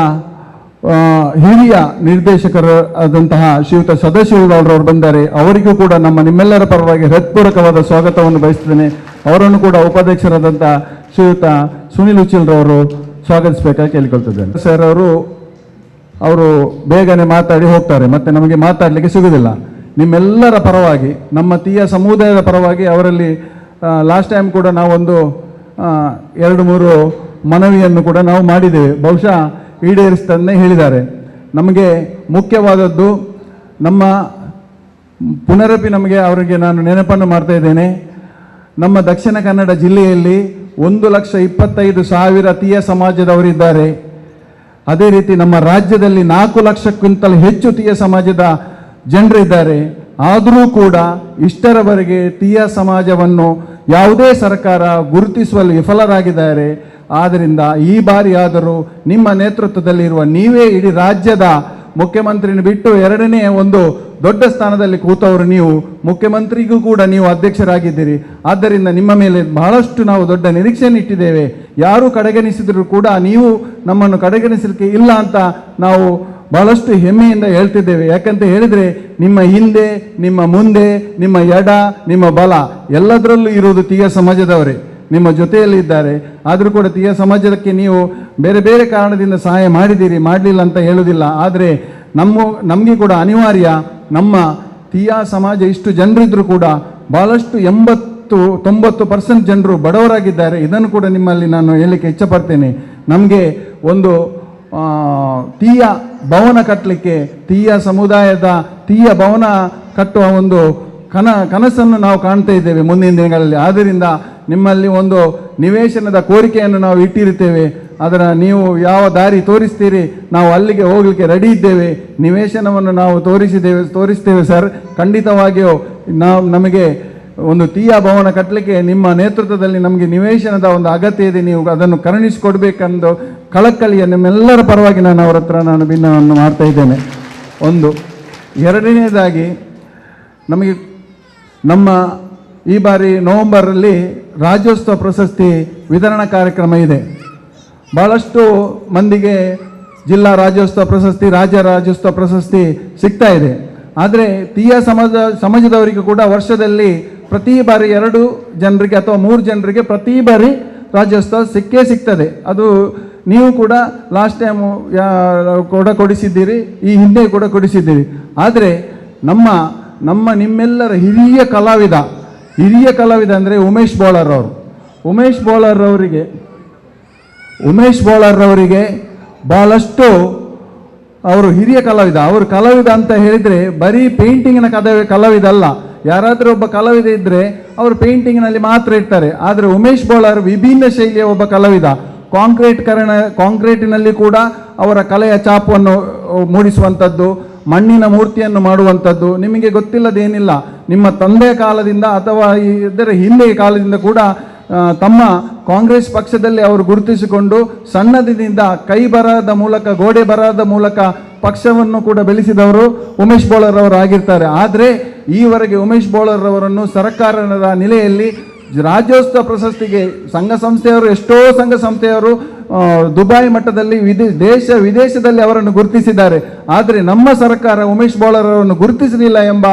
ಹಿರಿಯ ನಿರ್ದೇಶಕರಾದಂತಹ ಶ್ರೀಯುತ ಸದಾಶಿವಗೌಡರವರು ಬಂದರೆ ಅವರಿಗೂ ಕೂಡ ನಿಮ್ಮೆಲ್ಲರ ಪರವಾಗಿ ಹೃತ್ಪೂರ್ವಕವಾದ ಸ್ವಾಗತವನ್ನು ಬಯಸ್ತೇನೆ. ಅವರನ್ನು ಕೂಡ ಉಪಾಧ್ಯಕ್ಷರಾದಂಥ ಶ್ರೀಯುತ ಸುನಿಲ್ ಉಚಿಲ್ರವರು ಸ್ವಾಗತಿಸಬೇಕಾಗಿ ಕೇಳಿಕೊಳ್ತಿದ್ದೇನೆ. ಸರ್ ಅವರು ಬೇಗನೆ ಮಾತಾಡಿ ಹೋಗ್ತಾರೆ, ಮತ್ತೆ ನಮಗೆ ಮಾತಾಡಲಿಕ್ಕೆ ಸಿಗುವುದಿಲ್ಲ. ನಿಮ್ಮೆಲ್ಲರ ಪರವಾಗಿ, ನಮ್ಮ ತೀಯ ಸಮುದಾಯದ ಪರವಾಗಿ ಅವರಲ್ಲಿ ಲಾಸ್ಟ್ ಟೈಮ್ ಕೂಡ ನಾವೊಂದು 2-3 ಮನವಿಯನ್ನು ಕೂಡ ನಾವು ಮಾಡಿದ್ದೇವೆ. ಬಹುಶಃ ಈಡೇರಿಸ್ತನ್ನೇ ಹೇಳಿದ್ದಾರೆ. ನಮಗೆ ಮುಖ್ಯವಾದದ್ದು ನಮ್ಮ ಪುನರಪಿ ಅವರಿಗೆ ನಾನು ನೆನಪನ್ನು ಮಾಡ್ತಾ ಇದ್ದೇನೆ. ನಮ್ಮ ದಕ್ಷಿಣ ಕನ್ನಡ ಜಿಲ್ಲೆಯಲ್ಲಿ 1,25,000 ತೀಯ ಸಮಾಜದವರಿದ್ದಾರೆ. ಅದೇ ರೀತಿ ನಮ್ಮ ರಾಜ್ಯದಲ್ಲಿ 4 ಲಕ್ಷಕ್ಕಿಂತಲೂ ಹೆಚ್ಚು ತೀಯ ಸಮಾಜದ ಜನರಿದ್ದಾರೆ. ಆದರೂ ಕೂಡ ಇಷ್ಟರವರೆಗೆ ತೀಯ ಸಮಾಜವನ್ನು ಯಾವುದೇ ಸರ್ಕಾರ ಗುರುತಿಸುವಲ್ಲಿ ವಿಫಲರಾಗಿದ್ದಾರೆ. ಆದ್ದರಿಂದ ಈ ಬಾರಿ ಆದರೂ ನಿಮ್ಮ ನೇತೃತ್ವದಲ್ಲಿರುವ ನೀವೇ ಇಡೀ ರಾಜ್ಯದ ಮುಖ್ಯಮಂತ್ರಿನ ಬಿಟ್ಟು 2ನೇ ಒಂದು ದೊಡ್ಡ ಸ್ಥಾನದಲ್ಲಿ ಕೂತವರು ನೀವು, ಮುಖ್ಯಮಂತ್ರಿಗೂ ಕೂಡ ನೀವು ಅಧ್ಯಕ್ಷರಾಗಿದ್ದೀರಿ. ಆದ್ದರಿಂದ ನಿಮ್ಮ ಮೇಲೆ ಬಹಳಷ್ಟು ನಾವು ದೊಡ್ಡ ನಿರೀಕ್ಷೆಯನ್ನು ಇಟ್ಟಿದ್ದೇವೆ. ಯಾರು ಕಡೆಗಣಿಸಿದರೂ ಕೂಡ ನೀವು ನಮ್ಮನ್ನು ಕಡೆಗಣಿಸಲಿಕ್ಕೆ ಇಲ್ಲ ಅಂತ ನಾವು ಬಹಳಷ್ಟು ಹೆಮ್ಮೆಯಿಂದ ಹೇಳ್ತಿದ್ದೇವೆ. ಯಾಕಂತ ಹೇಳಿದರೆ ನಿಮ್ಮ ಹಿಂದೆ, ನಿಮ್ಮ ಮುಂದೆ, ನಿಮ್ಮ ಎಡ, ನಿಮ್ಮ ಬಲ ಎಲ್ಲದರಲ್ಲೂ ಇರುವುದು ತೀಯ ಸಮಾಜದವರೇ ನಿಮ್ಮ ಜೊತೆಯಲ್ಲಿ ಇದ್ದಾರೆ. ಆದರೂ ಕೂಡ ತೀಯ ಸಮಾಜಕ್ಕೆ ನೀವು ಬೇರೆ ಬೇರೆ ಕಾರಣದಿಂದ ಸಹಾಯ ಮಾಡಿದ್ದೀರಿ, ಮಾಡಲಿಲ್ಲ ಅಂತ ಹೇಳುವುದಿಲ್ಲ. ಆದರೆ ನಮಗೆ ಕೂಡ ಅನಿವಾರ್ಯ. ನಮ್ಮ ತೀಯ ಸಮಾಜ ಇಷ್ಟು ಜನರಿದ್ದರೂ ಕೂಡ ಭಾಳಷ್ಟು 80-90% ಜನರು ಬಡವರಾಗಿದ್ದಾರೆ. ಇದನ್ನು ಕೂಡ ನಿಮ್ಮಲ್ಲಿ ನಾನು ಹೇಳಲಿಕ್ಕೆ ಇಚ್ಛಪಡ್ತೇನೆ. ನಮಗೆ ಒಂದು ತೀಯ ಭವನ ಕಟ್ಟಲಿಕ್ಕೆ, ತೀಯ ಸಮುದಾಯದ ತೀಯ ಭವನ ಕಟ್ಟುವ ಒಂದು ಕನಸನ್ನು ನಾವು ಕಾಣ್ತಾ ಇದ್ದೇವೆ ಮುಂದಿನ ದಿನಗಳಲ್ಲಿ. ಆದ್ದರಿಂದ ನಿಮ್ಮಲ್ಲಿ ಒಂದು ನಿವೇಶನದ ಕೋರಿಕೆಯನ್ನು ನಾವು ಇಟ್ಟಿರುತ್ತೇವೆ. ಅದರ ನೀವು ಯಾವ ದಾರಿ ತೋರಿಸ್ತೀರಿ, ನಾವು ಅಲ್ಲಿಗೆ ಹೋಗಲಿಕ್ಕೆ ರೆಡಿ ಇದ್ದೇವೆ. ನಿವೇಶನವನ್ನು ನಾವು ತೋರಿಸ್ತೇವೆ ಸರ್. ಖಂಡಿತವಾಗಿಯೂ ನಮಗೆ ಒಂದು ತೀಯ ಭವನ ಕಟ್ಟಲಿಕ್ಕೆ ನಿಮ್ಮ ನೇತೃತ್ವದಲ್ಲಿ ನಮಗೆ ನಿವೇಶನದ ಒಂದು ಅಗತ್ಯ ಇದೆ. ನೀವು ಅದನ್ನು ಕರುಣಿಸಿಕೊಡ್ಬೇಕೆಂದು ಕಳಕಳಿಯ ನಿಮ್ಮೆಲ್ಲರ ಪರವಾಗಿ ನಾನು ಅವರ ಹತ್ರ ನಾನು ಭಿನ್ನವನ್ನು ಮಾಡ್ತಾ ಇದ್ದೇನೆ. ಒಂದು ಎರಡನೇದಾಗಿ ನಮಗೆ ನಮ್ಮ ಈ ಬಾರಿ ನವೆಂಬರಲ್ಲಿ ರಾಜ್ಯೋತ್ಸವ ಪ್ರಶಸ್ತಿ ವಿತರಣಾ ಕಾರ್ಯಕ್ರಮ ಇದೆ. ಭಾಳಷ್ಟು ಮಂದಿಗೆ ಜಿಲ್ಲಾ ರಾಜ್ಯೋತ್ಸವ ಪ್ರಶಸ್ತಿ, ರಾಜ್ಯ ರಾಜ್ಯೋತ್ಸವ ಪ್ರಶಸ್ತಿ ಸಿಗ್ತಾ ಇದೆ. ಆದರೆ ತೀಯ ಸಮಾಜದವರಿಗೆ ಕೂಡ ವರ್ಷದಲ್ಲಿ ಪ್ರತಿ ಬಾರಿ 2 ಜನರಿಗೆ ಅಥವಾ 3 ಜನರಿಗೆ ಪ್ರತಿ ಬಾರಿ ರಾಜ್ಯೋತ್ಸವ ಸಿಗ್ತದೆ. ಅದು ನೀವು ಕೂಡ ಲಾಸ್ಟ್ ಟೈಮು ಕೂಡ ಕೊಡಿಸಿದ್ದೀರಿ, ಈ ಹಿಂದೆ ಕೂಡ ಕೊಡಿಸಿದ್ದೀರಿ. ಆದರೆ ನಿಮ್ಮೆಲ್ಲರ ಹಿರಿಯ ಕಲಾವಿದ ಅಂದರೆ ಉಮೇಶ್ ಬೋಳರ್ ಅವರಿಗೆ ಭಾಳಷ್ಟು ಅವರು ಹಿರಿಯ ಕಲಾವಿದ ಅಂತ ಹೇಳಿದರೆ ಬರೀ ಪೇಂಟಿಂಗಿನ ಕಲಾವಿದ ಅಲ್ಲ. ಯಾರಾದರೂ ಒಬ್ಬ ಕಲಾವಿದ ಇದ್ದರೆ ಅವರು ಪೇಂಟಿಂಗ್ನಲ್ಲಿ ಮಾತ್ರ ಇರ್ತಾರೆ. ಆದರೆ ಉಮೇಶ್ ಬೋಳರ್ ವಿಭಿನ್ನ ಶೈಲಿಯ ಒಬ್ಬ ಕಲಾವಿದ. ಕಾಂಕ್ರೀಟಿನಲ್ಲಿ ಕೂಡ ಅವರ ಕಲೆಯ ಛಾಪನ್ನು ಮೂಡಿಸುವಂಥದ್ದು, ಮಣ್ಣಿನ ಮೂರ್ತಿಯನ್ನು ಮಾಡುವಂಥದ್ದು ನಿಮಗೆ ಗೊತ್ತಿಲ್ಲದೇನಿಲ್ಲ. ನಿಮ್ಮ ತಂದೆಯ ಕಾಲದಿಂದ ಅಥವಾ ಇದರ ಹಿಂದೆ ಕಾಲದಿಂದ ಕೂಡ ತಮ್ಮ ಕಾಂಗ್ರೆಸ್ ಪಕ್ಷದಲ್ಲಿ ಅವರು ಗುರುತಿಸಿಕೊಂಡು ಸಣ್ಣದಿನಿಂದ ಕೈ ಬರಹದ ಮೂಲಕ, ಗೋಡೆ ಬರಹದ ಮೂಲಕ ಪಕ್ಷವನ್ನು ಕೂಡ ಬೆಳೆಸಿದವರು ಉಮೇಶ್ ಬೋಳರ್ ಅವರು ಆಗಿರ್ತಾರೆ. ಆದರೆ ಈವರೆಗೆ ಉಮೇಶ್ ಬೋಳರ್ ಅವರನ್ನು ಸರ್ಕಾರದ ನೆಲೆಯಲ್ಲಿ ರಾಜ್ಯೋತ್ಸವ ಪ್ರಶಸ್ತಿಗೆ ಎಷ್ಟೋ ಸಂಘ ಸಂಸ್ಥೆಯವರು ದುಬೈ ಮಟ್ಟದಲ್ಲಿ ದೇಶ ವಿದೇಶದಲ್ಲಿ ಅವರನ್ನು ಗುರುತಿಸಿದ್ದಾರೆ. ಆದರೆ ನಮ್ಮ ಸರ್ಕಾರ ಉಮೇಶ್ ಬೋಳರ್ ಅವರನ್ನು ಗುರುತಿಸಲಿಲ್ಲ ಎಂಬ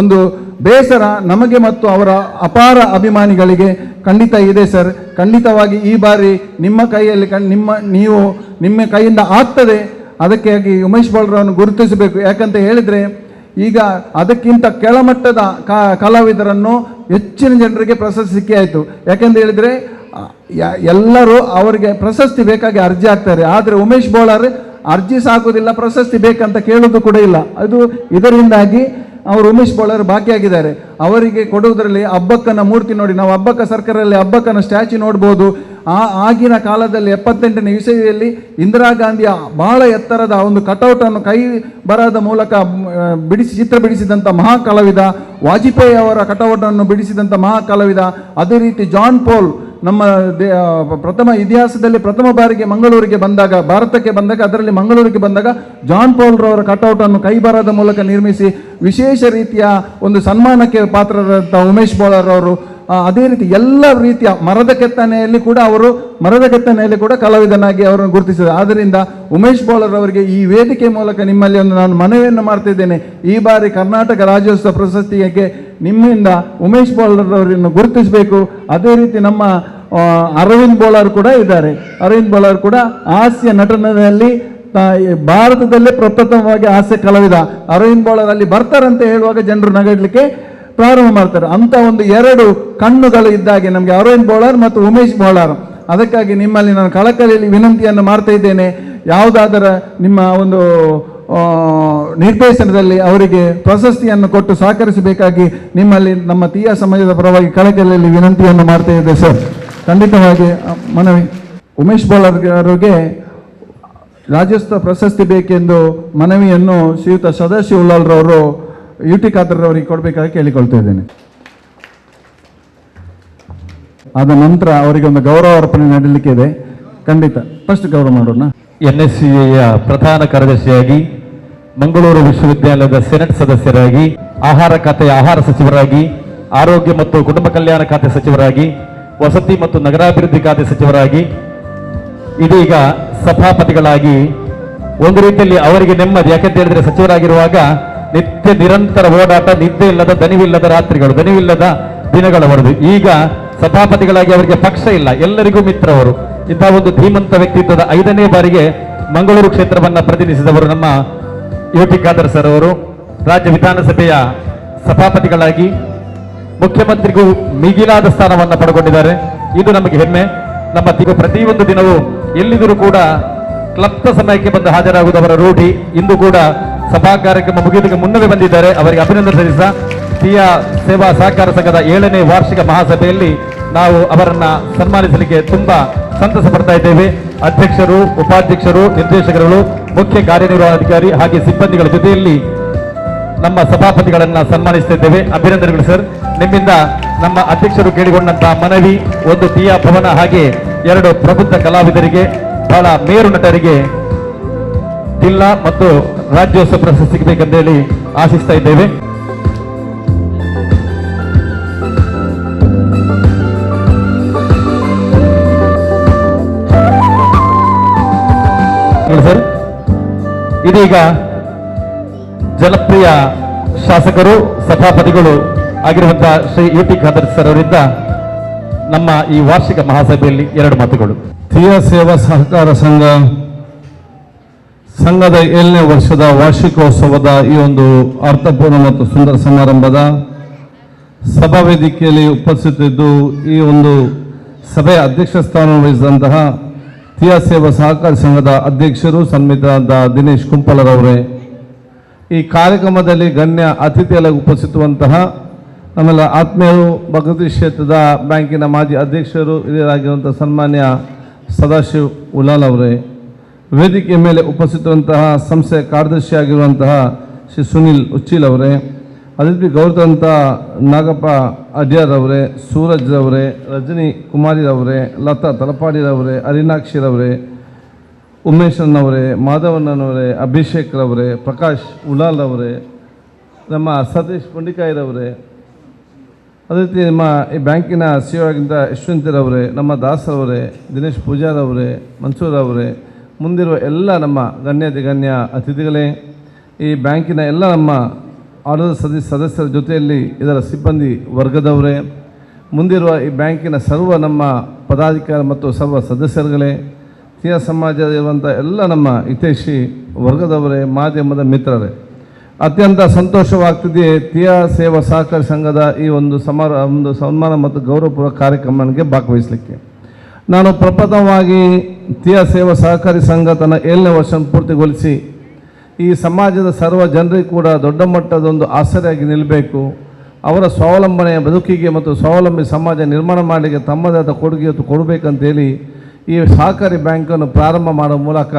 ಒಂದು ಬೇಸರ ನಮಗೆ ಮತ್ತು ಅವರ ಅಪಾರ ಅಭಿಮಾನಿಗಳಿಗೆ ಖಂಡಿತ ಇದೆ ಸರ್. ಖಂಡಿತವಾಗಿ ಈ ಬಾರಿ ನಿಮ್ಮ ಕೈಯಲ್ಲಿ ನಿಮ್ಮ ಕೈಯಿಂದ ಆಗ್ತದೆ. ಅದಕ್ಕಾಗಿ ಉಮೇಶ್ ಬೋಳರ್ ಅವರನ್ನು ಗುರುತಿಸಬೇಕು. ಯಾಕಂತ ಹೇಳಿದರೆ ಈಗ ಅದಕ್ಕಿಂತ ಕೆಳಮಟ್ಟದ ಕಲಾವಿದರನ್ನು ಹೆಚ್ಚಿನ ಜನರಿಗೆ ಪ್ರಶಸ್ತಿ ಸಿಕ್ಕಿ ಆಯಿತು. ಯಾಕೆಂತ ಹೇಳಿದರೆ ಎಲ್ಲರೂ ಅವರಿಗೆ ಪ್ರಶಸ್ತಿ ಬೇಕಾಗಿ ಅರ್ಜಿ ಹಾಕ್ತಾರೆ. ಆದರೆ ಉಮೇಶ್ ಬೋಳರ್ ಅರ್ಜಿ ಸಾಕುವುದಿಲ್ಲ, ಪ್ರಶಸ್ತಿ ಬೇಕಂತ ಕೇಳೋದು ಕೂಡ ಇಲ್ಲ. ಇದರಿಂದಾಗಿ ಅವರು ಉಮೇಶ್ ಬೋಳರ್ ಬಾಕಿಯಾಗಿದ್ದಾರೆ. ಅವರಿಗೆ ಕೊಡುವುದರಲ್ಲಿ ಅಬ್ಬಕ್ಕನ ಮೂರ್ತಿ ನೋಡಿ, ನಾವು ಅಬ್ಬಕ್ಕ ಸರ್ಕಾರದಲ್ಲಿ ಅಬ್ಬಕ್ಕನ ಸ್ಟ್ಯಾಚ್ಯೂ ನೋಡ್ಬೋದು. ಆಗಿನ ಕಾಲದಲ್ಲಿ 78ನೇ ಇಸವಿಯಲ್ಲಿ ಇಂದಿರಾ ಗಾಂಧಿಯ ಬಹಳ ಎತ್ತರದ ಒಂದು ಕಟೌಟನ್ನು ಕೈ ಬರಹದ ಮೂಲಕ ಚಿತ್ರ ಬಿಡಿಸಿದಂಥ ಮಹಾಕಲಾವಿದ, ವಾಜಪೇಯಿ ಅವರ ಕಟೌಟನ್ನು ಬಿಡಿಸಿದಂಥ ಮಹಾಕಲಾವಿದ. ಅದೇ ರೀತಿ ಜಾನ್ ಪೋಲ್ ನಮ್ಮ ಇತಿಹಾಸದಲ್ಲಿ ಪ್ರಥಮ ಬಾರಿಗೆ ಮಂಗಳೂರಿಗೆ ಬಂದಾಗ, ಭಾರತಕ್ಕೆ ಬಂದಾಗ, ಅದರಲ್ಲಿ ಮಂಗಳೂರಿಗೆ ಬಂದಾಗ ಜಾನ್ ಪೋಲ್ ರವರ ಕಟೌಟನ್ನು ಕೈ ಬರಹದ ಮೂಲಕ ನಿರ್ಮಿಸಿ ವಿಶೇಷ ರೀತಿಯ ಒಂದು ಸನ್ಮಾನಕ್ಕೆ ಪಾತ್ರರಾದಂಥ ಉಮೇಶ್ ಬೋಳರ್ ಅವರು. ಅದೇ ರೀತಿ ಎಲ್ಲ ರೀತಿಯ ಮರದ ಕೆತ್ತನೆಯಲ್ಲಿ ಕೂಡ ಕಲಾವಿದನಾಗಿ ಅವರನ್ನು ಗುರುತಿಸಿದ್ದಾರೆ. ಆದ್ದರಿಂದ ಉಮೇಶ್ ಬೋಳರ್ ಅವರಿಗೆ ಈ ವೇದಿಕೆ ಮೂಲಕ ನಿಮ್ಮಲ್ಲಿ ಒಂದು ನಾನು ಮನವಿಯನ್ನು ಮಾಡ್ತಿದ್ದೇನೆ. ಈ ಬಾರಿ ಕರ್ನಾಟಕ ರಾಜ್ಯೋತ್ಸವ ಪ್ರಶಸ್ತಿಗೆ ನಿಮ್ಮಿಂದ ಉಮೇಶ್ ಬೋಳರ್ ಅವರನ್ನು ಗುರುತಿಸಬೇಕು. ಅದೇ ರೀತಿ ನಮ್ಮ ಅರವಿಂದ್ ಬೋಳರ್ ಕೂಡ ಇದ್ದಾರೆ. ಅರವಿಂದ್ ಬೋಳರ್ ಕೂಡ ಹಾಸ್ಯ ನಟನೆಯಲ್ಲಿ ಭಾರತದಲ್ಲೇ ಪ್ರಪ್ರಥಮವಾಗಿ ಹಾಸ್ಯ ಕಲಾವಿದ. ಅರವಿಂದ್ ಬೋಳರ್ ಅಲ್ಲಿ ಬರ್ತಾರಂತ ಹೇಳುವಾಗ ಜನರು ನಗಡ್ಲಿಕ್ಕೆ ಪ್ರಾರಂಭ ಮಾಡ್ತಾರೆ. ಅಂತ ಒಂದು 2 ಕಣ್ಣುಗಳು ಇದ್ದಾಗೆ ನಮಗೆ ಅರವಿಂದ್ ಬೋಳರ್ ಮತ್ತು ಉಮೇಶ್ ಬೋಳರ್. ಅದಕ್ಕಾಗಿ ನಿಮ್ಮಲ್ಲಿ ನಾನು ಕಳಕಳಿಯಲ್ಲಿ ವಿನಂತಿಯನ್ನು ಮಾಡ್ತಾ ಇದ್ದೇನೆ. ಯಾವುದಾದರೂ ನಿಮ್ಮ ಒಂದು ನಿರ್ದೇಶನದಲ್ಲಿ ಅವರಿಗೆ ಪ್ರಶಸ್ತಿಯನ್ನು ಕೊಟ್ಟು ಸಹಕರಿಸಬೇಕಾಗಿ ನಿಮ್ಮಲ್ಲಿ ನಮ್ಮ ತೀಯ ಸಮಾಜದ ಪರವಾಗಿ ಕಳಕಳಿಯಲ್ಲಿ ವಿನಂತಿಯನ್ನು ಮಾಡ್ತಾ ಇದ್ದೆ ಸರ್. ಖಂಡಿತವಾಗಿ ಮನವಿ. ಉಮೇಶ್ ಬೋಳರ್ ಅವರಿಗೆ ರಾಜ್ಯೋತ್ಸವ ಪ್ರಶಸ್ತಿ ಬೇಕೆಂದು ಮನವಿಯನ್ನು ಶ್ರೀಯುತ ಸದಾಶಿವ ಉಳ್ಳಾಲ್ ರವರು ಯುಟಿ ಖಾದರ್ ಅವರಿಗೆ ಕೊಡಬೇಕಾಗಿ ಕೇಳಿಕೊಳ್ತಾ ಇದ್ದೇನೆ. ಆದ ನಂತರ ಅವರಿಗೆ ಒಂದು ಗೌರವ ಅರ್ಪಣೆ ನಡೆಯಲಿಕ್ಕೆ ಇದೆ. ಖಂಡಿತ ಫಸ್ಟ್ ಗೌರವ ಮಾಡೋಣ. NSCAಯ ಪ್ರಧಾನ ಕಾರ್ಯದರ್ಶಿಯಾಗಿ, ಮಂಗಳೂರು ವಿಶ್ವವಿದ್ಯಾಲಯದ ಸೆನೆಟ್ ಸದಸ್ಯರಾಗಿ, ಆಹಾರ ಖಾತೆಯ ಆಹಾರ ಸಚಿವರಾಗಿ, ಆರೋಗ್ಯ ಮತ್ತು ಕುಟುಂಬ ಕಲ್ಯಾಣ ಖಾತೆ ಸಚಿವರಾಗಿ, ವಸತಿ ಮತ್ತು ನಗರಾಭಿವೃದ್ಧಿ ಖಾತೆ ಸಚಿವರಾಗಿ, ಇದೀಗ ಸಭಾಪತಿಗಳಾಗಿ ಒಂದು ರೀತಿಯಲ್ಲಿ ಅವರಿಗೆ ನೆಮ್ಮದಿ. ಯಾಕೆಂತ ಹೇಳಿದ್ರೆ ಸಚಿವರಾಗಿರುವಾಗ ನಿತ್ಯ ನಿರಂತರ ಓಡಾಟ, ನಿದ್ದೆ ಇಲ್ಲದ, ದನಿವಿಲ್ಲದ ರಾತ್ರಿಗಳು, ದನಿವಿಲ್ಲದ ದಿನಗಳವರದು. ಈಗ ಸಭಾಪತಿಗಳಾಗಿ ಅವರಿಗೆ ಪಕ್ಷ ಇಲ್ಲ, ಎಲ್ಲರಿಗೂ ಮಿತ್ರವರು. ಇಂತಹ ಒಂದು ಧೀಮಂತ ವ್ಯಕ್ತಿತ್ವದ 5ನೇ ಬಾರಿಗೆ ಮಂಗಳೂರು ಕ್ಷೇತ್ರವನ್ನ ಪ್ರತಿನಿಧಿಸಿದವರು ನಮ್ಮ ಯುಟಿ ಖಾದರ್ ಸರ್ ಅವರು. ರಾಜ್ಯ ವಿಧಾನಸಭೆಯ ಸಭಾಪತಿಗಳಾಗಿ ಮುಖ್ಯಮಂತ್ರಿಗೂ ಮಿಗಿಲಾದ ಸ್ಥಾನವನ್ನು ಪಡೆದುಕೊಂಡಿದ್ದಾರೆ. ಇದು ನಮಗೆ ಹೆಮ್ಮೆ. ನಮ್ಮ ಪ್ರತಿಯೊಂದು ದಿನವೂ ಎಲ್ಲಿದ್ದರೂ ಕೂಡ ಕ್ಲಬ್ನ ಸಮಯಕ್ಕೆ ಬಂದು ಹಾಜರಾಗುವುದವರ ರೂಢಿ. ಇಂದು ಕೂಡ ಸಭಾ ಕಾರ್ಯಕ್ರಮ ಮುಗಿಯೋದಕ್ಕೆ ಮುನ್ನವೇ ಬಂದಿದ್ದಾರೆ. ಅವರಿಗೆ ಅಭಿನಂದನೆ ಸಲ್ಲಿಸ ತೀಯ ಸೇವಾ ಸಹಕಾರ ಸಂಘದ 7ನೇ ವಾರ್ಷಿಕ ಮಹಾಸಭೆಯಲ್ಲಿ ನಾವು ಅವರನ್ನ ಸನ್ಮಾನಿಸಲಿಕ್ಕೆ ತುಂಬಾ ಸಂತಸ ಪಡ್ತಾ ಇದ್ದೇವೆ. ಅಧ್ಯಕ್ಷರು, ಉಪಾಧ್ಯಕ್ಷರು, ನಿರ್ದೇಶಕರು, ಮುಖ್ಯ ಕಾರ್ಯನಿರ್ವಹಣಾಧಿಕಾರಿ ಹಾಗೆ ಸಿಬ್ಬಂದಿಗಳ ಜೊತೆಯಲ್ಲಿ ನಮ್ಮ ಸಭಾಪತಿಗಳನ್ನ ಸನ್ಮಾನಿಸುತ್ತಿದ್ದೇವೆ. ಅಭಿನಂದನೆಗಳು ಸರ್. ನಿಮ್ಮಿಂದ ನಮ್ಮ ಅಧ್ಯಕ್ಷರು ಕೇಳಿಕೊಂಡಂತಹ ಮನವಿ, ಒಂದು ತೀಯ ಭವನ ಹಾಗೆ 2 ಪ್ರಬುದ್ಧ ಕಲಾವಿದರಿಗೆ, ಬಹಳ ಮೇರು ನಟರಿಗೆ ಜಿಲ್ಲಾ ಮತ್ತು ರಾಜ್ಯೋತ್ಸವ ಪ್ರಶಸ್ತಿ ಸಿಗಬೇಕಂತ ಹೇಳಿ ಆಶಿಸ್ತಾ ಇದ್ದೇವೆ. ಸರ್, ಇದೀಗ ಜನಪ್ರಿಯ ಶಾಸಕರು, ಸಭಾಪತಿಗಳು ಆಗಿರುವಂತಹ ಶ್ರೀ ಯುಟಿ ಖಾದರ್ ಸರ್ ಅವರಿಂದ ನಮ್ಮ ಈ ವಾರ್ಷಿಕ ಮಹಾಸಭೆಯಲ್ಲಿ 2 ಮಾತುಗಳು. ತೀಯ ಸೇವಾ ಸಹಕಾರ ಸಂಘದ 7ನೇ ವರ್ಷದ ವಾರ್ಷಿಕೋತ್ಸವದ ಈ ಒಂದು ಅರ್ಥಪೂರ್ಣ ಮತ್ತು ಸುಂದರ ಸಮಾರಂಭದ ಸಭಾ ವೇದಿಕೆಯಲ್ಲಿ ಉಪಸ್ಥಿತಿದ್ದು ಈ ಒಂದು ಸಭೆಯ ಅಧ್ಯಕ್ಷ ಸ್ಥಾನ ವಹಿಸಿದಂತಹ ತೀಯ ಸೇವಾ ಸಹಕಾರಿ ಸಂಘದ ಅಧ್ಯಕ್ಷರು ಸನ್ಮಿತರಾದ ದಿನೇಶ್ ಕುಂಪಲರವರೇ, ಈ ಕಾರ್ಯಕ್ರಮದಲ್ಲಿ ಗಣ್ಯ ಅತಿಥಿಯಾಗಿ ಉಪಸ್ಥಿತವಂತಹ ನಮ್ಮೆಲ್ಲ ಆತ್ಮೀಯರು, ಭಗವತಿ ಕ್ಷೇತ್ರದ ಬ್ಯಾಂಕಿನ ಮಾಜಿ ಅಧ್ಯಕ್ಷರು ಹಿರಿಯರಾಗಿರುವಂತಹ ಸನ್ಮಾನ್ಯ ಸದಾಶಿವ್ ಉಲಾಲ್ ಅವರೇ, ವೇದಿಕೆಯ ಮೇಲೆ ಉಪಸ್ಥಿತವಂತಹ ಸಂಸ್ಥೆಯ ಕಾರ್ಯದರ್ಶಿಯಾಗಿರುವಂತಹ ಶ್ರೀ ಸುನಿಲ್ ಉಚ್ಚಿಲ್ ಅವರೇ, ಅತಿಥಿ ಗೌರವಂತ ನಾಗಪ್ಪ ಅಡ್ಯಾರವರೇ, ಸೂರಜ್ ರವರೇ, ರಜನಿ ಕುಮಾರಿರವರೇ, ಲತಾ ತಲಪಾಡಿರವರೇ, ಅರಿನಾಕ್ಷಿರವರೇ, ಉಮೇಶನ್ನವರೇ, ಮಾಧವಣ್ಣನವರೇ, ಅಭಿಷೇಕ್ ರವರೇ, ಪ್ರಕಾಶ್ ಉಲಾಲ್ ಅವರೇ, ನಮ್ಮ ಸತೀಶ್ ಪುಂಡಿಕಾಯಿರವರೇ, ಅದೇ ರೀತಿ ನಮ್ಮ ಈ ಬ್ಯಾಂಕಿನ ಸೇವಾಗಿಂತ ಯಶವಂತರವರೇ, ನಮ್ಮ ದಾಸರವರೇ, ದಿನೇಶ್ ಪೂಜಾರವರೇ, ಮನ್ಸೂರ್ ಅವರೇ, ಮುಂದಿರುವ ಎಲ್ಲ ನಮ್ಮ ಗಣ್ಯ ಅತಿಥಿಗಳೇ, ಈ ಬ್ಯಾಂಕಿನ ಎಲ್ಲ ನಮ್ಮ ಆಡಳಿತ ಸದಸ್ಯರ ಜೊತೆಯಲ್ಲಿ ಇದರ ಸಿಬ್ಬಂದಿ ವರ್ಗದವರೇ, ಮುಂದಿರುವ ಈ ಬ್ಯಾಂಕಿನ ಸರ್ವ ನಮ್ಮ ಪದಾಧಿಕಾರಿ ಮತ್ತು ಸರ್ವ ಸದಸ್ಯರುಗಳೇ, ತೀಯ ಸಮಾಜದಲ್ಲಿರುವಂಥ ಎಲ್ಲ ನಮ್ಮ ಹಿತೈಷಿ ವರ್ಗದವರೇ, ಮಾಧ್ಯಮದ ಮಿತ್ರರೇ, ಅತ್ಯಂತ ಸಂತೋಷವಾಗ್ತಿದೆ ತೀಯ ಸೇವಾ ಸಹಕಾರಿ ಸಂಘದ ಈ ಒಂದು ಸನ್ಮಾನ ಮತ್ತು ಗೌರವಪೂರ್ವ ಕಾರ್ಯಕ್ರಮಕ್ಕೆ ಭಾಗವಹಿಸಲಿಕ್ಕೆ. ನಾನು ಪ್ರಪ್ರಥಮವಾಗಿ ತೀಯ ಸೇವಾ ಸಹಕಾರಿ ಸಂಘ ತನ್ನ 7ನೇ ವರ್ಷ ಪೂರ್ತಿಗೊಳಿಸಿ ಈ ಸಮಾಜದ ಸರ್ವ ಜನರಿಗೂ ಕೂಡ ದೊಡ್ಡ ಮಟ್ಟದೊಂದು ಆಸರೆಯಾಗಿ ನಿಲ್ಲಬೇಕು, ಅವರ ಸ್ವಾವಲಂಬನೆಯ ಬದುಕಿಗೆ ಮತ್ತು ಸ್ವಾವಲಂಬಿ ಸಮಾಜ ನಿರ್ಮಾಣ ಮಾಡಲಿಕ್ಕೆ ತಮ್ಮದೇ ಆದ ಕೊಡುಗೆ ಕೊಡಬೇಕಂತೇಳಿ ಈ ಸಹಕಾರಿ ಬ್ಯಾಂಕನ್ನು ಪ್ರಾರಂಭ ಮಾಡುವ ಮೂಲಕ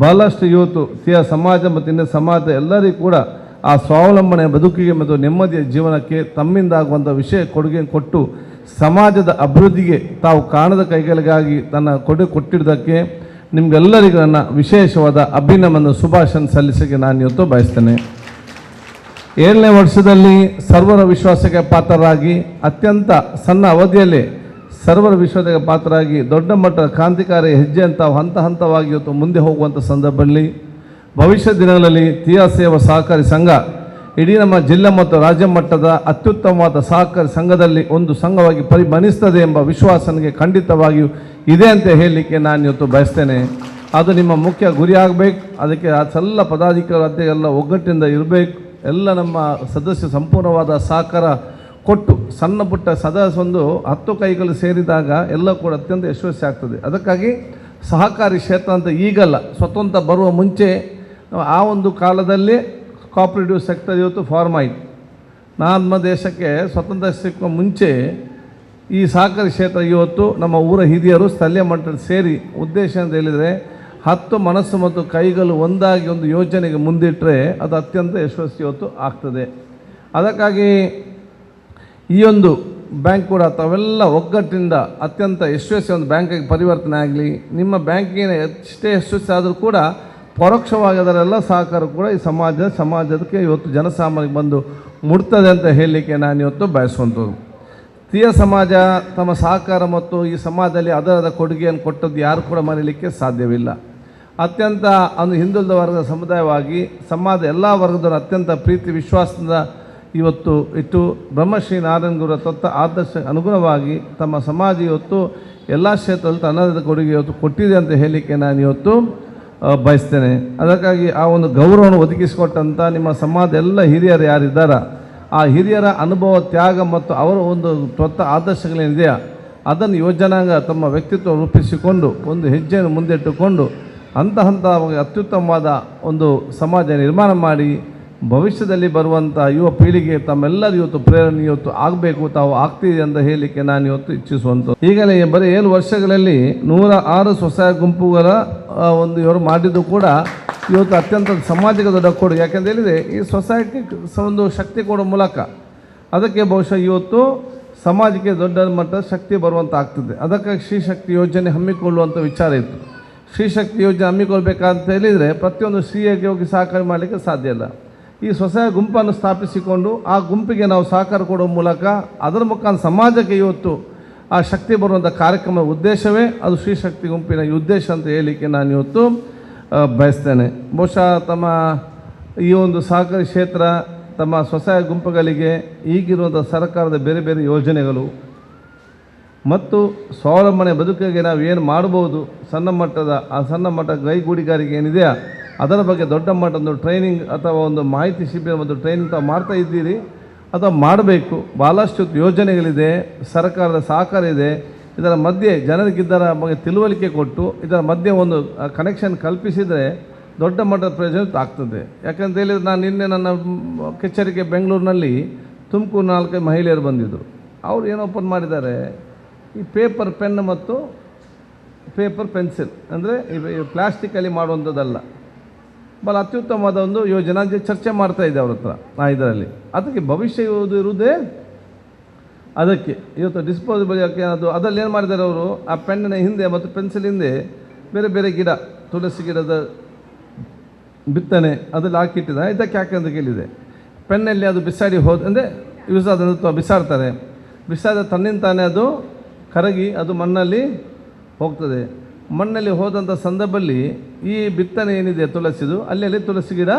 ಬಹಳಷ್ಟು ಇವತ್ತು ತೀಯ ಸಮಾಜ ಮತ್ತು ಇನ್ನು ಸಮಾಜ ಎಲ್ಲರಿಗೂ ಕೂಡ ಆ ಸ್ವಾವಲಂಬನೆಯ ಬದುಕಿಗೆ ಮತ್ತು ನೆಮ್ಮದಿಯ ಜೀವನಕ್ಕೆ ತಮ್ಮಿಂದ ಆಗುವಂಥ ವಿಷಯ ಕೊಡುಗೆ ಕೊಟ್ಟು ಸಮಾಜದ ಅಭಿವೃದ್ಧಿಗೆ ತಾವು ಕಾಣದ ಕೈಗಳಿಗಾಗಿ ತನ್ನ ಕೊಟ್ಟಿದ್ದಕ್ಕೆ ನಿಮಗೆಲ್ಲರಿಗೂ ನನ್ನ ವಿಶೇಷವಾದ ಅಭಿನಂದನೆ ಶುಭಾಶಯ ಸಲ್ಲಿಸಕ್ಕೆ ನಾನು ಇವತ್ತು ಬಯಸ್ತೇನೆ. 7ನೇ ವರ್ಷದಲ್ಲಿ ಸರ್ವರ ವಿಶ್ವಾಸಕ್ಕೆ ಪಾತ್ರರಾಗಿ ಅತ್ಯಂತ ಸಣ್ಣ ಅವಧಿಯಲ್ಲಿ ಸರ್ವರ ವಿಶ್ವಾಸಕ್ಕೆ ಪಾತ್ರರಾಗಿ ದೊಡ್ಡ ಮಟ್ಟದ ಕ್ರಾಂತಿಕಾರಿ ಹೆಜ್ಜೆ ಅಂತ ಹಂತವಾಗಿ ಇವತ್ತು ಮುಂದೆ ಹೋಗುವಂಥ ಸಂದರ್ಭದಲ್ಲಿ ಭವಿಷ್ಯ ದಿನಗಳಲ್ಲಿ ತೀಯ ಸೇವಾ ಸಹಕಾರಿ ಸಂಘ ಇಡೀ ನಮ್ಮ ಜಿಲ್ಲಾ ಮತ್ತು ರಾಜ್ಯ ಮಟ್ಟದ ಅತ್ಯುತ್ತಮವಾದ ಸಹಕಾರಿ ಸಂಘದಲ್ಲಿ ಒಂದು ಸಂಘವಾಗಿ ಪರಿಗಣಿಸ್ತದೆ ಎಂಬ ವಿಶ್ವಾಸ ನನಗೆ ಖಂಡಿತವಾಗಿಯೂ ಇದೆ ಅಂತ ಹೇಳಲಿಕ್ಕೆ ನಾನು ಇವತ್ತು ಬಯಸ್ತೇನೆ. ಅದು ನಿಮ್ಮ ಮುಖ್ಯ ಗುರಿ ಆಗಬೇಕು. ಅದಕ್ಕೆ ಎಲ್ಲ ಪದಾಧಿಕಾರಿ ಎಲ್ಲ ಒಗ್ಗಟ್ಟಿನಿಂದ ಇರಬೇಕು. ಎಲ್ಲ ನಮ್ಮ ಸದಸ್ಯ ಸಂಪೂರ್ಣವಾದ ಸಹಕಾರ ಕೊಟ್ಟು ಸಣ್ಣ ಪುಟ್ಟ ಒಂದು 10 ಕೈಗಳು ಸೇರಿದಾಗ ಎಲ್ಲ ಕೂಡ ಅತ್ಯಂತ ಯಶಸ್ವಿ ಆಗ್ತದೆ. ಅದಕ್ಕಾಗಿ ಸಹಕಾರಿ ಕ್ಷೇತ್ರ ಅಂತ ಈಗಲ್ಲ, ಸ್ವತಂತ್ರ ಬರುವ ಮುಂಚೆ ಆ ಒಂದು ಕಾಲದಲ್ಲಿ ಕೋಆಪರೇಟಿವ್ ಸೆಕ್ಟರ್ ಇವತ್ತು ಫಾರ್ಮ್ ಆಯಿತು. ನಮ್ಮ ದೇಶಕ್ಕೆ ಸ್ವತಂತ್ರ ಸಿಕ್ಕ ಮುಂಚೆ ಈ ಸಹಕಾರಿ ಕ್ಷೇತ್ರ ಇವತ್ತು ನಮ್ಮ ಊರ ಹಿರಿಯರು ಸ್ಥಳೀಯ ಮಟ್ಟದಲ್ಲಿ ಸೇರಿ ಉದ್ದೇಶ ಅಂತ ಹೇಳಿದರೆ 10 ಮನಸ್ಸು ಮತ್ತು ಕೈಗಳು ಒಂದಾಗಿ ಒಂದು ಯೋಜನೆಗೆ ಮುಂದಿಟ್ಟರೆ ಅದು ಅತ್ಯಂತ ಯಶಸ್ವಿ ಇವತ್ತು ಆಗ್ತದೆ. ಅದಕ್ಕಾಗಿ ಈ ಒಂದು ಬ್ಯಾಂಕ್ ಕೂಡ ತಾವೆಲ್ಲ ಒಗ್ಗಟ್ಟಿನಿಂದ ಅತ್ಯಂತ ಯಶಸ್ವಿ ಒಂದು ಬ್ಯಾಂಕಿಗೆ ಪರಿವರ್ತನೆ ಆಗಲಿ. ನಿಮ್ಮ ಬ್ಯಾಂಕಿನ ಎಷ್ಟೇ ಯಶಸ್ವಿ ಆದರೂ ಕೂಡ ಪರೋಕ್ಷವಾಗಿ ಅದರೆಲ್ಲ ಸಹಕಾರ ಕೂಡ ಈ ಸಮಾಜಕ್ಕೆ ಇವತ್ತು ಜನಸಾಮಾನ್ಯಕ್ಕೆ ಬಂದು ಮುಟ್ತದೆ ಅಂತ ಹೇಳಲಿಕ್ಕೆ ನಾನು ಇವತ್ತು ಬಯಸುವಂಥದ್ದು. ತೀಯ ಸಮಾಜ ತಮ್ಮ ಸಹಕಾರ ಮತ್ತು ಈ ಸಮಾಜದಲ್ಲಿ ಅದರ ಕೊಡುಗೆಯನ್ನು ಕೊಟ್ಟದ್ದು ಯಾರು ಕೂಡ ಮರೀಲಿಕ್ಕೆ ಸಾಧ್ಯವಿಲ್ಲ. ಅತ್ಯಂತ ಒಂದು ಹಿಂದುಳಿದ ವರ್ಗದ ಸಮುದಾಯವಾಗಿ ಸಮಾಜದ ಎಲ್ಲ ವರ್ಗದವರು ಅತ್ಯಂತ ಪ್ರೀತಿ ವಿಶ್ವಾಸದಿಂದ ಇವತ್ತು ಇಟ್ಟು ಬ್ರಹ್ಮಶ್ರೀ ನಾರಾಯಣ ಗುರುರ ತತ್ವ ಆದರ್ಶ ಅನುಗುಣವಾಗಿ ತಮ್ಮ ಸಮಾಜ ಇವತ್ತು ಎಲ್ಲ ಕ್ಷೇತ್ರದಲ್ಲಿ ತನ್ನದೇ ಕೊಡುಗೆ ಇವತ್ತು ಕೊಟ್ಟಿದೆ ಅಂತ ಹೇಳಲಿಕ್ಕೆ ನಾನು ಇವತ್ತು ಬಯಸ್ತೇನೆ. ಅದಕ್ಕಾಗಿ ಆ ಒಂದು ಗೌರವವನ್ನು ಒದಗಿಸಿಕೊಟ್ಟಂಥ ನಿಮ್ಮ ಸಮಾಜದ ಎಲ್ಲ ಹಿರಿಯರು ಯಾರಿದ್ದಾರ ಆ ಹಿರಿಯರ ಅನುಭವ ತ್ಯಾಗ ಮತ್ತು ಅವರ ಒಂದು ತತ್ವ ಆದರ್ಶಗಳೇನಿದೆಯಾ ಅದನ್ನು ಯುವಜನಾಂಗ ತಮ್ಮ ವ್ಯಕ್ತಿತ್ವ ರೂಪಿಸಿಕೊಂಡು ಒಂದು ಹೆಜ್ಜೆಯನ್ನು ಮುಂದಿಟ್ಟುಕೊಂಡು ಹಂತ ಅತ್ಯುತ್ತಮವಾದ ಒಂದು ಸಮಾಜ ನಿರ್ಮಾಣ ಮಾಡಿ ಭವಿಷ್ಯದಲ್ಲಿ ಬರುವಂಥ ಯುವ ಪೀಳಿಗೆ ತಮ್ಮೆಲ್ಲರೂ ಇವತ್ತು ಪ್ರೇರಣೆ ಇವತ್ತು ಆಗಬೇಕು, ತಾವು ಆಗ್ತಿದೆ ಅಂತ ಹೇಳಲಿಕ್ಕೆ ನಾನು ಇವತ್ತು ಇಚ್ಛಿಸುವಂಥ. ಈಗಲೇ ಬರೀ 7 ವರ್ಷಗಳಲ್ಲಿ 106 ಸ್ವಸಹಾಯ ಗುಂಪುಗಳ ಒಂದು ಇವರು ಮಾಡಿದ್ದು ಕೂಡ ಇವತ್ತು ಅತ್ಯಂತ ಸಮಾಜಕ್ಕೆ ದೊಡ್ಡ ಕೊಡುಗೆ. ಯಾಕೆಂತ ಹೇಳಿದರೆ ಈ ಸ್ವಸಹಾಯಕ್ಕೆ ಒಂದು ಶಕ್ತಿ ಕೊಡೋ ಮೂಲಕ ಅದಕ್ಕೆ ಬಹುಶಃ ಇವತ್ತು ಸಮಾಜಕ್ಕೆ ದೊಡ್ಡ ಮಟ್ಟದ ಶಕ್ತಿ ಬರುವಂಥ ಆಗ್ತದೆ. ಅದಕ್ಕಾಗಿ ಶ್ರೀಶಕ್ತಿ ಯೋಜನೆ ಹಮ್ಮಿಕೊಳ್ಳುವಂಥ ವಿಚಾರ ಇತ್ತು. ಶ್ರೀಶಕ್ತಿ ಯೋಜನೆ ಹಮ್ಮಿಕೊಳ್ಬೇಕಂತ ಹೇಳಿದರೆ ಪ್ರತಿಯೊಂದು ಸ್ತ್ರೀಯಾಗಿ ಹೋಗಿ ಸಹಕಾರ ಮಾಡಲಿಕ್ಕೆ ಸಾಧ್ಯ ಇಲ್ಲ. ಈ ಸ್ವಸಹಾಯ ಗುಂಪನ್ನು ಸ್ಥಾಪಿಸಿಕೊಂಡು ಆ ಗುಂಪಿಗೆ ನಾವು ಸಹಕಾರ ಕೊಡೋ ಮೂಲಕ ಅದರ ಮುಖಾಂತರ ಸಮಾಜಕ್ಕೆ ಇವತ್ತು ಆ ಶಕ್ತಿ ಬರುವಂಥ ಕಾರ್ಯಕ್ರಮದ ಉದ್ದೇಶವೇ ಅದು ಶ್ರೀಶಕ್ತಿ ಗುಂಪಿನ ಈ ಉದ್ದೇಶ ಅಂತ ಹೇಳಲಿಕ್ಕೆ ನಾನು ಇವತ್ತು ಬಯಸ್ತೇನೆ. ಬಹುಶಃ ತಮ್ಮ ಈ ಒಂದು ಸಹಕಾರಿ ಕ್ಷೇತ್ರ ತಮ್ಮ ಸ್ವಸಹಾಯ ಗುಂಪುಗಳಿಗೆ ಈಗಿರುವಂಥ ಸರ್ಕಾರದ ಬೇರೆ ಬೇರೆ ಯೋಜನೆಗಳು ಮತ್ತು ಸ್ವಾವಲಂಬನೆ ಬದುಕಿಗೆ ನಾವು ಏನು ಮಾಡ್ಬೋದು ಸಣ್ಣ ಮಟ್ಟದ ಕೈಗೂಡಿಗಾರಿಕೆ ಏನಿದೆಯಾ ಅದರ ಬಗ್ಗೆ ದೊಡ್ಡ ಮಟ್ಟದ ಟ್ರೈನಿಂಗ್ ಅಥವಾ ಒಂದು ಮಾಹಿತಿ ಶಿಬಿರ ಒಂದು ಟ್ರೈನಿಂಗ್ ತಾವು ಮಾಡ್ತಾ ಇದ್ದೀರಿ ಅಥವಾ ಮಾಡಬೇಕು. ಭಾಳಷ್ಟು ಯೋಜನೆಗಳಿದೆ, ಸರ್ಕಾರದ ಸಹಕಾರ ಇದೆ. ಇದರ ಮಧ್ಯೆ ಜನರಿಗಿದ್ದರ ಬಗ್ಗೆ ತಿಳುವಳಿಕೆ ಕೊಟ್ಟು ಇದರ ಮಧ್ಯೆ ಒಂದು ಕನೆಕ್ಷನ್ ಕಲ್ಪಿಸಿದರೆ ದೊಡ್ಡ ಮಟ್ಟದ ಪ್ರಯೋಜನ ಆಗ್ತದೆ. ಯಾಕಂತ ಹೇಳಿದರೆ ನಾನು ನಿನ್ನೆ ನನ್ನ ಕಚೇರಿಗೆ ಬೆಂಗಳೂರಿನಲ್ಲಿ ತುಮಕೂರು 4 ಮಹಿಳೆಯರು ಬಂದಿದ್ದರು. ಅವರು ಏನು ಓಪನ್ ಮಾಡಿದ್ದಾರೆ, ಈ ಪೇಪರ್ ಪೆನ್ ಮತ್ತು ಪೇಪರ್ ಪೆನ್ಸಿಲ್ ಅಂದರೆ ಪ್ಲಾಸ್ಟಿಕಲ್ಲಿ ಮಾಡುವಂಥದ್ದಲ್ಲ, ಭಾಳ ಅತ್ಯುತ್ತಮವಾದ ಒಂದು ಯೋಜನೆ ಚರ್ಚೆ ಮಾಡ್ತಾಯಿದ್ದೆ ಅವ್ರ ಹತ್ರ ಇದರಲ್ಲಿ. ಅದಕ್ಕೆ ಭವಿಷ್ಯ ಇರುವುದೇ ಅದಕ್ಕೆ ಇವತ್ತು ಡಿಸ್ಪೋಸಬಲ್ ಯಾಕೆ ಅದರಲ್ಲಿ ಏನು ಮಾಡಿದ್ದಾರೆ ಅವರು ಆ ಪೆನ್ನಿನ ಹಿಂದೆ ಮತ್ತು ಪೆನ್ಸಿಲ್ ಹಿಂದೆ ಬೇರೆ ಬೇರೆ ಗಿಡ, ತುಳಸಿ ಗಿಡದ ಬಿತ್ತನೆ ಅದರಲ್ಲಿ ಹಾಕಿಟ್ಟಿದ್ದಾರೆ. ಇದಕ್ಕೆ ಯಾಕೆ ಅಂತ ಕೇಳಿದೆ, ಪೆನ್ನಲ್ಲಿ ಅದು ಬಿಸಾಡಿ ಅಂದರೆ ಯೂಸ್ ಆದಂಥ ಬಿಸಾಡ್ತಾರೆ, ಬಿಸಾದ ತನ್ನಿಂದ ತಾನೇ ಅದು ಕರಗಿ ಅದು ಮಣ್ಣಲ್ಲಿ ಹೋಗ್ತದೆ. ಮಣ್ಣಲ್ಲಿ ಹೋದಂಥ ಸಂದರ್ಭದಲ್ಲಿ ಈ ಬಿತ್ತನೆ ಏನಿದೆ ತುಳಸಿದು ಅಲ್ಲಿ ತುಳಸಿ ಗಿಡ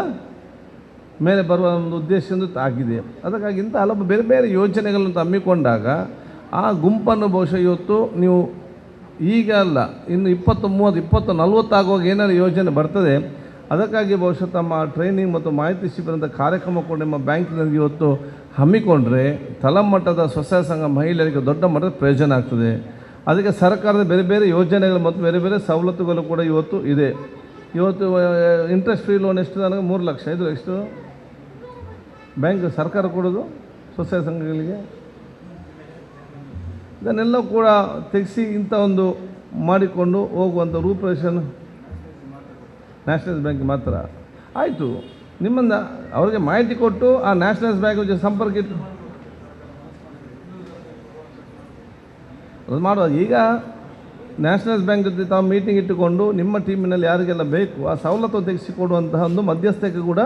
ಮೇಲೆ ಬರುವ ಒಂದು ಉದ್ದೇಶದಿಂದ ಆಗಿದೆ. ಅದಕ್ಕಾಗಿ ಇಂಥ ಹಲವು ಬೇರೆ ಬೇರೆ ಯೋಜನೆಗಳನ್ನು ಹಮ್ಮಿಕೊಂಡಾಗ ಆ ಗುಂಪನ್ನು ಬಹುಶಃ ಇವತ್ತು ನೀವು ಈಗ ಅಲ್ಲ ಇನ್ನು 20, 30, 20, 40 ಆಗುವಾಗ ಏನಾದ್ರು ಯೋಜನೆ ಬರ್ತದೆ. ಅದಕ್ಕಾಗಿ ಬಹುಶಃ ತಮ್ಮ ಟ್ರೈನಿಂಗ್ ಮತ್ತು ಮಾಹಿತಿ ಶಿಬಿರದ ಕಾರ್ಯಕ್ರಮ ಕೂಡ ನಿಮ್ಮ ಬ್ಯಾಂಕಿನಲ್ಲಿ ಇವತ್ತು ಹಮ್ಮಿಕೊಂಡ್ರೆ ತಳಮಟ್ಟದ ಸ್ವಸಹಾಯ ಸಂಘ ಮಹಿಳೆಯರಿಗೆ ದೊಡ್ಡ ಮಟ್ಟದ ಪ್ರಯೋಜನ ಆಗ್ತದೆ. ಅದಕ್ಕೆ ಸರ್ಕಾರದ ಬೇರೆ ಬೇರೆ ಯೋಜನೆಗಳು ಮತ್ತು ಬೇರೆ ಬೇರೆ ಸವಲತ್ತುಗಳು ಕೂಡ ಇವತ್ತು ಇದೆ. ಇವತ್ತು ಇಂಟ್ರೆಸ್ಟ್ ಫ್ರೀ ಲೋನ್ ಎಷ್ಟು ನನಗೆ 3 ಲಕ್ಷ, ಇದು ಎಷ್ಟು ಬ್ಯಾಂಕ್ ಸರ್ಕಾರ ಕೊಡೋದು ಸ್ವಸಹಾಯ ಸಂಘಗಳಿಗೆ. ಇದನ್ನೆಲ್ಲ ಕೂಡ ತೆಗೆಸಿ ಇಂಥ ಒಂದು ಮಾಡಿಕೊಂಡು ಹೋಗುವಂಥ ರೂಪರೇಷನ್ ನ್ಯಾಷನಲೈಸ್ ಬ್ಯಾಂಕ್ ಮಾತ್ರ ಆಯಿತು. ನಿಮ್ಮನ್ನು ಅವರಿಗೆ ಮಾಹಿತಿ ಕೊಟ್ಟು ಆ ನ್ಯಾಷನಲೈಸ್ ಬ್ಯಾಂಕ್ ಜೊತೆ ಸಂಪರ್ಕ ಇಟ್ಟು ಅದು ಮಾಡುವ. ಈಗ ನ್ಯಾಷನಲೈಸ್ ಬ್ಯಾಂಕ್ ಜೊತೆ ತಾವು ಮೀಟಿಂಗ್ ಇಟ್ಟುಕೊಂಡು ನಿಮ್ಮ ಟೀಮಿನಲ್ಲಿ ಯಾರಿಗೆಲ್ಲ ಬೇಕು ಆ ಸವಲತ್ತು ತೆಗೆಸಿಕೊಡುವಂತಹ ಒಂದು ಮಧ್ಯಸ್ಥಿಕೆ ಕೂಡ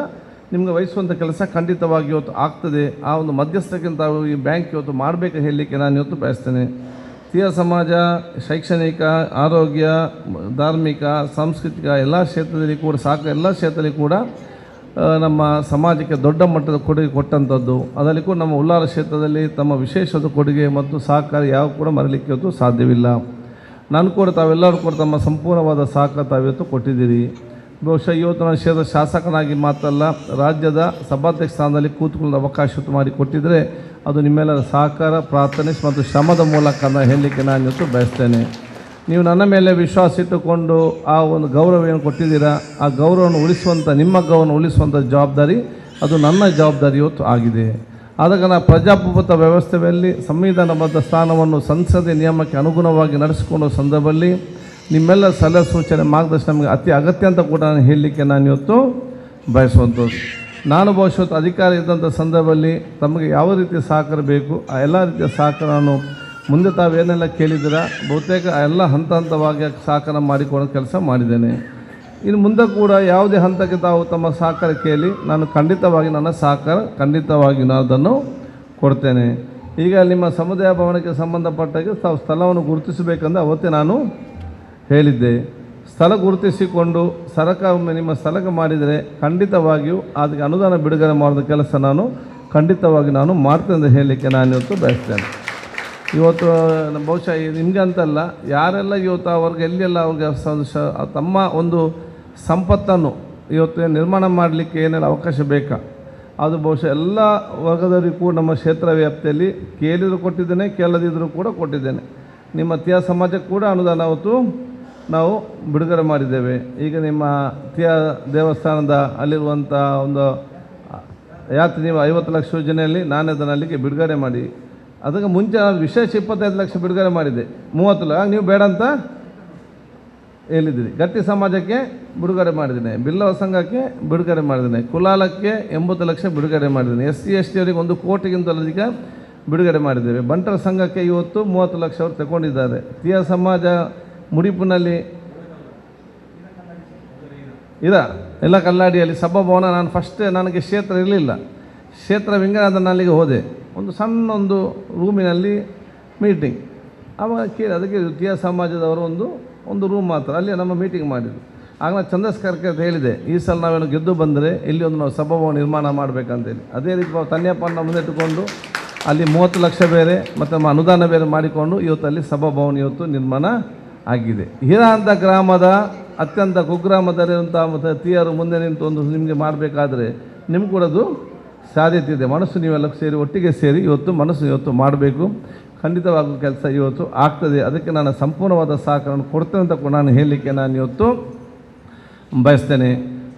ನಿಮಗೆ ವಹಿಸುವಂಥ ಕೆಲಸ ಖಂಡಿತವಾಗಿ ಇವತ್ತು ಆಗ್ತದೆ. ಆ ಒಂದು ಮಧ್ಯಸ್ಥಕ್ಕಿಂತ ತಾವು ಈ ಬ್ಯಾಂಕ್ ಇವತ್ತು ಮಾಡಬೇಕು ಹೇಳಲಿಕ್ಕೆ ನಾನು ಇವತ್ತು ಬಯಸ್ತೇನೆ. ತೀರ ಸಮಾಜ, ಶೈಕ್ಷಣಿಕ, ಆರೋಗ್ಯ, ಧಾರ್ಮಿಕ, ಸಾಂಸ್ಕೃತಿಕ ಎಲ್ಲ ಕ್ಷೇತ್ರದಲ್ಲಿ ಕೂಡ ಎಲ್ಲ ಕ್ಷೇತ್ರದಲ್ಲಿ ಕೂಡ ನಮ್ಮ ಸಮಾಜಕ್ಕೆ ದೊಡ್ಡ ಮಟ್ಟದ ಕೊಡುಗೆ ಕೊಟ್ಟಂಥದ್ದು. ಅದರಲ್ಲಿ ಕೂಡ ನಮ್ಮ ಉಲ್ಲಾರ ಕ್ಷೇತ್ರದಲ್ಲಿ ತಮ್ಮ ವಿಶೇಷವಾದ ಕೊಡುಗೆ ಮತ್ತು ಸಹಕಾರ ಯಾವ ಕೂಡ ಮರಲಿಕ್ಕೆ ಇವತ್ತು ಸಾಧ್ಯವಿಲ್ಲ. ನಾನು ಕೂಡ ತಾವೆಲ್ಲರೂ ಕೂಡ ತಮ್ಮ ಸಂಪೂರ್ಣವಾದ ಸಹಕಾರ ತಾವಿವತ್ತು ಕೊಟ್ಟಿದ್ದೀರಿ. ಬಹುಶಃ ಇವತ್ತು ನಾನು ಕ್ಷೇತ್ರದ ಶಾಸಕನಾಗಿ ಮಾತ್ರಲ್ಲ ರಾಜ್ಯದ ಸಭಾಧ್ಯಕ್ಷ ಸ್ಥಾನದಲ್ಲಿ ಕೂತ್ಕೊಳ್ಳೋ ಅವಕಾಶ ಮಾಡಿಕೊಟ್ಟಿದ್ದರೆ ಅದು ನಿಮ್ಮೆಲ್ಲರ ಸಹಕಾರ, ಪ್ರಾರ್ಥನೆ ಮತ್ತು ಶ್ರಮದ ಮೂಲಕ ನಾನು ಹೇಳಲಿಕ್ಕೆ ನಾನು ಇವತ್ತು ಬಯಸ್ತೇನೆ. ನೀವು ನನ್ನ ಮೇಲೆ ವಿಶ್ವಾಸ ಇಟ್ಟುಕೊಂಡು ಆ ಒಂದು ಗೌರವ ಏನು ಕೊಟ್ಟಿದ್ದೀರಾ ಆ ಗೌರವವನ್ನು ಉಳಿಸುವಂಥ ನಿಮ್ಮ ಗೌರವವನ್ನು ಉಳಿಸುವಂಥ ಜವಾಬ್ದಾರಿ ಅದು ನನ್ನ ಜವಾಬ್ದಾರಿ ಇವತ್ತು ಆಗಿದೆ. ಆದಾಗ ನಾನು ಪ್ರಜಾಪ್ರಭುತ್ವ ವ್ಯವಸ್ಥೆಯಲ್ಲಿ ಸಂವಿಧಾನಬದ್ಧ ಸ್ಥಾನವನ್ನು ಸಂಸದೀಯ ನಿಯಮಕ್ಕೆ ಅನುಗುಣವಾಗಿ ನಡೆಸಿಕೊಳ್ಳೋ ಸಂದರ್ಭದಲ್ಲಿ ನಿಮ್ಮೆಲ್ಲ ಸಲಹೆ ಸೂಚನೆ ಮಾರ್ಗದರ್ಶನ ನಮಗೆ ಅತಿ ಅಗತ್ಯ ಅಂತ ಕೂಡ ನಾನು ಹೇಳಲಿಕ್ಕೆ ನಾನು ಇವತ್ತು ಬಯಸುವಂಥದ್ದು. ನಾನು ಬಹುಶಃ ಅಧಿಕಾರ ಇದ್ದಂಥ ಸಂದರ್ಭದಲ್ಲಿ ತಮಗೆ ಯಾವ ರೀತಿಯ ಸಹಕಾರ ಬೇಕು ಆ ಎಲ್ಲ ರೀತಿಯ ಸಹಕಾರವನ್ನು ಮುಂದೆ ತಾವೇನೆಲ್ಲ ಕೇಳಿದ್ದೀರಾ ಬಹುತೇಕ ಎಲ್ಲ ಹಂತವಾಗಿ ಸಹಕಾರ ಮಾಡಿಕೊಳ್ಳೋ ಕೆಲಸ ಮಾಡಿದ್ದೇನೆ. ಇನ್ನು ಮುಂದೆ ಕೂಡ ಯಾವುದೇ ಹಂತಕ್ಕೆ ತಾವು ತಮ್ಮ ಸಹಕಾರ ಕೇಳಿ ನಾನು ಖಂಡಿತವಾಗಿ ನನ್ನ ಸಹಕಾರ ಖಂಡಿತವಾಗಿ ನಾನು ಅದನ್ನು ಕೊಡ್ತೇನೆ. ಈಗ ನಿಮ್ಮ ಸಮುದಾಯ ಭವನಕ್ಕೆ ಸಂಬಂಧಪಟ್ಟಾಗೆ ತಾವು ಸ್ಥಳವನ್ನು ಗುರುತಿಸಬೇಕೆಂದು ಅವತ್ತೇ ನಾನು ಹೇಳಿದ್ದೆ. ಸ್ಥಳ ಗುರುತಿಸಿಕೊಂಡು ನಿಮ್ಮ ಸ್ಥಳಕ್ಕೆ ಮಾಡಿದರೆ ಖಂಡಿತವಾಗಿಯೂ ಅದಕ್ಕೆ ಅನುದಾನ ಬಿಡುಗಡೆ ಮಾಡಿದ ಕೆಲಸ ಖಂಡಿತವಾಗಿ ನಾನು ಮಾಡ್ತೇನೆ ಅಂತ ಹೇಳಲಿಕ್ಕೆ ನಾನು ಇವತ್ತು ಬಯಸ್ತೇನೆ. ಇವತ್ತು ಬಹುಶಃ ನಿಮಗೆ ಅಂತಲ್ಲ, ಯಾರೆಲ್ಲ ಇವತ್ತು ಅವ್ರಿಗೆ ಎಲ್ಲೆಲ್ಲ ಅವ್ರಿಗೆ ತಮ್ಮ ಒಂದು ಸಂಪತ್ತನ್ನು ಇವತ್ತು ನಿರ್ಮಾಣ ಮಾಡಲಿಕ್ಕೆ ಏನೆಲ್ಲ ಅವಕಾಶ ಬೇಕಾ ಅದು ಬಹುಶಃ ಎಲ್ಲ ವರ್ಗದವರಿಗೂ ಕೂಡ ನಮ್ಮ ಕ್ಷೇತ್ರ ವ್ಯಾಪ್ತಿಯಲ್ಲಿ ಕೇಳಿದರೂ ಕೊಟ್ಟಿದ್ದೇನೆ, ಕೇಳದಿದ್ದರೂ ಕೂಡ ಕೊಟ್ಟಿದ್ದೇನೆ. ನಿಮ್ಮ ತ್ಯಾ ಸಮಾಜಕ್ಕೆ ಕೂಡ ಅನುದಾನ ಅವತ್ತು ನಾವು ಬಿಡುಗಡೆ ಮಾಡಿದ್ದೇವೆ. ಈಗ ನಿಮ್ಮ ತ್ಯಾ ದೇವಸ್ಥಾನದ ಅಲ್ಲಿರುವಂಥ ಒಂದು ಯಾತ್ರೆ ನೀವು 50 ಲಕ್ಷ ಯೋಜನೆಯಲ್ಲಿ ನಾನು ಅದನ್ನು ಅಲ್ಲಿಗೆ ಬಿಡುಗಡೆ ಮಾಡಿ, ಅದಕ್ಕೆ ಮುಂಚೆ ನಾನು ವಿಶೇಷ 25 ಲಕ್ಷ ಬಿಡುಗಡೆ ಮಾಡಿದ್ದೆ. 30 ಲಕ್ಷ ನೀವು ಬೇಡ ಅಂತ ಹೇಳಿದ್ದೀರಿ. ಗಟ್ಟಿ ಸಮಾಜಕ್ಕೆ ಬಿಡುಗಡೆ ಮಾಡಿದ್ದೇನೆ, ಬಿಲ್ಲವ ಸಂಘಕ್ಕೆ ಬಿಡುಗಡೆ ಮಾಡಿದ್ದೇನೆ, ಕುಲಾಲಕ್ಕೆ 80 ಲಕ್ಷ ಬಿಡುಗಡೆ ಮಾಡಿದ್ದೇನೆ, SC ST ಅವರಿಗೆ 1 ಕೋಟಿಗಿಂತಲೂ ಅಧಿಕ ಬಿಡುಗಡೆ ಮಾಡಿದ್ದೇವೆ. ಬಂಟರ ಸಂಘಕ್ಕೆ ಇವತ್ತು 30 ಲಕ್ಷ ಅವರು ತಗೊಂಡಿದ್ದಾರೆ. ತೀಯ ಸಮಾಜ ಮುಡಿಪಿನಲ್ಲಿ ಎಲ್ಲ ಕಲ್ಲಾಡಿಯಲ್ಲಿ ಸಭಾಭವನ ನಾನು ನನಗೆ ಕ್ಷೇತ್ರ ಇರಲಿಲ್ಲ, ಕ್ಷೇತ್ರ ವಿಂಗನಾಥನ ಅಲ್ಲಿಗೆ ಹೋದೆ. ಒಂದು ಸಣ್ಣ ಒಂದು ರೂಮಿನಲ್ಲಿ ಮೀಟಿಂಗ್ ಆವಾಗ ಕೇಳಿ, ಅದಕ್ಕೆ ತೀಯ ಸಮಾಜದವರು ಒಂದು ರೂಮ್ ಮಾತ್ರ ಅಲ್ಲಿ ನಮ್ಮ ಮೀಟಿಂಗ್ ಮಾಡಿದ್ರು. ಆಗ ನಾನು ಚಂದ್ರಸ್ಕರ್ಗೆ ಅಂತ ಹೇಳಿದೆ, ಈ ಸಲ ನಾವೇನು ಗೆದ್ದು ಬಂದರೆ ಇಲ್ಲಿ ಒಂದು ನಾವು ಸಭಾಭವನ ನಿರ್ಮಾಣ ಮಾಡಬೇಕಂತೇಳಿ. ಅದೇ ರೀತಿ ನಾವು ತನ್ಯಪ್ಪನ ಮುಂದಿಟ್ಟುಕೊಂಡು ಅಲ್ಲಿ 30 ಲಕ್ಷ ಬೇರೆ ಮತ್ತು ನಮ್ಮ ಅನುದಾನ ಬೇರೆ ಮಾಡಿಕೊಂಡು ಇವತ್ತು ಅಲ್ಲಿ ಸಭಾಭವನ ಇವತ್ತು ನಿರ್ಮಾಣ ಆಗಿದೆ. ಹೀರಾಂತ ಗ್ರಾಮದ ಅತ್ಯಂತ ಕುಗ್ರಾಮದಲ್ಲಿರುವಂಥ ಮತ್ತು ತೀಯರು ಮುಂದೆ ನಿಂತು ಒಂದು ನಿಮಗೆ ಮಾಡಬೇಕಾದ್ರೆ ನಿಮ್ಗೆ ಕೂಡ ಅದು ಸಾಧ್ಯತೆ ಇದೆ. ಮನಸ್ಸು ನೀವೆಲ್ಲ ಸೇರಿ ಒಟ್ಟಿಗೆ ಸೇರಿ ಮನಸ್ಸು ಇವತ್ತು ಮಾಡಬೇಕು. ಖಂಡಿತವಾಗುವ ಕೆಲಸ ಇವತ್ತು ಆಗ್ತದೆ. ಅದಕ್ಕೆ ನಾನು ಸಂಪೂರ್ಣವಾದ ಸಹಕಾರವನ್ನು ಕೊಡ್ತೇನೆ ಅಂತ ಕೂಡ ನಾನು ಹೇಳಲಿಕ್ಕೆ ನಾನು ಇವತ್ತು ಬಯಸ್ತೇನೆ.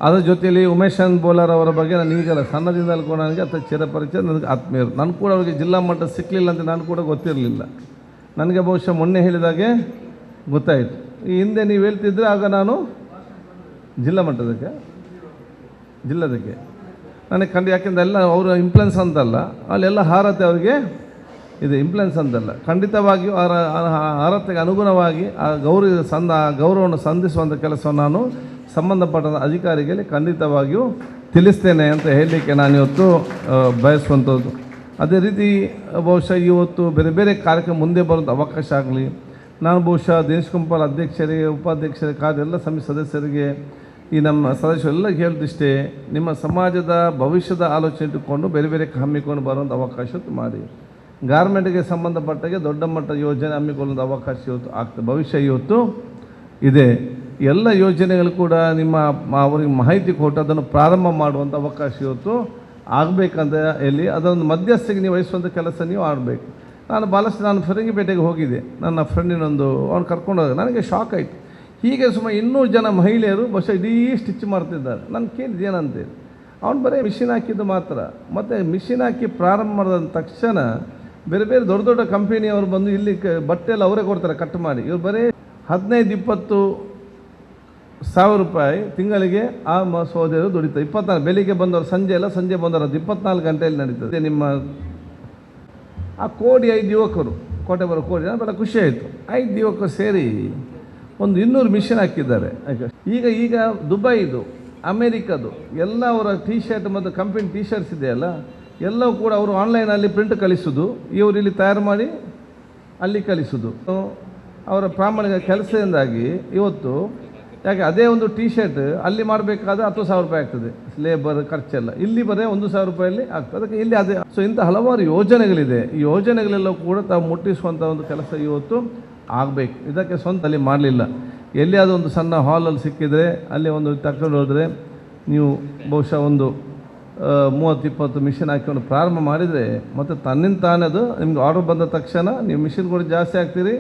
ಅದರ ಜೊತೆಯಲ್ಲಿ ಉಮೇಶನ್ ಬೋಲರ್ ಅವರ ಬಗ್ಗೆ ನಾನು ಈಗಲ್ಲ ಸಣ್ಣದಿಂದಲೂ ಕೂಡ ನನಗೆ ಅಥವಾ ಚಿರಪರಿಚಯ, ನನಗೆ ಆತ್ಮೀಯರು. ನಾನು ಕೂಡ ಅವರಿಗೆ ಜಿಲ್ಲಾ ಮಟ್ಟ ಸಿಕ್ಕಲಿಲ್ಲ ಅಂತ ನಾನು ಕೂಡ ಗೊತ್ತಿರಲಿಲ್ಲ. ನನಗೆ ಬಹುಶಃ ಮೊನ್ನೆ ಹೇಳಿದಾಗೆ ಗೊತ್ತಾಯಿತು. ಈ ಹಿಂದೆ ನೀವು ಹೇಳ್ತಿದ್ರೆ ಆಗ ನಾನು ಜಿಲ್ಲದಕ್ಕೆ ನನಗೆ ಯಾಕೆಂದರೆ ಎಲ್ಲ ಅವರು ಇಂಪ್ಲೆನ್ಸ್ ಅಂತಲ್ಲ, ಅಲ್ಲೆಲ್ಲ ಹಾರತೆ ಅವರಿಗೆ ಇದೆ, ಇಂಪ್ಲೆನ್ಸ್ ಅಂತಲ್ಲ. ಖಂಡಿತವಾಗಿಯೂ ಅರ್ಹತೆಗೆ ಅನುಗುಣವಾಗಿ ಆ ಗೌರವವನ್ನು ಸಂಧಿಸುವಂಥ ಕೆಲಸವನ್ನು ನಾನು ಸಂಬಂಧಪಟ್ಟ ಅಧಿಕಾರಿಗಳಿಗೆ ಖಂಡಿತವಾಗಿಯೂ ತಿಳಿಸ್ತೇನೆ ಅಂತ ಹೇಳಲಿಕ್ಕೆ ನಾನಿವತ್ತು ಬಯಸುವಂಥದ್ದು. ಅದೇ ರೀತಿ ಬಹುಶಃ ಇವತ್ತು ಬೇರೆ ಬೇರೆ ಕಾರ್ಯಕ್ರಮ ಮುಂದೆ ಬರುವಂಥ ಅವಕಾಶ ಆಗಲಿ. ನಾನು ಬಹುಶಃ ದಿನೇಶ್ ಕುಂಪಾಲ್ ಅಧ್ಯಕ್ಷರಿಗೆ, ಉಪಾಧ್ಯಕ್ಷರಿಗೆ, ಎಲ್ಲ ಸಮಿತಿ ಸದಸ್ಯರಿಗೆ, ಈ ನಮ್ಮ ಸದಸ್ಯರೆಲ್ಲ ಹೇಳ್ತಿಷ್ಟೇ, ನಿಮ್ಮ ಸಮಾಜದ ಭವಿಷ್ಯದ ಆಲೋಚನೆ ಇಟ್ಟುಕೊಂಡು ಬೇರೆ ಬೇರೆ ಹಮ್ಮಿಕೊಂಡು ಬರುವಂಥ ಅವಕಾಶ ಮಾಡಿ. ಗಾರ್ಮೆಂಟ್ಗೆ ಸಂಬಂಧಪಟ್ಟಾಗೆ ದೊಡ್ಡ ಮಟ್ಟದ ಯೋಜನೆ ಹಮ್ಮಿಕೊಳ್ಳುವಂಥ ಅವಕಾಶ ಇವತ್ತು ಆಗ್ತದೆ, ಭವಿಷ್ಯ ಇವತ್ತು ಇದೆ. ಎಲ್ಲ ಯೋಜನೆಗಳು ಕೂಡ ಅವರಿಗೆ ಮಾಹಿತಿ ಕೊಟ್ಟು ಅದನ್ನು ಪ್ರಾರಂಭ ಮಾಡುವಂಥ ಅವಕಾಶ ಇವತ್ತು ಆಗಬೇಕಂತ ಹೇಳಿ ಅದೊಂದು ಮಧ್ಯಸ್ಥಿಗೆ ನೀವು ವಹಿಸುವಂಥ ಕೆಲಸ ನೀವು ಆಡಬೇಕು. ನಾನು ಫರಂಗಿಪೇಟೆಗೆ ಹೋಗಿದ್ದೆ, ನನ್ನ ಫ್ರೆಂಡಿನೊಂದು ಅವ್ನು ಕರ್ಕೊಂಡು ಹೋದ. ನನಗೆ ಶಾಕ್ ಆಯಿತು. ಹೀಗೆ ಸುಮಾರು 200 ಜನ ಮಹಿಳೆಯರು ಬಹುಶಃ ಇಡೀ ಸ್ಟಿಚ್ ಮಾಡ್ತಿದ್ದಾರೆ. ನಾನು ಕೇಳಿದೆ ಏನಂತೇಳಿ, ಅವ್ನು ಬರೀ ಮಿಷಿನ್ ಹಾಕಿದ್ದು ಮಾತ್ರ. ಮತ್ತು ಮಿಷಿನ್ ಹಾಕಿ ಪ್ರಾರಂಭ ಮಾಡಿದ ತಕ್ಷಣ ಬೇರೆ ಬೇರೆ ದೊಡ್ಡ ದೊಡ್ಡ ಕಂಪನಿಯವರು ಬಂದು ಇಲ್ಲಿ ಬಟ್ಟೆ ಎಲ್ಲ ಅವರೇ ಕೊಡ್ತಾರೆ ಕಟ್ ಮಾಡಿ. ಇವ್ರು ಬರೀ 15-20 ಸಾವಿರ ರೂಪಾಯಿ ತಿಂಗಳಿಗೆ ಆ ಸಹೋದರರು ದುಡಿತಾರೆ. 24 ಬೆಳಿಗ್ಗೆ ಬಂದವರು ಸಂಜೆ ಬಂದವರು 24 ಗಂಟೆಯಲ್ಲಿ ನಡೀತದೆ. ನಿಮ್ಮ ಆ 5 ಯುವಕರು ಕೋಟೆ ಬರೋ ಕೋಡಿ, ಬಹಳ ಖುಷಿ ಆಯಿತು. 5 ಯುವಕರು ಸೇರಿ ಒಂದು 200 ಮಿಷಿನ್ ಹಾಕಿದ್ದಾರೆ. ಈಗ ದುಬೈದು, ಅಮೇರಿಕದು ಎಲ್ಲ ಅವರ ಟೀ ಶರ್ಟ್ ಮತ್ತು ಕಂಪನಿ ಟೀ ಶರ್ಟ್ಸ್ ಇದೆಯಲ್ಲ, ಎಲ್ಲವೂ ಕೂಡ ಅವರು ಆನ್ಲೈನಲ್ಲಿ ಪ್ರಿಂಟ್ ಕಳಿಸೋದು, ಇವರು ಇಲ್ಲಿ ತಯಾರು ಮಾಡಿ ಅಲ್ಲಿ ಕಳಿಸೋದು. ಅವರ ಪ್ರಾಮಾಣಿಕ ಕೆಲಸದಿಂದಾಗಿ ಇವತ್ತು ಯಾಕೆ ಅದೇ ಒಂದು ಟೀ ಶರ್ಟ್ ಅಲ್ಲಿ ಮಾಡಬೇಕಾದ್ರೆ 10,000 ರೂಪಾಯಿ ಆಗ್ತದೆ, ಲೇಬರ್ ಖರ್ಚೆಲ್ಲ. ಇಲ್ಲಿ ಬರೀ 1,000 ರೂಪಾಯಲ್ಲಿ ಆಗ್ತದೆ. ಅದಕ್ಕೆ ಇಲ್ಲಿ ಅದೇ. ಸೊ ಇಂಥ ಹಲವಾರು ಯೋಜನೆಗಳಿದೆ. ಈ ಯೋಜನೆಗಳೆಲ್ಲ ಕೂಡ ತಾವು ಮುಟ್ಟಿಸುವಂಥ ಒಂದು ಕೆಲಸ ಇವತ್ತು ಆಗಬೇಕು. ಇದಕ್ಕೆ ಸ್ವಂತ ಅಲ್ಲಿ ಮಾಡಲಿಲ್ಲ. ಎಲ್ಲಿ ಅದೊಂದು ಸಣ್ಣ ಹಾಲಲ್ಲಿ ಸಿಕ್ಕಿದರೆ ಅಲ್ಲಿ ಒಂದು ತಗೊಂಡು ಹೋದರೆ ನೀವು ಬಹುಶಃ ಒಂದು 30-20 ಮಿಷಿನ್ ಹಾಕಿ ಪ್ರಾರಂಭ ಮಾಡಿದರೆ ಮತ್ತು ತನ್ನಿಂದ ತಾನೇ ಅದು ನಿಮ್ಗೆ ಆರ್ಡರ್ ಬಂದ ತಕ್ಷಣ ನೀವು ಮಿಷಿನ್ ಕೂಡ ಜಾಸ್ತಿ ಹಾಕ್ತೀರಿ,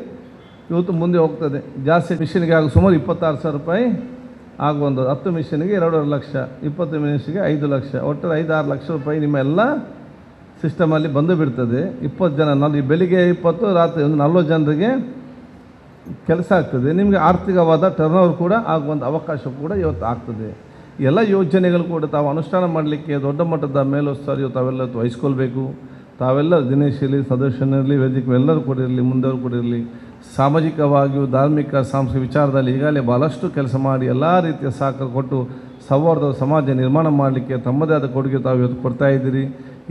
ಇವತ್ತು ಮುಂದೆ ಹೋಗ್ತದೆ. ಜಾಸ್ತಿ ಮಿಷಿನ್ಗೆ ಆಗ ಸುಮಾರು 26,000 ರೂಪಾಯಿ ಆಗುವಂಥದ್ದು. 10 ಮಿಷಿನ್ಗೆ 2.5 ಲಕ್ಷ, 20 ಮಿಷಿನ್ಗೆ 5 ಲಕ್ಷ, ಒಟ್ಟು 5-6 ಲಕ್ಷ ರೂಪಾಯಿ ನಿಮ್ಮ ಎಲ್ಲ ಸಿಸ್ಟಮಲ್ಲಿ ಬಂದು ಬಿಡ್ತದೆ. 20 ಜನ ಬೆಳಿಗ್ಗೆ 20, ರಾತ್ರಿ ಒಂದು 40 ಜನರಿಗೆ ಕೆಲಸ ಆಗ್ತದೆ. ನಿಮಗೆ ಆರ್ಥಿಕವಾದ ಟರ್ನ್ ಓವರ್ ಕೂಡ ಆಗುವಂಥ ಅವಕಾಶ ಕೂಡ ಇವತ್ತು ಆಗ್ತದೆ. ಎಲ್ಲ ಯೋಜನೆಗಳು ಕೂಡ ತಾವು ಅನುಷ್ಠಾನ ಮಾಡಲಿಕ್ಕೆ ದೊಡ್ಡ ಮಟ್ಟದ ಮೇಲುಸ್ತುವಾರಿ ತಾವೆಲ್ಲ ವಹಿಸ್ಕೊಳ್ಬೇಕು. ತಾವೆಲ್ಲ ದಿನೇಶ್ ಇರಲಿ, ಸದಸ್ಯನಿರಲಿ, ವೇದಿಕೆ ಎಲ್ಲರೂ ಕೂಡ ಇರಲಿ, ಮುಂದೆವರು ಕೂಡ ಇರಲಿ, ಸಾಮಾಜಿಕವಾಗಿಯೂ ಧಾರ್ಮಿಕ ಸಾಂಸ್ಕೃತಿಕ ವಿಚಾರದಲ್ಲಿ ಈಗಾಗಲೇ ಭಾಳಷ್ಟು ಕೆಲಸ ಮಾಡಿ ಎಲ್ಲ ರೀತಿಯ ಸಹಕಾರ ಕೊಟ್ಟು ಸೌಹಾರ್ದ ಸಮಾಜ ನಿರ್ಮಾಣ ಮಾಡಲಿಕ್ಕೆ ತಮ್ಮದೇ ಆದ ಕೊಡುಗೆ ತಾವು ಇವತ್ತು ಕೊಡ್ತಾ ಇದ್ದೀರಿ.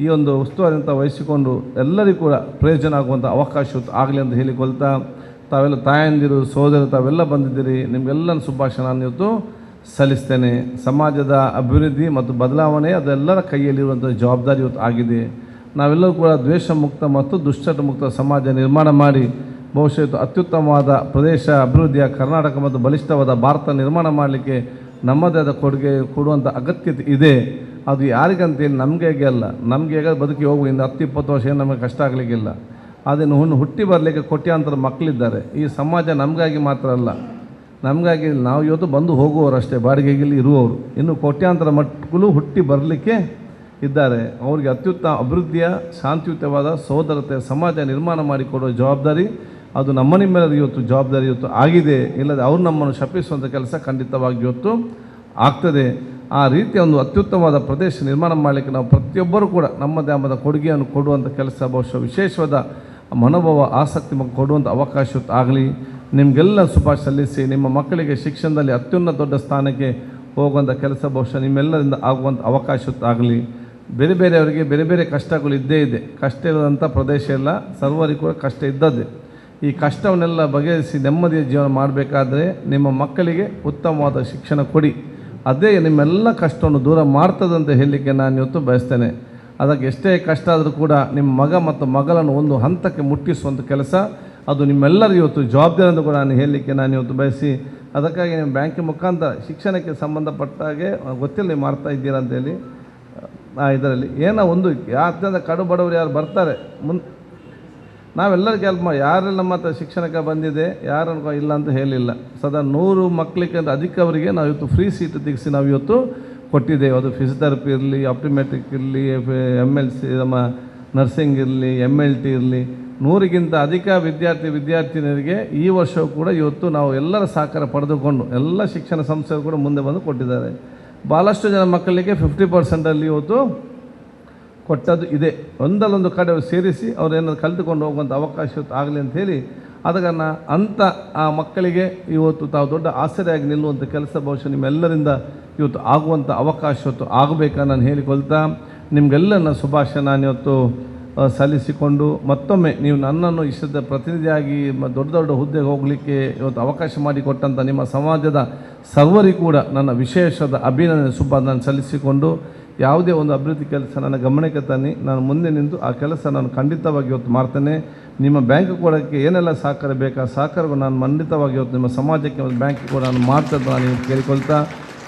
ಈ ಒಂದು ಉಸ್ತುವಾರಿಯನ್ನು ವಹಿಸಿಕೊಂಡು ಎಲ್ಲರಿಗೂ ಕೂಡ ಪ್ರಯೋಜನ ಆಗುವಂಥ ಅವಕಾಶ ಆಗಲಿ ಅಂತ ಹೇಳಿಕೊಳ್ತಾ ತಾವೆಲ್ಲ ತಾಯಂದಿರು ಸೋದರರು ತಾವೆಲ್ಲ ಬಂದಿದ್ದೀರಿ. ನಿಮಗೆಲ್ಲ ಶುಭಾಶಯ ನಾನು ಇವತ್ತು ಸಲ್ಲಿಸ್ತೇನೆ. ಸಮಾಜದ ಅಭಿವೃದ್ಧಿ ಮತ್ತು ಬದಲಾವಣೆ ಅದೆಲ್ಲರ ಕೈಯಲ್ಲಿರುವಂಥ ಜವಾಬ್ದಾರಿ ಇವತ್ತು ಆಗಿದೆ. ನಾವೆಲ್ಲರೂ ಕೂಡ ದ್ವೇಷ ಮುಕ್ತ ಮತ್ತು ದುಶ್ಚಟ ಮುಕ್ತ ಸಮಾಜ ನಿರ್ಮಾಣ ಮಾಡಿ ಬಹುಶಃ ಇವತ್ತು ಅತ್ಯುತ್ತಮವಾದ ಪ್ರದೇಶ ಅಭಿವೃದ್ಧಿಯ ಕರ್ನಾಟಕ ಮತ್ತು ಬಲಿಷ್ಠವಾದ ಭಾರತ ನಿರ್ಮಾಣ ಮಾಡಲಿಕ್ಕೆ ನಮ್ಮದೇ ಆದ ಕೊಡುಗೆ ಕೊಡುವಂಥ ಅಗತ್ಯತೆ ಇದೆ. ಅದು ಯಾರಿಗಂತೇಳಿ ನಮಗೆ ಅಲ್ಲ, ನಮಗೆ ಹೇಗೆ ಬದುಕಿ ಹೋಗುವ ಇನ್ನು 10-20 ವರ್ಷ ಏನು ನಮಗೆ ಕಷ್ಟ ಆಗಲಿಕ್ಕಿಲ್ಲ. ಅದನ್ನು ಹುಟ್ಟಿ ಬರಲಿಕ್ಕೆ ಕೋಟ್ಯಾಂತರ ಮಕ್ಕಳಿದ್ದಾರೆ. ಈ ಸಮಾಜ ನಮಗಾಗಿ ಮಾತ್ರ ಅಲ್ಲ, ನಮಗಾಗಿ ನಾವು ಇವತ್ತು ಬಂದು ಹೋಗುವವರು ಅಷ್ಟೇ, ಬಾಡಿಗೆಯಲ್ಲಿ ಇರುವವರು. ಇನ್ನು ಕೋಟ್ಯಾಂತರ ಮಕ್ಕಳು ಹುಟ್ಟಿ ಬರಲಿಕ್ಕೆ ಇದ್ದಾರೆ. ಅವರಿಗೆ ಅತ್ಯುತ್ತಮ ಅಭಿವೃದ್ಧಿಯ ಶಾಂತಿಯುತವಾದ ಸೋದರತೆ ಸಮಾಜ ನಿರ್ಮಾಣ ಮಾಡಿಕೊಡುವ ಜವಾಬ್ದಾರಿ ಅದು ನಮ್ಮ ನಿಮ್ಮೆಲ್ಲರಿಗೂ ಇವತ್ತು ಜವಾಬ್ದಾರಿ ಇವತ್ತು ಆಗಿದೆ. ಇಲ್ಲದೆ ಅವ್ರು ನಮ್ಮನ್ನು ಶಪಿಸುವಂಥ ಕೆಲಸ ಖಂಡಿತವಾಗಿ ಇವತ್ತು ಆಗ್ತದೆ. ಆ ರೀತಿಯ ಒಂದು ಅತ್ಯುತ್ತಮವಾದ ಪ್ರದೇಶ ನಿರ್ಮಾಣ ಮಾಡಲಿಕ್ಕೆ ನಾವು ಪ್ರತಿಯೊಬ್ಬರೂ ಕೂಡ ನಮ್ಮದೇ ಆದ ಕೊಡುಗೆಯನ್ನು ಕೊಡುವಂಥ ಕೆಲಸ ಬಹುಶಃ ವಿಶೇಷವಾದ ಮನೋಭಾವ ಆಸಕ್ತಿ ಕೊಡುವಂಥ ಅವಕಾಶ ಆಗಲಿ. ನಿಮಗೆಲ್ಲ ಶುಭಾಶಯ ಸಲ್ಲಿಸಿ ನಿಮ್ಮ ಮಕ್ಕಳಿಗೆ ಶಿಕ್ಷಣದಲ್ಲಿ ಅತ್ಯುನ್ನತ ದೊಡ್ಡ ಸ್ಥಾನಕ್ಕೆ ಹೋಗುವಂಥ ಕೆಲಸ ಬಹುಶಃ ನಿಮ್ಮೆಲ್ಲರಿಂದ ಆಗುವಂಥ ಅವಕಾಶ ಆಗಲಿ. ಬೇರೆ ಬೇರೆಯವರಿಗೆ ಬೇರೆ ಬೇರೆ ಕಷ್ಟಗಳು ಇದ್ದೇ ಇದೆ. ಕಷ್ಟ ಇರೋದಂಥ ಪ್ರದೇಶ ಎಲ್ಲ ಸರ್ವರಿಗೂ ಕೂಡ ಕಷ್ಟ ಇದ್ದದ್ದೇ. ಈ ಕಷ್ಟವನ್ನೆಲ್ಲ ಬಗೆಹರಿಸಿ ನೆಮ್ಮದಿಯ ಜೀವನ ಮಾಡಬೇಕಾದ್ರೆ ನಿಮ್ಮ ಮಕ್ಕಳಿಗೆ ಉತ್ತಮವಾದ ಶಿಕ್ಷಣ ಕೊಡಿ. ಅದೇ ನಿಮ್ಮೆಲ್ಲ ಕಷ್ಟವನ್ನು ದೂರ ಮಾಡ್ತದಂತ ಹೇಳಲಿಕ್ಕೆ ನಾನು ಇವತ್ತು ಬಯಸ್ತೇನೆ. ಅದಕ್ಕೆ ಎಷ್ಟೇ ಕಷ್ಟ ಆದರೂ ಕೂಡ ನಿಮ್ಮ ಮಗ ಮತ್ತು ಮಗಳನ್ನು ಒಂದು ಹಂತಕ್ಕೆ ಮುಟ್ಟಿಸುವಂಥ ಕೆಲಸ ಅದು ನಿಮ್ಮೆಲ್ಲರಿಗೂ ಇವತ್ತು ಜವಾಬ್ದಾರಿ ಅಂತ ಕೂಡ ನಾನು ಹೇಳಲಿಕ್ಕೆ ನಾನು ಇವತ್ತು ಬಯಸಿ, ಅದಕ್ಕಾಗಿ ನೀವು ಬ್ಯಾಂಕಿನ ಮುಖಾಂತರ ಶಿಕ್ಷಣಕ್ಕೆ ಸಂಬಂಧಪಟ್ಟಾಗೆ ಗೊತ್ತಿಲ್ಲ ನೀವು ಮಾಡ್ತಾ ಇದ್ದೀರಾ ಅಂತೇಳಿ ಇದರಲ್ಲಿ ಏನೋ ಒಂದು ಯಾತ್ರದ ಕಡು ಬಡವರು ಯಾರು ಬರ್ತಾರೆ ನಾವೆಲ್ಲರೂ ಹೆಲ್ಪ್ ಮಾಡಿ. ಯಾರೆಲ್ಲ ನಮ್ಮ ಹತ್ರ ಶಿಕ್ಷಣಕ್ಕೆ ಬಂದಿದೆ ಯಾರನ್ನು ಇಲ್ಲ ಅಂತ ಹೇಳಿಲ್ಲ. ಸದಾ 100 ಮಕ್ಕಳಿಗೆ ಅಧಿಕ ಅವರಿಗೆ ನಾವು ಇವತ್ತು ಫ್ರೀ ಸೀಟ್ ತೆಗೆಸಿ ನಾವು ಇವತ್ತು ಕೊಟ್ಟಿದ್ದೇವೆ. ಅದು ಫಿಸಿಯೋಥೆರಪಿ ಇರಲಿ, ಆಪ್ಟಿಮೆಟ್ರಿಕ್ ಇರಲಿ, MLC ನಮ್ಮ ನರ್ಸಿಂಗ್ ಇರಲಿ, MLT ಇರಲಿ, 100ಗಿಂತ ಅಧಿಕ ವಿದ್ಯಾರ್ಥಿನಿಯರಿಗೆ ಈ ವರ್ಷವೂ ಕೂಡ ಇವತ್ತು ನಾವು ಎಲ್ಲರ ಸಹಕಾರ ಪಡೆದುಕೊಂಡು ಎಲ್ಲ ಶಿಕ್ಷಣ ಸಂಸ್ಥೆಗಳು ಕೂಡ ಮುಂದೆ ಬಂದು ಕೊಟ್ಟಿದ್ದಾರೆ. ಭಾಳಷ್ಟು ಜನ ಮಕ್ಕಳಿಗೆ 50% ಇವತ್ತು ಕೊಟ್ಟದ್ದು ಇದೆ. ಒಂದಲ್ಲೊಂದು ಕಡೆ ಸೇರಿಸಿ ಅವರೇನಾದ್ರು ಕಲಿತುಕೊಂಡು ಹೋಗುವಂಥ ಅವಕಾಶ ಆಗಲಿ ಅಂಥೇಳಿ ಅದನ್ನು ಅಂಥ ಆ ಮಕ್ಕಳಿಗೆ ಇವತ್ತು ತಾವು ದೊಡ್ಡ ಆಸರೆಯಾಗಿ ನಿಲ್ಲುವಂಥ ಕೆಲಸ ಬಹುಶಃ ನಿಮ್ಮೆಲ್ಲರಿಂದ ಇವತ್ತು ಆಗುವಂಥ ಅವಕಾಶ ಆಗಬೇಕಾ ನಾನು ಹೇಳಿಕೊಳ್ತಾ ನಿಮಗೆಲ್ಲ ನನ್ನ ಶುಭಾಶಯ ನಾನು ಇವತ್ತು ಸಲ್ಲಿಸಿಕೊಂಡು ಮತ್ತೊಮ್ಮೆ ನೀವು ನನ್ನನ್ನು ಇಷ್ಟದ ಪ್ರತಿನಿಧಿಯಾಗಿ ದೊಡ್ಡ ದೊಡ್ಡ ಹುದ್ದೆಗೆ ಹೋಗಲಿಕ್ಕೆ ಇವತ್ತು ಅವಕಾಶ ಮಾಡಿಕೊಟ್ಟಂಥ ನಿಮ್ಮ ಸಮಾಜದ ಸರ್ವರಿಗೂ ಕೂಡ ನನ್ನ ವಿಶೇಷದ ಅಭಿನಂದನೆ ಶುಭ ನಾನು ಸಲ್ಲಿಸಿಕೊಂಡು ಯಾವುದೇ ಒಂದು ಅಭಿವೃದ್ಧಿ ಕೆಲಸ ನನ್ನ ಗಮನಕ್ಕೆ ತನ್ನಿ, ನಾನು ಮುಂದೆ ನಿಂತು ಆ ಕೆಲಸ ನಾನು ಖಂಡಿತವಾಗಿ ಇವತ್ತು ಮಾಡ್ತೇನೆ. ನಿಮ್ಮ ಬ್ಯಾಂಕ್ ಕೊಡೋಕ್ಕೆ ಏನೆಲ್ಲ ಸಹಕಾರ ಬೇಕಾ ಸಹಕಾರಗಳು ನಾನು ಖಂಡಿತವಾಗಿ ಇವತ್ತು ನಿಮ್ಮ ಸಮಾಜಕ್ಕೆ ಒಂದು ಬ್ಯಾಂಕ್ ಕೂಡ ನಾನು ಮಾಡ್ತೇನೆ ನಾನು ನೀವು ಕೇಳಿಕೊಳ್ತಾ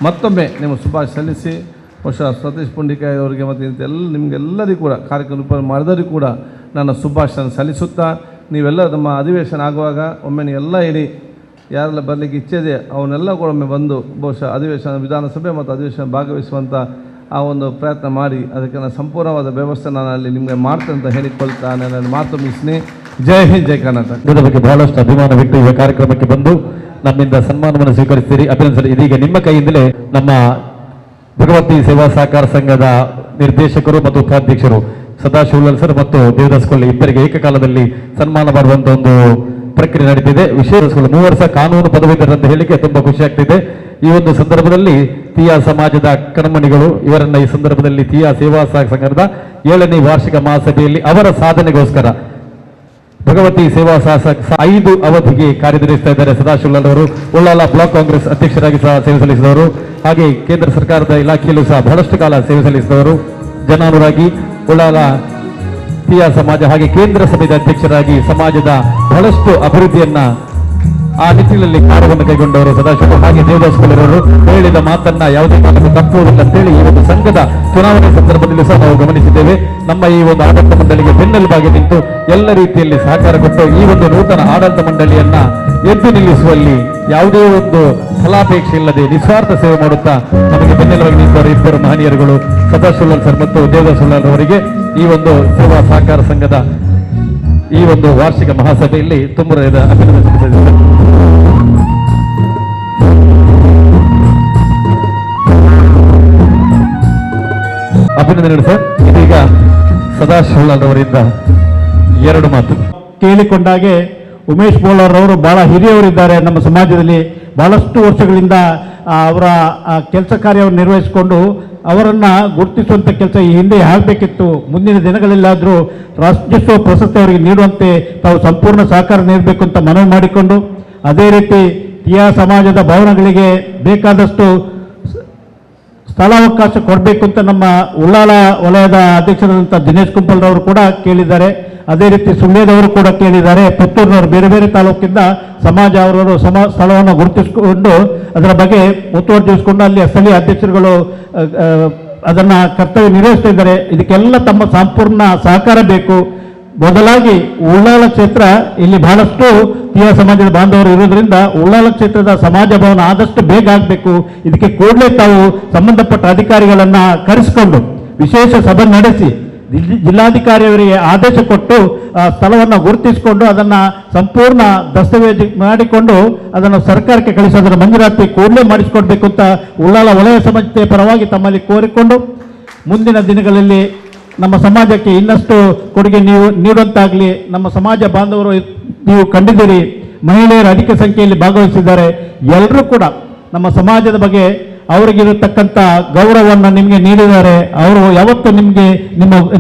ಮತ್ತೊಮ್ಮೆ ನಿಮ್ಮ ಶುಭಾಶಯ ಸಲ್ಲಿಸಿ ಬಹುಶಃ ಸತೀಶ್ ಪುಂಡಿಕಾಯಿ ಅವರಿಗೆ ಮತ್ತು ಇಂತೆಲ್ಲ ನಿಮಗೆಲ್ಲರಿಗೂ ಕೂಡ ಕಾರ್ಯಕ್ರಮ ರೂಪ ಮಾಡಿದವರಿಗೂ ಕೂಡ ನನ್ನ ಶುಭಾಶಯ ಸಲ್ಲಿಸುತ್ತಾ ನೀವೆಲ್ಲ ನಮ್ಮ ಅಧಿವೇಶನ ಆಗುವಾಗ ಒಮ್ಮೆ ನೀವೆಲ್ಲ ಇಡಿ ಯಾರೆಲ್ಲ ಬರಲಿಕ್ಕೆ ಇಚ್ಛೆ ಇದೆ ಅವನ್ನೆಲ್ಲ ಕೂಡ ಒಮ್ಮೆ ಬಂದು ಬಹುಶಃ ಅಧಿವೇಶನ ವಿಧಾನಸಭೆ ಮತ್ತು ಅಧಿವೇಶನ ಭಾಗವಹಿಸುವಂಥ ಆ ಒಂದು ಪ್ರಯತ್ನ ಮಾಡಿ ಅದಕ್ಕೆ ನಾನು ಸಂಪೂರ್ಣವಾದ ವ್ಯವಸ್ಥೆ ನಾನು ಅಲ್ಲಿ ನಿಮಗೆ ಮಾಡ್ತೇನೆ ಅಂತ ಹೇಳಿಕೊಳ್ತಾ ನನ್ನ ಮಾತು ಮುಗಿಸ್ನಿ. ಜೈ ಹಿಂದ್, ಜೈ ಕರ್ನಾಟಕ. ಇದರ ಬಗ್ಗೆ ಬಹಳಷ್ಟು ಅಭಿಮಾನ ವ್ಯಕ್ತಿ ಈ ಕಾರ್ಯಕ್ರಮಕ್ಕೆ ಬಂದು ನಮ್ಮಿಂದ ಸನ್ಮಾನವನ್ನು ಸ್ವೀಕರಿಸ್ತೀರಿ, ಅಭಿನಂದಿಸಿ. ಇದೀಗ ನಿಮ್ಮ ಕೈಯಿಂದಲೇ ನಮ್ಮ ಭಗವತಿ ಸೇವಾ ಸಹಕಾರ ಸಂಘದ ನಿರ್ದೇಶಕರು ಮತ್ತು ಉಪಾಧ್ಯಕ್ಷರು ಸದಾಶಿವಲಾಲ್ ಸರ್ ಮತ್ತು ದೇವದಾಸ್ ಕೊಳ್ಳಿ ಇಬ್ಬರಿಗೆ ಏಕಕಾಲದಲ್ಲಿ ಸನ್ಮಾನ ಮಾಡುವಂತ ಒಂದು ಪ್ರಕ್ರಿಯೆ ನಡೀತಿದೆ. ವಿಶೇಷ 3 ವರ್ಷ ಕಾನೂನು ಪದವೀಧರ ಅಂತ ಹೇಳಿಕೆ ತುಂಬಾ ಖುಷಿ ಆಗ್ತಿದೆ. ಈ ಒಂದು ಸಂದರ್ಭದಲ್ಲಿ ತೀಯಾ ಸಮಾಜದ ಕಣ್ಮಣಿಗಳು ಇವರನ್ನ ಈ ಸಂದರ್ಭದಲ್ಲಿ ತೀಯಾ ಸೇವಾ ಸಂಘದ 7ನೇ ವಾರ್ಷಿಕ ಮಹಾಸಭೆಯಲ್ಲಿ ಅವರ ಸಾಧನೆಗೋಸ್ಕರ ಭಗವತಿ ಸೇವಾ 5 ಅವಧಿಗೆ ಕಾರ್ಯನಿರ್ವಹಿಸ್ತಾ ಇದ್ದಾರೆ ಸದಾಶಿವಲಾಲ್ ಅವರು. ಉಳ್ಳಾಲ ಬ್ಲಾಕ್ ಕಾಂಗ್ರೆಸ್ ಅಧ್ಯಕ್ಷರಾಗಿ ಸಹ ಸೇವೆ ಸಲ್ಲಿಸಿದವರು, ಹಾಗೆ ಕೇಂದ್ರ ಸರ್ಕಾರದ ಇಲಾಖೆಯಲ್ಲೂ ಸಹ ಬಹಳಷ್ಟು ಕಾಲ ಸೇವೆ ಸಲ್ಲಿಸಿದವರು, ಜನಾನುರಾಗಿ ಉಳ್ಳಾಲ ತೀಯಾ ಸಮಾಜ ಹಾಗೆ ಕೇಂದ್ರ ಸಭೆಯ ಅಧ್ಯಕ್ಷರಾಗಿ ಸಮಾಜದ ಬಹಳಷ್ಟು ಅಭಿವೃದ್ಧಿಯನ್ನ ಆ ನಿಟ್ಟಿನಲ್ಲಿ ಕಾರ್ಯವನ್ನು ಕೈಗೊಂಡವರು ಸದಾಶಿವ. ಹಾಗೆ ದೇವದಾಸ್ ಕೊಳ್ಳಿರವರು ಹೇಳಿದ ಮಾತನ್ನ ಯಾವುದೇ ಕಾರಣಕ್ಕೂ ತಪ್ಪುವುದಿಲ್ಲ ಅಂತೇಳಿ ಈ ಒಂದು ಸಂಘದ ಚುನಾವಣೆ ಸಂದರ್ಭದಲ್ಲಿ ಸಹ ನಾವು ಗಮನಿಸಿದ್ದೇವೆ. ನಮ್ಮ ಈ ಒಂದು ಆಡಳಿತ ಮಂಡಳಿಗೆ ಬೆನ್ನೆಲುಬಾಗಿ ನಿಂತು ಎಲ್ಲ ರೀತಿಯಲ್ಲಿ ಸಹಕಾರ ಕೊಟ್ಟು ಈ ಒಂದು ನೂತನ ಆಡಳಿತ ಮಂಡಳಿಯನ್ನ ಎದ್ದು ನಿಲ್ಲಿಸುವಲ್ಲಿ ಯಾವುದೇ ಒಂದು ಫಲಾಪೇಕ್ಷೆ ಇಲ್ಲದೆ ನಿಸ್ವಾರ್ಥ ಸೇವೆ ಮಾಡುತ್ತಾ ನಮಗೆ ಬೆನ್ನೆಲುಬಾಗಿ ನಿಂತವರು ಇಬ್ಬರು ಮಹನೀಯರುಗಳು ಸದಾಶಿವಲಾಲ್ ಸರ್ ಮತ್ತು ದೇವದಾಸ್ ಕೊಳ್ಳಿರವರು ಅವರಿಗೆ ಈ ಒಂದು ಸೇವಾ ಸಹಕಾರ ಸಂಘದ ಈ ಒಂದು ವಾರ್ಷಿಕ ಮಹಾಸಭೆಯಲ್ಲಿ ತುಂಬ ಅಭಿನಂದನೆ. ಅಭಿನಂದನೆ ಸರ್. ಇದೀಗ ಸದಾಶಿವಲಾಲ್ ಅವರಿಂದ 2 ಮಾತು ಕೇಳಿಕೊಂಡಾಗೆ ಉಮೇಶ್ ಬೋಳರವರು ಬಹಳ ಹಿರಿಯವರಿದ್ದಾರೆ ನಮ್ಮ ಸಮಾಜದಲ್ಲಿ. ಬಹಳಷ್ಟು ವರ್ಷಗಳಿಂದ ಅವರ ಕೆಲಸ ಕಾರ್ಯವನ್ನು ನಿರ್ವಹಿಸಿಕೊಂಡು ಅವರನ್ನು ಗುರುತಿಸುವಂಥ ಕೆಲಸ ಈ ಹಿಂದೆ ಆಗಬೇಕಿತ್ತು. ಮುಂದಿನ ದಿನಗಳಲ್ಲಾದರೂ ರಾಜ್ಯೋತ್ಸವ ಪ್ರಶಸ್ತಿ ಅವರಿಗೆ ನೀಡುವಂತೆ ತಾವು ಸಂಪೂರ್ಣ ಸಹಕಾರ ನೀಡಬೇಕು ಅಂತ ಮನವಿ ಮಾಡಿಕೊಂಡು, ಅದೇ ರೀತಿ ಟಿಯಾ ಸಮಾಜದ ಭವನಗಳಿಗೆ ಬೇಕಾದಷ್ಟು ಸ್ಥಳಾವಕಾಶ ಕೊಡಬೇಕು ಅಂತ ನಮ್ಮ ಉಳ್ಳಾಲ ವಲಯದ ಅಧ್ಯಕ್ಷರಾದಂಥ ದಿನೇಶ್ ಕುಂಪಲ್ರವರು ಕೂಡ ಕೇಳಿದ್ದಾರೆ. ಅದೇ ರೀತಿ ಸುಳ್ಯದವರು ಕೂಡ ಕೇಳಿದ್ದಾರೆ. ಪುತ್ತೂರಿನವರು ಬೇರೆ ಬೇರೆ ತಾಲೂಕಿಂದ ಸಮಾಜ ಅವರವರು ಸ್ಥಳವನ್ನು ಗುರುತಿಸಿಕೊಂಡು ಅದರ ಬಗ್ಗೆ ಮುತುವರ್ಜಿಸಿಕೊಂಡು ಅಲ್ಲಿ ಸ್ಥಳೀಯ ಅಧ್ಯಕ್ಷರುಗಳು ಅದನ್ನು ಕರ್ತವ್ಯ ನಿರ್ವಹಿಸ್ತಾ ಇದ್ದಾರೆ. ಇದಕ್ಕೆಲ್ಲ ತಮ್ಮ ಸಂಪೂರ್ಣ ಸಹಕಾರ ಬೇಕು. ಮೊದಲಾಗಿ ಉಳ್ಳಾಲ ಕ್ಷೇತ್ರ ಇಲ್ಲಿ ಬಹಳಷ್ಟು ಟಿಯಾ ಸಮಾಜದ ಬಾಂಧವರು ಇರೋದ್ರಿಂದ ಉಳ್ಳಾಲ ಕ್ಷೇತ್ರದ ಸಮಾಜ ಭವನ ಆದಷ್ಟು ಬೇಗ ಆಗಬೇಕು. ಇದಕ್ಕೆ ಕೂಡಲೇ ತಾವು ಸಂಬಂಧಪಟ್ಟ ಅಧಿಕಾರಿಗಳನ್ನು ಕರೆಸಿಕೊಂಡು ವಿಶೇಷ ಸಭೆ ನಡೆಸಿ ಜಿಲ್ಲಾಧಿಕಾರಿಯವರಿಗೆ ಆದೇಶ ಕೊಟ್ಟು ಸ್ಥಳವನ್ನು ಗುರುತಿಸಿಕೊಂಡು ಅದನ್ನು ಸಂಪೂರ್ಣ ದಸ್ತಾವೇಜು ಮಾಡಿಕೊಂಡು ಅದನ್ನು ಸರ್ಕಾರಕ್ಕೆ ಕಳಿಸೋದರ ಮಂಜೂರಾತಿ ಕೂಡಲೇ ಮಾಡಿಸಿಕೊಡ್ಬೇಕು ಅಂತ ಉಳ್ಳಾಲ ವಲಯ ಸಮಿತಿಯ ಪರವಾಗಿ ತಮ್ಮಲ್ಲಿ ಕೋರಿಕೊಂಡು, ಮುಂದಿನ ದಿನಗಳಲ್ಲಿ ನಮ್ಮ ಸಮಾಜಕ್ಕೆ ಇನ್ನಷ್ಟು ಕೊಡುಗೆ ನೀವು ನೀಡುವಂತಾಗಲಿ. ನಮ್ಮ ಸಮಾಜ ಬಾಂಧವರು ನೀವು ಕಂಡಿದ್ದೀರಿ, ಮಹಿಳೆಯರು ಅಧಿಕ ಸಂಖ್ಯೆಯಲ್ಲಿ ಭಾಗವಹಿಸಿದ್ದಾರೆ. ಎಲ್ಲರೂ ಕೂಡ ನಮ್ಮ ಸಮಾಜದ ಬಗ್ಗೆ ಅವರಿಗಿರತಕ್ಕಂಥ ಗೌರವವನ್ನು ನಿಮಗೆ ನೀಡಿದ್ದಾರೆ. ಅವರು ಯಾವತ್ತೂ ನಿಮಗೆ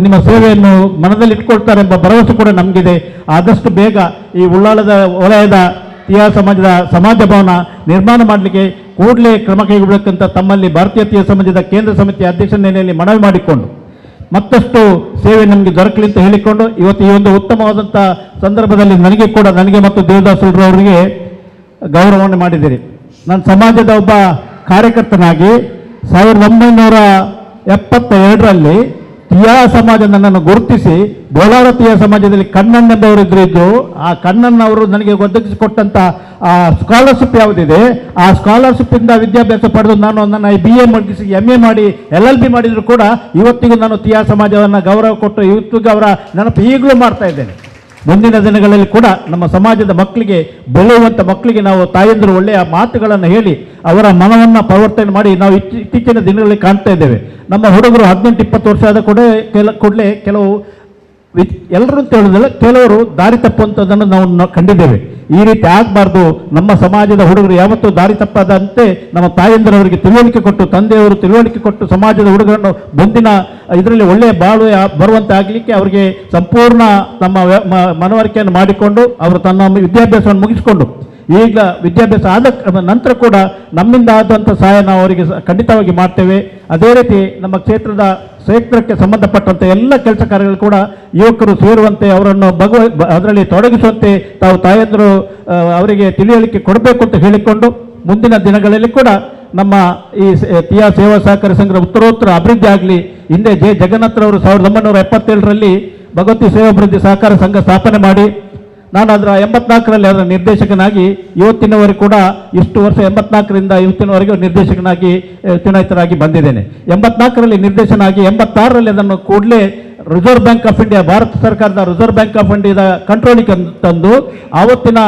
ನಿಮ್ಮ ಸೇವೆಯನ್ನು ಮನದಲ್ಲಿ ಇಟ್ಕೊಳ್ತಾರೆ ಎಂಬ ಭರವಸೆ ಕೂಡ ನಮಗಿದೆ. ಆದಷ್ಟು ಬೇಗ ಈ ಉಳ್ಳಾಲದ ವಲಯದ ಟಿಯಾ ಸಮಾಜದ ಸಮಾಜ ಭವನ ನಿರ್ಮಾಣ ಮಾಡಲಿಕ್ಕೆ ಕೂಡಲೇ ಕ್ರಮ ಕೈಗೊಳ್ಳಬೇಕಂತ ತಮ್ಮಲ್ಲಿ ಭಾರತೀಯ ಟಿಯಾ ಸಮಾಜದ ಕೇಂದ್ರ ಸಮಿತಿಯ ಅಧ್ಯಕ್ಷರ ನೆಲೆಯಲ್ಲಿ ಮನವಿ ಮಾಡಿಕೊಂಡು, ಮತ್ತಷ್ಟು ಸೇವೆ ನಮಗೆ ದೊರಕಲಿ ಅಂತ ಹೇಳಿಕೊಂಡು, ಇವತ್ತು ಈ ಒಂದು ಉತ್ತಮವಾದಂಥ ಸಂದರ್ಭದಲ್ಲಿ ನನಗೆ ಮತ್ತು ದೇವದಾಸರವರಿಗೆ ಗೌರವವನ್ನು ಮಾಡಿದ್ದೀರಿ. ನಾನು ಸಮಾಜದ ಒಬ್ಬ ಕಾರ್ಯಕರ್ತನಾಗಿ 1972ರಲ್ಲಿ ಟಿಯಾ ಸಮಾಜ ನನ್ನನ್ನು ಗುರುತಿಸಿ ಬೋಳಾರ ಟಿಯಾ ಸಮಾಜದಲ್ಲಿ ಕಣ್ಣಣ್ಣದವರು ಇದ್ರು. ಆ ಕಣ್ಣಣ್ಣವರು ನನಗೆ ಒದಗಿಸಿಕೊಟ್ಟಂಥ ಆ ಸ್ಕಾಲರ್ಶಿಪ್ ಯಾವುದಿದೆ, ಆ ಸ್ಕಾಲರ್ಶಿಪ್ಪಿಂದ ವಿದ್ಯಾಭ್ಯಾಸ ಪಡೆದು ನಾನು ನನ್ನ BA ಮುಗಿಸಿ MA ಮಾಡಿ LLB ಮಾಡಿದ್ರು ಕೂಡ ಇವತ್ತಿಗೂ ನಾನು ಟಿಯಾ ಸಮಾಜವನ್ನು ಗೌರವ ಕೊಟ್ಟು ಇವತ್ತಿಗೂ ಅವರ ನೆನಪು ಈಗಲೂ ಮಾಡ್ತಾ ಇದ್ದೇನೆ. ಮುಂದಿನ ದಿನಗಳಲ್ಲಿ ಕೂಡ ನಮ್ಮ ಸಮಾಜದ ಮಕ್ಕಳಿಗೆ, ಬೆಳೆಯುವಂಥ ಮಕ್ಕಳಿಗೆ ನಾವು ತಾಯಂದಿರು ಒಳ್ಳೆಯ ಮಾತುಗಳನ್ನು ಹೇಳಿ ಅವರ ಮನವನ್ನು ಪರಿವರ್ತನೆ ಮಾಡಿ ನಾವು ಇತ್ತೀಚಿನ ದಿನಗಳಲ್ಲಿ ಕಾಣ್ತಾ ಇದ್ದೇವೆ. ನಮ್ಮ ಹುಡುಗರು 18-20 ವರ್ಷ ಆದ ಕೂಡಲೇ ಕೆಲವು ಎಲ್ಲರೂ ಅಂತ ಹೇಳೋದಿಲ್ಲ, ಕೆಲವರು ದಾರಿ ತಪ್ಪುವಂಥದ್ದನ್ನು ನಾವು ಕಂಡಿದ್ದೇವೆ. ಈ ರೀತಿ ಆಗಬಾರ್ದು. ನಮ್ಮ ಸಮಾಜದ ಹುಡುಗರು ಯಾವತ್ತೂ ದಾರಿ ತಪ್ಪದಂತೆ ನಮ್ಮ ತಾಯಂದಿರವರಿಗೆ ತಿಳುವಳಿಕೆ ಕೊಟ್ಟು, ತಂದೆಯವರು ತಿಳುವಳಿಕೆ ಕೊಟ್ಟು ಸಮಾಜದ ಹುಡುಗರನ್ನು ಮುಂದಿನ ಇದರಲ್ಲಿ ಒಳ್ಳೆಯ ಬಾಳು ಬರುವಂತೆ ಆಗಲಿಕ್ಕೆ ಅವರಿಗೆ ಸಂಪೂರ್ಣ ನಮ್ಮ ಮನವರಿಕೆಯನ್ನು ಮಾಡಿಕೊಂಡು ಅವರು ತನ್ನ ವಿದ್ಯಾಭ್ಯಾಸವನ್ನು ಮುಗಿಸಿಕೊಂಡು ಈಗ ವಿದ್ಯಾಭ್ಯಾಸ ಆದ ನಂತರ ಕೂಡ ನಮ್ಮಿಂದ ಆದಂಥ ಸಹಾಯ ನಾವು ಅವರಿಗೆ ಖಂಡಿತವಾಗಿ ಮಾಡ್ತೇವೆ. ಅದೇ ರೀತಿ ನಮ್ಮ ಕ್ಷೇತ್ರಕ್ಕೆ ಸಂಬಂಧಪಟ್ಟಂತೆ ಎಲ್ಲ ಕೆಲಸ ಕಾರ್ಯಗಳು ಕೂಡ ಯುವಕರು ಸೇರುವಂತೆ, ಅವರನ್ನು ಅದರಲ್ಲಿ ತೊಡಗಿಸುವಂತೆ ತಾವು ತಾಯಂದರು ಅವರಿಗೆ ತಿಳಿಯಲಿಕ್ಕೆ ಕೊಡಬೇಕು ಅಂತ ಹೇಳಿಕೊಂಡು, ಮುಂದಿನ ದಿನಗಳಲ್ಲಿ ಕೂಡ ನಮ್ಮ ಈ ಟಿಯಾ ಸೇವಾ ಸಹಕಾರಿ ಸಂಘದ ಉತ್ತರೋತ್ತರ ಅಭಿವೃದ್ಧಿ ಆಗಲಿ. ಹಿಂದೆ ಜಗನ್ನಾಥರವರು 1977ರಲ್ಲಿ ಭಗವತಿ ಸೇವಾಭಿವೃದ್ಧಿ ಸಹಕಾರ ಸಂಘ ಸ್ಥಾಪನೆ ಮಾಡಿ ನಾನು ಅದರ 84ರಲ್ಲಿ ಅದರ ನಿರ್ದೇಶಕನಾಗಿ ಇವತ್ತಿನವರೆಗೂ ಕೂಡ ಇಷ್ಟು ವರ್ಷ 84ರಿಂದ ಇವತ್ತಿನವರೆಗೂ ನಿರ್ದೇಶಕನಾಗಿ ಚುನಾಯಿತರಾಗಿ ಬಂದಿದ್ದೇನೆ. 84ರಲ್ಲಿ ನಿರ್ದೇಶನಾಗಿ 86ರಲ್ಲಿ ಅದನ್ನು ಕೂಡಲೇ reserve bank of India, Bharat ಸರ್ಕಾರದ ರಿಸರ್ವ್ ಬ್ಯಾಂಕ್ ಆಫ್ ಇಂಡಿಯಾದ ಕಂಟ್ರೋಲಿಗೆ ತಂದು ಆವತ್ತಿನ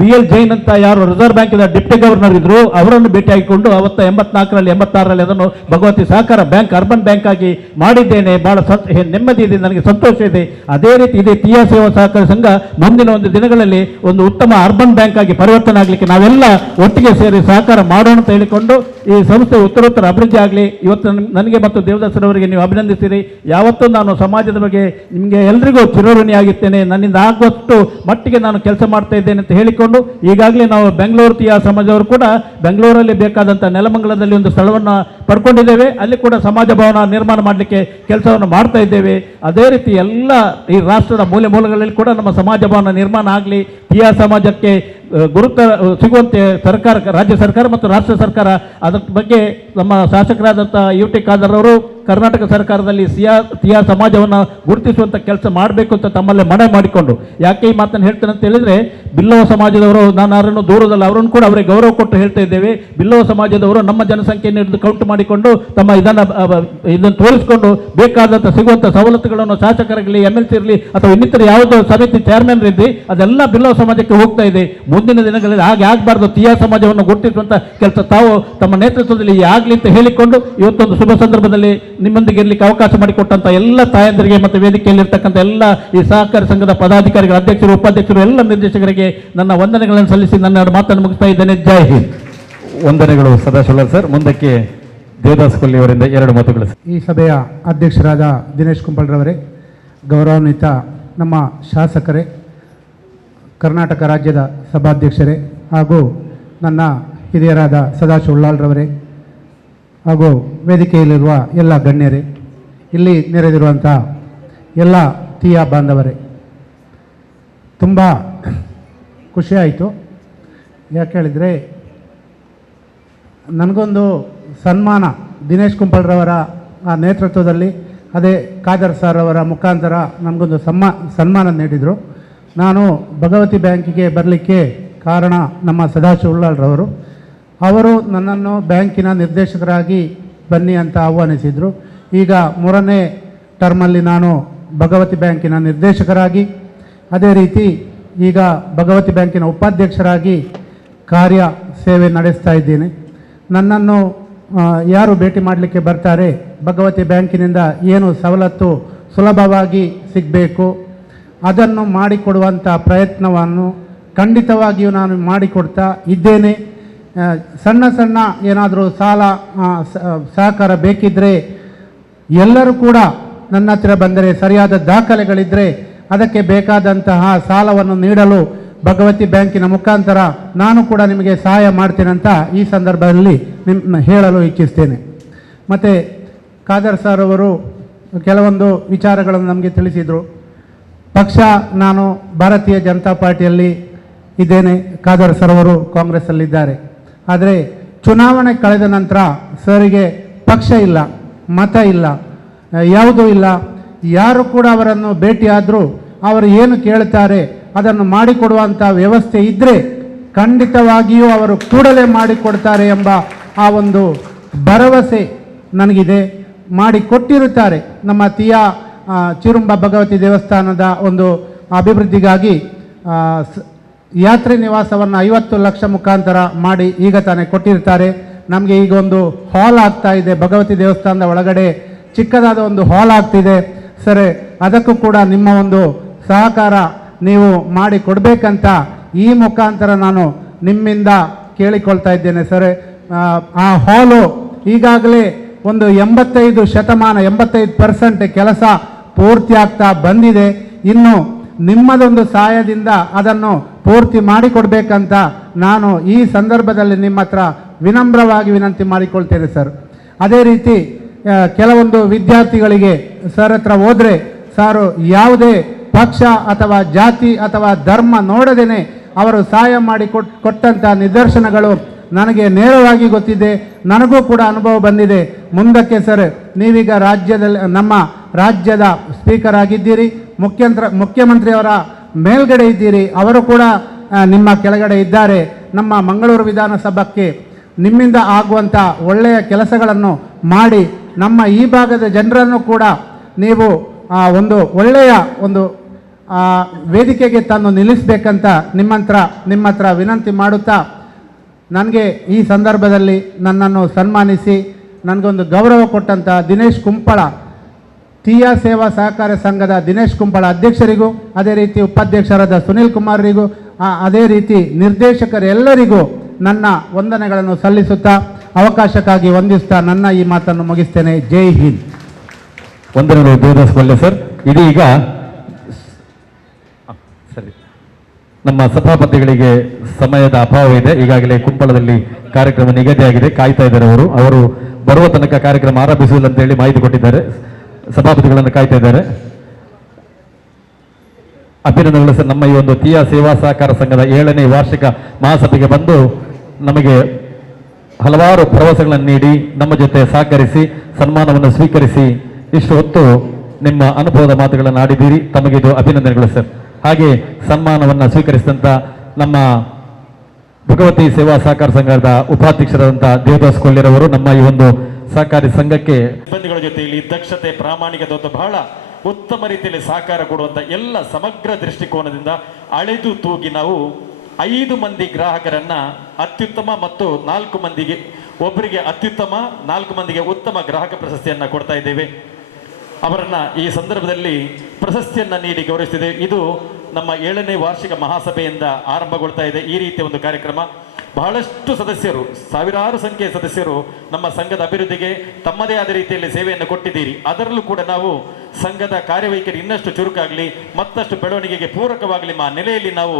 BL ಜೈನ್ ಅಂತ ಯಾರು ರಿಸರ್ವ್ ಬ್ಯಾಂಕಿನ ಡಿಪ್ಟಿ ಗವರ್ನರ್ ಇದ್ರು ಅವರನ್ನು ಭೇಟಿಯಾಗಿಕೊಂಡು ಅವತ್ತು 86ರಲ್ಲಿ 86ರಲ್ಲಿ ಅದನ್ನು ಭಗವತಿ ಸಹಕಾರ ಬ್ಯಾಂಕ್ ಅರ್ಬನ್ ಬ್ಯಾಂಕ್ ಆಗಿ ಮಾಡಿದ್ದೇನೆ. ಬಹಳ ನೆಮ್ಮದಿ ಇದೆ, ನನಗೆ ಸಂತೋಷ ಇದೆ. ಅದೇ ರೀತಿ ಇದೇ ಟಿಯಾ ಸೇವಾ ಸಹಕಾರಿ ಸಂಘ ಮುಂದಿನ ಒಂದು ದಿನಗಳಲ್ಲಿ ಒಂದು ಉತ್ತಮ ಅರ್ಬನ್ ಬ್ಯಾಂಕ್ ಆಗಿ ಪರಿವರ್ತನೆ ಆಗಲಿಕ್ಕೆ ನಾವೆಲ್ಲ ಒಟ್ಟಿಗೆ ಸೇರಿ ಸಹಕಾರ ಮಾಡೋಣ ಅಂತ ಹೇಳಿಕೊಂಡು ಈ ಸಂಸ್ಥೆ ಉತ್ತರೋತ್ತರ ಅಭಿವೃದ್ಧಿ ಆಗಲಿ. ಇವತ್ತು ನನಗೆ ಮತ್ತು ದೇವದಾಸರವರಿಗೆ ನೀವು ಅಭಿನಂದಿಸಿರಿ. ಯಾವತ್ತೂ ನಾನು ಸಮಾಜದ ಬಗ್ಗೆ ನಿಮಗೆ ಎಲ್ರಿಗೂ ಚಿರಋಣಿಯಾಗಿರ್ತೇನೆ. ನನ್ನಿಂದ ಆಗುವಷ್ಟು ಮಟ್ಟಿಗೆ ನಾನು ಕೆಲಸ ಮಾಡ್ತಾ ಇದ್ದೇನೆ ಅಂತ ಹೇಳಿಕೊಂಡು, ಈಗಾಗಲೇ ನಾವು ಬೆಂಗಳೂರು ಟಿಯಾ ಸಮಾಜವರು ಕೂಡ ಬೆಂಗಳೂರಲ್ಲಿ ಬೇಕಾದಂಥ ನೆಲಮಂಗಲದಲ್ಲಿ ಒಂದು ಸ್ಥಳವನ್ನು ಪಡ್ಕೊಂಡಿದ್ದೇವೆ. ಅಲ್ಲಿ ಕೂಡ ಸಮಾಜ ಭವನ ನಿರ್ಮಾಣ ಮಾಡಲಿಕ್ಕೆ ಕೆಲಸವನ್ನು ಮಾಡ್ತಾ ಇದ್ದೇವೆ. ಅದೇ ರೀತಿ ಎಲ್ಲ ಈ ರಾಷ್ಟ್ರದ ಮೂಲೆ ಮೂಲೆಗಳಲ್ಲಿ ಕೂಡ ನಮ್ಮ ಸಮಾಜ ಭವನ ನಿರ್ಮಾಣ ಆಗಲಿ. ಟಿಯಾ ಸಮಾಜಕ್ಕೆ ಗುರುತ್ವ ಸಿಗುವಂತೆ ಸರ್ಕಾರ, ರಾಜ್ಯ ಸರ್ಕಾರ ಮತ್ತು ರಾಷ್ಟ್ರ ಸರ್ಕಾರ ಅದರ ಬಗ್ಗೆ ನಮ್ಮ ಶಾಸಕರಾದಂಥ UT ಖಾದರ್ ಅವರು ಕರ್ನಾಟಕ ಸರ್ಕಾರದಲ್ಲಿ ಟಿಯಾ ಸಮಾಜವನ್ನು ಗುರುತಿಸುವಂಥ ಕೆಲಸ ಮಾಡಬೇಕು ಅಂತ ತಮ್ಮಲ್ಲೇ ಮನವಿ ಮಾಡಿಕೊಂಡು, ಯಾಕೆ ಈ ಮಾತನ್ನು ಹೇಳ್ತೇನೆ ಅಂತ ಹೇಳಿದರೆ, ಬಿಲ್ಲವ ಸಮಾಜದವರು ನಾನು ಅವರನ್ನು ದೂರದಲ್ಲ, ಅವರನ್ನು ಕೂಡ ಅವರಿಗೆ ಗೌರವ ಕೊಟ್ಟು ಹೇಳ್ತಾ ಇದ್ದೇವೆ. ಬಿಲ್ಲವ ಸಮಾಜದವರು ನಮ್ಮ ಜನಸಂಖ್ಯೆಯನ್ನು ಹಿಡಿದು ಕೌಂಟ್ ಮಾಡಿಕೊಂಡು ತಮ್ಮ ಇದನ್ನು ತೋರಿಸಿಕೊಂಡು ಬೇಕಾದಂಥ ಸಿಗುವಂಥ ಸವಲತ್ತುಗಳನ್ನು ಶಾಸಕರಾಗಲಿ, MLC ಇರಲಿ ಅಥವಾ ಇನ್ನಿತರ ಯಾವುದೋ ಸಮಿತಿ ಚೇರ್ಮನ್ ಇರಲಿ ಅದೆಲ್ಲ ಬಿಲ್ಲವ ಸಮಾಜಕ್ಕೆ ಹೋಗ್ತಾ ಇದೆ. ಮುಂದಿನ ದಿನಗಳಲ್ಲಿ ಹಾಗೆ ಆಗಬಾರ್ದು. ಟಿಯಾ ಸಮಾಜವನ್ನು ಗುರುತಿಸುವಂಥ ಕೆಲಸ ತಾವು ತಮ್ಮ ನೇತೃತ್ವದಲ್ಲಿ ಆಗಲಿ ಅಂತ ಹೇಳಿಕೊಂಡು ಇವತ್ತೊಂದು ಶುಭ ಸಂದರ್ಭದಲ್ಲಿ ನಿಮ್ಮೊಂದಿಗೆ ಇರಲಿಕ್ಕೆ ಅವಕಾಶ ಮಾಡಿಕೊಟ್ಟಂಥ ಎಲ್ಲ ತಾಯಂದರಿಗೆ ಮತ್ತು ವೇದಿಕೆಯಲ್ಲಿರ್ತಕ್ಕಂಥ ಎಲ್ಲ ಈ ಸಹಕಾರಿ ಸಂಘದ ಪದಾಧಿಕಾರಿಗಳ ಅಧ್ಯಕ್ಷರು, ಉಪಾಧ್ಯಕ್ಷರು, ಎಲ್ಲ ನಿರ್ದೇಶಕರಿಗೆ ನನ್ನ ವಂದನೆಗಳನ್ನು ಸಲ್ಲಿಸಿ ನನ್ನ ಮಾತನ್ನು ಮುಗಿಸ್ತಾ ಇದ್ದೇನೆ. ಜೈ ಹಿಂದ್. ವಂದನೆಗಳು ಸದಾಶಿವ ಸರ್. ಮುಂದಕ್ಕೆ ದೇವದಾಸ್ ಕೊಲ್ಲಿ ಅವರಿಂದ 2 ಮಾತುಗಳು ಸರ್. ಈ ಸಭೆಯ ಅಧ್ಯಕ್ಷರಾದ ದಿನೇಶ್ ಕುಂಪಲ್ರವರೇ, ಗೌರವಾನ್ವಿತ ನಮ್ಮ ಶಾಸಕರೇ, ಕರ್ನಾಟಕ ರಾಜ್ಯದ ಸಭಾಧ್ಯಕ್ಷರೇ ಹಾಗೂ ನನ್ನ ಹಿರಿಯರಾದ ಸದಾಶಿವ ಉಳ್ಳಾಳ್ರವರೇ ಹಾಗೂ ವೇದಿಕೆಯಲ್ಲಿರುವ ಎಲ್ಲ ಗಣ್ಯರೇ, ಇಲ್ಲಿ ನೆರೆದಿರುವಂಥ ಎಲ್ಲ ತೀಯ ಬಾಂಧವರೇ, ತುಂಬ ಖುಷಿಯಾಯಿತು. ಯಾಕೆ ಹೇಳಿದರೆ, ನನಗೊಂದು ಸನ್ಮಾನ ದಿನೇಶ್ ಕುಂಪಲ್ರವರ ಆ ನೇತೃತ್ವದಲ್ಲಿ, ಅದೇ ಖಾದರ್ ಸರ್ ಅವರ ಮುಖಾಂತರ ನಮಗೊಂದು ಸನ್ಮಾನ ನೀಡಿದರು. ನಾನು ಭಗವತಿ ಬ್ಯಾಂಕಿಗೆ ಬರಲಿಕ್ಕೆ ಕಾರಣ ನಮ್ಮ ಸದಾಶಿವ ಉಳ್ಳಾಳ್ರವರು. ಅವರು ನನ್ನನ್ನು ಬ್ಯಾಂಕಿನ ನಿರ್ದೇಶಕರಾಗಿ ಬನ್ನಿ ಅಂತ ಆಹ್ವಾನಿಸಿದರು. ಈಗ 3ನೇ ಟರ್ಮಲ್ಲಿ ನಾನು ಭಗವತಿ ಬ್ಯಾಂಕಿನ ನಿರ್ದೇಶಕರಾಗಿ, ಅದೇ ರೀತಿ ಈಗ ಭಗವತಿ ಬ್ಯಾಂಕಿನ ಉಪಾಧ್ಯಕ್ಷರಾಗಿ ಕಾರ್ಯ ಸೇವೆ ನಡೆಸ್ತಾ ಇದ್ದೇನೆ. ನನ್ನನ್ನು ಯಾರು ಭೇಟಿ ಮಾಡಲಿಕ್ಕೆ ಬರ್ತಾರೆ, ಭಗವತಿ ಬ್ಯಾಂಕಿನಿಂದ ಏನು ಸವಲತ್ತು ಸುಲಭವಾಗಿ ಸಿಗಬೇಕು ಅದನ್ನು ಮಾಡಿಕೊಡುವಂಥ ಪ್ರಯತ್ನವನ್ನು ಖಂಡಿತವಾಗಿಯೂ ನಾನು ಮಾಡಿಕೊಡ್ತಾ ಇದ್ದೇನೆ. ಸಣ್ಣ ಸಣ್ಣ ಏನಾದರೂ ಸಾಲ ಸಹಕಾರ ಬೇಕಿದ್ದರೆ ಎಲ್ಲರೂ ಕೂಡ ನನ್ನ ಹತ್ತಿರ ಬಂದರೆ, ಸರಿಯಾದ ದಾಖಲೆಗಳಿದ್ದರೆ ಅದಕ್ಕೆ ಬೇಕಾದಂತಹ ಸಾಲವನ್ನು ನೀಡಲು ಭಗವತಿ ಬ್ಯಾಂಕಿನ ಮುಖಾಂತರ ನಾನು ಕೂಡ ನಿಮಗೆ ಸಹಾಯ ಮಾಡ್ತೇನಂತ ಈ ಸಂದರ್ಭದಲ್ಲಿ ಹೇಳಲು ಇಚ್ಛಿಸ್ತೇನೆ. ಮತ್ತು ಖಾದರ್ ಸರ್ ಅವರು ಕೆಲವೊಂದು ವಿಚಾರಗಳನ್ನು ನಮಗೆ ತಿಳಿಸಿದರು. ಪಕ್ಷ, ನಾನು ಭಾರತೀಯ ಜನತಾ ಪಾರ್ಟಿಯಲ್ಲಿ ಇದ್ದೇನೆ, ಖಾದರ್ ಸರ್ ಅವರು ಕಾಂಗ್ರೆಸ್ಸಲ್ಲಿದ್ದಾರೆ. ಆದರೆ ಚುನಾವಣೆ ಕಳೆದ ನಂತರ ಸರಿಗೆ ಪಕ್ಷ ಇಲ್ಲ, ಮತ ಇಲ್ಲ, ಯಾವುದೂ ಇಲ್ಲ. ಯಾರು ಕೂಡ ಅವರನ್ನು ಭೇಟಿಯಾದರೂ ಅವರು ಏನು ಕೇಳ್ತಾರೆ ಅದನ್ನು ಮಾಡಿಕೊಡುವಂಥ ವ್ಯವಸ್ಥೆ ಇದ್ದರೆ ಖಂಡಿತವಾಗಿಯೂ ಅವರು ಕೂಡಲೇ ಮಾಡಿಕೊಡ್ತಾರೆ ಎಂಬ ಆ ಒಂದು ಭರವಸೆ ನನಗಿದೆ. ಮಾಡಿಕೊಟ್ಟಿರುತ್ತಾರೆ. ನಮ್ಮ ತೀಯ ಚಿರುಂಬ ಭಗವತಿ ದೇವಸ್ಥಾನದ ಒಂದು ಅಭಿವೃದ್ಧಿಗಾಗಿ ಯಾತ್ರೆ ನಿವಾಸವನ್ನು 50 ಲಕ್ಷ ಮುಖಾಂತರ ಮಾಡಿ ಈಗ ತಾನೇ ಕೊಟ್ಟಿರ್ತಾರೆ. ನಮಗೆ ಈಗ ಒಂದು ಹಾಲ್ ಆಗ್ತಾ ಇದೆ, ಭಗವತಿ ದೇವಸ್ಥಾನದ ಒಳಗಡೆ ಚಿಕ್ಕದಾದ ಒಂದು ಹಾಲ್ ಆಗ್ತಿದೆ. ಸರಿ, ಅದಕ್ಕೂ ಕೂಡ ನಿಮ್ಮ ಒಂದು ಸಹಕಾರ ನೀವು ಮಾಡಿ ಕೊಡಬೇಕಂತ ಈ ಮುಖಾಂತರ ನಾನು ನಿಮ್ಮಿಂದ ಕೇಳಿಕೊಳ್ತಾ ಇದ್ದೇನೆ ಸರ್. ಆ ಹಾಲು ಈಗಾಗಲೇ ಒಂದು 85% ಕೆಲಸ ಪೂರ್ತಿ ಆಗ್ತಾ ಬಂದಿದೆ. ಇನ್ನು ನಿಮ್ಮದೊಂದು ಸಹಾಯದಿಂದ ಅದನ್ನು ಪೂರ್ತಿ ಮಾಡಿಕೊಡ್ಬೇಕಂತ ನಾನು ಈ ಸಂದರ್ಭದಲ್ಲಿ ನಿಮ್ಮ ಹತ್ರ ವಿನಮ್ರವಾಗಿ ವಿನಂತಿ ಮಾಡಿಕೊಳ್ತೇನೆ ಸರ್. ಅದೇ ರೀತಿ ಕೆಲವೊಂದು ವಿದ್ಯಾರ್ಥಿಗಳಿಗೆ ಸರ್ ಹತ್ರ ಹೋದರೆ ಸಾರು ಯಾವುದೇ ಪಕ್ಷ ಅಥವಾ ಜಾತಿ ಅಥವಾ ಧರ್ಮ ನೋಡದೇನೆ ಅವರು ಸಹಾಯ ಮಾಡಿ ಕೊಟ್ಟಂಥ ನಿದರ್ಶನಗಳು ನನಗೆ ನೇರವಾಗಿ ಗೊತ್ತಿದೆ. ನನಗೂ ಕೂಡ ಅನುಭವ ಬಂದಿದೆ. ಮುಂದಕ್ಕೆ ಸರ್, ನೀವೀಗ ನಮ್ಮ ರಾಜ್ಯದ ಸ್ಪೀಕರ್ ಆಗಿದ್ದೀರಿ, ಮುಖ್ಯಮಂತ್ರಿಯವರ ಮೇಲ್ಗಡೆ ಇದ್ದೀರಿ, ಅವರು ಕೂಡ ನಿಮ್ಮ ಕೆಳಗಡೆ ಇದ್ದಾರೆ. ನಮ್ಮ ಮಂಗಳೂರು ವಿಧಾನಸಭಕ್ಕೆ ನಿಮ್ಮಿಂದ ಆಗುವಂಥ ಒಳ್ಳೆಯ ಕೆಲಸಗಳನ್ನು ಮಾಡಿ ನಮ್ಮ ಈ ಭಾಗದ ಜನರನ್ನು ಕೂಡ ನೀವು ಒಂದು ಒಳ್ಳೆಯ ಒಂದು ವೇದಿಕೆಗೆ ತಂದು ನಿಲ್ಲಿಸಬೇಕಂತ ನಿಮ್ಮ ಹತ್ರ ವಿನಂತಿ ಮಾಡುತ್ತಾ, ನನಗೆ ಈ ಸಂದರ್ಭದಲ್ಲಿ ನನ್ನನ್ನು ಸನ್ಮಾನಿಸಿ ನನಗೊಂದು ಗೌರವ ಕೊಟ್ಟಂಥ ದಿನೇಶ್ ಕುಂಪಳ, ತೀಯ ಸೇವಾ ಸಹಕಾರ ಸಂಘದ ದಿನೇಶ್ ಕುಂಪಳ ಅಧ್ಯಕ್ಷರಿಗೂ, ಅದೇ ರೀತಿ ಉಪಾಧ್ಯಕ್ಷರಾದ ಸುನೀಲ್ ಕುಮಾರ್ರಿಗೂ, ಅದೇ ರೀತಿ ನಿರ್ದೇಶಕರೆಲ್ಲರಿಗೂ ನನ್ನ ವಂದನೆಗಳನ್ನು ಸಲ್ಲಿಸುತ್ತಾ ಅವಕಾಶಕ್ಕಾಗಿ ವಂದಿಸ್ತಾ ನನ್ನ ಈ ಮಾತನ್ನು ಮುಗಿಸ್ತೇನೆ. ಜೈ ಹಿಂದ್. ವಂದನೆಗಳು ದೇವದಾಸ್ ಕೊಲ್ಲಿ ಸರ್. ಇದೀಗ ಸರಿ, ನಮ್ಮ ಸಭಾಪತಿಗಳಿಗೆ ಸಮಯದ ಅಭಾವ ಇದೆ. ಈಗಾಗಲೇ ಕುಂಪಳದಲ್ಲಿ ಕಾರ್ಯಕ್ರಮ ನಿಗದಿಯಾಗಿದೆ, ಕಾಯ್ತಾ ಇದ್ದಾರೆ. ಅವರು ಬರುವ ತನಕ ಕಾರ್ಯಕ್ರಮ ಆರಂಭಿಸುವುದಿಲ್ಲ ಅಂತೇಳಿ ಮಾಹಿತಿ ಕೊಟ್ಟಿದ್ದಾರೆ. ಸಭಾಪತಿಗಳನ್ನು ಕಾಯ್ತಾ ಇದ್ದಾರೆ. ಅಭಿನಂದನೆಗಳು ಸರ್. ನಮ್ಮ ಈ ಒಂದು ತೀಯ ಸೇವಾ ಸಹಕಾರ ಸಂಘದ 7ನೇ ವಾರ್ಷಿಕ ಮಹಾಸಭೆಗೆ ಬಂದು ನಮಗೆ ಹಲವಾರು ಭರವಸೆಗಳನ್ನು ನೀಡಿ ನಮ್ಮ ಜೊತೆ ಸಹಕರಿಸಿ ಸನ್ಮಾನವನ್ನು ಸ್ವೀಕರಿಸಿ ಇಷ್ಟು ಹೊತ್ತು ನಿಮ್ಮ ಅನುಭವದ ಮಾತುಗಳನ್ನು ಆಡಿದ್ದೀರಿ. ತಮಗಿದು ಅಭಿನಂದನೆಗಳು ಸರ್. ಹಾಗೆ ಸನ್ಮಾನವನ್ನು ಸ್ವೀಕರಿಸಿದಂಥ ನಮ್ಮ ಭಗವತಿ ಸೇವಾ ಸಹಕಾರ ಸಂಘದ ಉಪಾಧ್ಯಕ್ಷರಾದಂಥ ದೇವದಾಸ್ ಕೊಲ್ಲಿರವರು ನಮ್ಮ ಈ ಒಂದು ಸಹಕಾರಿ ಸಂಘಕ್ಕೆ ಸಿಬ್ಬಂದಿಗಳ ಜೊತೆಯಲ್ಲಿ ದಕ್ಷತೆ, ಪ್ರಾಮಾಣಿಕತೆ ಮತ್ತು ಬಹಳ ಉತ್ತಮ ರೀತಿಯಲ್ಲಿ ಸಹಕಾರ ಕೊಡುವಂಥ ಎಲ್ಲ ಸಮಗ್ರ ದೃಷ್ಟಿಕೋನದಿಂದ ಅಳೆದು ತೂಗಿ ನಾವು 5 ಮಂದಿ ಗ್ರಾಹಕರನ್ನ ಅತ್ಯುತ್ತಮ ಮತ್ತು 4 ಮಂದಿಗೆ, ಒಬ್ಬರಿಗೆ ಅತ್ಯುತ್ತಮ, 4 ಮಂದಿಗೆ ಉತ್ತಮ ಗ್ರಾಹಕ ಪ್ರಶಸ್ತಿಯನ್ನ ಕೊಡ್ತಾ ಇದ್ದೇವೆ. ಅವರನ್ನ ಈ ಸಂದರ್ಭದಲ್ಲಿ ಪ್ರಶಸ್ತಿಯನ್ನ ನೀಡಿ ಗೌರವಿಸುತ್ತಿದೆ. ಇದು ನಮ್ಮ 7ನೇ ವಾರ್ಷಿಕ ಮಹಾಸಭೆಯಿಂದ ಆರಂಭಗೊಳ್ತಾ ಇದೆ ಈ ರೀತಿಯ ಒಂದು ಕಾರ್ಯಕ್ರಮ. ಬಹಳಷ್ಟು ಸದಸ್ಯರು, ಸಾವಿರಾರು ಸಂಖ್ಯೆಯ ಸದಸ್ಯರು ನಮ್ಮ ಸಂಘದ ಅಭಿವೃದ್ಧಿಗೆ ತಮ್ಮದೇ ಆದ ರೀತಿಯಲ್ಲಿ ಸೇವೆಯನ್ನು ಕೊಟ್ಟಿದ್ದೀರಿ. ಅದರಲ್ಲೂ ಕೂಡ ನಾವು ಸಂಘದ ಕಾರ್ಯವೈಖರಿ ಇನ್ನಷ್ಟು ಚುರುಕಾಗಲಿ, ಮತ್ತಷ್ಟು ಬೆಳವಣಿಗೆಗೆ ಪೂರಕವಾಗಲಿ ಆ ನೆಲೆಯಲ್ಲಿ ನಾವು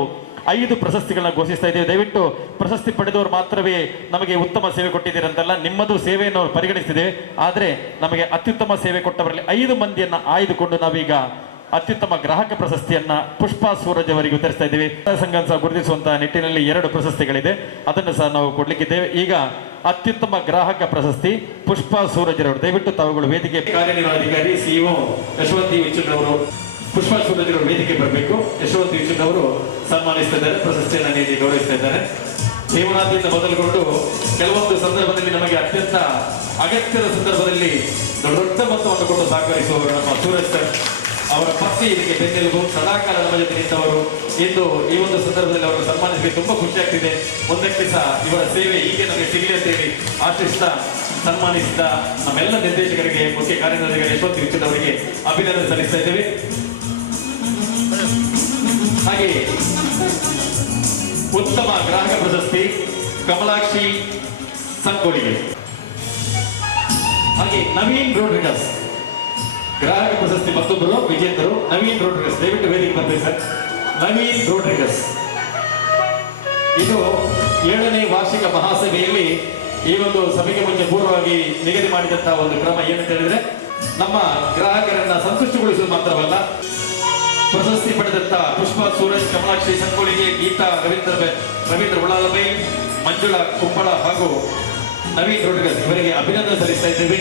5 ಪ್ರಶಸ್ತಿಗಳನ್ನ ಘೋಷಿಸ್ತಾ ಇದ್ದೇವೆ. ದಯವಿಟ್ಟು ಪ್ರಶಸ್ತಿ ಪಡೆದವರು ಮಾತ್ರವೇ ನಮಗೆ ಉತ್ತಮ ಸೇವೆ ಕೊಟ್ಟಿದ್ದೀರಂತಲ್ಲ, ನಿಮ್ಮದು ಸೇವೆಯನ್ನು ಪರಿಗಣಿಸಿದ್ದೇವೆ. ಆದರೆ ನಮಗೆ ಅತ್ಯುತ್ತಮ ಸೇವೆ ಕೊಟ್ಟವರಲ್ಲಿ 5 ಮಂದಿಯನ್ನು ಆಯ್ದುಕೊಂಡು ನಾವೀಗ ಅತ್ಯುತ್ತಮ ಗ್ರಾಹಕ ಪ್ರಶಸ್ತಿಯನ್ನ ಪುಷ್ಪಾ ಸೂರಜ್ ಅವರಿಗೆ ವಿತರಿಸ್ತಾ ಇದ್ದೇವೆ. ಸಂಘ ಸಹ ಗುರುತಿಸುವಂತಹ ನಿಟ್ಟಿನಲ್ಲಿ 2 ಪ್ರಶಸ್ತಿಗಳಿದೆ, ಅದನ್ನು ಸಹ ನಾವು ಕೊಡ್ಲಿಕ್ಕಿದ್ದೇವೆ. ಈಗ ಅತ್ಯುತ್ತಮ ಗ್ರಾಹಕ ಪ್ರಶಸ್ತಿ ಪುಷ್ಪಾ ಸೂರಜ್ ಅವರು, ದಯವಿಟ್ಟು ತಾವುಗಳು ವೇದಿಕೆ ಕಾರ್ಯನಿರ್ವಹಣಾಧಿಕಾರಿ ಸಿಇಒ ಯಶವಂತಿ ವಿಚುಲ್ ಅವರು ಪುಷ್ಪಾ ಸೂರಜ್ ಅವರು ವೇದಿಕೆ ಬರಬೇಕು. ಯಶವಂತಿ ವಿಚುಲ್ ಅವರು ಸನ್ಮಾನಿಸ್ತಾ ಇದ್ದಾರೆ, ಪ್ರಶಸ್ತಿಯನ್ನು ನೀಡಿ ಗೌರವಿಸ್ತಾ ಇದ್ದಾರೆ. ಜೀವನಾದ್ಯಂತ ಮೊದಲುಗೊಂಡು ಕೆಲವೊಂದು ಸಂದರ್ಭದಲ್ಲಿ ನಮಗೆ ಅತ್ಯಂತ ಅಗತ್ಯದ ಸಂದರ್ಭದಲ್ಲಿ ದೊಡ್ಡ ಮೊತ್ತವನ್ನು ಕೊಟ್ಟು ಸಹಕರಿಸುವವರು ನಮ್ಮ ಸೂರಜ್ ಸರ್. ಅವರ ಪತ್ನಿ ಇದಕ್ಕೆ ಬೆನ್ನೆಲುಬು, ಸದಾಕಾಲ ನಮ್ಮ ಜೊತೆ ನಿಂತವರು. ಇಂದು ಈ ಒಂದು ಸಂದರ್ಭದಲ್ಲಿ ಅವರನ್ನು ಸನ್ಮಾನಿಸಲಿಕ್ಕೆ ತುಂಬಾ ಖುಷಿ ಆಗ್ತಿದೆ. ಮುಂದಕ್ಕೆ ಸಹ ಇವರ ಸೇವೆ ಹೀಗೆ ನಮಗೆ ಸಿಗಲಿ ಅಂತೇಳಿ ಆಶಿಸ್ತಾ ಸನ್ಮಾನಿಸಿದ ನಮ್ಮೆಲ್ಲ ನಿರ್ದೇಶಕರಿಗೆ, ಮುಖ್ಯ ಕಾರ್ಯನಿರ್ವಾಹಕ ಯಶವಂತ್ ವಿಚುಲ್ ಅವರಿಗೆ ಅಭಿನಂದನೆ ಸಲ್ಲಿಸ್ತಾ ಇದ್ದೇವೆ. ಹಾಗೆ ಉತ್ತಮ ಗ್ರಾಹಕ ಪ್ರಶಸ್ತಿ ಕಮಲಾಕ್ಷಿ ಸಂಕೋಳಿಗೆ. ಹಾಗೆ ನವೀನ್ ರೋಡ್ರಿಗಸ್ ಗ್ರಾಹಕ ಪ್ರಶಸ್ತಿ ಮತ್ತೊಬ್ಬರು ವಿಜೇತರು ನವೀನ್ ರೋಡ್ರಿಗಸ್, ದಯವಿಟ್ಟು ವೇದಿಕೆ ಬಂದಿದೆ ಸರ್. ನವೀನ್ ರೋಡ್ರಿಗಸ್ ಇದು 7ನೇ ವಾರ್ಷಿಕ ಮಹಾಸಭೆಯಲ್ಲಿ ಈ ಒಂದು ಸಭೆಗೆ ಮುಂಚೆ ಪೂರ್ವವಾಗಿ ನಿಗದಿ ಮಾಡಿದಂತಹ ಒಂದು ಕ್ರಮ ಏನಂತ ಹೇಳಿದ್ರೆ, ನಮ್ಮ ಗ್ರಾಹಕರನ್ನ ಸಂತುಷ್ಟಗೊಳಿಸುವುದು ಮಾತ್ರವಲ್ಲ, ಪ್ರಶಸ್ತಿ ಪಡೆದಂತ ಪುಷ್ಪಾ ಸೂರಜ್, ಕಮಲಾಕ್ಷಿ ಸಂಕೋಳಿಗೆ, ಗೀತಾ ರವೀಂದ್ರ ಉಳಾಲಬೈ, ಮಂಜುಳಾ ಕುಂಬಳ ಹಾಗೂ ನವೀನ್ ರೋಡ್ರಿಗಸ್ ಇವರಿಗೆ ಅಭಿನಂದನೆ ಸಲ್ಲಿಸ್ತಾ ಇದ್ದೇವೆ.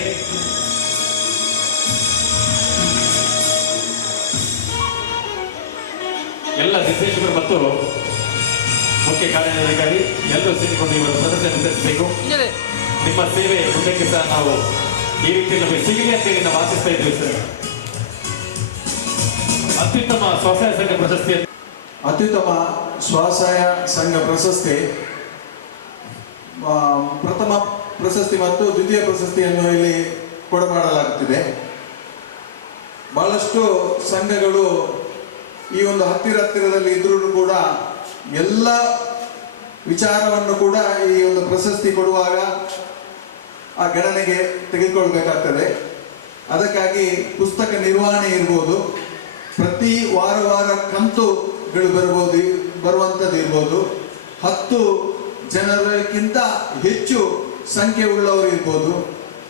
ಎಲ್ಲ ನಿರ್ದೇಶಕರು ಮತ್ತು ಮುಖ್ಯ ಕಾರ್ಯನಿರ್ವಹಣಾಧಿಕಾರಿ ಎಲ್ಲರೂ ಸೇರಿಕೊಂಡು ಇವತ್ತು ಪ್ರಶಸ್ತಿಯನ್ನು ವಿತರಿಸಬೇಕು. ನಿಮ್ಮ ಸೇವೆ ಮುಂದಕ್ಕೆ ಸಹ ನಾವು ಈ ರೀತಿಯಲ್ಲಿ ನಮಗೆ ಸಿಗಲಿ ಅಂತೇಳಿ ನಾವು ಆಶಿಸ್ತಾ ಇದ್ದೇವೆ ಸರ್. ಅತ್ಯುತ್ತಮ ಸ್ವಸಹಾಯ ಸಂಘ ಪ್ರಶಸ್ತಿ, ಅತ್ಯುತ್ತಮ ಸ್ವಸಹಾಯ ಸಂಘ ಪ್ರಶಸ್ತಿ, ಪ್ರಥಮ ಪ್ರಶಸ್ತಿ ಮತ್ತು ದ್ವಿತೀಯ ಪ್ರಶಸ್ತಿಯನ್ನು ಇಲ್ಲಿ ಕೊಡಮಾಡಲಾಗುತ್ತಿದೆ. ಬಹಳಷ್ಟು ಸಂಘಗಳು ಈ ಒಂದು ಹತ್ತಿರದಲ್ಲಿ ಇದ್ರೂ ಕೂಡ ಎಲ್ಲ ವಿಚಾರವನ್ನು ಕೂಡ ಈ ಒಂದು ಪ್ರಶಸ್ತಿ ಕೊಡುವಾಗ ಆ ಗಣನೆಗೆ ತೆಗೆದುಕೊಳ್ಬೇಕಾಗ್ತದೆ. ಅದಕ್ಕಾಗಿ ಪುಸ್ತಕ ನಿರ್ವಹಣೆ ಇರ್ಬೋದು, ಪ್ರತಿ ವಾರ ಕಂತುಗಳು ಬರುವಂಥದ್ದು ಇರ್ಬೋದು, 10 ಜನರಿಗಿಂತ ಹೆಚ್ಚು ಸಂಖ್ಯೆ ಉಳ್ಳವರು ಇರ್ಬೋದು.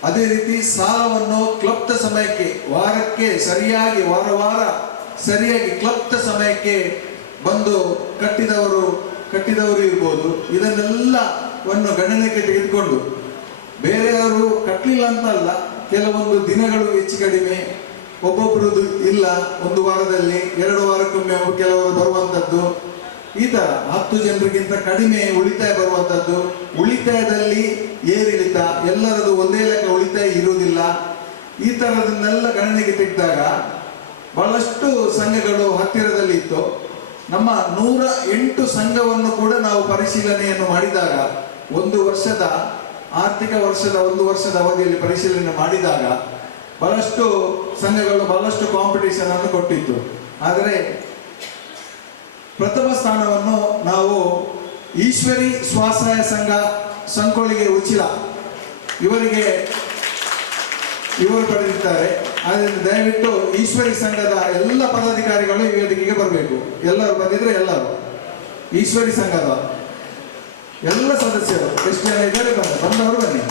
ಅದೇ ರೀತಿ ಸಾಲವನ್ನು ಕ್ಲಪ್ತ ಸಮಯಕ್ಕೆ ವಾರಕ್ಕೆ ಸರಿಯಾಗಿ ವಾರ ಸರಿಯಾಗಿ ಕ್ಲಪ್ತ ಸಮಯಕ್ಕೆ ಬಂದು ಕಟ್ಟಿದವರು ಇರ್ಬೋದು. ಇದನ್ನೆಲ್ಲವನ್ನು ಗಣನೆಗೆ ತೆಗೆದುಕೊಂಡು ಬೇರೆಯವರು ಕಟ್ಟಲಿಲ್ಲ ಅಂತಲ್ಲ, ಕೆಲವೊಂದು ದಿನಗಳು ಹೆಚ್ಚು ಕಡಿಮೆ, ಒಬ್ಬೊಬ್ಬರದ್ದು ಇಲ್ಲ, 1 ವಾರದಲ್ಲಿ 2 ವಾರಕ್ಕೊಮ್ಮೆ ಕೆಲವರು ಬರುವಂಥದ್ದು, ಈ ಥರ 10 ಜನರಿಗಿಂತ ಕಡಿಮೆ ಉಳಿತಾಯ ಬರುವಂಥದ್ದು, ಉಳಿತಾಯದಲ್ಲಿ ಏರಿಳಿತ, ಎಲ್ಲರದು ಒಂದೇ ಲೆಕ್ಕ ಉಳಿತಾಯ ಇರುವುದಿಲ್ಲ. ಈ ಥರದನ್ನೆಲ್ಲ ಗಣನೆಗೆ ತೆಗೆದಾಗ ಬಹಳಷ್ಟು ಸಂಘಗಳು ಹತ್ತಿರದಲ್ಲಿ ಇತ್ತು. ನಮ್ಮ 108 ಸಂಘವನ್ನು ಕೂಡ ನಾವು ಪರಿಶೀಲನೆಯನ್ನು ಮಾಡಿದಾಗ, 1 ವರ್ಷದ ಆರ್ಥಿಕ ವರ್ಷದ 1 ವರ್ಷದ ಅವಧಿಯಲ್ಲಿ ಪರಿಶೀಲನೆ ಮಾಡಿದಾಗ ಬಹಳಷ್ಟು ಸಂಘಗಳು ಬಹಳಷ್ಟು ಕಾಂಪಿಟೇಷನ್ ಅನ್ನು ಕೊಟ್ಟಿತ್ತು. ಆದರೆ ಪ್ರಥಮ ಸ್ಥಾನವನ್ನು ನಾವು ಈಶ್ವರಿ ಸ್ವಸಹಾಯ ಸಂಘ ಸಂಕೋಳಿಗೆ ಉಚಿಲ ಇವರು ಪಡೆದಿದ್ದಾರೆ. ಆದ್ದರಿಂದ ದಯವಿಟ್ಟು ಈಶ್ವರಿ ಸಂಘದ ಎಲ್ಲ ಪದಾಧಿಕಾರಿಗಳು ಈ ವೇದಿಕೆಗೆ ಬರಬೇಕು. ಎಲ್ಲರೂ ಬಂದಿದ್ರೆ ಎಲ್ಲರೂ ಈಶ್ವರಿ ಸಂಘದ ಎಲ್ಲ ಸದಸ್ಯರು ಎಷ್ಟು ಜನ ಇದ್ದಾರೆ ಬಂದವರು ಬನ್ನಿ,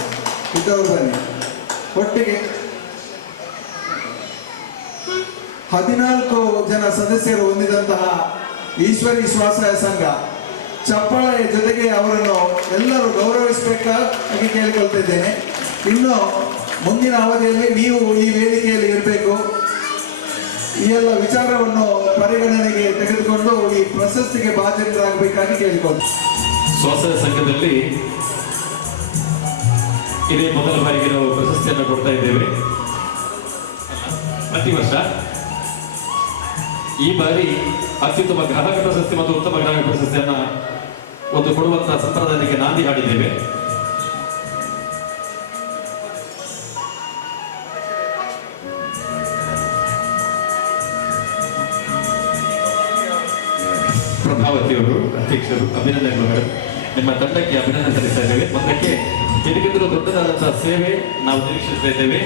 ಇದ್ದವರು ಬನ್ನಿ. ಒಟ್ಟಿಗೆ 14 ಜನ ಸದಸ್ಯರು ಹೊಂದಿದಂತಹ ಈಶ್ವರಿ ಸ್ವಸಹಾಯ ಸಂಘ ಚಪ್ಪಾಳೆಯ ಜೊತೆಗೆ ಅವರನ್ನು ಎಲ್ಲರೂ ಗೌರವಿಸಬೇಕಾಗಿ ಕೇಳಿಕೊಳ್ತಿದ್ದೇನೆ. ಇನ್ನು ಮುಂದಿನ ಅವಧಿಯಲ್ಲಿ ನೀವು ಈ ವೇದಿಕೆಯಲ್ಲಿ ಇರಬೇಕು. ಈ ಎಲ್ಲ ವಿಚಾರವನ್ನು ಪರಿಗಣನೆಗೆ ತೆಗೆದುಕೊಂಡು ಈ ಪ್ರಶಸ್ತಿಗೆ ಬಾಧ್ಯರಾಗಬೇಕಾಗಿ ಕೇಳಿಕೊಂಡು ಸ್ವಸಹಾಯ ಸಂಘದಲ್ಲಿ ಇದೇ ಮೊದಲ ಬಾರಿಗೆ ನಾವು ಪ್ರಶಸ್ತಿಯನ್ನು ಕೊಡ್ತಾ ಇದ್ದೇವೆ. ಪ್ರತಿ ವರ್ಷ ಈ ಬಾರಿ ಅತ್ಯುತ್ತಮ ಗ್ರಾಹಕ ಪ್ರಶಸ್ತಿ ಮತ್ತು ಉತ್ತಮ ಗ್ರಾಹಕ ಪ್ರಶಸ್ತಿಯನ್ನ ಒಂದು ಕೊಡುವಂತಹ ಸಂಪ್ರದಾಯಕ್ಕೆ ನಾಂದಿ ಹಾಡಿದ್ದೇವೆ. ಪ್ರಭಾವತಿಯವರು ಅಧ್ಯಕ್ಷರು, ಅಭಿನಂದನೆಗಳು. ನಿಮ್ಮ ತಂಡಕ್ಕೆ ಅಭಿನಂದನೆ ಸಲ್ಲಿಸ್ತಾ ಇದ್ದೇವೆ. ಮುಂದಕ್ಕೆ ಇದಕ್ಕಿಂತಲೂ ದೊಡ್ಡದಾದಂತಹ ಸೇವೆ ನಾವು ನಿರೀಕ್ಷಿಸ್ತಾ ಇದ್ದೇವೆ.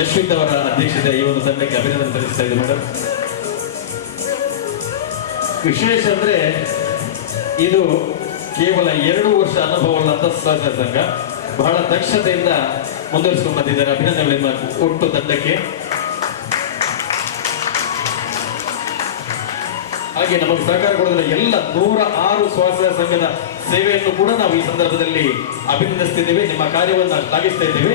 ಯಶ್ವಿತ್ ಅವರ ಅಧ್ಯಕ್ಷತೆ ಈ ಒಂದು ತಂಡಕ್ಕೆ ಅಭಿನಂದನೆ ಸಲ್ಲಿಸ್ತಾ ಇದೆ ಮೇಡಮ್. ವಿಶೇಷ ಅಂದ್ರೆ ಇದು ಕೇವಲ 2 ವರ್ಷ ಅನುಭವವುಳ್ಳಂತ ಸ್ವಸಹಾಯ ಸಂಘ ಬಹಳ ದಕ್ಷತೆಯಿಂದ ಮುಂದುವರಿಸಿಕೊಂಡು ಬಂದಿದ್ದಾರೆ. ಅಭಿನಂದನೆ ನಿಮ್ಮ ಒಟ್ಟು ತಂಡಕ್ಕೆ. ಹಾಗೆ ನಮಗೆ ಸಹಕಾರ ಕೊಡೋದ್ರ ಎಲ್ಲ 106 ಸ್ವಸಹಾಯ ಸಂಘದ ಸೇವೆಯನ್ನು ಕೂಡ ನಾವು ಈ ಸಂದರ್ಭದಲ್ಲಿ ಅಭಿನಂದಿಸ್ತಿದ್ದೇವೆ. ನಿಮ್ಮ ಕಾರ್ಯವನ್ನು ಶ್ಲಾಘಿಸ್ತಾ ಇದ್ದೇವೆ.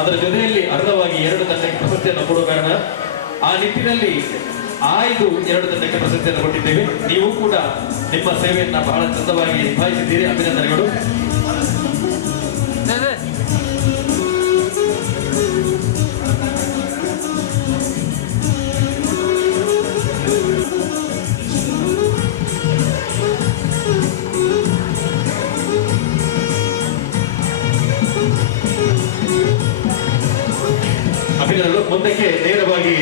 ಅದರ ಜೊತೆಯಲ್ಲಿ ಅರ್ಧವಾಗಿ 2 ತಂಡಕ್ಕೆ ಪ್ರಶಸ್ತಿಯನ್ನು ಕೊಡುವ ಕಾರಣ ಆ ನಿಟ್ಟಿನಲ್ಲಿ ಆಯ್ದು 2 ತಂಡಕ್ಕೆ ಪ್ರಶಸ್ತಿಯನ್ನು ಕೊಟ್ಟಿದ್ದೇವೆ. ನೀವು ಕೂಡ ನಿಮ್ಮ ಸೇವೆಯನ್ನ ಬಹಳ ಚಂದವಾಗಿ ನಿಭಾಯಿಸಿದ್ದೀರಿ. ಅಭಿನಂದನೆಗಳು. ಮುಂದಕ್ಕೆ ನೇರವಾಗಿ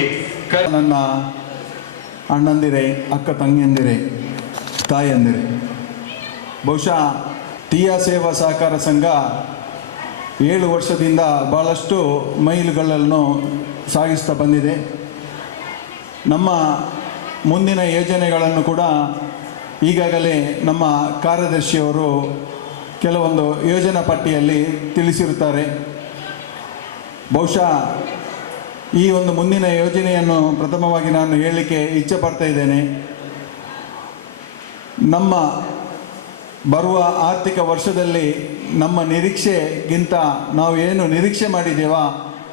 ನನ್ನ ಅಣ್ಣಂದಿರೇ, ಅಕ್ಕ ತಂಗಿಯಂದಿರೇ, ತಾಯಂದಿರೇ, ಬಹುಶಃ ಟಿಯಾ ಸೇವಾ ಸಹಕಾರ ಸಂಘ 7 ವರ್ಷದಿಂದ ಭಾಳಷ್ಟು ಮೈಲುಗಳನ್ನು ಸಾಗಿಸ್ತಾ ಬಂದಿದೆ. ನಮ್ಮ ಮುಂದಿನ ಯೋಜನೆಗಳನ್ನು ಕೂಡ ಈಗಾಗಲೇ ನಮ್ಮ ಕಾರ್ಯದರ್ಶಿಯವರು ಕೆಲವೊಂದು ಯೋಜನಾ ಪಟ್ಟಿಯಲ್ಲಿ ತಿಳಿಸಿರುತ್ತಾರೆ. ಬಹುಶಃ ಈ ಒಂದು ಮುಂದಿನ ಯೋಜನೆಯನ್ನು ಪ್ರಥಮವಾಗಿ ನಾನು ಹೇಳಲಿಕ್ಕೆ ಇಚ್ಛೆ ಪಡ್ತಾ ಇದ್ದೇನೆ. ನಮ್ಮ ಬರುವ ಆರ್ಥಿಕ ವರ್ಷದಲ್ಲಿ ನಮ್ಮ ನಿರೀಕ್ಷೆಗಿಂತ ನಾವು ಏನು ನಿರೀಕ್ಷೆ ಮಾಡಿದ್ದೇವ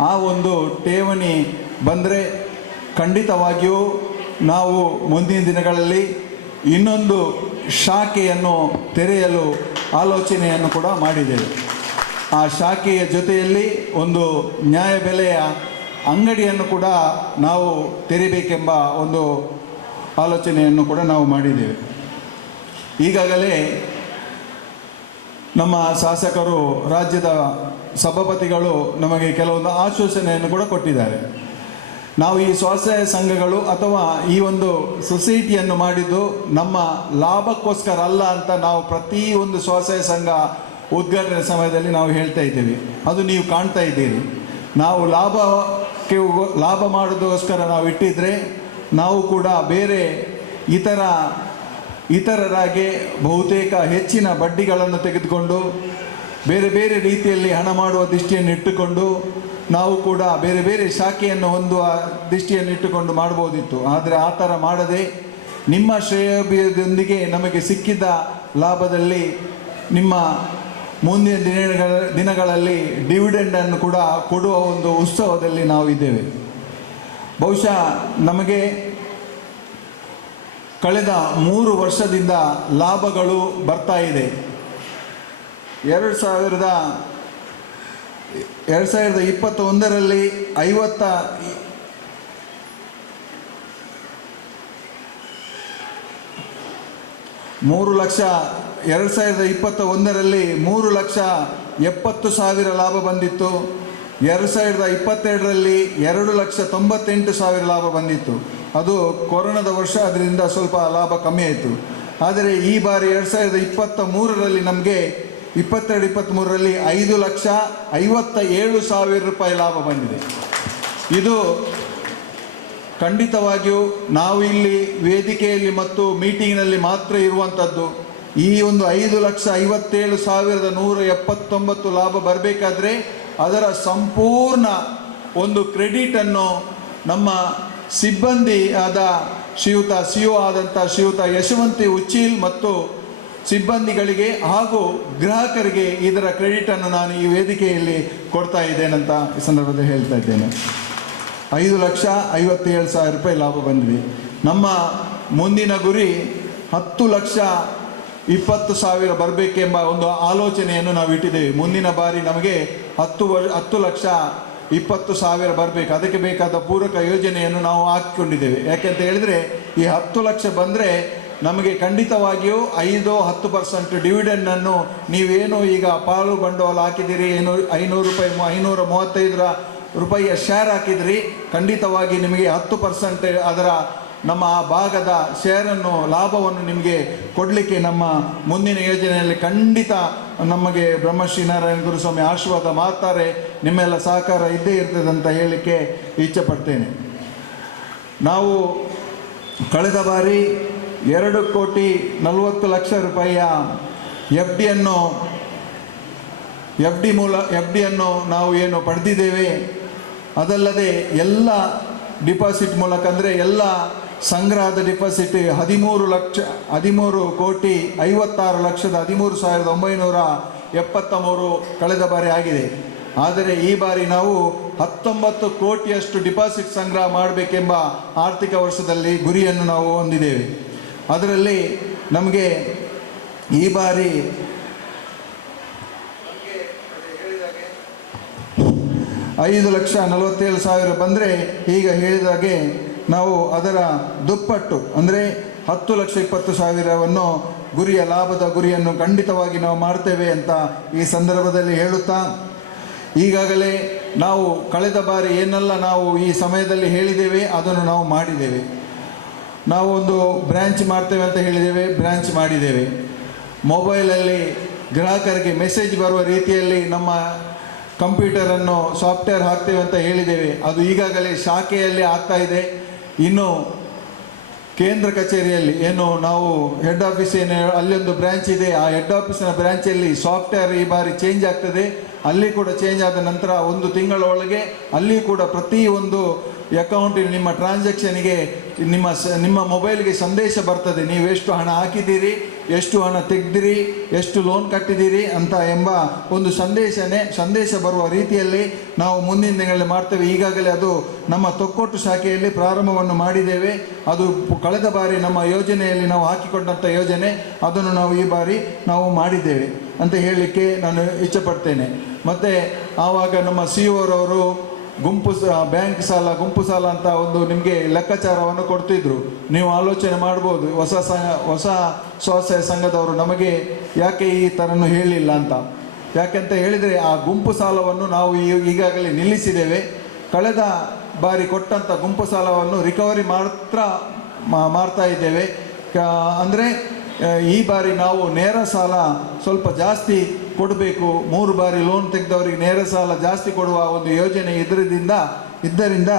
ಆ ಒಂದು ಠೇವಣಿ ಬಂದರೆ ಖಂಡಿತವಾಗಿಯೂ ನಾವು ಮುಂದಿನ ದಿನಗಳಲ್ಲಿ ಇನ್ನೊಂದು ಶಾಖೆಯನ್ನು ತೆರೆಯಲು ಆಲೋಚನೆಯನ್ನು ಕೂಡ ಮಾಡಿದ್ದೇವೆ. ಆ ಶಾಖೆಯ ಜೊತೆಯಲ್ಲಿ ಒಂದು ನ್ಯಾಯಬೆಲೆಯ ಅಂಗಡಿಯನ್ನು ಕೂಡ ನಾವು ತೆರಿಬೇಕೆಂಬ ಒಂದು ಆಲೋಚನೆಯನ್ನು ಕೂಡ ನಾವು ಮಾಡಿದ್ದೇವೆ. ಈಗಾಗಲೇ ನಮ್ಮ ಶಾಸಕರು, ರಾಜ್ಯದ ಸಭಾಪತಿಗಳು ನಮಗೆ ಕೆಲವೊಂದು ಆಶ್ವಾಸನೆಯನ್ನು ಕೂಡ ಕೊಟ್ಟಿದ್ದಾರೆ. ನಾವು ಈ ಸ್ವಸಹಾಯ ಸಂಘಗಳು ಅಥವಾ ಈ ಒಂದು ಸೊಸೈಟಿಯನ್ನು ಮಾಡಿದ್ದು ನಮ್ಮ ಲಾಭಕ್ಕೋಸ್ಕರ ಅಲ್ಲ ಅಂತ ನಾವು ಪ್ರತಿಯೊಂದು ಸ್ವಸಹಾಯ ಸಂಘ ಉದ್ಘಾಟನೆ ಸಮಯದಲ್ಲಿ ನಾವು ಹೇಳ್ತಾ ಇದ್ದೇವೆ. ಅದು ನೀವು ಕಾಣ್ತಾ ಇದ್ದೀರಿ. ನಾವು ಲಾಭ ಮಾಡೋದಕ್ಕೋಸ್ಕರ ನಾವು ಇಟ್ಟಿದ್ರೆ ನಾವು ಕೂಡ ಬೇರೆ ಇತರರಾಗೆ ಬಹುತೇಕ ಹೆಚ್ಚಿನ ಬಡ್ಡಿಗಳನ್ನು ತೆಗೆದುಕೊಂಡು ಬೇರೆ ಬೇರೆ ರೀತಿಯಲ್ಲಿ ಹಣ ಮಾಡುವ ದೃಷ್ಟಿಯನ್ನು ಇಟ್ಟುಕೊಂಡು ನಾವು ಕೂಡ ಬೇರೆ ಬೇರೆ ಶಾಖೆಯನ್ನು ಹೊಂದುವ ದೃಷ್ಟಿಯನ್ನು ಇಟ್ಟುಕೊಂಡು ಮಾಡ್ಬೋದಿತ್ತು. ಆದರೆ ಆ ಥರ ಮಾಡದೆ ನಿಮ್ಮ ಶ್ರೇಯೋಭಿವೃದ್ಧಿಯೊಂದಿಗೆ ನಮಗೆ ಸಿಕ್ಕಿದ ಲಾಭದಲ್ಲಿ ನಿಮ್ಮ ಮುಂದಿನ ದಿನಗಳಲ್ಲಿ ಡಿವಿಡೆಂಡನ್ನು ಕೂಡ ಕೊಡುವ ಒಂದು ಉತ್ಸವದಲ್ಲಿ ನಾವು ಇದ್ದೇವೆ. ಬಹುಶಃ ನಮಗೆ ಕಳೆದ 3 ವರ್ಷದಿಂದ ಲಾಭಗಳು ಬರ್ತಾ ಇದೆ. 2021ರಲ್ಲಿ 3,70,000 ಲಾಭ ಬಂದಿತ್ತು. 2022ರಲ್ಲಿ 2,98,000 ಲಾಭ ಬಂದಿತ್ತು. ಅದು ಕೊರೋನಾದ ವರ್ಷ, ಅದರಿಂದ ಸ್ವಲ್ಪ ಲಾಭ ಕಮ್ಮಿ ಆಯಿತು. ಆದರೆ ಈ ಬಾರಿ 2023ರಲ್ಲಿ ನಮಗೆ 22-23ರಲ್ಲಿ 5,57,000 ರೂಪಾಯಿ ಲಾಭ ಬಂದಿದೆ. ಇದು ಖಂಡಿತವಾಗಿಯೂ ನಾವು ಇಲ್ಲಿ ವೇದಿಕೆಯಲ್ಲಿ ಮತ್ತು ಮೀಟಿಂಗ್ನಲ್ಲಿ ಮಾತ್ರ ಇರುವಂಥದ್ದು. ಈ ಒಂದು 5,57,179 ಲಾಭ ಬರಬೇಕಾದ್ರೆ ಅದರ ಸಂಪೂರ್ಣ ಒಂದು ಕ್ರೆಡಿಟನ್ನು ನಮ್ಮ ಸಿಬ್ಬಂದಿ ಆದ ಶ್ರೀಯುತ CO ಆದಂಥ ಶ್ರೀಯುತ ಯಶವಂತಿ ಉಚ್ಚೀಲ್ ಮತ್ತು ಸಿಬ್ಬಂದಿಗಳಿಗೆ ಹಾಗೂ ಗ್ರಾಹಕರಿಗೆ ಇದರ ಕ್ರೆಡಿಟನ್ನು ನಾನು ಈ ವೇದಿಕೆಯಲ್ಲಿ ಕೊಡ್ತಾ ಇದ್ದೇನಂತ ಈ ಸಂದರ್ಭದಲ್ಲಿ ಹೇಳ್ತಾ ಇದ್ದೇನೆ. 5,57,000 ರೂಪಾಯಿ ಲಾಭ ಬಂದಿದೆ. ನಮ್ಮ ಮುಂದಿನ ಗುರಿ 10,20,000 ಬರಬೇಕೆಂಬ ಒಂದು ಆಲೋಚನೆಯನ್ನು ನಾವು ಇಟ್ಟಿದ್ದೇವೆ. ಮುಂದಿನ ಬಾರಿ ನಮಗೆ 10,20,000 ಬರಬೇಕು. ಅದಕ್ಕೆ ಬೇಕಾದ ಪೂರಕ ಯೋಜನೆಯನ್ನು ನಾವು ಹಾಕಿಕೊಂಡಿದ್ದೇವೆ. ಯಾಕೆಂತ ಹೇಳಿದರೆ ಈ 10 ಲಕ್ಷ ಬಂದರೆ ನಮಗೆ ಖಂಡಿತವಾಗಿಯೂ 5-10% ಡಿವಿಡೆಂಡನ್ನು ನೀವೇನು ಈಗ ಪಾಲು ಬಂಡವಾಳ ಹಾಕಿದ್ದೀರಿ, ಏನು 500 ರೂಪಾಯಿ 535 ರೂಪಾಯಿಯ ಶೇರ್ ಹಾಕಿದ್ರಿ, ಖಂಡಿತವಾಗಿ ನಿಮಗೆ 10% ಅದರ ನಮ್ಮ ಆ ಭಾಗದ ಶೇರನ್ನು ಲಾಭವನ್ನು ನಿಮಗೆ ಕೊಡಲಿಕ್ಕೆ ನಮ್ಮ ಮುಂದಿನ ಯೋಜನೆಯಲ್ಲಿ ಖಂಡಿತ ನಮಗೆ ಬ್ರಹ್ಮಶ್ರೀ ನಾರಾಯಣ ಗುರುಸ್ವಾಮಿ ಆಶೀರ್ವಾದ ಮಾಡ್ತಾರೆ. ನಿಮ್ಮೆಲ್ಲ ಸಹಕಾರ ಇದ್ದೇ ಇರ್ತದೆ ಅಂತ ಹೇಳಲಿಕ್ಕೆ ಇಚ್ಛೆಪಡ್ತೇನೆ. ನಾವು ಕಳೆದ ಬಾರಿ 2,40,00,000 ರೂಪಾಯಿಯ ಎಫ್ ಡಿಯನ್ನು ನಾವು ಏನು ಪಡೆದಿದ್ದೇವೆ. ಅದಲ್ಲದೆ ಎಲ್ಲ ಡಿಪಾಸಿಟ್ ಮೂಲಕ ಅಂದರೆ ಎಲ್ಲ ಸಂಗ್ರಹದ ಡಿಪಾಸಿಟ್ 13,56,13,973 ಕಳೆದ ಬಾರಿ ಆಗಿದೆ. ಆದರೆ ಈ ಬಾರಿ ನಾವು 19 ಕೋಟಿಯಷ್ಟು ಡಿಪಾಸಿಟ್ ಸಂಗ್ರಹ ಮಾಡಬೇಕೆಂಬ ಆರ್ಥಿಕ ವರ್ಷದಲ್ಲಿ ಗುರಿಯನ್ನು ನಾವು ಹೊಂದಿದ್ದೇವೆ. ಅದರಲ್ಲಿ ನಮಗೆ ಈ ಬಾರಿ 5,47,000 ಬಂದರೆ ಈಗ ಹೇಳಿದಾಗೆ ನಾವು ಅದರ ದುಪ್ಪಟ್ಟು ಅಂದರೆ 10,20,000 ಗುರಿಯ ಲಾಭದ ಗುರಿಯನ್ನು ಖಂಡಿತವಾಗಿ ನಾವು ಮಾಡ್ತೇವೆ ಅಂತ ಈ ಸಂದರ್ಭದಲ್ಲಿ ಹೇಳುತ್ತಾ, ಈಗಾಗಲೇ ನಾವು ಕಳೆದ ಬಾರಿ ಏನೆಲ್ಲ ನಾವು ಈ ಸಮಯದಲ್ಲಿ ಹೇಳಿದ್ದೇವೆ ಅದನ್ನು ನಾವು ಮಾಡಿದ್ದೇವೆ. ನಾವು ಒಂದು ಬ್ರ್ಯಾಂಚ್ ಮಾಡ್ತೇವೆ ಅಂತ ಹೇಳಿದ್ದೇವೆ, ಬ್ರ್ಯಾಂಚ್ ಮಾಡಿದ್ದೇವೆ. ಮೊಬೈಲಲ್ಲಿ ಗ್ರಾಹಕರಿಗೆ ಮೆಸೇಜ್ ಬರುವ ರೀತಿಯಲ್ಲಿ ನಮ್ಮ ಕಂಪ್ಯೂಟರನ್ನು ಸಾಫ್ಟ್ವೇರ್ ಹಾಕ್ತೇವೆ ಅಂತ ಹೇಳಿದ್ದೇವೆ. ಅದು ಈಗಾಗಲೇ ಶಾಖೆಯಲ್ಲಿ ಆಗ್ತಾ ಇದೆ. ಇನ್ನು ಕೇಂದ್ರ ಕಚೇರಿಯಲ್ಲಿ ಏನು ನಾವು ಹೆಡ್ ಆಫೀಸ್ ಏನು ಅಲ್ಲೊಂದು ಬ್ರ್ಯಾಂಚ್ ಇದೆ, ಆ ಹೆಡ್ ಆಫೀಸಿನ ಬ್ರ್ಯಾಂಚಲ್ಲಿ ಸಾಫ್ಟ್ವೇರ್ ಈ ಬಾರಿ ಚೇಂಜ್ ಆಗ್ತದೆ. ಅಲ್ಲಿ ಕೂಡ ಚೇಂಜ್ ಆದ ನಂತರ 1 ತಿಂಗಳ ಒಳಗೆ ಅಲ್ಲಿ ಕೂಡ ಪ್ರತಿಯೊಂದು ಅಕೌಂಟಿನ ನಿಮ್ಮ ಟ್ರಾನ್ಸಾಕ್ಷನ್ಗೆ ನಿಮ್ಮ ಮೊಬೈಲ್ಗೆ ಸಂದೇಶ ಬರ್ತದೆ. ನೀವು ಎಷ್ಟು ಹಣ ಹಾಕಿದ್ದೀರಿ, ಎಷ್ಟು ಹಣ ತೆಗೆದಿರಿ, ಎಷ್ಟು ಲೋನ್ ಕಟ್ಟಿದ್ದೀರಿ ಅಂತ ಎಂಬ ಒಂದು ಸಂದೇಶ ಬರುವ ರೀತಿಯಲ್ಲಿ ನಾವು ಮುಂದಿನ ದಿನಗಳಲ್ಲಿ ಮಾಡ್ತೇವೆ. ಈಗಾಗಲೇ ಅದು ನಮ್ಮ ತೊಕ್ಕೊಟ್ಟು ಶಾಖೆಯಲ್ಲಿ ಪ್ರಾರಂಭವನ್ನು ಮಾಡಿದ್ದೇವೆ. ಅದು ಕಳೆದ ಬಾರಿ ನಮ್ಮ ಯೋಜನೆಯಲ್ಲಿ ನಾವು ಹಾಕಿಕೊಂಡಂಥ ಯೋಜನೆ, ಅದನ್ನು ನಾವು ಈ ಬಾರಿ ನಾವು ಮಾಡಿದ್ದೇವೆ ಅಂತ ಹೇಳಲಿಕ್ಕೆ ನಾನು ಇಚ್ಛೆಪಡ್ತೇನೆ. ಮತ್ತು ಆವಾಗ ನಮ್ಮ CO ರವರು ಬ್ಯಾಂಕ್ ಸಾಲ, ಗುಂಪು ಸಾಲ ಅಂತ ಒಂದು ನಿಮಗೆ ಲೆಕ್ಕಾಚಾರವನ್ನು ಕೊಡ್ತಿದ್ರು. ನೀವು ಆಲೋಚನೆ ಮಾಡ್ಬೋದು, ಹೊಸ ಸ್ವಸಹಾಯ ಸಂಘದವರು ನಮಗೆ ಯಾಕೆ ಈ ಥರನೂ ಹೇಳಿಲ್ಲ ಅಂತ. ಯಾಕೆಂತ ಹೇಳಿದರೆ ಆ ಗುಂಪು ಸಾಲವನ್ನು ನಾವು ಈಗಾಗಲೇ ನಿಲ್ಲಿಸಿದ್ದೇವೆ. ಕಳೆದ ಬಾರಿ ಕೊಟ್ಟಂಥ ಗುಂಪು ಸಾಲವನ್ನು ರಿಕವರಿ ಮಾತ್ರ ಮಾಡ್ತಾ ಇದ್ದೇವೆ. ಅಂದರೆ ಈ ಬಾರಿ ನಾವು ನೇರ ಸಾಲ ಸ್ವಲ್ಪ ಜಾಸ್ತಿ ಕೊಡಬೇಕು. 3 ಬಾರಿ ಲೋನ್ ತೆಗೆದವರಿಗೆ ನೇರ ಸಾಲ ಜಾಸ್ತಿ ಕೊಡುವ ಒಂದು ಯೋಜನೆ ಇದ್ದರಿಂದ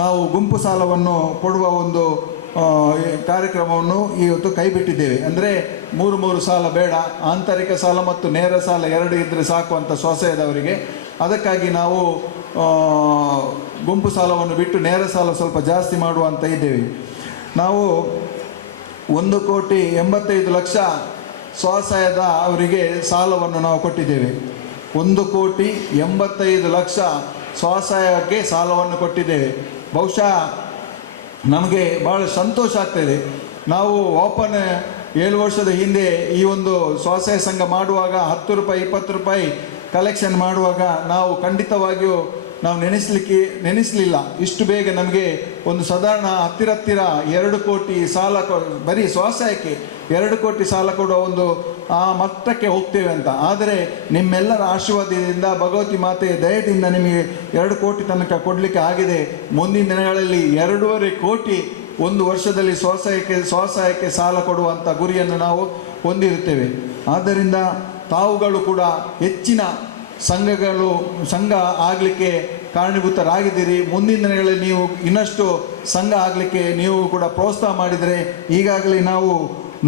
ನಾವು ಗುಂಪು ಸಾಲವನ್ನು ಕೊಡುವ ಒಂದು ಕಾರ್ಯಕ್ರಮವನ್ನು ಇವತ್ತು ಕೈಬಿಟ್ಟಿದ್ದೇವೆ. ಅಂದರೆ 3 ಸಾಲ ಬೇಡ, ಆಂತರಿಕ ಸಾಲ ಮತ್ತು ನೇರ ಸಾಲ 2 ಇದ್ದರೆ ಸಾಕು ಅಂತ ಸ್ವಸಹಾಯದವರಿಗೆ. ಅದಕ್ಕಾಗಿ ನಾವು ಗುಂಪು ಸಾಲವನ್ನು ಬಿಟ್ಟು ನೇರ ಸಾಲ ಸ್ವಲ್ಪ ಜಾಸ್ತಿ ಮಾಡುವಂತ ಇದ್ದೇವೆ. ನಾವು 1,85,00,000 ಸ್ವಸಹಾಯದ ಅವರಿಗೆ ಸಾಲವನ್ನು ನಾವು ಕೊಟ್ಟಿದ್ದೇವೆ. 1,85,00,000 ಸ್ವಸಹಾಯಕ್ಕೆ ಸಾಲವನ್ನು ಕೊಟ್ಟಿದ್ದೇವೆ. ಬಹುಶಃ ನಮಗೆ ಭಾಳ ಸಂತೋಷ ಆಗ್ತಾಯಿದೆ. ನಾವು ಓಪನ್ 7 ವರ್ಷದ ಹಿಂದೆ ಈ ಒಂದು ಸ್ವಸಹಾಯ ಸಂಘ ಮಾಡುವಾಗ 10 ರೂಪಾಯಿ 20 ರೂಪಾಯಿ ಕಲೆಕ್ಷನ್ ಮಾಡುವಾಗ ನಾವು ಖಂಡಿತವಾಗಿಯೂ ನಾವು ನೆನೆಸಲಿಲ್ಲ ಇಷ್ಟು ಬೇಗ ನಮಗೆ ಒಂದು ಸಾಧಾರಣ ಹತ್ತಿರ 2 ಕೋಟಿ ಸಾಲ ಬರೀ ಸ್ವಸಹಾಯಕ್ಕೆ 2 ಕೋಟಿ ಸಾಲ ಕೊಡುವ ಒಂದು ಆ ಮಟ್ಟಕ್ಕೆ ಹೋಗ್ತೇವೆ ಅಂತ. ಆದರೆ ನಿಮ್ಮೆಲ್ಲರ ಆಶೀರ್ವಾದದಿಂದ, ಭಗವತಿ ಮಾತೆಯ ದಯದಿಂದ ನಿಮಗೆ 2 ಕೋಟಿ ತನಕ ಕೊಡಲಿಕ್ಕೆ ಆಗಿದೆ. ಮುಂದಿನ ದಿನಗಳಲ್ಲಿ 2.5 ಕೋಟಿ ಒಂದು ವರ್ಷದಲ್ಲಿ ಸ್ವಸಹಾಯಕ್ಕೆ ಸಾಲ ಕೊಡುವಂಥ ಗುರಿಯನ್ನು ನಾವು ಹೊಂದಿರುತ್ತೇವೆ. ಆದ್ದರಿಂದ ತಾವುಗಳು ಕೂಡ ಹೆಚ್ಚಿನ ಸಂಘ ಆಗಲಿಕ್ಕೆ ಕಾರಣೀಭೂತರಾಗಿದ್ದೀರಿ. ಮುಂದಿನ ದಿನಗಳಲ್ಲಿ ನೀವು ಇನ್ನಷ್ಟು ಸಂಘ ಆಗಲಿಕ್ಕೆ ನೀವು ಕೂಡ ಪ್ರೋತ್ಸಾಹ ಮಾಡಿದರೆ, ಈಗಾಗಲೇ ನಾವು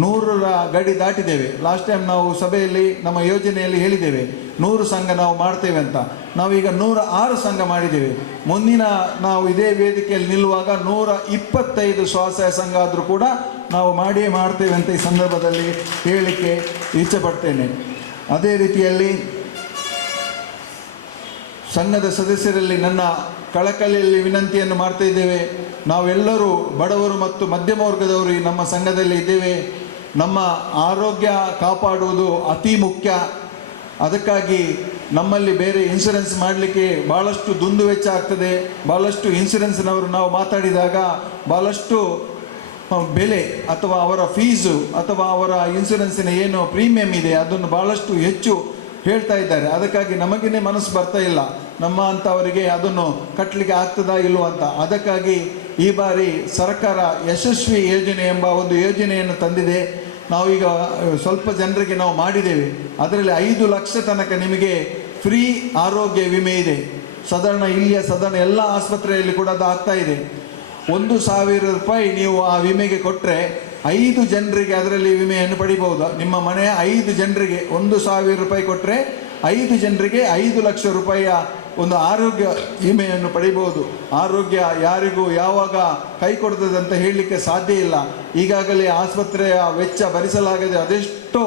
100ರ ಗಡಿ ದಾಟಿದ್ದೇವೆ. ಲಾಸ್ಟ್ ಟೈಮ್ ನಾವು ಸಭೆಯಲ್ಲಿ ನಮ್ಮ ಯೋಜನೆಯಲ್ಲಿ ಹೇಳಿದ್ದೇವೆ 100 ಸಂಘ ನಾವು ಮಾಡ್ತೇವೆ ಅಂತ. ನಾವೀಗ 106 ಸಂಘ ಮಾಡಿದ್ದೇವೆ. ಮುಂದಿನ ನಾವು ಇದೇ ವೇದಿಕೆಯಲ್ಲಿ ನಿಲ್ಲುವಾಗ 125 ಸ್ವಸಹಾಯ ಸಂಘ ಆದರೂ ಕೂಡ ನಾವು ಮಾಡಿಯೇ ಮಾಡ್ತೇವೆ ಅಂತ ಈ ಸಂದರ್ಭದಲ್ಲಿ ಹೇಳಲಿಕ್ಕೆ ಇಚ್ಛೆಪಡ್ತೇನೆ. ಅದೇ ರೀತಿಯಲ್ಲಿ ಸಂಘದ ಸದಸ್ಯರಲ್ಲಿ ನನ್ನ ಕಳಕಳಿಯಲ್ಲಿ ವಿನಂತಿಯನ್ನು ಮಾಡ್ತಾ ಇದ್ದೇವೆ. ನಾವೆಲ್ಲರೂ ಬಡವರು ಮತ್ತು ಮಧ್ಯಮ ವರ್ಗದವರು ಈ ನಮ್ಮ ಸಂಘದಲ್ಲಿ ಇದ್ದೇವೆ. ನಮ್ಮ ಆರೋಗ್ಯ ಕಾಪಾಡುವುದು ಅತಿ ಮುಖ್ಯ. ಅದಕ್ಕಾಗಿ ನಮ್ಮಲ್ಲಿ ಬೇರೆ ಇನ್ಶೂರೆನ್ಸ್ ಮಾಡಲಿಕ್ಕೆ ಭಾಳಷ್ಟು ದುಂದು ವೆಚ್ಚ ಆಗ್ತದೆ. ಭಾಳಷ್ಟು ಇನ್ಶೂರೆನ್ಸ್ನವರು ನಾವು ಮಾತಾಡಿದಾಗ ಭಾಳಷ್ಟು ಬೆಲೆ ಅಥವಾ ಅವರ ಫೀಸು ಅಥವಾ ಅವರ ಇನ್ಶೂರೆನ್ಸಿನ ಏನು ಪ್ರೀಮಿಯಂ ಇದೆ ಅದನ್ನು ಭಾಳಷ್ಟು ಹೆಚ್ಚು ಹೇಳ್ತಾ ಇದ್ದಾರೆ. ಅದಕ್ಕಾಗಿ ನಮಗೇ ಮನಸ್ಸು ಬರ್ತಾ ಇಲ್ಲ ನಮ್ಮ ಅಂಥವರಿಗೆ ಅದನ್ನು ಕಟ್ಟಲಿಕ್ಕೆ ಆಗ್ತದಾ ಇಲ್ವೋ ಅಂತ. ಅದಕ್ಕಾಗಿ ಈ ಬಾರಿ ಸರ್ಕಾರ ಯಶಸ್ವಿ ಯೋಜನೆ ಎಂಬ ಒಂದು ಯೋಜನೆಯನ್ನು ತಂದಿದೆ. ನಾವೀಗ ಸ್ವಲ್ಪ ಜನರಿಗೆ ನಾವು ಮಾಡಿದ್ದೇವೆ. ಅದರಲ್ಲಿ 5 ಲಕ್ಷ ತನಕ ನಿಮಗೆ ಫ್ರೀ ಆರೋಗ್ಯ ವಿಮೆ ಇದೆ. ಸಾಧಾರಣ ಎಲ್ಲ ಆಸ್ಪತ್ರೆಯಲ್ಲಿ ಕೂಡ ಅದು ಆಗ್ತಾ ಇದೆ. 1,000 ರೂಪಾಯಿ ನೀವು ಆ ವಿಮೆಗೆ ಕೊಟ್ಟರೆ 5 ಜನರಿಗೆ ಅದರಲ್ಲಿ ವಿಮೆಯನ್ನು ಪಡಿಬಹುದು. ನಿಮ್ಮ ಮನೆಯ 5 ಜನರಿಗೆ 1,000 ರೂಪಾಯಿ ಕೊಟ್ಟರೆ 5 ಜನರಿಗೆ 5 ಲಕ್ಷ ರೂಪಾಯಿಯ ಒಂದು ಆರೋಗ್ಯ ವಿಮೆಯನ್ನು ಪಡಿಬಹುದು. ಆರೋಗ್ಯ ಯಾರಿಗೂ ಯಾವಾಗ ಕೈ ಕೊಡ್ತದೆ ಅಂತ ಹೇಳಲಿಕ್ಕೆ ಸಾಧ್ಯ ಇಲ್ಲ. ಈಗಾಗಲೇ ಆಸ್ಪತ್ರೆಯ ವೆಚ್ಚ ಭರಿಸಲಾಗದೆ ಅದೆಷ್ಟೋ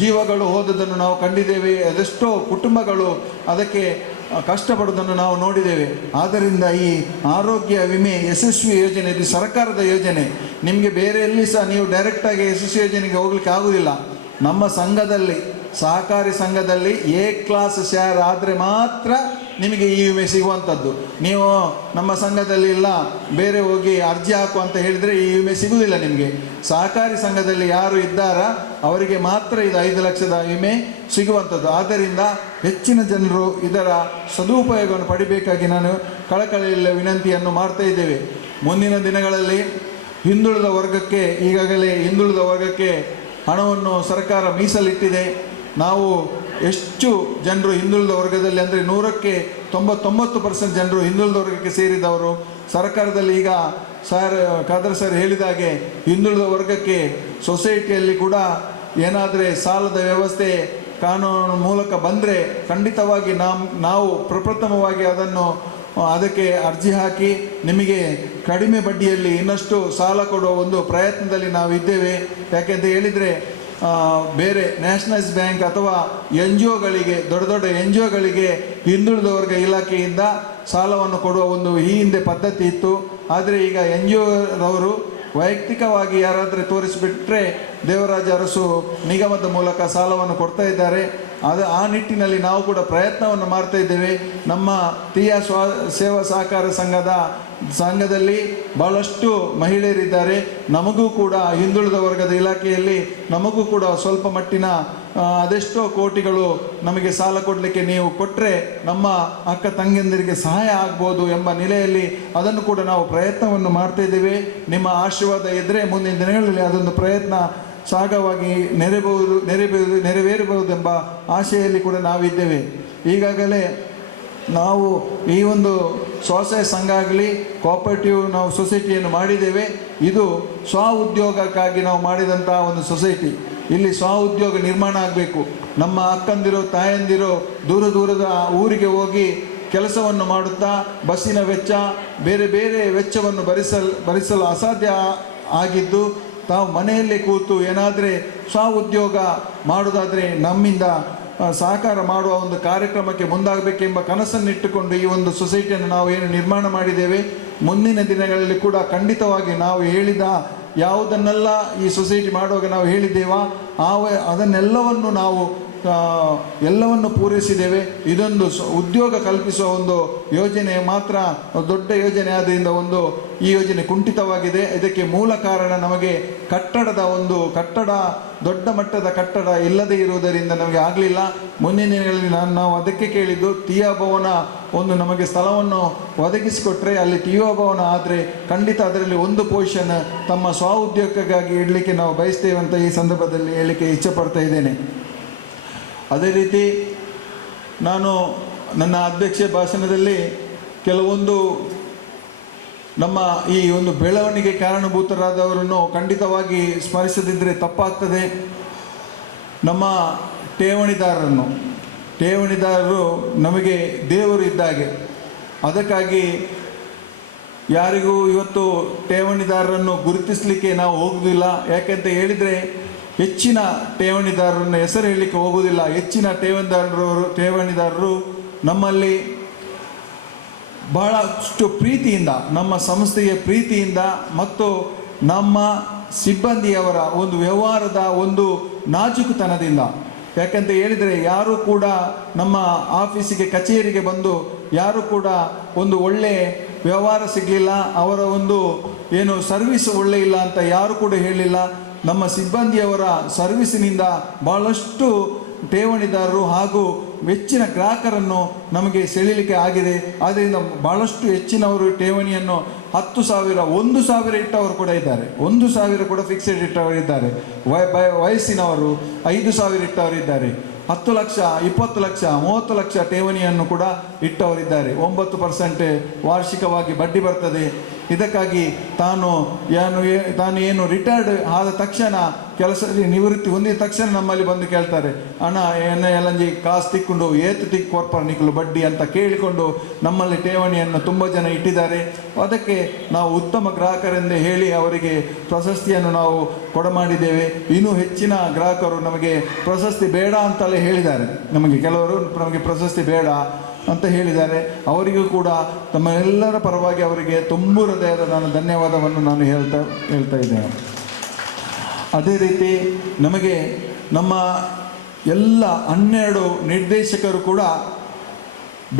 ಜೀವಗಳು ಹೋದದನ್ನು ನಾವು ಕಂಡಿದ್ದೇವೆ. ಅದೆಷ್ಟೋ ಕುಟುಂಬಗಳು ಅದಕ್ಕೆ ಕಷ್ಟಪಡುವುದನ್ನು ನಾವು ನೋಡಿದ್ದೇವೆ. ಆದ್ದರಿಂದ ಈ ಆರೋಗ್ಯ ವಿಮೆ ಯಶಸ್ವಿ ಯೋಜನೆ ಇದು ಸರ್ಕಾರದ ಯೋಜನೆ. ನಿಮಗೆ ಬೇರೆ ಎಲ್ಲಿ ಸಹ ನೀವು ಡೈರೆಕ್ಟಾಗಿ ಯಶಸ್ವಿ ಯೋಜನೆಗೆ ಹೋಗ್ಲಿಕ್ಕೆ ಆಗುವುದಿಲ್ಲ. ನಮ್ಮ ಸಂಘದಲ್ಲಿ ಸಹಕಾರಿ ಸಂಘದಲ್ಲಿ ಎ ಕ್ಲಾಸ್ ಶೇರ್ ಆದರೆ ಮಾತ್ರ ನಿಮಗೆ ಈ ವಿಮೆ ಸಿಗುವಂಥದ್ದು. ನೀವು ನಮ್ಮ ಸಂಘದಲ್ಲಿ ಇಲ್ಲ ಬೇರೆ ಹೋಗಿ ಅರ್ಜಿ ಹಾಕು ಅಂತ ಹೇಳಿದರೆ ಈ ವಿಮೆ ಸಿಗುವುದಿಲ್ಲ ನಿಮಗೆ. ಸಹಕಾರಿ ಸಂಘದಲ್ಲಿ ಯಾರು ಇದ್ದಾರಾ ಅವರಿಗೆ ಮಾತ್ರ ಇದು 5 ಲಕ್ಷದ ವಿಮೆ ಸಿಗುವಂಥದ್ದು. ಆದ್ದರಿಂದ ಹೆಚ್ಚಿನ ಜನರು ಇದರ ಸದುಪಯೋಗವನ್ನು ಪಡಿಬೇಕಾಗಿ ನಾನು ಕಳಕಳಿಯಲ್ಲಿ ವಿನಂತಿಯನ್ನು ಮಾಡ್ತಾ ಇದ್ದೇವೆ. ಮುಂದಿನ ದಿನಗಳಲ್ಲಿ ಹಿಂದುಳಿದ ವರ್ಗಕ್ಕೆ ಈಗಾಗಲೇ ಹಿಂದುಳಿದ ವರ್ಗಕ್ಕೆ ಹಣವನ್ನು ಸರ್ಕಾರ ಮೀಸಲಿಟ್ಟಿದೆ. ನಾವು ಎಷ್ಟು ಜನರು ಹಿಂದುಳಿದ ವರ್ಗದಲ್ಲಿ ಅಂದರೆ 100ಕ್ಕೆ 99% ಜನರು ಹಿಂದುಳಿದ ವರ್ಗಕ್ಕೆ ಸೇರಿದವರು. ಸರ್ಕಾರದಲ್ಲಿ ಈಗ ಖಾದರ್ ಸರ್ ಹೇಳಿದಾಗೆ ಹಿಂದುಳಿದ ವರ್ಗಕ್ಕೆ ಸೊಸೈಟಿಯಲ್ಲಿ ಕೂಡ ಏನಾದರೆ ಸಾಲದ ವ್ಯವಸ್ಥೆ ಕಾನೂನು ಮೂಲಕ ಬಂದರೆ ಖಂಡಿತವಾಗಿ ನಾವು ಪ್ರಪ್ರಥಮವಾಗಿ ಅದಕ್ಕೆ ಅರ್ಜಿ ಹಾಕಿ ನಿಮಗೆ ಕಡಿಮೆ ಬಡ್ಡಿಯಲ್ಲಿ ಇನ್ನಷ್ಟು ಸಾಲ ಕೊಡುವ ಒಂದು ಪ್ರಯತ್ನದಲ್ಲಿ ನಾವು ಇದ್ದೇವೆ. ಯಾಕೆಂತ ಹೇಳಿದರೆ ಬೇರೆ ನ್ಯಾಷನಲೈಸ್ ಬ್ಯಾಂಕ್ ಅಥವಾ NGOಗಳಿಗೆ ದೊಡ್ಡ NGOಗಳಿಗೆ ಹಿಂದುಳಿದ ವರ್ಗ ಇಲಾಖೆಯಿಂದ ಸಾಲವನ್ನು ಕೊಡುವ ಒಂದು ಈ ಹಿಂದೆ ಪದ್ಧತಿ ಇತ್ತು. ಆದರೆ ಈಗ NGOರವರು ವೈಯಕ್ತಿಕವಾಗಿ ಯಾರಾದರೂ ತೋರಿಸಿಬಿಟ್ರೆ ದೇವರಾಜ ಅರಸು ನಿಗಮದ ಮೂಲಕ ಸಾಲವನ್ನು ಕೊಡ್ತಾ ಇದ್ದಾರೆ. ಆ ನಿಟ್ಟಿನಲ್ಲಿ ನಾವು ಕೂಡ ಪ್ರಯತ್ನವನ್ನು ಮಾಡ್ತಾ ಇದ್ದೇವೆ. ನಮ್ಮ ತೀಯ ಸೇವಾ ಸಹಕಾರ ಸಂಘದಲ್ಲಿ ಭಾಳಷ್ಟು ಮಹಿಳೆಯರಿದ್ದಾರೆ. ನಮಗೂ ಕೂಡ ಹಿಂದುಳಿದ ವರ್ಗದ ಇಲಾಖೆಯಲ್ಲಿ ನಮಗೂ ಕೂಡ ಸ್ವಲ್ಪ ಮಟ್ಟಿನ ಅದೆಷ್ಟೋ ಕೋಟಿಗಳು ನಮಗೆ ಸಾಲ ಕೊಡಲಿಕ್ಕೆ ನೀವು ಕೊಟ್ಟರೆ ನಮ್ಮ ಅಕ್ಕ ತಂಗಿಯಂದಿರಿಗೆ ಸಹಾಯ ಆಗ್ಬೋದು ಎಂಬ ನೆಲೆಯಲ್ಲಿ ಅದನ್ನು ಕೂಡ ನಾವು ಪ್ರಯತ್ನವನ್ನು ಮಾಡ್ತಾ ಇದ್ದೇವೆ. ನಿಮ್ಮ ಆಶೀರ್ವಾದ ಇದ್ದರೆ ಮುಂದಿನ ದಿನಗಳಲ್ಲಿ ಅದೊಂದು ಪ್ರಯತ್ನ ಸಾಗವಾಗಿ ನೆರವೇರಬಹುದೆಂಬ ಆಶೆಯಲ್ಲಿ ಕೂಡ ನಾವಿದ್ದೇವೆ. ಈಗಾಗಲೇ ನಾವು ಈ ಒಂದು ಸ್ವಸಹಾಯ ಸಂಘ ಆಗಲಿ ಕೋಆಪರೇಟಿವ್ ನಾವು ಸೊಸೈಟಿಯನ್ನು ಮಾಡಿದ್ದೇವೆ. ಇದು ಸ್ವ ಉದ್ಯೋಗಕ್ಕಾಗಿ ನಾವು ಮಾಡಿದಂಥ ಒಂದು ಸೊಸೈಟಿ. ಇಲ್ಲಿ ಸ್ವ ಉದ್ಯೋಗ ನಿರ್ಮಾಣ ಆಗಬೇಕು. ನಮ್ಮ ಅಕ್ಕಂದಿರೋ ತಾಯಂದಿರೋ ದೂರದ ಊರಿಗೆ ಹೋಗಿ ಕೆಲಸವನ್ನು ಮಾಡುತ್ತಾ ಬಸ್ಸಿನ ವೆಚ್ಚ ಬೇರೆ ಬೇರೆ ವೆಚ್ಚವನ್ನು ಭರಿಸಲು ಅಸಾಧ್ಯ ಆಗಿದ್ದು ತಾವು ಮನೆಯಲ್ಲೇ ಕೂತು ಏನಾದರೆ ಸ್ವ ಉದ್ಯೋಗ ಮಾಡೋದಾದರೆ ನಮ್ಮಿಂದ ಸಹಕಾರ ಮಾಡುವ ಒಂದು ಕಾರ್ಯಕ್ರಮಕ್ಕೆ ಮುಂದಾಗಬೇಕೆಂಬ ಕನಸನ್ನಿಟ್ಟುಕೊಂಡು ಈ ಒಂದು ಸೊಸೈಟಿಯನ್ನು ನಾವು ಏನು ನಿರ್ಮಾಣ ಮಾಡಿದ್ದೇವೆ. ಮುಂದಿನ ದಿನಗಳಲ್ಲಿ ಕೂಡ ಖಂಡಿತವಾಗಿ ನಾವು ಹೇಳಿದ ಯಾವುದನ್ನೆಲ್ಲ ಈ ಸೊಸೈಟಿ ಮಾಡುವಾಗ ನಾವು ಹೇಳಿದ್ದೇವೋ ಅದನ್ನೆಲ್ಲವನ್ನು ನಾವು ಎಲ್ಲವನ್ನು ಪೂರೈಸಿದ್ದೇವೆ. ಇದೊಂದು ಉದ್ಯೋಗ ಕಲ್ಪಿಸುವ ಒಂದು ಯೋಜನೆ ಮಾತ್ರ ದೊಡ್ಡ ಯೋಜನೆ ಆದ್ದರಿಂದ ಈ ಯೋಜನೆ ಕುಂಠಿತವಾಗಿದೆ. ಇದಕ್ಕೆ ಮೂಲ ಕಾರಣ ನಮಗೆ ದೊಡ್ಡ ಮಟ್ಟದ ಕಟ್ಟಡ ಇಲ್ಲದೇ ಇರುವುದರಿಂದ ನಮಗೆ ಆಗಲಿಲ್ಲ. ಮುಂದಿನ ದಿನಗಳಲ್ಲಿ ನಾವು ಅದಕ್ಕೆ ಕೇಳಿದ್ದು ಟಿಯಾ ಭವನ ನಮಗೆ ಸ್ಥಳವನ್ನು ಒದಗಿಸಿಕೊಟ್ರೆ ಅಲ್ಲಿ ಟಿಯಾ ಭವನ ಆದರೆ ಖಂಡಿತ ಅದರಲ್ಲಿ ಒಂದು ಪೊಸಿಷನ್ ತಮ್ಮ ಸ್ವ ಉದ್ಯೋಗಕ್ಕಾಗಿ ಇಡಲಿಕ್ಕೆ ನಾವು ಬಯಸ್ತೇವೆ ಅಂತ ಈ ಸಂದರ್ಭದಲ್ಲಿ ಹೇಳಲಿಕ್ಕೆ ಇಚ್ಛೆಪಡ್ತಾ ಇದ್ದೇನೆ. ಅದೇ ರೀತಿ ನಾನು ನನ್ನ ಅಧ್ಯಕ್ಷ ಭಾಷಣದಲ್ಲಿ ಕೆಲವೊಂದು ನಮ್ಮ ಈ ಒಂದು ಬೆಳವಣಿಗೆ ಕಾರಣಭೂತರಾದವರನ್ನು ಖಂಡಿತವಾಗಿ ಸ್ಮರಿಸದಿದ್ದರೆ ತಪ್ಪಾಗ್ತದೆ. ನಮ್ಮ ಠೇವಣಿದಾರರು ನಮಗೆ ದೇವರು ಇದ್ದಾಗೆ. ಅದಕ್ಕಾಗಿ ಯಾರಿಗೂ ಇವತ್ತು ಠೇವಣಿದಾರರನ್ನು ಗುರುತಿಸಲಿಕ್ಕೆ ನಾವು ಹೋಗುವುದಿಲ್ಲ. ಯಾಕೆಂತ ಹೇಳಿದರೆ ಹೆಚ್ಚಿನ ಠೇವಣಿದಾರರನ್ನ ಹೆಸರು ಹೇಳಲಿಕ್ಕೆ ಹೋಗುವುದಿಲ್ಲ. ಹೆಚ್ಚಿನ ಠೇವಣಿದಾರರು ನಮ್ಮಲ್ಲಿ ಬಹಳಷ್ಟು ಪ್ರೀತಿಯಿಂದ, ನಮ್ಮ ಸಂಸ್ಥೆಯ ಪ್ರೀತಿಯಿಂದ ಮತ್ತು ನಮ್ಮ ಸಿಬ್ಬಂದಿಯವರ ಒಂದು ವ್ಯವಹಾರದ ಒಂದು ನಾಜೂಕುತನದಿಂದ. ಯಾಕಂತ ಹೇಳಿದರೆ ಯಾರೂ ಕೂಡ ನಮ್ಮ ಆಫೀಸಿಗೆ ಕಚೇರಿಗೆ ಬಂದು ಯಾರೂ ಕೂಡ ಒಂದು ಒಳ್ಳೆ ವ್ಯವಹಾರ ಸಿಗಲಿಲ್ಲ, ಅವರ ಒಂದು ಏನು ಸರ್ವಿಸ್ ಒಳ್ಳೆ ಇಲ್ಲ ಅಂತ ಯಾರು ಕೂಡ ಹೇಳಿಲ್ಲ. ನಮ್ಮ ಸಿಬ್ಬಂದಿಯವರ ಸರ್ವಿಸಿನಿಂದ ಭಾಳಷ್ಟು ಠೇವಣಿದಾರರು ಹಾಗೂ ಹೆಚ್ಚಿನ ಗ್ರಾಹಕರನ್ನು ನಮಗೆ ಸೆಳೀಲಿಕ್ಕೆ ಆಗಿದೆ. ಆದ್ದರಿಂದ ಭಾಳಷ್ಟು ಹೆಚ್ಚಿನವರು ಠೇವಣಿಯನ್ನು 10,000, 1,000 ಇಟ್ಟವರು ಕೂಡ ಇದ್ದಾರೆ. 1,000 ಕೂಡ ಫಿಕ್ಸೆಡ್ ಇಟ್ಟವರು ಇದ್ದಾರೆ. ವಯಸ್ಸಿನವರು 5,000 ಇಟ್ಟವರು ಇದ್ದಾರೆ. 10 ಲಕ್ಷ, 20 ಲಕ್ಷ, 30 ಲಕ್ಷ ಠೇವಣಿಯನ್ನು ಕೂಡ ಇಟ್ಟವರಿದ್ದಾರೆ. 9% ವಾರ್ಷಿಕವಾಗಿ ಬಡ್ಡಿ ಬರ್ತದೆ. ಇದಕ್ಕಾಗಿ ತಾನು ಏನು ರಿಟೈರ್ಡ್ ಆದ ತಕ್ಷಣ ಕೆಲಸ ನಿವೃತ್ತಿ ಹೊಂದಿದ ತಕ್ಷಣ ನಮ್ಮಲ್ಲಿ ಬಂದು ಕೇಳ್ತಾರೆ, ಅಣ್ಣ ಎಲ್ಲಂಜಿ ಕಾಸು ತಿಕ್ಕೊಂಡು ಏತು ತಿಕ್ ಕೊರ್ಪರ್ ನಿಕ್ಕಲು ಬಡ್ಡಿ ಅಂತ ಕೇಳಿಕೊಂಡು ನಮ್ಮಲ್ಲಿ ಠೇವಣಿಯನ್ನು ತುಂಬ ಜನ ಇಟ್ಟಿದ್ದಾರೆ. ಅದಕ್ಕೆ ನಾವು ಉತ್ತಮ ಗ್ರಾಹಕರೆಂದು ಹೇಳಿ ಅವರಿಗೆ ಪ್ರಶಸ್ತಿಯನ್ನು ನಾವು ಕೊಡಮಾಡಿದ್ದೇವೆ. ಇನ್ನೂ ಹೆಚ್ಚಿನ ಗ್ರಾಹಕರು ನಮಗೆ ಪ್ರಶಸ್ತಿ ಬೇಡ ಅಂತಲೇ ಹೇಳಿದ್ದಾರೆ. ಕೆಲವರು ನಮಗೆ ಪ್ರಶಸ್ತಿ ಬೇಡ ಅಂತ ಹೇಳಿದ್ದಾರೆ. ಅವರಿಗೂ ಕೂಡ ತಮ್ಮ ಎಲ್ಲರ ಪರವಾಗಿ ಅವರಿಗೆ ತುಂಬ ಹೃದಯದ ನಾನು ಧನ್ಯವಾದವನ್ನು ನಾನು ಹೇಳ್ತಾ ಇದ್ದೇನೆ. ಅದೇ ರೀತಿ ನಮಗೆ ನಮ್ಮ ಎಲ್ಲ 12 ನಿರ್ದೇಶಕರು ಕೂಡ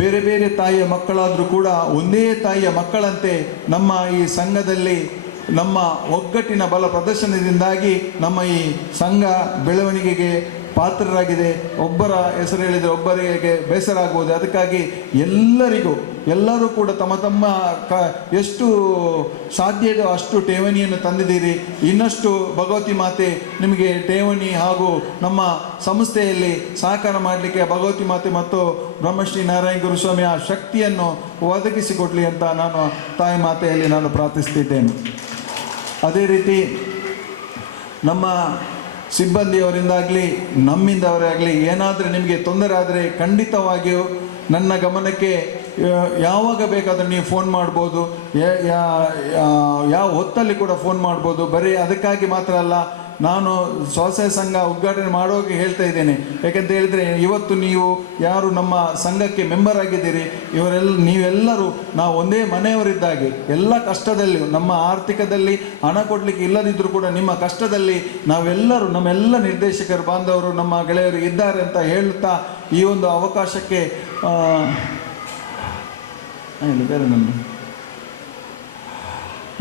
ಬೇರೆ ಬೇರೆ ತಾಯಿಯ ಮಕ್ಕಳಾದರೂ ಕೂಡ ಒಂದೇ ತಾಯಿಯ ಮಕ್ಕಳಂತೆ ನಮ್ಮ ಈ ಸಂಘದಲ್ಲಿ ನಮ್ಮ ಒಗ್ಗಟ್ಟಿನ ಬಲ ಪ್ರದರ್ಶನದಿಂದಾಗಿ ನಮ್ಮ ಈ ಸಂಘ ಬೆಳವಣಿಗೆಗೆ ಪಾತ್ರರಾಗಿದೆ. ಒಬ್ಬರ ಹೆಸರು ಹೇಳಿದರೆ ಒಬ್ಬರಿಗೆ ಬೇಸರ ಆಗ್ಬೋದು. ಅದಕ್ಕಾಗಿ ಎಲ್ಲರೂ ಕೂಡ ತಮ್ಮ ಎಷ್ಟು ಸಾಧ್ಯ ಇದೋ ಅಷ್ಟು ಠೇವಣಿಯನ್ನು ತಂದಿದ್ದೀರಿ. ಇನ್ನಷ್ಟು ಭಗವತಿ ಮಾತೆ ನಿಮಗೆ ಠೇವಣಿ ಹಾಗೂ ನಮ್ಮ ಸಂಸ್ಥೆಯಲ್ಲಿ ಸಹಕಾರ ಮಾಡಲಿಕ್ಕೆ ಭಗವತಿ ಮಾತೆ ಮತ್ತು ಬ್ರಹ್ಮಶ್ರೀ ನಾರಾಯಣ ಗುರುಸ್ವಾಮಿಯ ಶಕ್ತಿಯನ್ನು ಒದಗಿಸಿಕೊಡಲಿ ಅಂತ ನಾನು ತಾಯಿ ಮಾತೆಯಲ್ಲಿ ನಾನು ಪ್ರಾರ್ಥಿಸ್ತಿದ್ದೇನೆ. ಅದೇ ರೀತಿ ನಮ್ಮ ಸಿಬ್ಬಂದಿಯವರಿಂದಾಗಲಿ ನಮ್ಮಿಂದವರಾಗಲಿ ಏನಾದರೂ ನಿಮಗೆ ತೊಂದರೆ ಆದರೆ ಖಂಡಿತವಾಗಿಯೂ ನನ್ನ ಗಮನಕ್ಕೆ ಯಾವಾಗ ಬೇಕಾದರೂ ನೀವು ಫೋನ್ ಮಾಡ್ಬೋದು. ಯಾವ ಹೊತ್ತಲ್ಲಿ ಕೂಡ ಫೋನ್ ಮಾಡ್ಬೋದು. ಬರೀ ಅದಕ್ಕಾಗಿ ಮಾತ್ರ ಅಲ್ಲ, ನಾನು ಸ್ವಸಹಾಯ ಸಂಘ ಉದ್ಘಾಟನೆ ಮಾಡುವಾಗ ಹೇಳ್ತಾ ಇದ್ದೇನೆ. ಯಾಕೆಂತ ಹೇಳಿದರೆ ಇವತ್ತು ನೀವು ಯಾರು ನಮ್ಮ ಸಂಘಕ್ಕೆ ಮೆಂಬರ್ ಆಗಿದ್ದೀರಿ, ನೀವೆಲ್ಲರೂ ನಾವು ಒಂದೇ ಮನೆಯವರಿದ್ದಾಗೆ. ಎಲ್ಲ ಕಷ್ಟದಲ್ಲಿಯೂ ನಮ್ಮ ಆರ್ಥಿಕದಲ್ಲಿ ಹಣ ಕೊಡಲಿಕ್ಕೆ ಇಲ್ಲದಿದ್ದರೂ ಕೂಡ ನಿಮ್ಮ ಕಷ್ಟದಲ್ಲಿ ನಾವೆಲ್ಲರೂ, ನಮ್ಮೆಲ್ಲ ನಿರ್ದೇಶಕರು ಬಾಂಧವರು, ನಮ್ಮ ಗೆಳೆಯರು ಇದ್ದಾರೆ ಅಂತ ಹೇಳುತ್ತಾ ಈ ಒಂದು ಅವಕಾಶಕ್ಕೆ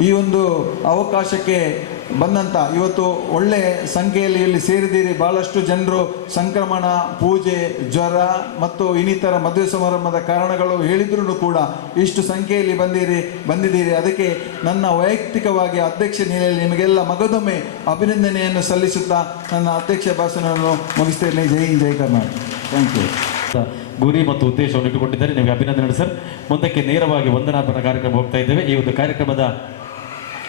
ಈ ಒಂದು ಅವಕಾಶಕ್ಕೆ ಬಂದಂಥ ಇವತ್ತು ಒಳ್ಳೆಯ ಸಂಖ್ಯೆಯಲ್ಲಿ ಇಲ್ಲಿ ಸೇರಿದ್ದೀರಿ. ಭಾಳಷ್ಟು ಜನರು ಸಂಕ್ರಮಣ, ಪೂಜೆ, ಜ್ವರ ಮತ್ತು ಇನ್ನಿತರ ಮದುವೆ ಸಮಾರಂಭದ ಕಾರಣಗಳು ಹೇಳಿದ್ರೂ ಕೂಡ ಇಷ್ಟು ಸಂಖ್ಯೆಯಲ್ಲಿ ಬಂದಿದ್ದೀರಿ. ಅದಕ್ಕೆ ನನ್ನ ವೈಯಕ್ತಿಕವಾಗಿ ಅಧ್ಯಕ್ಷ ನೆಲೆಯಲ್ಲಿ ನಿಮಗೆಲ್ಲ ಮಗದೊಮ್ಮೆ ಅಭಿನಂದನೆಯನ್ನು ಸಲ್ಲಿಸುತ್ತಾ ನನ್ನ ಅಧ್ಯಕ್ಷ ಭಾಷಣವನ್ನು ಮುಗಿಸ್ತೇನೆ. ಜೈ ಹಿಂದ್, ಜೈ ಕರ್ನಾಟಕ. Thank you. ಗುರಿ ಮತ್ತು ಉದ್ದೇಶವನ್ನು ಇಟ್ಟುಕೊಂಡಿದ್ದಾರೆ. ನಿಮಗೆ ಅಭಿನಂದನೆ ಸರ್. ಮುಂದಕ್ಕೆ ನೇರವಾಗಿ ವಂದನಾರ್ಪಣಾ ಕಾರ್ಯಕ್ರಮ ಹೋಗ್ತಾ ಇದ್ದೇವೆ. ಈ ಒಂದು ಕಾರ್ಯಕ್ರಮದ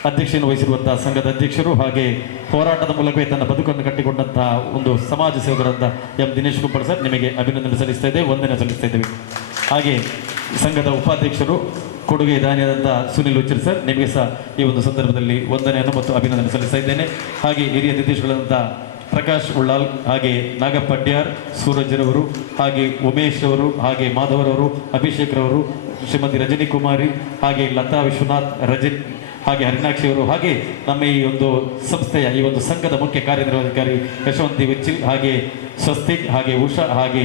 ಅಧ್ಯಕ್ಷತೆಯನ್ನು ವಹಿಸಿರುವಂತಹ ಸಂಘದ ಅಧ್ಯಕ್ಷರು ಹಾಗೆ ಹೋರಾಟದ ಮೂಲಕವೇ ತನ್ನ ಬದುಕನ್ನು ಕಟ್ಟಿಕೊಂಡಂತಹ ಒಂದು ಸಮಾಜ ಸೇವಕರಾದ ಎಂ ದಿನೇಶ್ ಕುಂಪಳ ಸರ್, ನಿಮಗೆ ಅಭಿನಂದನೆ ಸಲ್ಲಿಸ್ತಾ ಇದ್ದೇವೆ, ವಂದನೆ ಸಲ್ಲಿಸ್ತಾ ಇದ್ದೇವೆ. ಹಾಗೆ ಸಂಘದ ಉಪಾಧ್ಯಕ್ಷರು ಕೊಡುಗೆ ದಾನಿಯಾದಂಥ ಸುನಿಲ್ ಉಚ್ಚಿರ್ ಸರ್, ನಿಮಗೆ ಸಹ ಈ ಒಂದು ಸಂದರ್ಭದಲ್ಲಿ ವಂದನೆಯನ್ನು ಮತ್ತು ಅಭಿನಂದನೆ ಸಲ್ಲಿಸ್ತಾ ಇದ್ದೇನೆ. ಹಾಗೆ ಹಿರಿಯ ನಿರ್ದೇಶಕರಾದಂಥ ಪ್ರಕಾಶ್ ಉಳ್ಳಾಲ್, ಹಾಗೆ ನಾಗಪಡ್ಯಾರ್, ಸೂರಜ್ರವರು, ಹಾಗೆ ಉಮೇಶ್ ಅವರು, ಹಾಗೆ ಮಾಧವರವರು, ಅಭಿಷೇಕ್ ರವರು, ಶ್ರೀಮತಿ ರಜನಿ ಕುಮಾರಿ, ಹಾಗೆ ಲತಾ ವಿಶ್ವನಾಥ್, ಹಾಗೆ ಹರಿಣಾಕ್ಷಿ ಅವರು, ಹಾಗೆ ನಮ್ಮ ಈ ಒಂದು ಸಂಸ್ಥೆಯ ಈ ಒಂದು ಸಂಘದ ಮುಖ್ಯ ಕಾರ್ಯನಿರ್ವಹಣಾಧಿಕಾರಿ ಯಶವಂತಿ ವಿಚ್ಚಿಲ್, ಹಾಗೆ ಸ್ವಸ್ತಿಕ್, ಹಾಗೆ ಉಷಾ, ಹಾಗೆ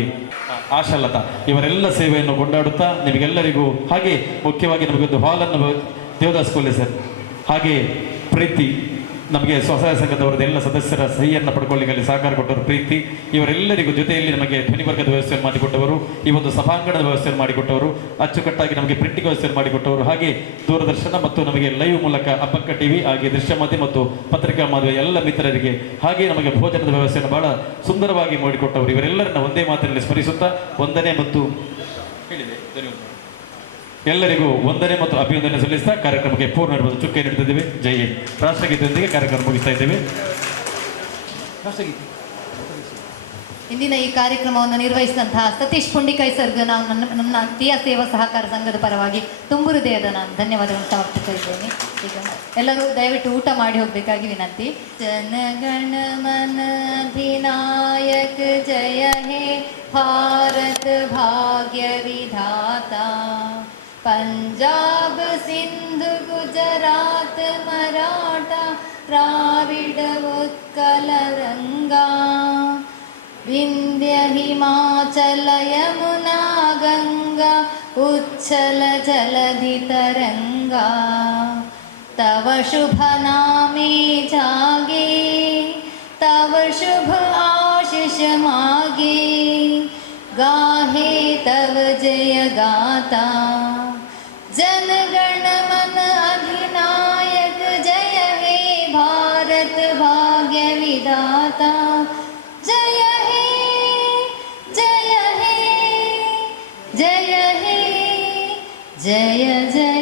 ಆಶಾಲತಾ, ಇವರೆಲ್ಲ ಸೇವೆಯನ್ನು ಕೊಂಡಾಡುತ್ತಾ ನಿಮಗೆಲ್ಲರಿಗೂ, ಹಾಗೆ ಮುಖ್ಯವಾಗಿ ನಮಗೊಂದು ಹಾಲನ್ನು ದೇವದಾಸ್ ಕೊಲ್ಲೆ ಸರ್, ಹಾಗೆ ಪ್ರೀತಿ, ನಮಗೆ ಸ್ವಸಹಾಯ ಸಂಘದವರದ ಎಲ್ಲ ಸದಸ್ಯರ ಸಹಿಯನ್ನು ಪಡ್ಕೊಳ್ಳಿಕ್ಕೆ ಅಲ್ಲಿ ಸಹಕಾರ ಕೊಟ್ಟವರು ಪ್ರೀತಿ, ಇವರೆಲ್ಲರಿಗೂ ಜೊತೆಯಲ್ಲಿ ನಮಗೆ ಧ್ವನಿವರ್ಗದ ವ್ಯವಸ್ಥೆಯನ್ನು ಮಾಡಿಕೊಟ್ಟವರು, ಈ ಒಂದು ಸಭಾಂಗಣದ ವ್ಯವಸ್ಥೆಯನ್ನು ಮಾಡಿಕೊಟ್ಟವರು, ಅಚ್ಚುಕಟ್ಟಾಗಿ ನಮಗೆ ಪ್ರಿಂಟಿಂಗ್ ವ್ಯವಸ್ಥೆಯನ್ನು ಮಾಡಿಕೊಟ್ಟವರು, ಹಾಗೆ ದೂರದರ್ಶನ ಮತ್ತು ನಮಗೆ ಲೈವ್ ಮೂಲಕ ಅಬ್ಬಕ್ಕ ಟಿವಿ, ಹಾಗೆ ದೃಶ್ಯ ಮಾಧ್ಯಮ ಮತ್ತು ಪತ್ರಿಕಾ ಮಾಧ್ಯಮ ಎಲ್ಲ ಮಿತ್ರರಿಗೆ, ಹಾಗೆ ನಮಗೆ ಭೋಜನದ ವ್ಯವಸ್ಥೆಯನ್ನು ಬಹಳ ಸುಂದರವಾಗಿ ಮಾಡಿಕೊಟ್ಟವರು, ಇವರೆಲ್ಲರನ್ನ ಒಂದೇ ಮಾತಿನಲ್ಲಿ ಸ್ಮರಿಸುತ್ತಾ ವಂದನೆ ಮತ್ತು ಹೇಳಿದೆ ಧನ್ಯವಾದ. ಎಲ್ಲರಿಗೂ ವಂದನೆ ಮತ್ತು ಅಭಿನಂದನೆ ಸಲ್ಲಿಸ್ತಾ ಕಾರ್ಯಕ್ರಮಕ್ಕೆ ಪೂರ್ಣ ನಿರ್ಬಂಧ ಚುಕ್ಕೆ ನೀಡುತ್ತಿದ್ದೇವೆ. ಜೈ ಹಿಂದ್. ರಾಷ್ಟ್ರಗೀತೆಯೊಂದಿಗೆ ಕಾರ್ಯಕ್ರಮ ಮುಗಿಸ್ತಾ ಇದ್ದೇವೆ. ಇಂದಿನ ಈ ಕಾರ್ಯಕ್ರಮವನ್ನು ನಿರ್ವಹಿಸಿದಂತಹ ಸತೀಶ್ ಪುಂಡಿಕೈ ಸರ್ಗೆ ನಾವು ನನ್ನ ಟಿಯಾ ಸೇವಾ ಸಹಕಾರ ಸಂಘದ ಪರವಾಗಿ ತುಂಬು ಹೃದಯದ ನಾನು ಧನ್ಯವಾದಗಳನ್ನು ಸಮರ್ಪಿಸ್ತಾ ಇದ್ದೇನೆ. ಈಗ ಎಲ್ಲರೂ ದಯವಿಟ್ಟು ಊಟ ಮಾಡಿ ಹೋಗಬೇಕಾಗಿ ವಿನಂತಿ. ಜನಗಣ ಮನ ಅಧಿನಾಯಕ ಜಯ ಹೇ ಭಾರತ ಭಾಗ್ಯ ವಿಧಾತಾ, पंजाब सिंध गुजरात मराठा द्राविड उत्कल रंगा, विंध्य हिमाचल यमुना गंगा उच्छल जलधि तरंगा, तव शुभ नामे जागे तव शुभ आशीष मागे, गाहे तव जय गाता, जनगण मन अधिनायक जय हे भारत भाग्य विधाता, जय हे जय हे जय हे जय जय